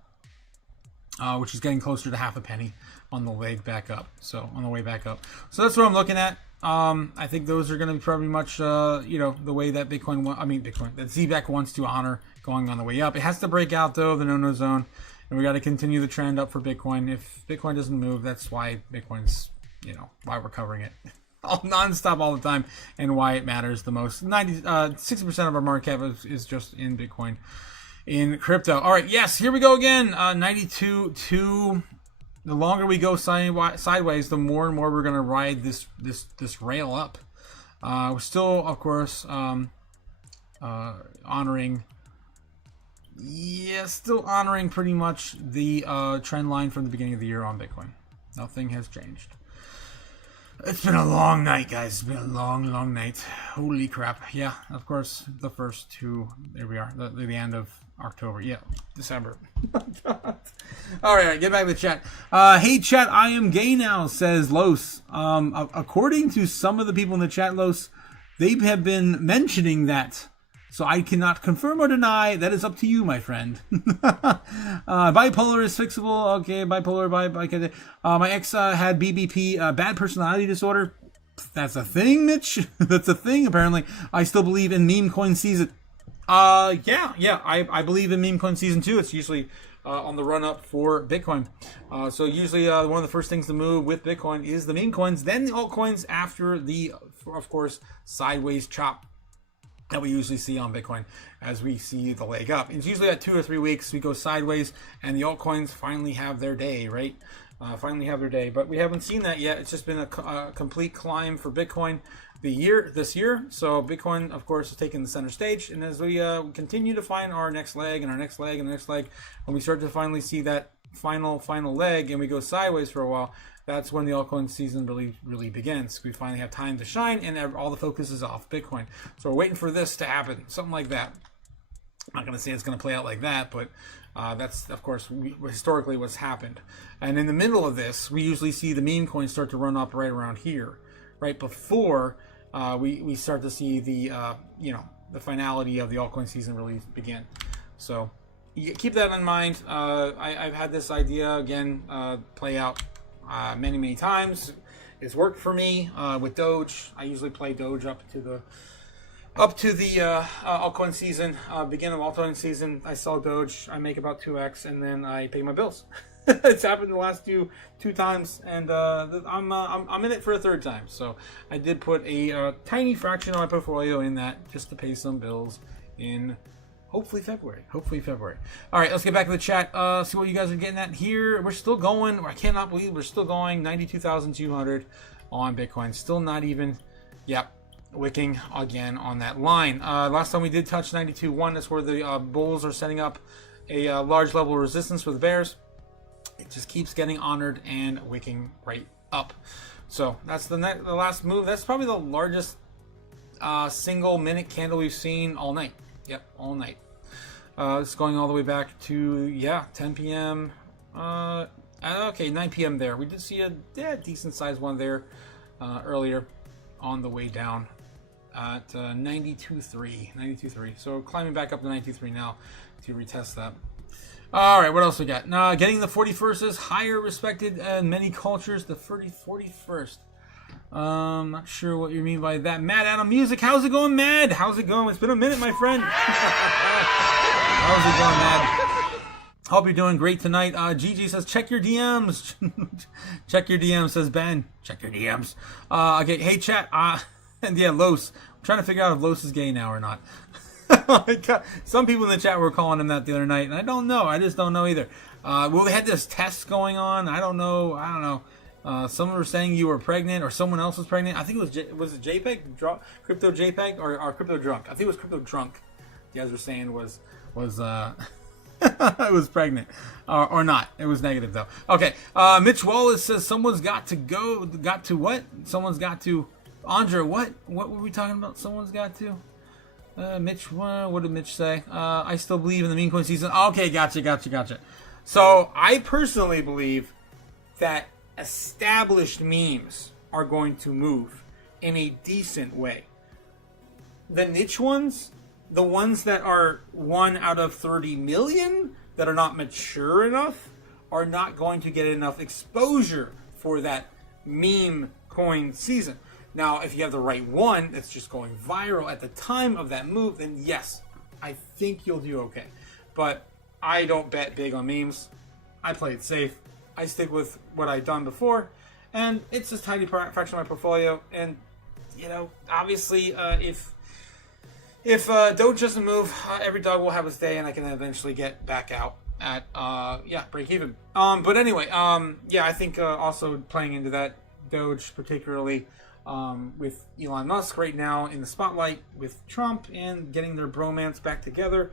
which is getting closer to half a penny on the leg back up. So on the way back up. So that's what I'm looking at. I think those are going to be probably much, the way that that ZBEC wants to honor going on the way up. It has to break out though, the no-no zone, and we got to continue the trend up for Bitcoin. If Bitcoin doesn't move, that's why Bitcoin's, why we're covering it. All non-stop all the time, and why it matters the most. 60% of our market cap is just in Bitcoin, in crypto. All right, yes, here we go again. 92.2. The longer we go sideways, the more and more we're going to ride this rail up. We're still, of course, honoring pretty much the trend line from the beginning of the year on Bitcoin. Nothing has changed. It's been a long night, guys. It's been a long, long night. Holy crap. Yeah, of course, the first two. There we are. The end of October. Yeah, December. All right, get back to the chat. Hey, chat, I am gay now, says Los. According to some of the people in the chat, Los, they have been mentioning that. So I cannot confirm or deny. That is up to you, my friend. Bipolar is fixable. Okay, bipolar. My ex had BBP, bad personality disorder. That's a thing, Mitch. That's a thing, apparently. I still believe in meme coin season. Yeah. I believe in meme coin season too. It's usually on the run up for Bitcoin. So usually one of the first things to move with Bitcoin is the meme coins, then the altcoins after the, of course, sideways chop that we usually see on Bitcoin as we see the leg up. It's usually at 2 or 3 weeks we go sideways and the altcoins finally have their day, right? finally have their day. But we haven't seen that yet. It's just been a complete climb for Bitcoin this year. So Bitcoin, of course, is taking the center stage. And as we continue to find our next leg and our next leg and the next leg, when we start to finally see that final leg and we go sideways for a while, that's when the altcoin season really begins. We finally have time to shine and all the focus is off Bitcoin. So we're waiting for this to happen, something like that. I'm not going to say it's going to play out like that, but that's, of course, historically what's happened. And in the middle of this, we usually see the meme coins start to run up right around here, right before we start to see the the finality of the altcoin season really begin. So keep that in mind. I've had this idea again play out many times. It's worked for me with Doge. I usually play Doge up to the altcoin season, beginning of altcoin season. I sell Doge, I make about 2x, and then I pay my bills. It's happened the last two times, and I'm in it for a third time. So I did put a tiny fraction of my portfolio in that just to pay some bills in hopefully February. All right, let's get back to the chat. See what you guys are getting at here. We're still going. I cannot believe we're still going. 92,200 on Bitcoin. Still not even. Yep. Wicking again on that line. Last time we did touch 92.1. That's where the bulls are setting up a large level of resistance for the bears. It just keeps getting honored and wicking right up. So that's the last move. That's probably the largest single minute candle we've seen all night. Yep, all night. It's going all the way back to 10 p.m. Okay, 9 p.m. there. We did see a decent sized one there earlier on the way down at 92.3. So climbing back up to 92.3 now to retest that. All right, what else we got? Getting the 41st is higher respected in many cultures. The 41st. Not sure what you mean by that. Mad Adam Music, how's it going, Mad? How's it going? It's been a minute, my friend. How's it going, Mad? Hope you're doing great tonight. Gigi says, check your DMs. Check your DMs, says Ben. Check your DMs. Okay, hey, chat. And yeah, Los. I'm trying to figure out if Los is gay now or not. Some people in the chat were calling him that the other night, and I don't know. I just don't know either. Well, they had this test going on. I don't know. Someone were saying you were pregnant, or someone else was pregnant. I think it was it JPEG, Crypto JPEG, or Crypto Drunk. I think it was Crypto Drunk. You guys were saying was it was pregnant, or not. It was negative though. Okay. Mitch Wallace says someone's got to go. Got to what? Someone's got to. Andra, what were we talking about? Someone's got to. Mitch, what did Mitch say? I still believe in the meme coin season. Okay, gotcha. So I personally believe that established memes are going to move in a decent way. The niche ones, the ones that are 1 out of 30 million that are not mature enough, are not going to get enough exposure for that meme coin season. Now, if you have the right one that's just going viral at the time of that move, then yes, I think you'll do okay. But I don't bet big on memes. I play it safe. I stick with what I've done before, and it's a tiny fraction of my portfolio. And obviously, if Doge doesn't move, every dog will have its day, and I can eventually get back out at break even. But anyway, I think also playing into that Doge particularly. With Elon Musk right now in the spotlight with Trump and getting their bromance back together,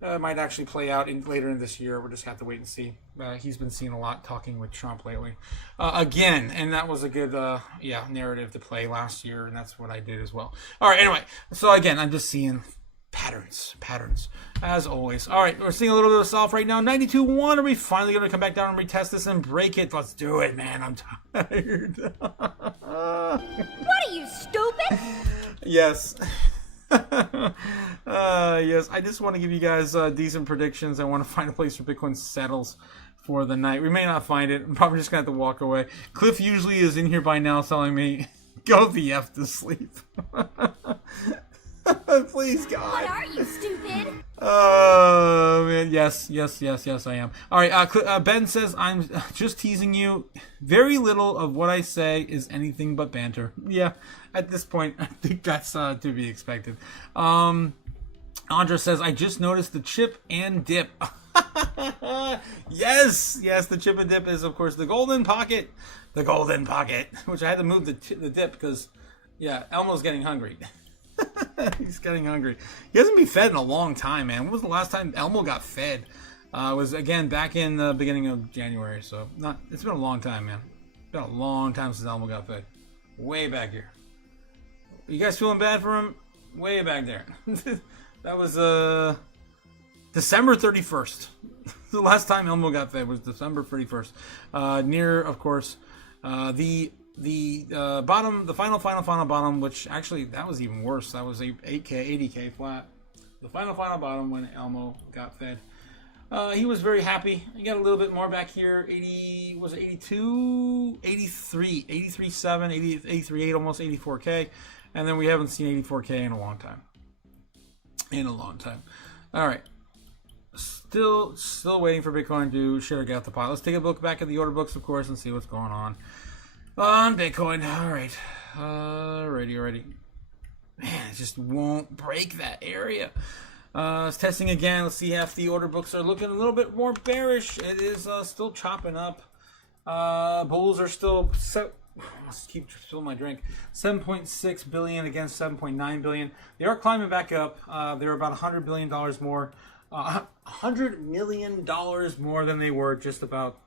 might actually play out later in this year. We'll just have to wait and see. He's been seen a lot talking with Trump lately again, and that was a good narrative to play last year, and that's what I did as well. All right, anyway, so again, I'm just seeing patterns as always. All right, we're seeing a little bit of self right now. 92.1. Are we finally going to come back down and retest this and break it? Let's do it, man. I'm tired. What are you, stupid? Yes. Yes, I just want to give you guys decent predictions. I want to find a place where Bitcoin settles for the night. We may not find it. I'm probably just going to have to walk away. Cliff usually is in here by now telling me, go the F to sleep. Please, God. What are you, stupid? Oh, man. Yes, I am. All right, Ben says, I'm just teasing you. Very little of what I say is anything but banter. Yeah, at this point, I think that's to be expected. Andra says, I just noticed the chip and dip. Yes, the chip and dip is, of course, the golden pocket. The golden pocket, which I had to move the dip because, yeah, Elmo's getting hungry. He's getting hungry. He hasn't been fed in a long time, man. When was the last time Elmo got fed? It was, again, back in the beginning of January. So it's been a long time, man. It's been a long time since Elmo got fed. Way back here. You guys feeling bad for him? Way back there. That was December 31st. The last time Elmo got fed was December 31st. Near, of course, the bottom, the final bottom, which actually that was even worse. That was 80K flat. The final bottom when Elmo got fed. He was very happy. He got a little bit more back here. 80, was it 82, 83, 83.7, 83.8, almost 84K. And then we haven't seen 84K in a long time. All right. Still waiting for Bitcoin to get out the pot. Let's take a look back at the order books, of course, and see what's going on Bitcoin. All right. Alrighty. Man, it just won't break that area. It's testing again. Let's see if the order books are looking a little bit more bearish. It is still chopping up. Bulls are still... Let's keep filling my drink. 7.6 billion against 7.9 billion. They are climbing back up. They're about $100 billion more. $100 million more than they were just about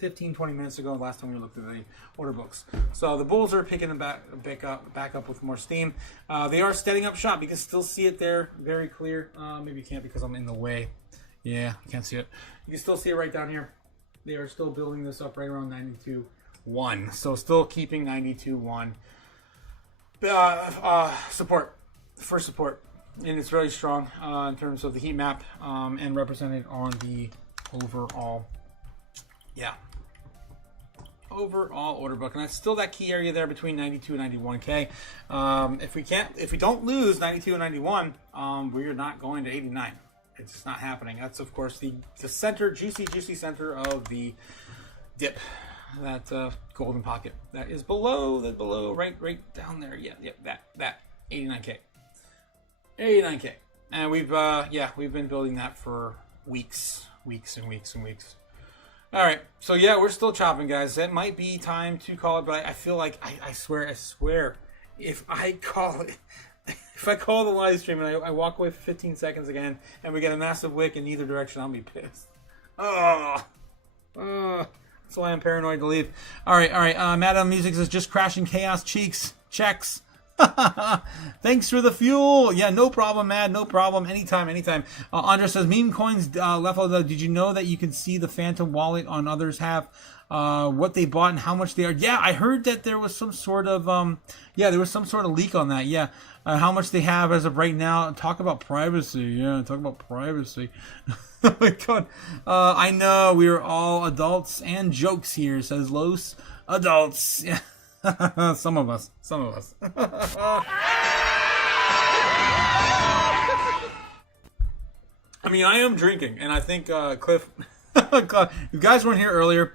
15-20 minutes ago, last time we looked at the order books. So the bulls are picking them back up with more steam. They are steadying up shop. You can still see it there, very clear. Maybe you can't because I'm in the way. Yeah, you can't see it. You can still see it right down here. They are still building this up right around 92.1. So still keeping 92.1. Support. First support. And it's really strong in terms of the heat map and represented on the overall order book. And that's still that key area there between 92 and 91K. If we don't lose 92 and 91, we're not going to 89. It's just not happening. That's, of course, the center, juicy center of the dip. That golden pocket that is below right down there. Yeah, that 89K. 89K. And we've been building that for weeks. All right, so yeah, we're still chopping, guys. It might be time to call it, but I feel like I swear, if I call the live stream and I walk away for 15 seconds again, and we get a massive wick in either direction, I'll be pissed. That's why I'm paranoid to leave. All right. Madam Music is just crashing chaos cheeks checks. Thanks for the fuel. Yeah, no problem, Mad. No problem. Anytime. Andres says, meme coins left. Did you know that you can see the Phantom wallet on others have what they bought and how much they are? Yeah, I heard that there was some sort of leak on that. Yeah, how much they have as of right now. Talk about privacy. Yeah, talk about privacy. Oh my God. I know we are all adults and jokes here, says Los. Adults. Yeah. Some of us. I mean, I am drinking, and I think Cliff, you guys weren't here earlier.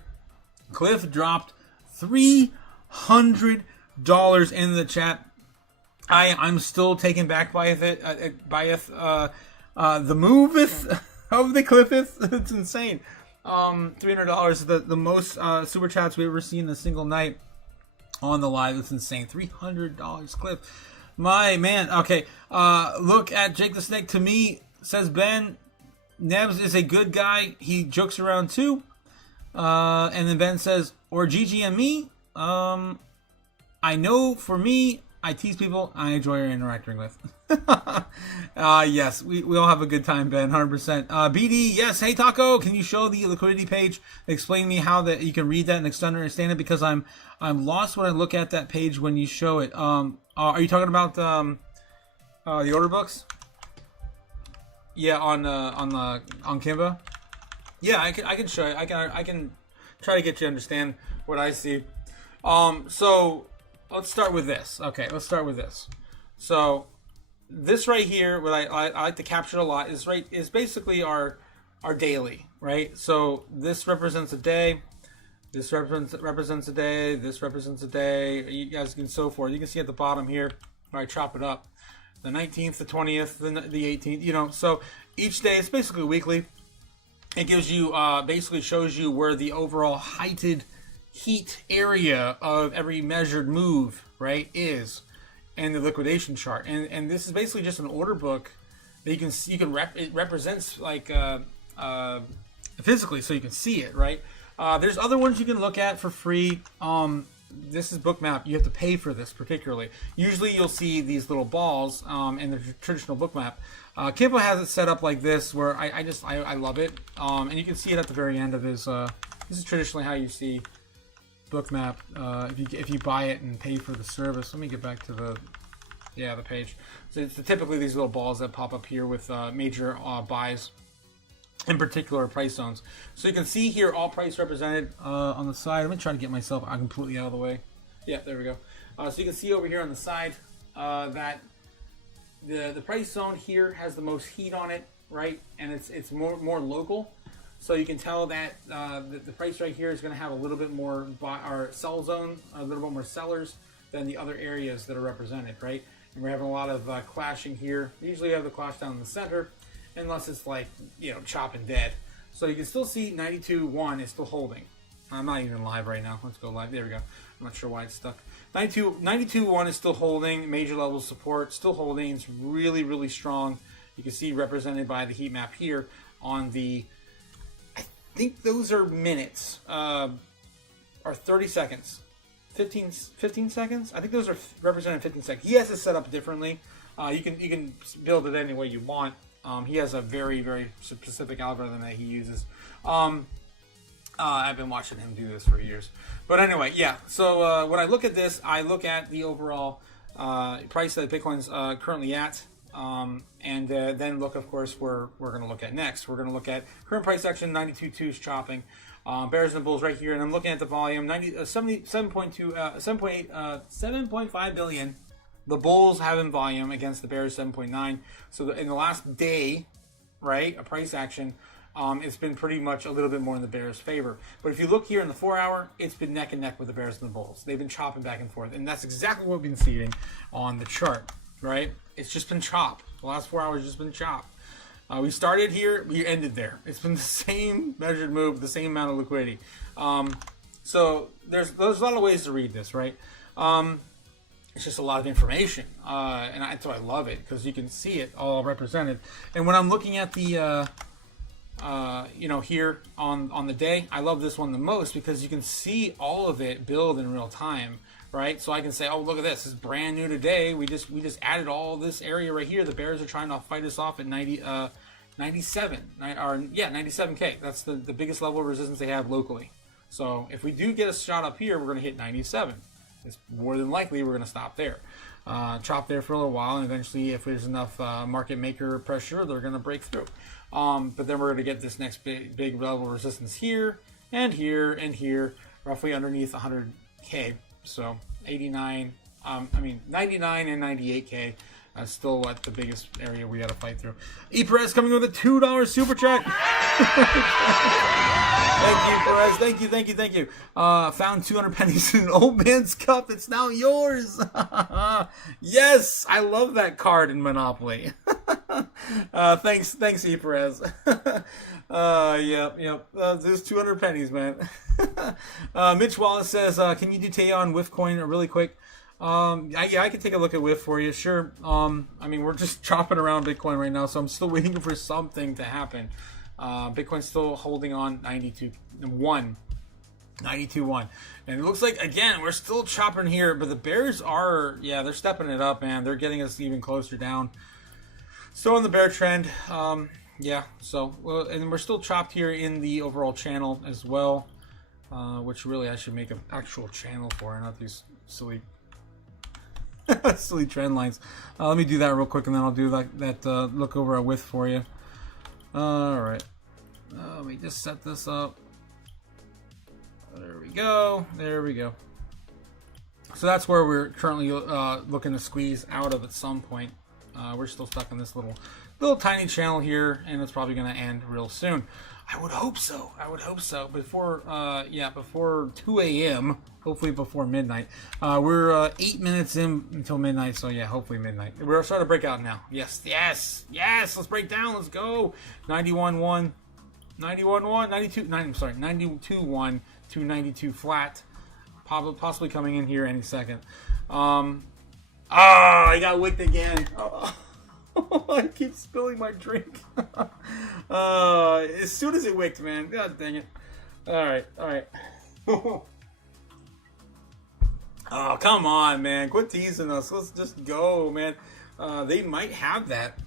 Cliff dropped $300 in the chat. I'm still taken back by it. The moveth of the Cliffeth. It's insane. $300, the most super chats we've ever seen in a single night on the live. It's insane. $300, Cliff. My man. Okay. Look at Jake the Snake. To me, says Ben, Nebs is a good guy. He jokes around too. And then Ben says, or Gigi and me. I know for me, I tease people I enjoy interacting with. Yes, we all have a good time, Ben, 100%. BD, yes, hey Taco, can you show the liquidity page? Explain me how that you can read that and understand it, because I'm lost when I look at that page when you show it. Are you talking about the order books? Yeah, on Canva. Yeah, I can show you. I can try to get you to understand what I see. So let's start with this. Okay, let's start with this. So this right here, what I like to capture a lot is basically our daily, right? So this represents a day. This represents a day. This represents a day. You guys can so forth. You can see at the bottom here where I chop it up. The 19th, the 20th, the 18th. You know, so each day it's basically weekly. it gives you, basically shows you where the overall heighted heat area of every measured move, right, is, and the liquidation chart. And this is basically just an order book that it represents like physically, so you can see it, right? There's other ones you can look at for free. This is Bookmap. You have to pay for this particularly. Usually you'll see these little balls in the traditional Bookmap. Kimpo has it set up like this, where I love it. And you can see it at the very end of his. This is traditionally how you see Bookmap if you buy it and pay for the service. Let me get back to the page. So it's typically these little balls that pop up here with major buys, in particular price zones. So you can see here all price represented on the side. Let me try to get myself completely out of the way. Yeah, there we go. So you can see over here on the side that the price zone here has the most heat on it, right? And it's more local. So you can tell that the price right here is going to have a little bit more sell zone, a little bit more sellers than the other areas that are represented, right? And we're having a lot of clashing here. Usually you have the clash down in the center, unless it's like, chopping dead. So you can still see 92.1 is still holding. I'm not even live right now. Let's go live. There we go. I'm not sure why it's stuck. 92.1 is still holding. Major level support still holding. It's really, really strong. You can see represented by the heat map here on the, I think those are minutes, or 30 seconds. 15 seconds? I think those are represented 15 seconds. He has it set up differently. You can build it any way you want. He has a very, very specific algorithm that he uses. I've been watching him do this for years. But anyway, yeah. So when I look at this, I look at the overall price that Bitcoin's currently at. And then look, of course, where we're going to look at next. We're going to look at current price action, 92.2 is chopping. Bears and bulls right here. And I'm looking at the volume, 7.5 billion. The bulls have in volume against the bears 7.9. So in the last day, right, a price action, it's been pretty much a little bit more in the bears' favor. But if you look here in the 4 hour, it's been neck and neck with the bears and the bulls. They've been chopping back and forth, and that's exactly what we've been seeing on the chart, right? It's just been chopped. The last 4 hours just been chopped. We started here, we ended there. It's been the same measured move, the same amount of liquidity. So there's a lot of ways to read this, right? It's just a lot of information, and that's why I love it, because you can see it all represented. And when I'm looking at the, here on the day, I love this one the most because you can see all of it build in real time, right? So I can say, oh, look at this. This is brand new today. We just added all this area right here. The bears are trying to fight us off at 97K. That's the biggest level of resistance they have locally. So if we do get a shot up here, we're going to hit 97. It's more than likely we're going to stop there. Chop there for a little while, and eventually if there's enough market maker pressure, they're going to break through. But then we're going to get this next big level of resistance here, and here, and here, roughly underneath 100K. So 99 and 98K. Still what the biggest area we got to fight through. E. Perez coming with a $2 super chat. Thank you, Perez. Thank you. Found 200 pennies in an old man's cup. It's now yours. Yes, I love that card in Monopoly. Thanks, E. Perez. Yep. There's 200 pennies, man. Mitch Wallace says, can you do Taeon with coin really quick? I can take a look at WIF for you, sure. We're just chopping around Bitcoin right now, so I'm still waiting for something to happen. Bitcoin's still holding on 92.1. And it looks like, again, we're still chopping here, but the bears are, they're stepping it up, man. They're getting us even closer down. Still on the bear trend. And we're still chopped here in the overall channel as well, which really I should make an actual channel for, not these silly trend lines. Let me do that real quick, and then I'll do that look over at width for you. All right. Let me just set this up. There we go. So that's where we're currently looking to squeeze out of at some point. We're still stuck in this little tiny channel here, and it's probably going to end real soon. I would hope so. Before 2 a.m., hopefully before midnight. We're 8 minutes in until midnight, so yeah, hopefully midnight. We're starting to break out now. Yes. Let's break down. Let's go. 91.1. 91.1, 92, 9, I'm sorry, 92.1 to 92 flat. Possibly coming in here any second. I got wicked again. I keep spilling my drink. As soon as it wicked, man. God dang it. Alright. Oh, come on, man. Quit teasing us. Let's just go, man. They might have that.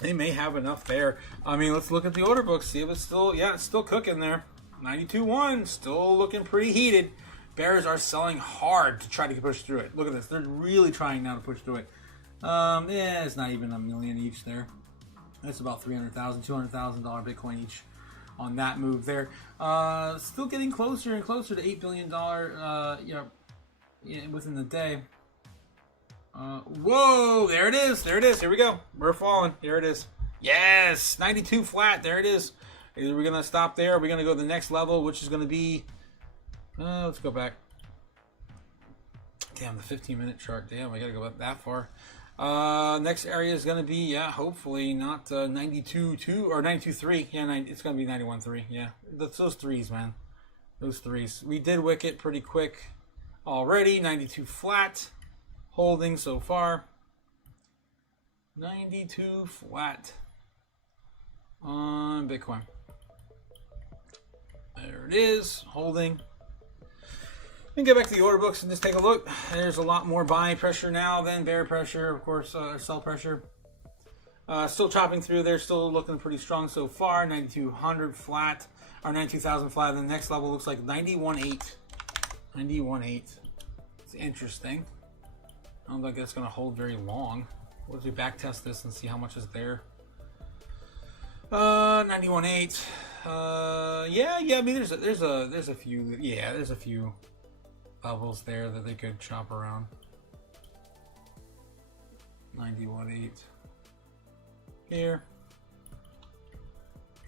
They may have enough there. I mean, let's look at the order book. See if it's still... Yeah, it's still cooking there. 92.1. Still looking pretty heated. Bears are selling hard to try to push through it. Look at this. They're really trying now to push through it. Yeah, it's not even a million each there. That's about $300,000, $200,000 Bitcoin each on that move there. Still getting closer and closer to $8 billion within the day. Whoa, there it is. There it is. Here we go. We're falling. Here it is. Yes, 92 flat. There it is. Either we're going to stop there or we're going to go to the next level, which is going to be... let's go back. Damn, the 15-minute chart. Damn, I got to go that far. Next area is going to be, hopefully not 92.2 or 92.3. Yeah, it's going to be 91.3. Yeah, those threes, man. Those threes. We did wick it pretty quick already. 92 flat. Holding so far. 92 flat on Bitcoin. There it is. Holding. We can get back to the order books and just take a look. There's a lot more buy pressure now than bear pressure, of course, sell pressure. Still chopping through there, still looking pretty strong so far. 9,200 flat, or 92,000 flat. The next level looks like 91.8. 91.8. It's interesting. I don't think that's going to hold very long. Let's we back test this and see how much is there. 91.8. Yeah. I mean, there's a few. Yeah, there's a few levels there that they could chop around. 91.8 here.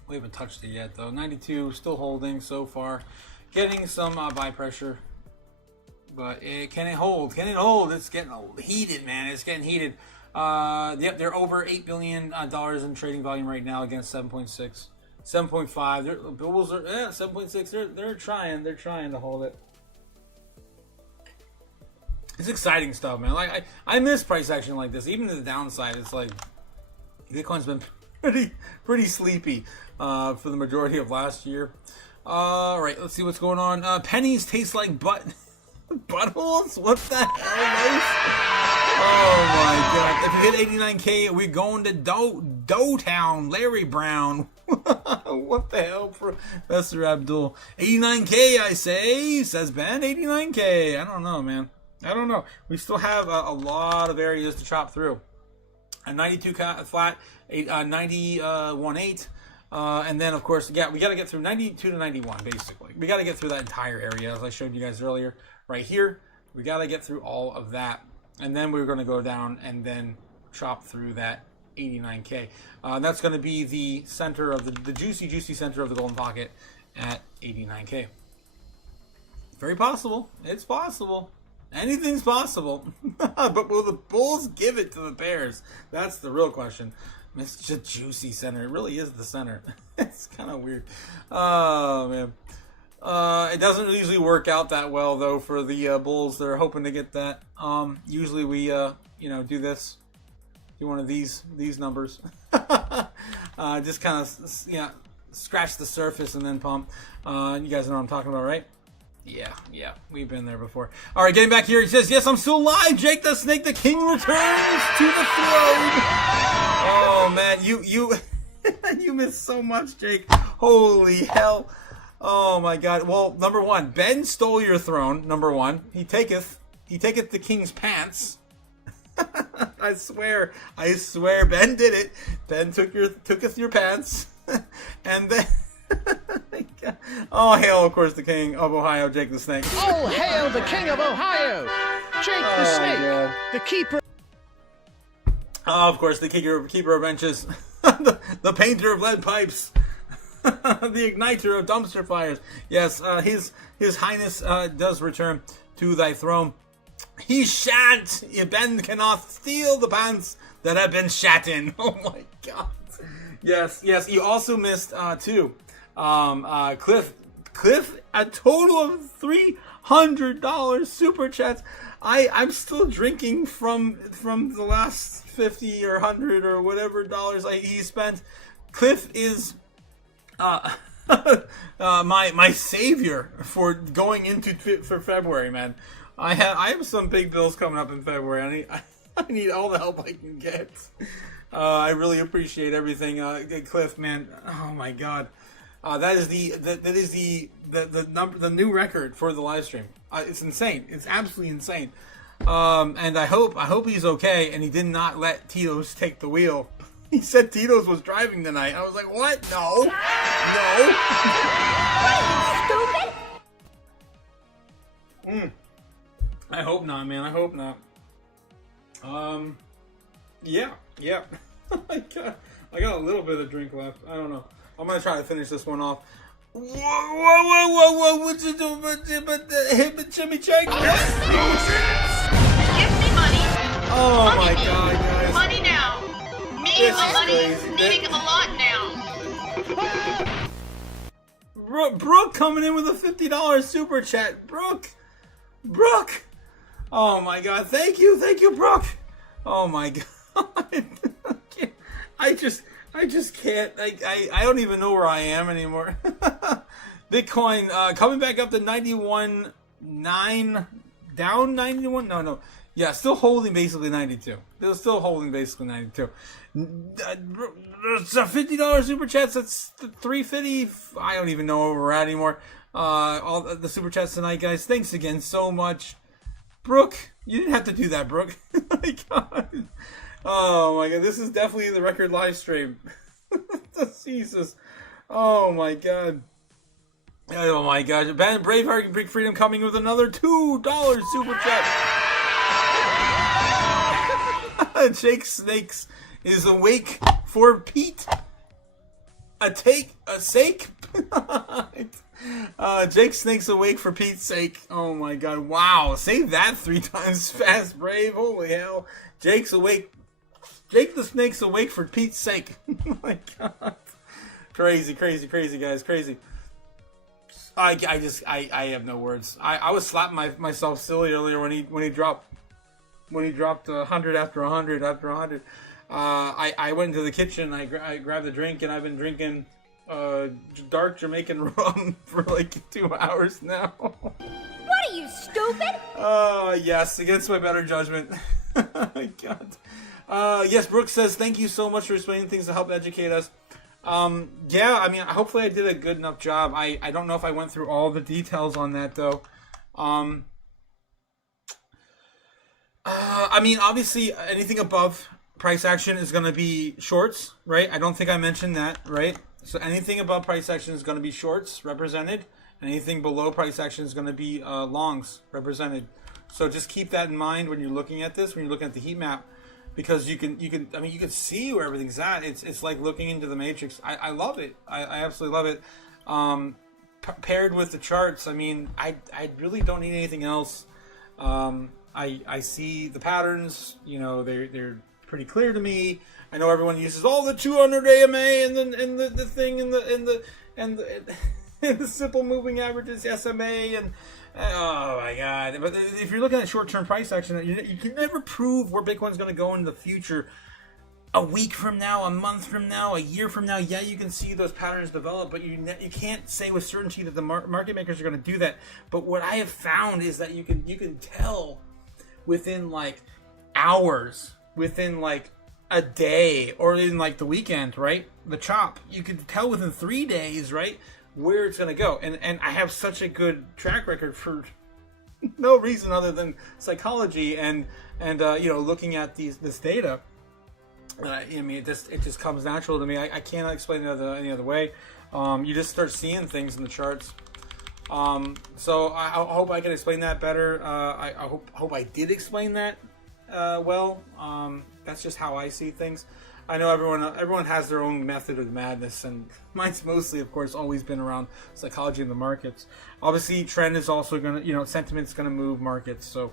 We haven't touched it yet though. 92 still holding so far, getting some buy pressure, but can it hold? Can it hold? It's getting heated, man. It's getting heated. Yep, they're over $8 billion in trading volume right now against 7.6, 7.5. Their bulls are 7.6. They're trying to hold it. It's exciting stuff, man. Like I miss price action like this. Even to the downside, it's like Bitcoin's been pretty sleepy for the majority of last year. All right, let's see what's going on. Pennies taste like buttholes. What the hell? Oh my god! If you hit 89K, we're going to Doughtown. Larry Brown. What the hell, Professor Abdul? 89K, I say, says Ben. 89K. I don't know, man. I don't know. We still have a lot of areas to chop through. A 92 flat, 91.8, and then of course, yeah, we got to get through 92 to 91. Basically, we got to get through that entire area, as I showed you guys earlier. Right here, we got to get through all of that, and then we're going to go down and then chop through that 89K. That's going to be the center of the juicy center of the golden pocket at 89K. Very possible. It's possible. Anything's possible. But will the Bulls give it to the Bears? That's the real question. It's just juicy center. It really is the center. It's kind of weird. Oh, man. It doesn't usually work out that well, though, for the Bulls. They're hoping to get that. Usually we, do this. Do one of these numbers. Just kind of, scratch the surface and then pump. You guys know what I'm talking about, right? Yeah, we've been there before. All right, getting back here, he says, yes, I'm still alive. Jake the Snake, the King returns to the throne. Oh, man, you missed so much, Jake. Holy hell. Oh, my God. Well, number one, Ben stole your throne, number one. He taketh the king's pants. I swear, Ben did it. Ben tooketh your pants. And then... Oh, hail, of course, the King of Ohio, Jake the Snake. Oh, hail the King of Ohio, Jake the Snake, God. the keeper. Oh, of course, the keeper of benches, the painter of lead pipes, the igniter of dumpster fires. Yes, his highness does return to thy throne. He shan't. Ben cannot steal the pants that have been shat in. Oh, my God. Yes, you also missed, too. Cliff, a total of $300 super chats. I'm still drinking from the last 50 or 100 or whatever dollars he spent. Cliff is my savior for going into for February, man. I have some big bills coming up in February. I need all the help I can get. I really appreciate everything, Cliff, man. Oh my God, that is the new record for the live stream. It's insane. It's absolutely insane. And I hope he's okay, and he did not let Tito's take the wheel. He said Tito's was driving tonight. I was like, what? No. Stupid? I hope not, man. I hope not. Yeah. I got a little bit of drink left. I don't know. I'm gonna try to finish this one off. Whoa! What you doing? But hit the chimichanga. Give me money. Oh Money my me. God, guys! Money now. Needing a lot now. Brooke coming in with a $50 super chat. Brooke. Oh my God! Thank you, Brooke. Oh my God! I just can't. I don't even know where I am anymore. Bitcoin coming back up to 91.9, down 91. No. Yeah, still holding basically 92. They're still holding basically 92. It's a $50 super chats. That's $350. I don't even know where we're at anymore. All the super chats tonight, guys. Thanks again so much, Brooke. You didn't have to do that, Brooke. My God. Oh my God, this is definitely the record live stream. Jesus. Oh my God. Oh my God. Ben Braveheart Big Freedom coming with another $2 super chat. Jake Snakes is awake for Pete. A sake. Jake Snake's awake for Pete's sake. Oh my God. Wow. Say that 3 times fast, Brave. Holy hell. Jake's awake. Jake the Snake's awake for Pete's sake. Oh my God. Crazy, guys. Crazy. I have no words. I was slapping myself silly earlier when he dropped 100 after 100 after 100. I went into the kitchen. I grabbed a drink, and I've been drinking dark Jamaican rum for like 2 hours now. What are you, stupid? Yes, against my better judgment. Oh my God. Yes, Brooke says, thank you so much for explaining things to help educate us. Yeah, I mean, hopefully I did a good enough job. I don't know if I went through all the details on that, though. I mean, obviously, anything above price action is going to be shorts, right? I don't think I mentioned that, right? So anything above price action is going to be shorts represented. And anything below price action is going to be longs represented. So just keep that in mind when you're looking at this, when you're looking at the heat map. Because you can see where everything's at. It's like looking into the matrix. I love it. I absolutely love it. Paired with the charts, I mean, I really don't need anything else. I see the patterns. You know, they're pretty clear to me. I know everyone uses all the 200 AMA and the thing and the simple moving averages SMA and. Oh my God! But if you're looking at short-term price action, you can never prove where Bitcoin's going to go in the future. A week from now, a month from now, a year from now, yeah, you can see those patterns develop, but you can't say with certainty that the market makers are going to do that. But what I have found is that you can tell within like hours, within like a day, or in like the weekend, right? The chop, you can tell within 3 days, right? Where it's going to go. And I have such a good track record for no reason other than psychology and looking at this data. I mean, it just comes natural to me. I cannot explain it any other way. You just start seeing things in the charts. So I hope I can explain that better. I hope I did explain that well. That's just how I see things. I know everyone has their own method of madness, and mine's mostly, of course, always been around psychology in the markets. Obviously, trend is also going to, sentiment's going to move markets. So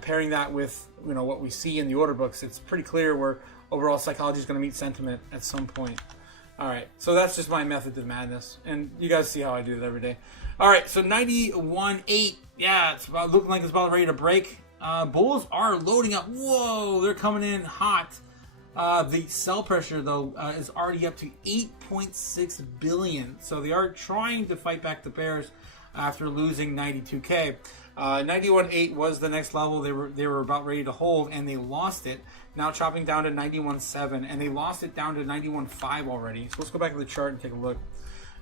pairing that with, what we see in the order books, it's pretty clear where overall psychology is going to meet sentiment at some point. All right, so that's just my method to madness, and you guys see how I do it every day. All right, so 91.8. Yeah, it's about looking like it's about ready to break. Bulls are loading up. Whoa, they're coming in hot. The sell pressure, though, is already up to 8.6 billion. So they are trying to fight back the bears after losing 92K. 91.8 was the next level they were about ready to hold, and they lost it. Now chopping down to 91.7, and they lost it down to 91.5 already. So let's go back to the chart and take a look.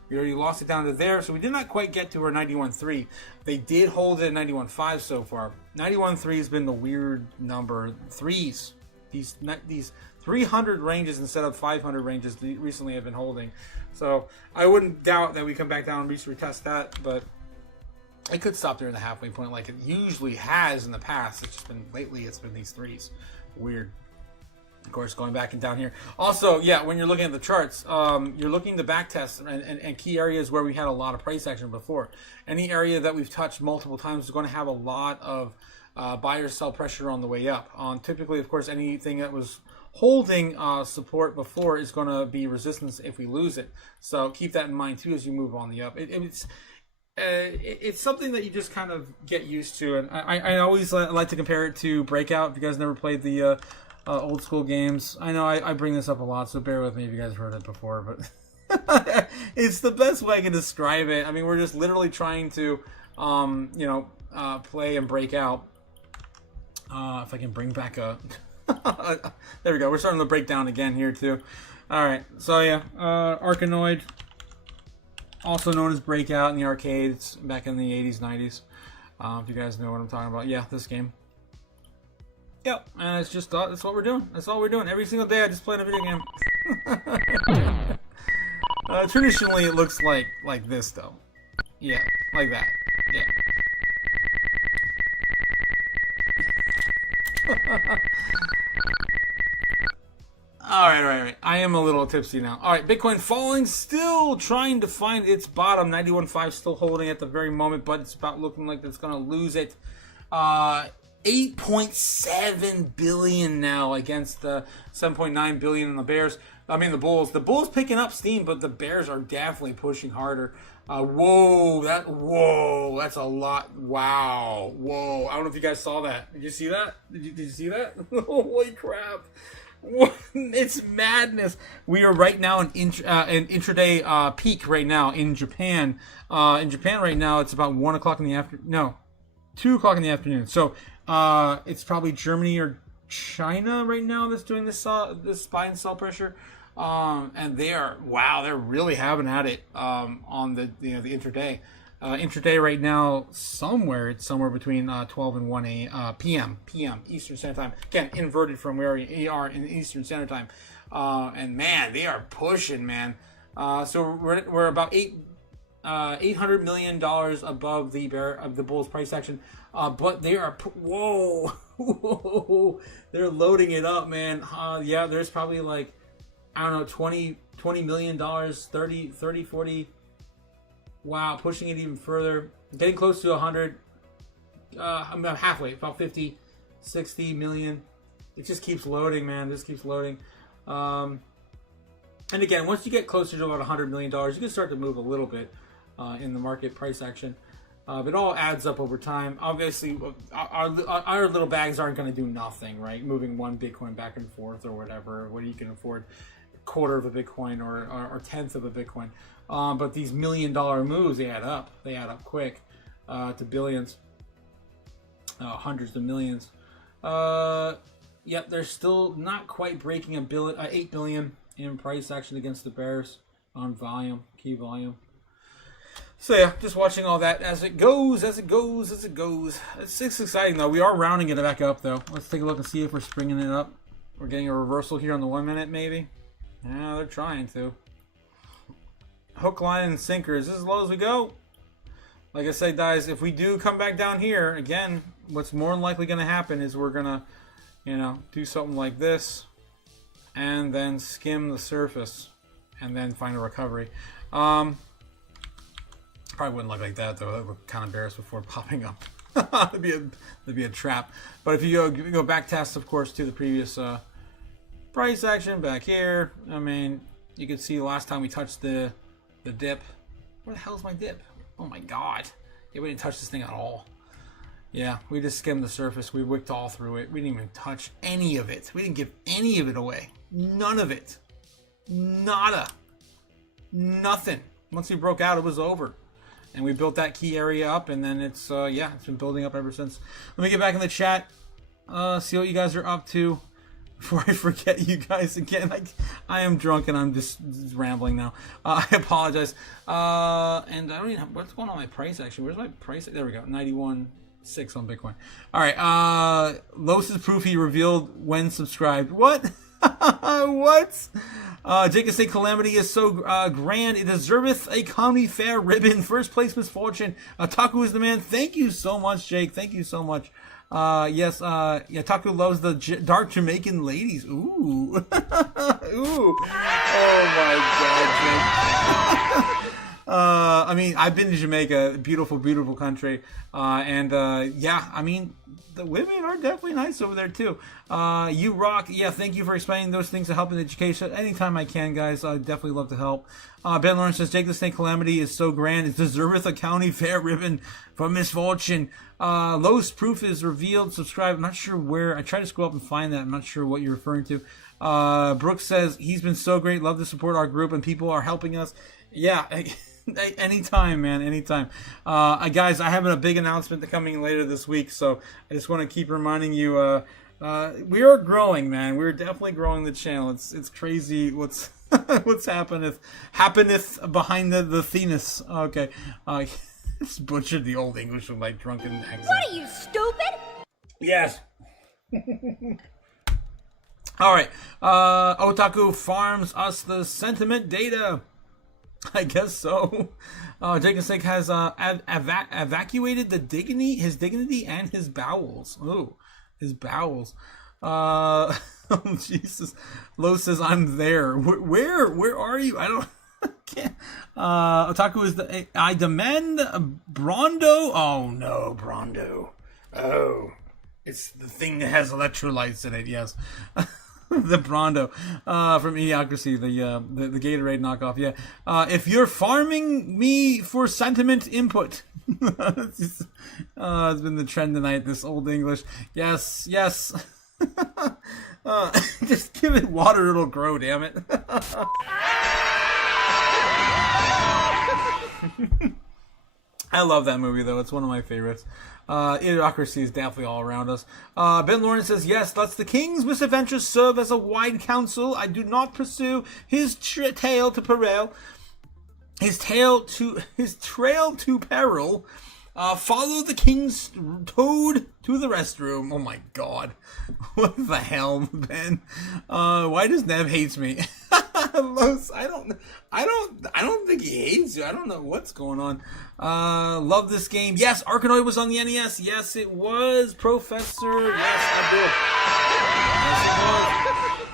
We already lost it down to there, so we did not quite get to our 91.3. They did hold it at 91.5 so far. 91.3 has been the weird number. Threes, these 300 ranges instead of 500 ranges recently have been holding. So I wouldn't doubt that we come back down and retest that, but it could stop there in the halfway point like it usually has in the past. It's just been lately, it's been these threes. Weird. Of course, going back and down here. Also, yeah, when you're looking at the charts, you're looking to back test and key areas where we had a lot of price action before. Any area that we've touched multiple times is going to have a lot of buyer sell pressure on the way up. Typically, of course, anything that was holding support before is going to be resistance if we lose it. So keep that in mind too as you move on the up. It's something that you just kind of get used to, and I always like to compare it to Breakout. If you guys never played the old school games, I know I bring this up a lot, so bear with me if you guys have heard it before, but it's the best way I can describe it. I mean, we're just literally trying to play and break out. If I can bring back a there we go, we're starting to break down again here too. All right, so yeah, Arkanoid, also known as Breakout in the arcades back in the 80s, 90s. If you guys know what I'm talking about. Yeah, this game. Yep, and it's just that's what we're doing. That's all we're doing. Every single day I just play a video game. Traditionally it looks like this though. Yeah, like that. Yeah. All right. I am a little tipsy now. All right, Bitcoin falling, still trying to find its bottom. 91.5 still holding at the very moment, but it's about looking like it's going to lose it. 8.7 billion now against the 7.9 billion in the Bears. I mean the Bulls. The Bulls picking up steam, but the Bears are definitely pushing harder. Whoa, that's a lot. Wow, whoa. I don't know if you guys saw that. Did you see that? Did you see that? Holy crap. It's madness. We are right now in intraday peak right now in Japan. In Japan right now, it's about 1 o'clock in the afternoon. No, 2 o'clock in the afternoon. So it's probably Germany or China right now that's doing this buy and sell pressure. And they're really having at it on the intraday. Intraday right now, it's somewhere between 12 and 1 p.m. Eastern Standard Time. Again, inverted from where we are in Eastern Standard Time. And man, they are pushing, man. So we're about $800 million above the Bulls price action. But they are whoa, they're loading it up, man. Yeah, there's probably like, I don't know, $20 million, 30, 40. Wow, pushing it even further. Getting close to 100. I'm about halfway, about 50, 60 million. It just keeps loading, man. This keeps loading. And again, once you get closer to about $100 million, you can start to move a little bit in the market price action. It all adds up over time. Obviously, our little bags aren't going to do nothing, right? Moving one Bitcoin back and forth or whatever, what you can afford, a quarter of a Bitcoin or tenth of a Bitcoin. But these $1 million moves, they add up. They add up quick to billions, hundreds of millions. Yep, they're still not quite breaking 8 billion in price action against the Bears on volume, key volume. So yeah, just watching all that as it goes. It's exciting though. We are rounding it back up though. Let's take a look and see if we're springing it up. We're getting a reversal here on the 1 minute maybe. Yeah, they're trying to. Hook, line, and sinker. Is this as low as we go? Like I said, guys, if we do come back down here, again, what's more than likely going to happen is we're going to, do something like this and then skim the surface and then find a recovery. Probably wouldn't look like that, though. That would look kind of embarrassed before popping up. That'd be a trap. But if you go back test, of course, to the previous price action back here, I mean, You can see the last time we touched the dip. Where the hell's my dip? Oh my god. Yeah, we didn't touch this thing at all. Yeah, we just skimmed the surface. We wicked all through it. We didn't even touch any of it. We didn't give any of it away. None of it. Nada. Nothing. Once we broke out, it was over. And we built that key area up, and then it's, yeah, it's been building up ever since. Let me get back in the chat. See what you guys are up to. Before I forget you guys again, I am drunk and I'm just rambling now. I apologize. And I don't even have, what's going on my price actually? Where's my price? There we go, 91.6 on Bitcoin. All right. Los's proof he revealed when subscribed. What? What? Jake say Calamity is so grand, it deserveth a comedy fair ribbon. First place misfortune. Taku is the man. Thank you so much, Jake. Thank you so much. Yes, yeah, Taku loves the dark Jamaican ladies. Ooh. Ooh. Oh my god, Jake. I mean, I've been to Jamaica, beautiful, beautiful country. And yeah, I mean, the women are definitely nice over there too. You rock. Yeah, thank you for explaining those things to help in education. Anytime I can, guys, I definitely love to help. Ben Lawrence says, Jake the Snake Calamity is so grand, it deserveth a county fair ribbon for misfortune. Los proof is revealed. Subscribe. I'm not sure where. I tried to scroll up and find that. I'm not sure what you're referring to. Brooks says, he's been so great. Love to support our group and people are helping us. Yeah. Anytime, man, anytime. Guys, I have a big announcement coming later this week, so I just want to keep reminding you, we are growing, man. We're definitely growing the channel. It's crazy what's what's happeneth behind the thenis. Okay, just butchered the old English with like drunken accent. What are you, stupid? Yes. All right. Otaku farms us the sentiment data. I guess so. Jake Snake has evacuated his dignity and his bowels. Oh, his bowels. Oh, Jesus. Lo says, I'm there. Where are you? I don't... can't. Otaku is I demand Brondo. Oh, no, Brondo. Oh, it's the thing that has electrolytes in it, yes. The Brondo from Idiocracy, the Gatorade knockoff. Yeah, if you're farming me for sentiment input, it's been the trend tonight. This old English. Yes. Just give it water; it'll grow. Damn it. I love that movie though. It's one of my favorites. Idiocracy is definitely all around us. Ben Lawrence says, yes, lets the king's misadventures serve as a wide counsel. I do not pursue his trail to peril. His trail to peril. Follow the king's toad to the restroom. Oh my god. What the hell, Ben? Why does Nev hates me? I don't think he hates you. I don't know what's going on. Love this game. Yes, Arkanoid was on the NES. Yes, it was, Professor. Yes, I did. Yes, it was.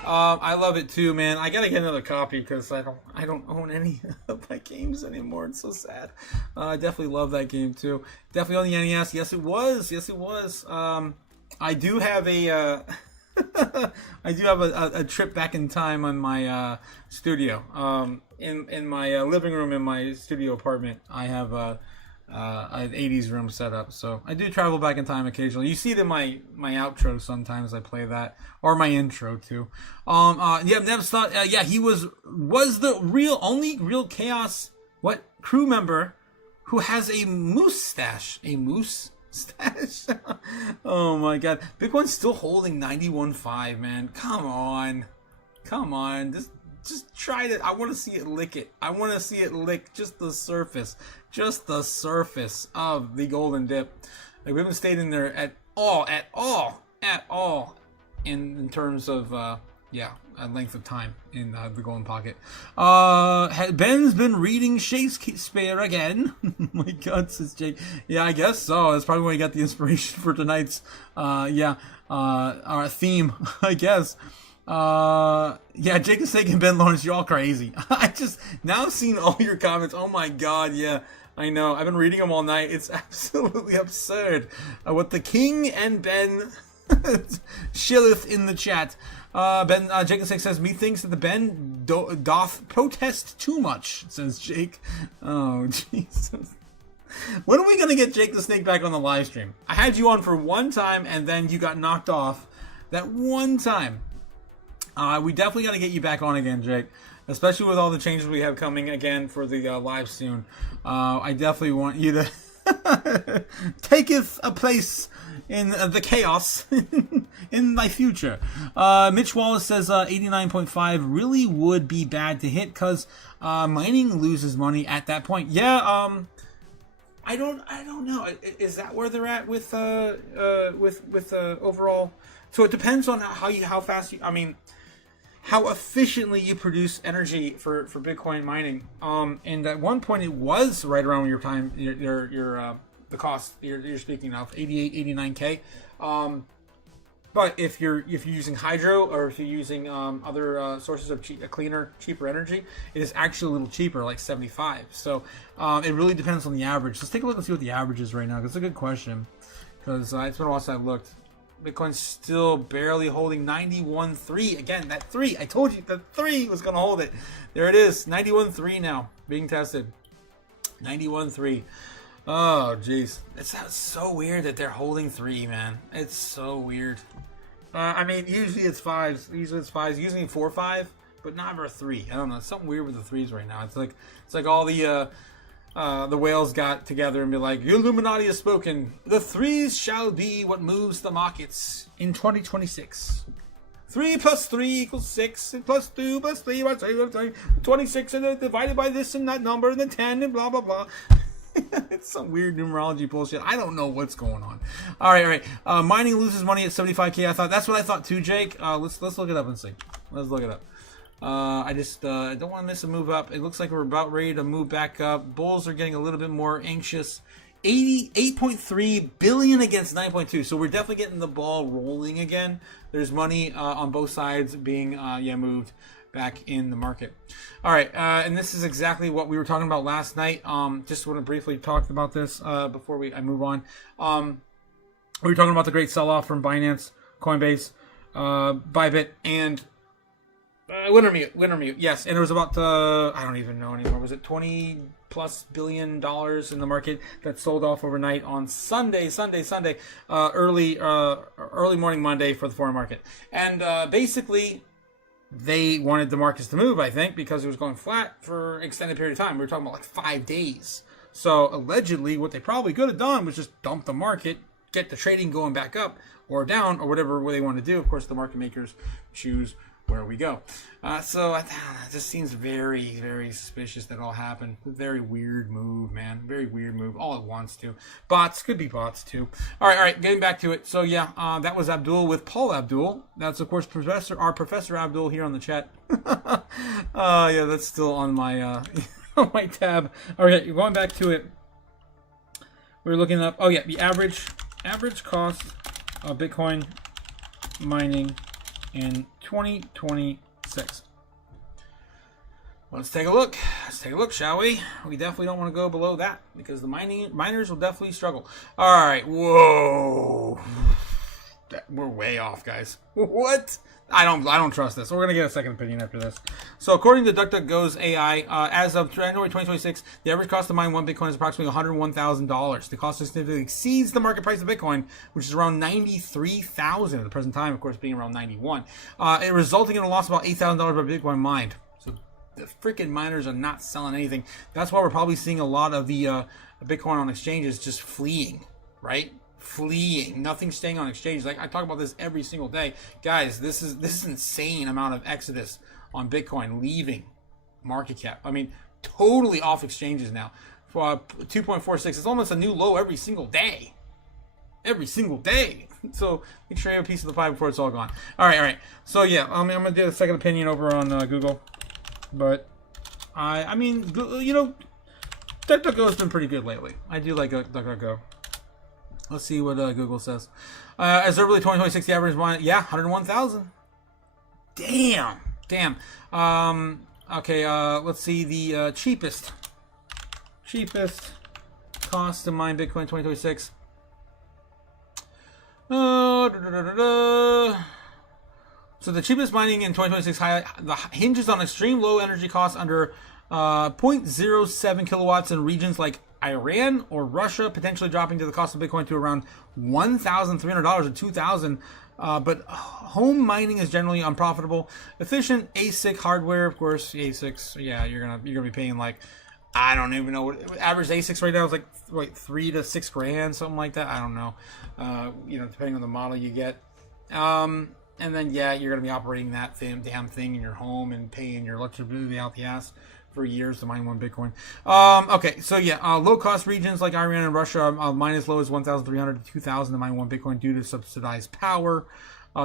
I love it too, man. I gotta get another copy because I don't own any of my games anymore. It's so sad. I definitely love that game too. Definitely on the NES. Yes, it was. Yes, it was. I do have a a trip back in time on my studio. In my living room in my studio apartment, I have an 80s room set up. So I do travel back in time occasionally. You see it in my outro sometimes. I play that, or my intro too. Yeah, Nev thought. Yeah, he was the only real Chaos crew member who has a moose stash. A moose stash. Oh my god, Bitcoin's still holding 91.5, man. Come on, just try it. I want to see it lick it. I want to see it lick just the surface of the golden dip. Like, we haven't stayed in there at all in terms of length of time in the golden pocket. Ben's been reading Shakespeare again. My God, says Jake. Yeah, I guess so. That's probably where he got the inspiration for tonight's our theme, I guess. Yeah, Jake is taking Ben Lawrence. You're all crazy. I just now seen all your comments. Oh my God, yeah. I know. I've been reading them all night. It's absolutely absurd. What the King and Ben Shilleth in the chat. Ben Jacob 6 says, methinks that the Ben doth protest too much, says Jake. Oh, Jesus. When are we going to get Jake the Snake back on the live stream? I had you on for one time, and then you got knocked off that one time. We definitely got to get you back on again, Jake. Especially with all the changes we have coming again for the live soon. I definitely want you to taketh a place in the chaos in my future. Mitch Wallace says 89.5 really would be bad to hit because mining loses money at that point. Yeah, I don't know. Is that where they're at with overall? So it depends on how fast you. I mean, how efficiently you produce energy for Bitcoin mining. And at one point it was right around your time, the cost you're speaking of, 89K. But if you're using hydro or if you're using other sources of cheaper energy, it is actually a little cheaper, like 75. So it really depends on the average. Let's take a look and see what the average is right now. That's a good question because it's been a while since I've looked. Bitcoin's still barely holding 91.3. Again, that 3. I told you that 3 was going to hold it. There it is. 91.3 now being tested. 91.3. Oh, jeez. It's so weird that they're holding 3, man. It's so weird. I mean, usually it's 5s. Usually 4 or 5, but not for 3. I don't know. It's something weird with the 3s right now. It's like all the whales got together and be like, the Illuminati has spoken. The 3s shall be what moves the markets in 2026. 3 plus 3 equals 6, and plus 2 plus 3 equals 26, and then divided by this and that number, and then 10, and blah, blah, blah. It's some weird numerology bullshit. I don't know what's going on. All right. Mining loses money at 75K. That's what I thought too, Jake. Let's look it up and see. Let's look it up. I just don't want to miss a move up. It looks like we're about ready to move back up. Bulls are getting a little bit more anxious. 88.3 billion against 9.2. So we're definitely getting the ball rolling again. There's money on both sides being moved back in the market. All right, and this is exactly what we were talking about last night. Just want to briefly talk about this before I move on. We were talking about the great sell-off from Binance, Coinbase, Bybit, and Wintermute. Yes, and it was about I don't even know anymore. Was it $20+ billion in the market that sold off overnight on Sunday, early morning Monday for the foreign market, and basically. They wanted the markets to move, I think, because it was going flat for an extended period of time. We were talking about like 5 days. So allegedly, what they probably could have done was just dump the market, get the trading going back up or down or whatever they want to do. Of course, the market makers choose where we go. So it just seems very, very suspicious that all happened. Very weird move, man. Very weird move all at once, too. Bots. Could be bots, too. All right. Getting back to it. So, yeah, that was Abdul with Paul Abdul. That's, of course, our Professor Abdul here on the chat. Yeah, that's still on my on my tab. All right, going back to it. We're looking up, the average cost of Bitcoin mining in 2026. Let's take a look. Shall we? We definitely don't want to go below that because the miners will definitely struggle. All right. Whoa. We're way off, guys. What? I don't trust this. We're gonna get a second opinion after this. So, according to DuckDuckGo's AI, as of January 2026, the average cost to mine one Bitcoin is approximately $101,000. The cost significantly exceeds the market price of Bitcoin, which is around $93,000 at the present time, of course, being around $91,000. It resulting in a loss of about $8,000 per Bitcoin mined. So, the freaking miners are not selling anything. That's why we're probably seeing a lot of the Bitcoin on exchanges just fleeing, right? Nothing staying on exchange. Like I talk about this every single day, guys. This is insane amount of exodus on Bitcoin leaving market cap. I mean, totally off exchanges now. 2.46. It's almost a new low every single day. So make sure you have a piece of the pie before it's all gone. All right. So yeah, I'm gonna do a second opinion over on Google, but I mean, DuckDuckGo has been pretty good lately. I do like DuckDuckGo. Let's see what Google says. As early 2026, the average mine, 101,000. Damn. Okay, let's see the cheapest cost to mine Bitcoin 2026. So the cheapest mining in 2026 hinges on extreme low energy costs under 0.07 kilowatts in regions like Iran or Russia, potentially dropping to the cost of Bitcoin to around $1,300 or $2,000. But home mining is generally unprofitable. Efficient ASIC hardware, of course, ASICs. Yeah, you're gonna be paying like, I don't even know what average ASICs right now is like $3 to $6 grand, something like that. I don't know. Depending on the model you get. And then yeah, you're gonna be operating that damn thing in your home and paying your electricity out the ass for years to mine one Bitcoin. Okay, so yeah, low cost regions like Iran and Russia mine as low as 1,300 to 2,000 to mine one Bitcoin due to subsidized power.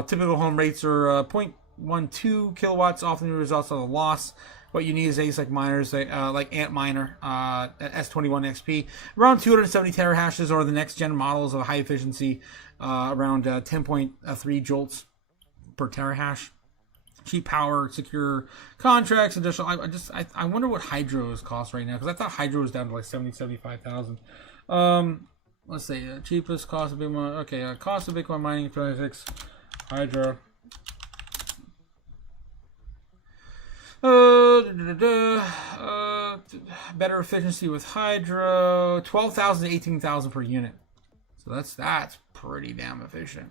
Typical home rates are 0.12 kilowatts, often results of a loss. What you need is ASIC miners like Antminer, S21 XP, around 270 terahashes, or the next gen models of high efficiency, around 10.3 joules per terahash. Cheap power, secure contracts, additional. I wonder what hydros cost right now, because I thought hydro was down to like 75,000. Let's see, cheapest cost of Bitcoin. Okay, cost of Bitcoin mining in 26 hydro. Better efficiency with hydro, 12,000 to 18,000 per unit. So that's pretty damn efficient.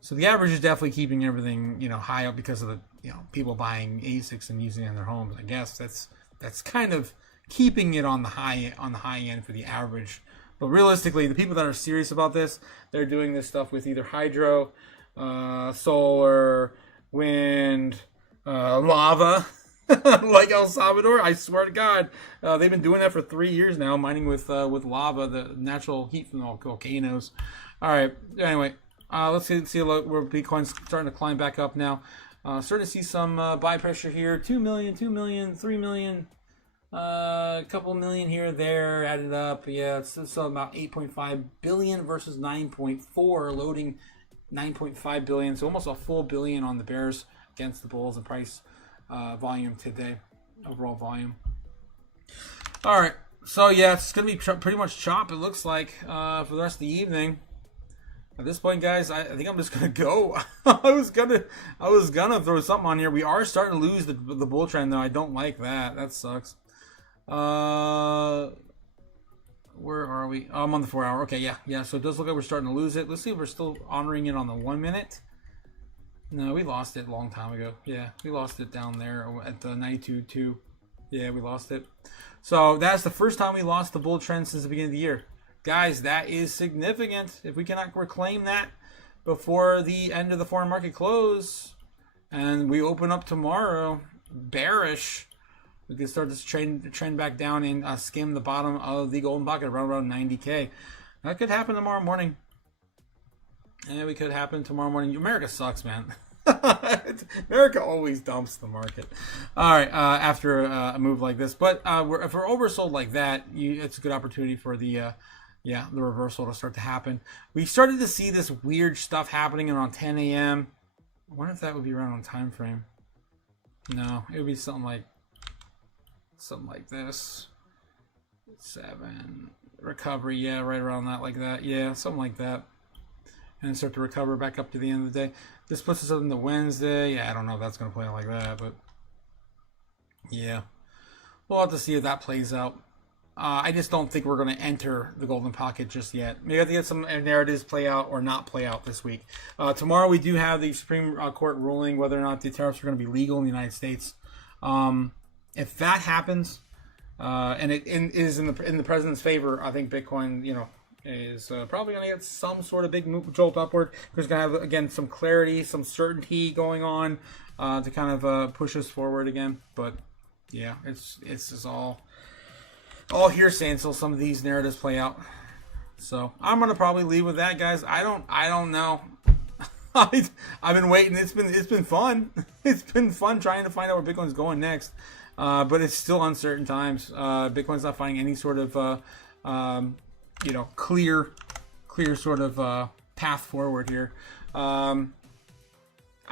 So the average is definitely keeping everything, high up because of the, people buying ASICs and using it in their homes. I guess that's kind of keeping it on the high end for the average. But realistically, the people that are serious about this, they're doing this stuff with either hydro, solar, wind, lava, like El Salvador. I swear to God, they've been doing that for 3 years now, mining with lava, the natural heat from the volcanoes. All right. Anyway. Let's see where Bitcoin's starting to climb back up now. Starting to see some buy pressure here. 2 million, 2 million, 3 million, a couple million here, there, added up. Yeah, it's still about 8.5 billion versus 9.4, loading 9.5 billion. So almost a full billion on the bears against the bulls in price volume today, overall volume. All right, so yeah, it's going to be pretty much chop, it looks like, for the rest of the evening. At this point, guys, I think I'm just gonna go. I was gonna throw something on here. We are starting to lose the bull trend, though. I don't like that. That sucks. Where are we? Oh, I'm on the 4 hour. Okay, yeah. So it does look like we're starting to lose it. Let's see if we're still honoring it on the 1 minute. No, we lost it a long time ago. Yeah, we lost it down there at the 92.2. Yeah, we lost it. So that's the first time we lost the bull trend since the beginning of the year. Guys, that is significant. If we cannot reclaim that before the end of the foreign market close, and we open up tomorrow bearish, we can start this trend back down and skim the bottom of the golden bucket around 90K. That could happen tomorrow morning. And it could happen tomorrow morning. America sucks, man. America always dumps the market. All right, after a move like this. But if we're oversold like that, it's a good opportunity for the reversal to start to happen. We started to see this weird stuff happening around 10 a.m. I wonder if that would be around on time frame. No, it would be something like this. 7 recovery, yeah, right around that, like that, yeah, something like that, and then start to recover back up to the end of the day. This puts us up into Wednesday. Yeah, I don't know if that's going to play out like that, but yeah, we'll have to see if that plays out. I just don't think we're going to enter the golden pocket just yet. Maybe I have to get some narratives play out or not play out this week. Tomorrow we do have the Supreme Court ruling whether or not the tariffs are going to be legal in the United States. If that happens, and it is in the president's favor, I think Bitcoin, is probably going to get some sort of big jolt upward. There's going to have, again, some clarity, some certainty going on to kind of push us forward again. But yeah, it's just all hearsay until some of these narratives play out. So I'm gonna probably leave with that, guys. I don't know. I've been waiting. It's been fun. It's been fun trying to find out where Bitcoin's going next. But it's still uncertain times. Bitcoin's not finding any sort of clear sort of path forward here. I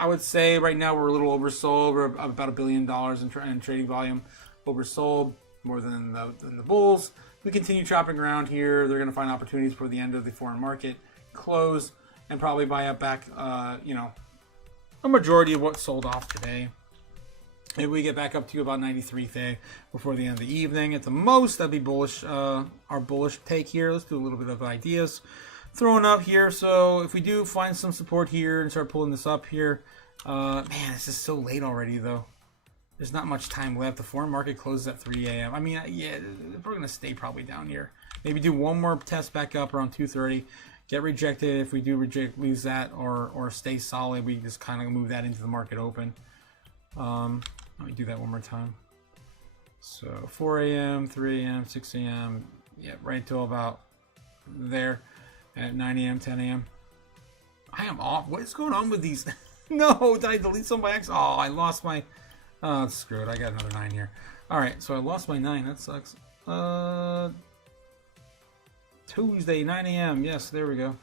would say right now we're a little oversold. We're about $1 billion in trading volume. Oversold. More than the bulls. We continue chopping around here. They're going to find opportunities for the end of the foreign market close, and probably buy up back, you know, a majority of what sold off today. If we get back up to about 93K before the end of the evening, at the most, that'd be bullish. Our bullish take here. Let's do a little bit of ideas throwing up here. So if we do find some support here and start pulling this up here, man, this is so late already though. There's not much time left. The foreign market closes at 3 a.m. I mean, yeah, we're gonna stay probably down here. Maybe do one more test back up around 2:30. Get rejected. If we do reject, lose that, or stay solid, we just kind of move that into the market open. Let me do that one more time. So 4 a.m., 3 a.m., 6 a.m. Yeah, right till about there at 9 a.m., 10 a.m. I am off. What is going on with these? No, did I delete some by accident? Oh, I lost my... Oh, screw it. I got another 9 here. Alright, so I lost my 9. That sucks. Tuesday, 9 a.m. Yes, there we go.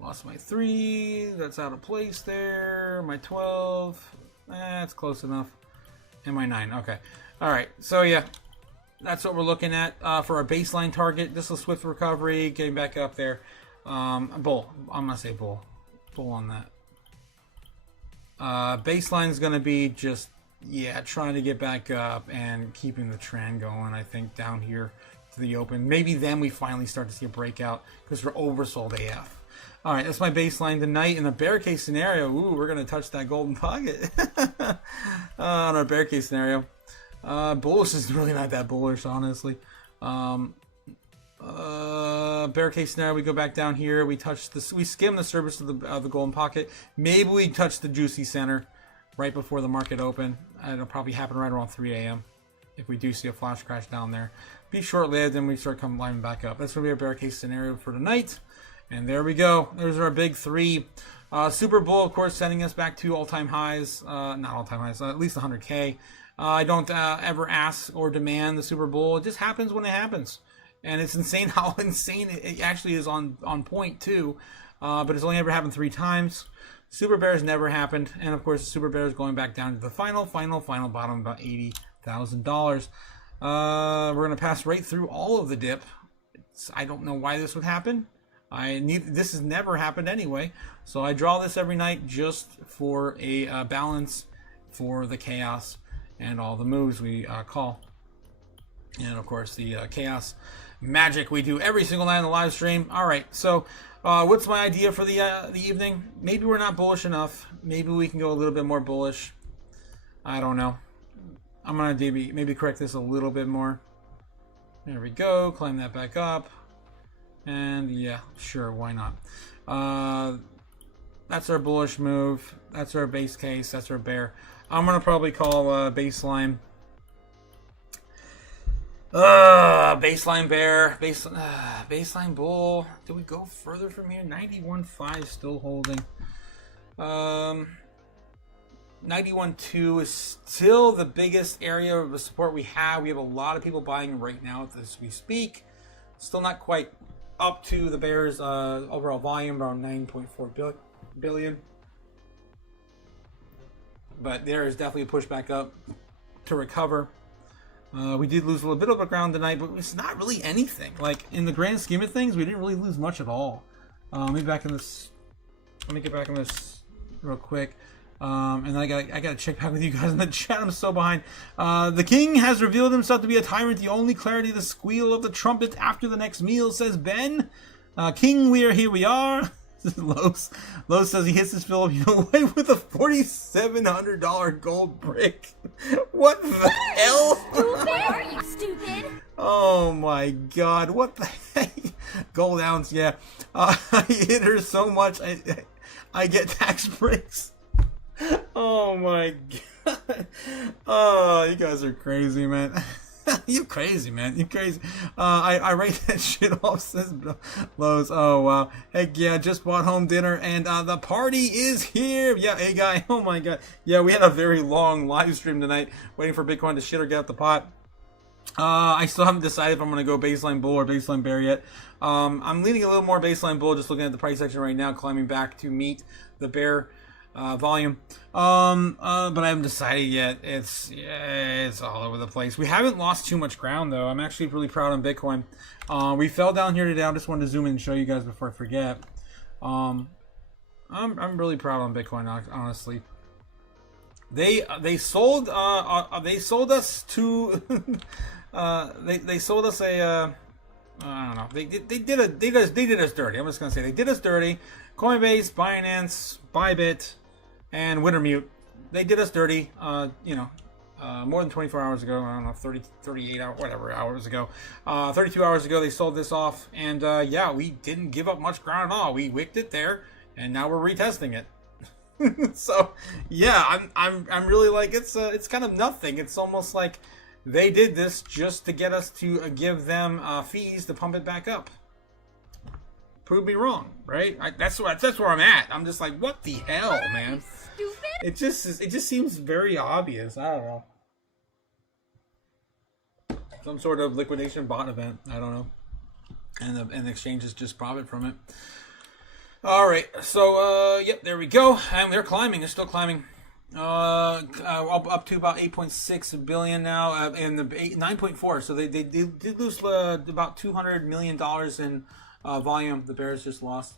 Lost my 3. That's out of place there. My 12. That's close enough. And my 9. Okay. Alright, so yeah. That's what we're looking at for our baseline target. This is swift recovery. Getting back up there. Bull. I'm going to say bull. Bull on that. Baseline is going to be just, yeah, trying to get back up and keeping the trend going, I think, down here to the open. Maybe then we finally start to see a breakout because we're oversold AF. All right, that's my baseline tonight. In a bear case scenario, ooh, we're going to touch that golden pocket on our bear case scenario. Bullish is really not that bullish, honestly. Bear case scenario, we go back down here. We touch this. We skim the surface of the golden pocket. Maybe we touch the juicy center right before the market open. It'll probably happen right around 3 a.m. if we do see a flash crash down there. Be short-lived, and we start coming lining back up. That's going to be our bear case scenario for tonight. And there we go. There's our big 3. Super Bull, of course, sending us back to all-time highs. Not all-time highs, at least 100K. I don't ever ask or demand the Super Bull. It just happens when it happens. And it's insane how insane it actually is on point, too. But it's only ever happened 3 times. Super Bears never happened. And, of course, Super Bears going back down to the final bottom, about $80,000. We're going to pass right through all of the dip. I don't know why this would happen. This has never happened anyway. So I draw this every night just for a balance for the chaos and all the moves we call. And, of course, the chaos magic we do every single night on the live stream. All right, so what's my idea for the evening? Maybe we're not bullish enough. Maybe we can go a little bit more bullish. I don't know. I'm going to maybe correct this a little bit more. There we go. Climb that back up. And yeah, sure, why not? That's our bullish move. That's our base case. That's our bear. I'm going to probably call baseline. Baseline bear, baseline bull. Do we go further from here? 91.5 still holding. 91.2 is still the biggest area of support we have. We have a lot of people buying right now as we speak. Still not quite up to the bear's overall volume, around 9.4 billion. But there is definitely a push back up to recover. We did lose a little bit of ground tonight, but it's not really anything. Like, in the grand scheme of things, we didn't really lose much at all. Let me get back in this real quick. And then I gotta check back with you guys in the chat. I'm so behind. The king has revealed himself to be a tyrant. The only clarity, the squeal of the trumpet after the next meal, says Ben. King, we are. Lowe's says he hits his fill away with a $4,700 gold brick. What the hell? Stupid? Are you stupid? Oh my god, what the heck? Gold ounce, yeah. I hit her so much, I get tax breaks. Oh my god. Oh, you guys are crazy, man. You crazy, man. You crazy. I write that shit off, says Lowe's. Oh, wow. Heck yeah, just bought home dinner, and the party is here. Yeah, hey, guy. Oh, my God. Yeah, we had a very long live stream tonight, waiting for Bitcoin to shit or get out the pot. I still haven't decided if I'm going to go baseline bull or baseline bear yet. I'm leaning a little more baseline bull, just looking at the price action right now, climbing back to meet the bear volume. But I haven't decided yet. It's all over the place. We haven't lost too much ground, though. I'm actually really proud on Bitcoin. We fell down here today. I just wanted to zoom in and show you guys before I forget. I'm really proud on Bitcoin, honestly. They sold us to they sold us a I don't know. They did us dirty. I'm just gonna say they did us dirty. Coinbase, Binance, Bybit, and Wintermute. They did us dirty. More than 24 hours ago. I don't know, 38 hours, whatever hours ago. 32 hours ago, they sold this off, and yeah, we didn't give up much ground at all. We wicked it there, and now we're retesting it. So yeah, I'm really like it's kind of nothing. It's almost like they did this just to get us to give them fees to pump it back up. Prove me wrong, right? That's where I'm at. I'm just like, what the hell, man? Stupid. It just seems very obvious. I don't know. Some sort of liquidation bot event. I don't know. And the exchanges just profit from it. All right, so yep, there we go, and they're climbing. They're still climbing. Up to about 8.6 billion now, and the 9.4. So they did lose about $200 million in volume. The Bears just lost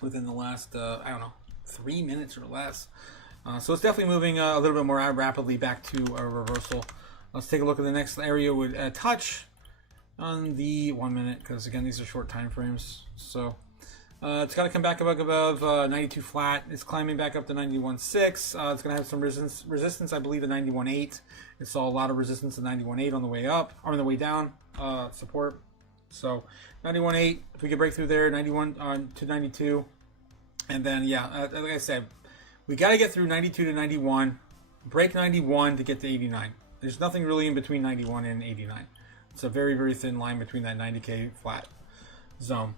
within the last I don't know, 3 minutes or less. So it's definitely moving a little bit more rapidly back to a reversal. Let's take a look at the next area with touch on the 1 minute, because again these are short time frames. So. It's got to come back above 92 flat. It's climbing back up to 91.6. It's going to have some resistance, I believe, at 91.8. It saw a lot of resistance at 91.8 on the way up, or on the way down, support. So 91.8, if we could break through there, 91 to 92. And then, yeah, like I said, we got to get through 92 to 91, break 91 to get to 89. There's nothing really in between 91 and 89. It's a very, very thin line between that 90K flat zone.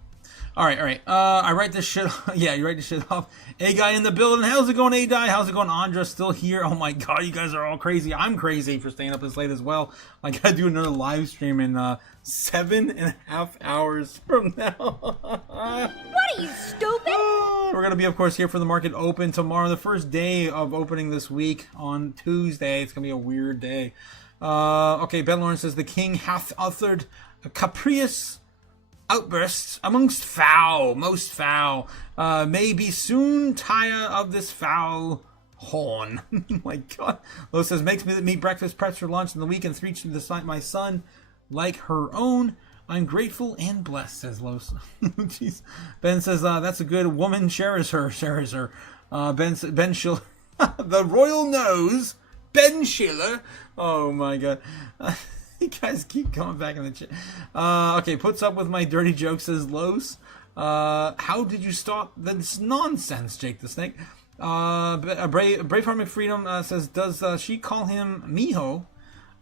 All right. I write this shit. Yeah, you write this shit off. A guy in the building. How's it going, A-Die? How's it going, Andra? Still here? Oh my god, you guys are all crazy. I'm crazy for staying up this late as well. I gotta do another live stream in 7.5 hours from now. What are you, stupid? We're gonna be, of course, here for the market open tomorrow, the first day of opening this week on Tuesday. It's gonna be a weird day. Okay, Ben Lawrence says the king hath uttered a capricious outbursts amongst most foul, may be soon tire of this foul horn. Oh my god. Lo says, makes me meat breakfast, preps for lunch, and the weekend treats my son like her own. I'm grateful and blessed, says Los. Jeez. Ben says, that's a good woman, shares her. Ben Schiller, the royal nose, Ben Schiller. Oh my god. You guys keep coming back in the chat. Okay, puts up with my dirty jokes, says Los. How did you stop this nonsense, Jake the Snake? Braveheart McFreedom says, does she call him Miho?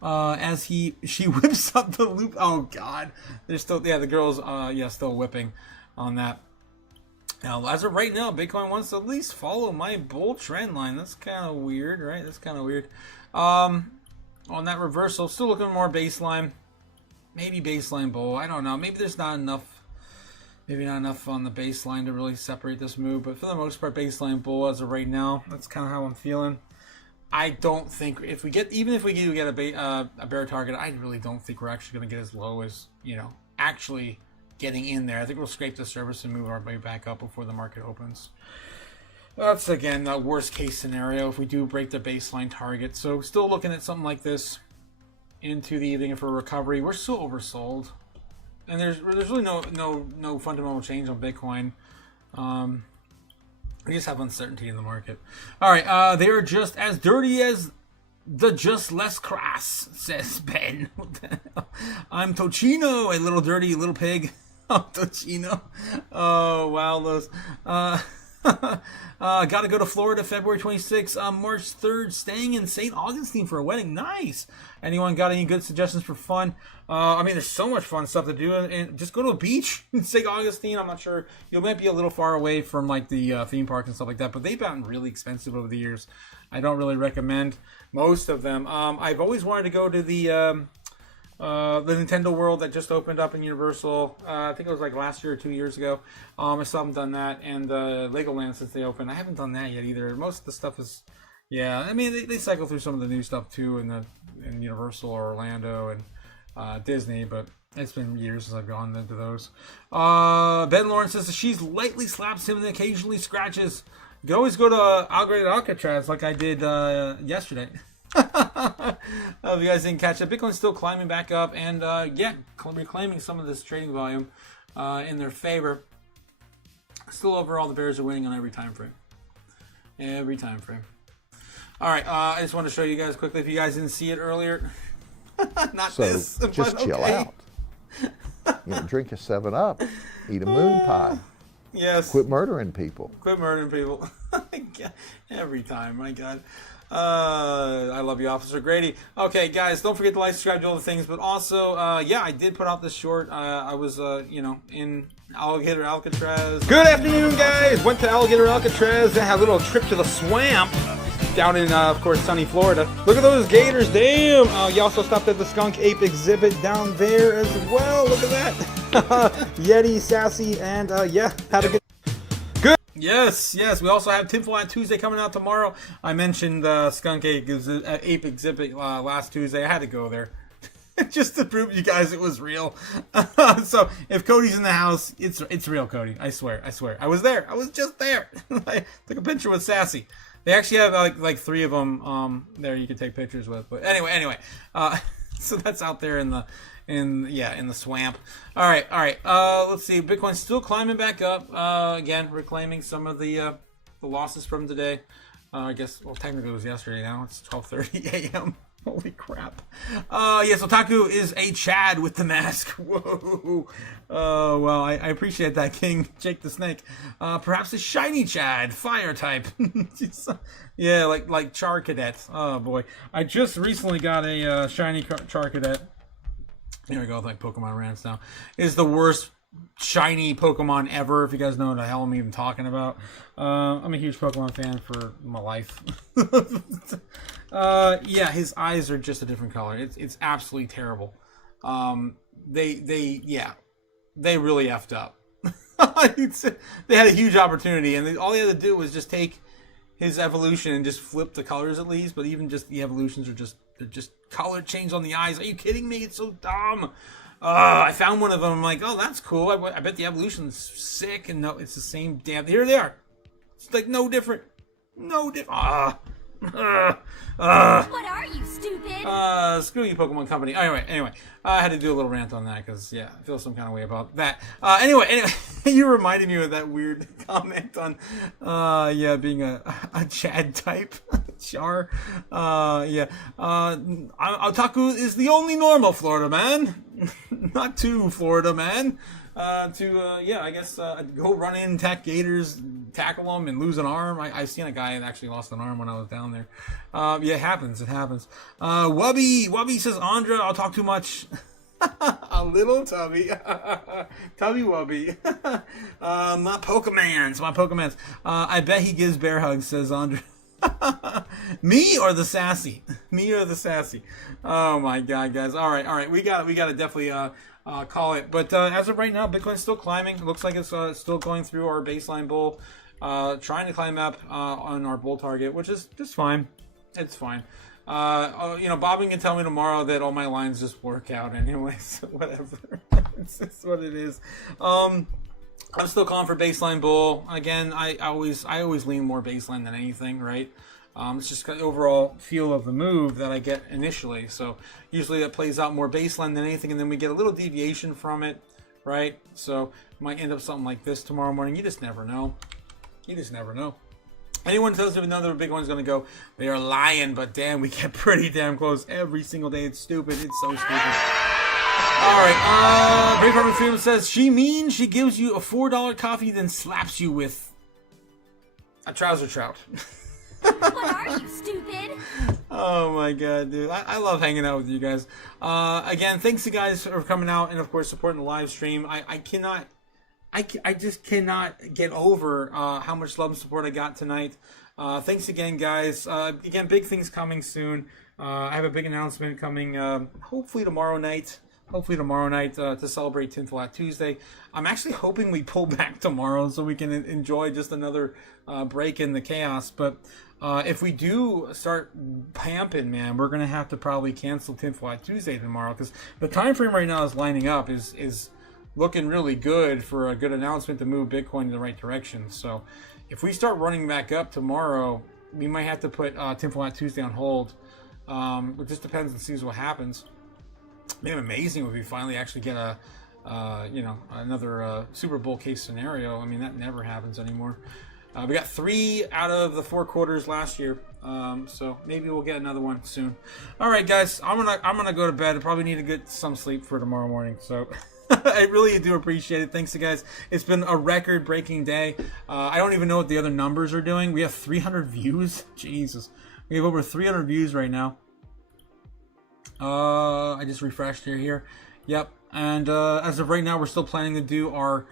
As she whips up the loop. Oh god, they're still, yeah, the girls still whipping on that. Now, as of right now, Bitcoin wants to at least follow my bull trend line. That's kind of weird, right? That's kind of weird. On that reversal, still looking more baseline. Maybe baseline bull. I don't know. Maybe there's not enough. Maybe not enough on the baseline to really separate this move. But for the most part, baseline bull as of right now. That's kind of how I'm feeling. I don't think even if we do get a bear target, I really don't think we're actually going to get as low as, actually getting in there. I think we'll scrape the surface and move our way back up before the market opens. That's, again, the worst case scenario if we do break the baseline target. So still looking at something like this into the evening for recovery. We're still oversold. And there's really no fundamental change on Bitcoin. We just have uncertainty in the market. All right, they are just as dirty as the just less crass, says Ben. What the hell? I'm Tochino, a little dirty little pig. Oh, Tochino. Oh, wow, those. Gotta go to Florida February 26th, March 3rd, staying in St. Augustine for a wedding. Nice. Anyone got any good suggestions for fun? I mean, there's so much fun stuff to do, and just go to a beach in St. Augustine. I'm not sure. You might be a little far away from like the theme park and stuff like that, but they've gotten really expensive over the years. I don't really recommend most of them. I've always wanted to go to the Nintendo World that just opened up in Universal. I think it was like last year or 2 years ago. I still haven't done that. And Legoland since they opened. I haven't done that yet either. Most of the stuff is, yeah. I mean, they cycle through some of the new stuff too in Universal or Orlando. And Disney, but it's been years since I've gone into those. Ben Lawrence says she lightly slaps him and occasionally scratches. You can always go to Alcatraz like I did yesterday. If you guys didn't catch it, Bitcoin's still climbing back up and reclaiming some of this trading volume in their favor. Still overall, the bears are winning on every time frame. Every time frame. All right, I just want to show you guys quickly if you guys didn't see it earlier. Not so this, just but chill okay. out. Drink a 7-Up, eat a moon pie. Yes. Quit murdering people. Quit murdering people. Every time, my God. I love you, Officer Grady. Okay, guys, don't forget to like, subscribe, do all the things. But also, I did put out this short. I was, in Alligator Alcatraz. Good afternoon, guys. Went to Alligator Alcatraz and had a little trip to the swamp down in, of course, sunny Florida. Look at those gators. Damn. You also stopped at the skunk ape exhibit down there as well. Look at that. Yeti, Sassy, and had a good. Yes. We also have Tinfoil Hat Tuesday coming out tomorrow. I mentioned Skunk Ape exhibit last Tuesday. I had to go there just to prove to you guys it was real. So if Cody's in the house, it's real, Cody. I swear. I was there. I was just there. I took a picture with Sassy. They actually have like 3 of them there you can take pictures with. But anyway, so that's out there in the swamp. All right. Let's see. Bitcoin's still climbing back up. Again, reclaiming some of the losses from today. I guess, well, technically it was yesterday now. It's 12:30 a.m. Holy crap. Yes, Otaku is a Chad with the mask. Whoa. Well, I appreciate that, King Jake the Snake. Perhaps a shiny Chad, fire type. Yeah, like Char Cadet. Oh, boy. I just recently got a shiny Char Cadet. Here we go, like Pokemon rants now. Is the worst shiny Pokemon ever, if you guys know what the hell I'm even talking about. I'm a huge Pokemon fan for my life. His eyes are just a different color. It's absolutely terrible. They really effed up. They had a huge opportunity, and all they had to do was just take his evolution and just flip the colors at least, but even just the evolutions are just color change on the eyes. Are you kidding me? It's so dumb. I found one of them. I'm like, oh, that's cool. I bet the evolution's sick. And no, it's the same damn. Here they are. It's like no different. What are you, stupid? Screw you, Pokemon Company. Anyway, I had to do a little rant on that because, I feel some kind of way about that. Anyway, you reminded me of that weird comment on, being a Chad type. Char. Otaku is the only normal Florida man. Not too Florida man. Go run in, attack gators, tackle them, and lose an arm. I've seen a guy that actually lost an arm when I was down there. It happens. Wubby says, Andra, I'll talk too much. A little Tubby. Tubby Wubby. My Pokemans. I bet he gives bear hugs, says Andra. Me or the sassy? Oh my God, guys. All right. We got to definitely call it. But as of right now, Bitcoin's still climbing. It looks like it's still going through our baseline bull, trying to climb up on our bull target, which is just fine. It's fine. Bobby can tell me tomorrow that all my lines just work out anyway, so whatever. It's just what it is. I'm still calling for baseline bull. Again, I always lean more baseline than anything, right? It's just the overall feel of the move that I get initially. So usually that plays out more baseline than anything, and then we get a little deviation from it, right? So it might end up something like this tomorrow morning. You just never know. Anyone tells me another big one's going to go, they are lying, but damn, we get pretty damn close every single day. It's stupid. It's so stupid. All right. Brave Harmon Freedom says, she gives you a $4 coffee, then slaps you with a trouser trout. What are you, stupid? Oh my God, dude. I love hanging out with you guys. Again, thanks you guys for coming out and of course supporting the live stream. I just cannot get over how much love and support I got tonight. Thanks again, guys. Again, big things coming soon. I have a big announcement coming hopefully tomorrow night. hopefully tomorrow night to celebrate Tinfoil Hat Tuesday. I'm actually hoping we pull back tomorrow so we can enjoy just another break in the chaos. But if we do start pamping, man, we're gonna have to probably cancel Tinfoil Hat Tuesday tomorrow, because the time frame right now is lining up is looking really good for a good announcement to move Bitcoin in the right direction. So if we start running back up tomorrow, we might have to put Tinfoil Hat Tuesday on hold. It just depends and sees what happens. It'd be amazing if we finally actually get a another Super Bowl case scenario. I mean, that never happens anymore. We got 3 out of the 4 quarters last year, so maybe we'll get another one soon. All right, guys, I'm gonna go to bed. I probably need to get some sleep for tomorrow morning. So I really do appreciate it. Thanks, you guys. It's been a record-breaking day. I don't even know what the other numbers are doing. We have 300 views. Jesus, we have over 300 views right now. I just refreshed here. Yep. And as of right now, we're still planning to do our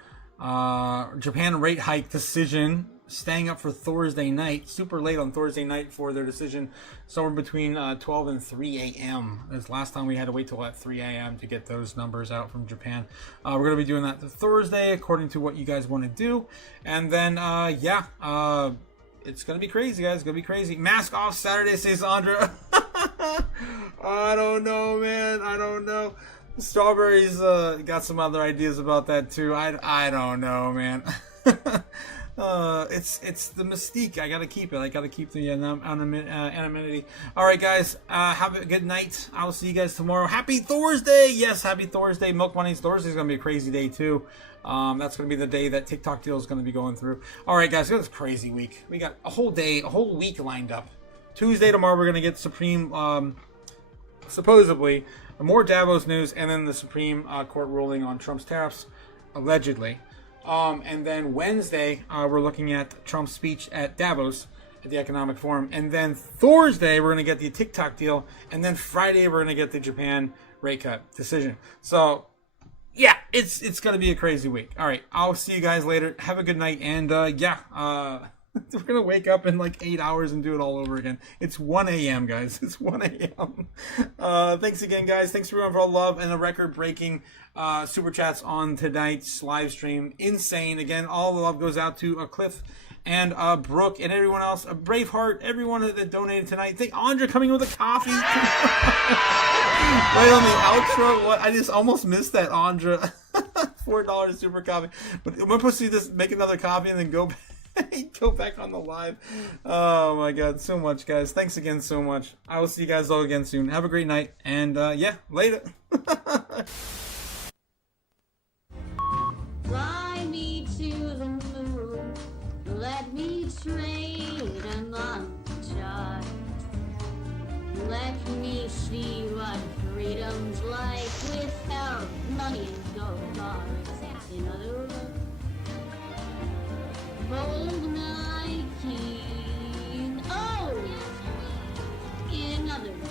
Japan rate hike decision, staying up for Thursday night, super late on Thursday night for their decision, somewhere between 12 and 3 a.m. As last time we had to wait till at 3 a.m. to get those numbers out from Japan. We're going to be doing that Thursday, according to what you guys want to do. And then, it's going to be crazy, guys. It's going to be crazy. Mask off Saturday, says Andra. I don't know, man. I don't know. Strawberries got some other ideas about that too. I don't know, man. It's the mystique. I gotta keep it. I gotta keep the anonymity. All right, guys. Have a good night. I'll see you guys tomorrow. Happy Thursday! Yes, happy Thursday. Milk Money's Thursday is gonna be a crazy day too. That's gonna be the day that TikTok deal is gonna be going through. All right, guys. We got this crazy week. We got a whole week lined up. Tuesday tomorrow we're gonna get Supreme, supposedly. More Davos news, and then the Supreme Court ruling on Trump's tariffs, allegedly. And then Wednesday, we're looking at Trump's speech at Davos at the Economic Forum. And then Thursday, we're going to get the TikTok deal. And then Friday, we're going to get the Japan rate cut decision. So, yeah, it's going to be a crazy week. All right, I'll see you guys later. Have a good night. And, we're going to wake up in like 8 hours and do it all over again. It's 1 a.m., guys. It's 1 a.m. Thanks again, guys. Thanks everyone for all the love and the record-breaking super chats on tonight's live stream. Insane. Again, all the love goes out to Cliff and Brooke and everyone else. Braveheart, everyone that donated tonight. Thank Andra coming with a coffee. Right on the outro. What? I just almost missed that, Andra. $4 super coffee. But I'm supposed to just make another coffee and then go back. Go back on the live. Oh my god, so much, guys. Thanks again so much. I will see you guys all again soon. Have a great night, and later. Fly me to the moon, let me trade among the stars. Let me see what freedom's like without money and gold bars. In other words, bold night king. Oh! In other words,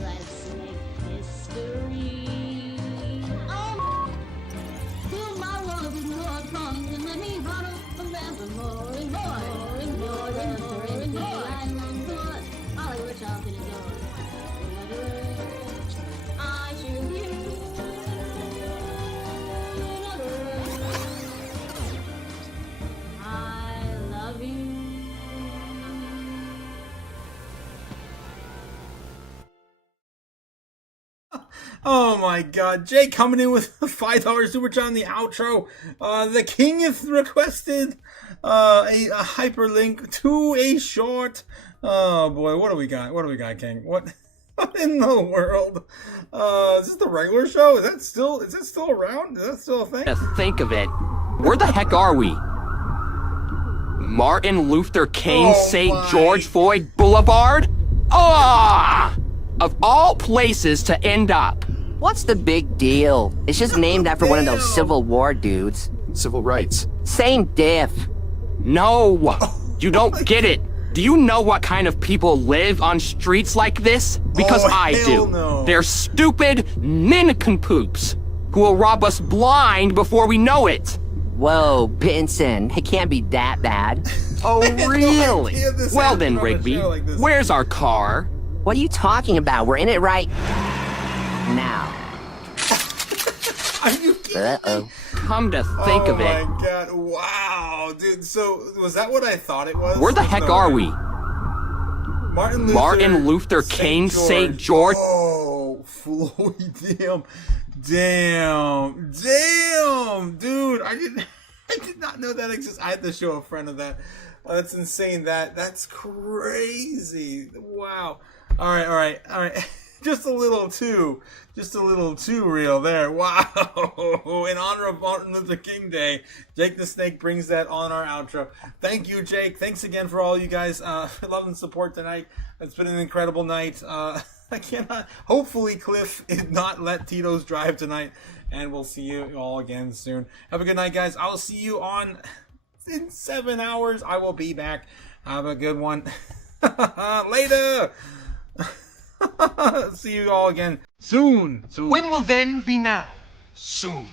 let's make history. Oh! Fill my world with more tongues and let me huddle forevermore and more and more and more and more. I long for Hollywood talking and door. In other words, I should hear. Oh my god, Jay coming in with a $5 super chat on the outro. The king has requested a hyperlink to a short. Oh boy, what do we got? What do we got, King? What in the world? Is this the regular show? Is that still around? Is that still a thing? Think of it. Where the heck are we? Martin Luther King St. George Floyd Boulevard? Ah! Of all places to end up. What's the big deal? It's just named after one of those Civil War dudes. Civil rights. Same diff. No, you don't get it. Do you know what kind of people live on streets like this? Because I do. No. They're stupid nincompoops who will rob us blind before we know it. Whoa, Pinson, it can't be that bad. Oh, really? Well then, Rigby, where's our car? What are you talking about? We're in it right... now. Are you kidding? Uh-oh. Come to think of it. Oh my god, wow, dude, so was that what I thought it was? Where the heck are we? Martin Luther King, St. George. Oh, Floyd, damn, dude, I did not know that exists. I had to show a friend of that. Oh, that's insane. That's crazy. Wow. All right. Just a little too real there. Wow. In honor of Martin Luther King Day, Jake the Snake brings that on our outro. Thank you, Jake. Thanks again for all you guys for love and support tonight. It's been an incredible night. I cannot. Hopefully, Cliff did not let Tito's drive tonight, and we'll see you all again soon. Have a good night, guys. I will see you in 7 hours. I will be back. Have a good one. Later. See you all again soon. When will then be now? Soon.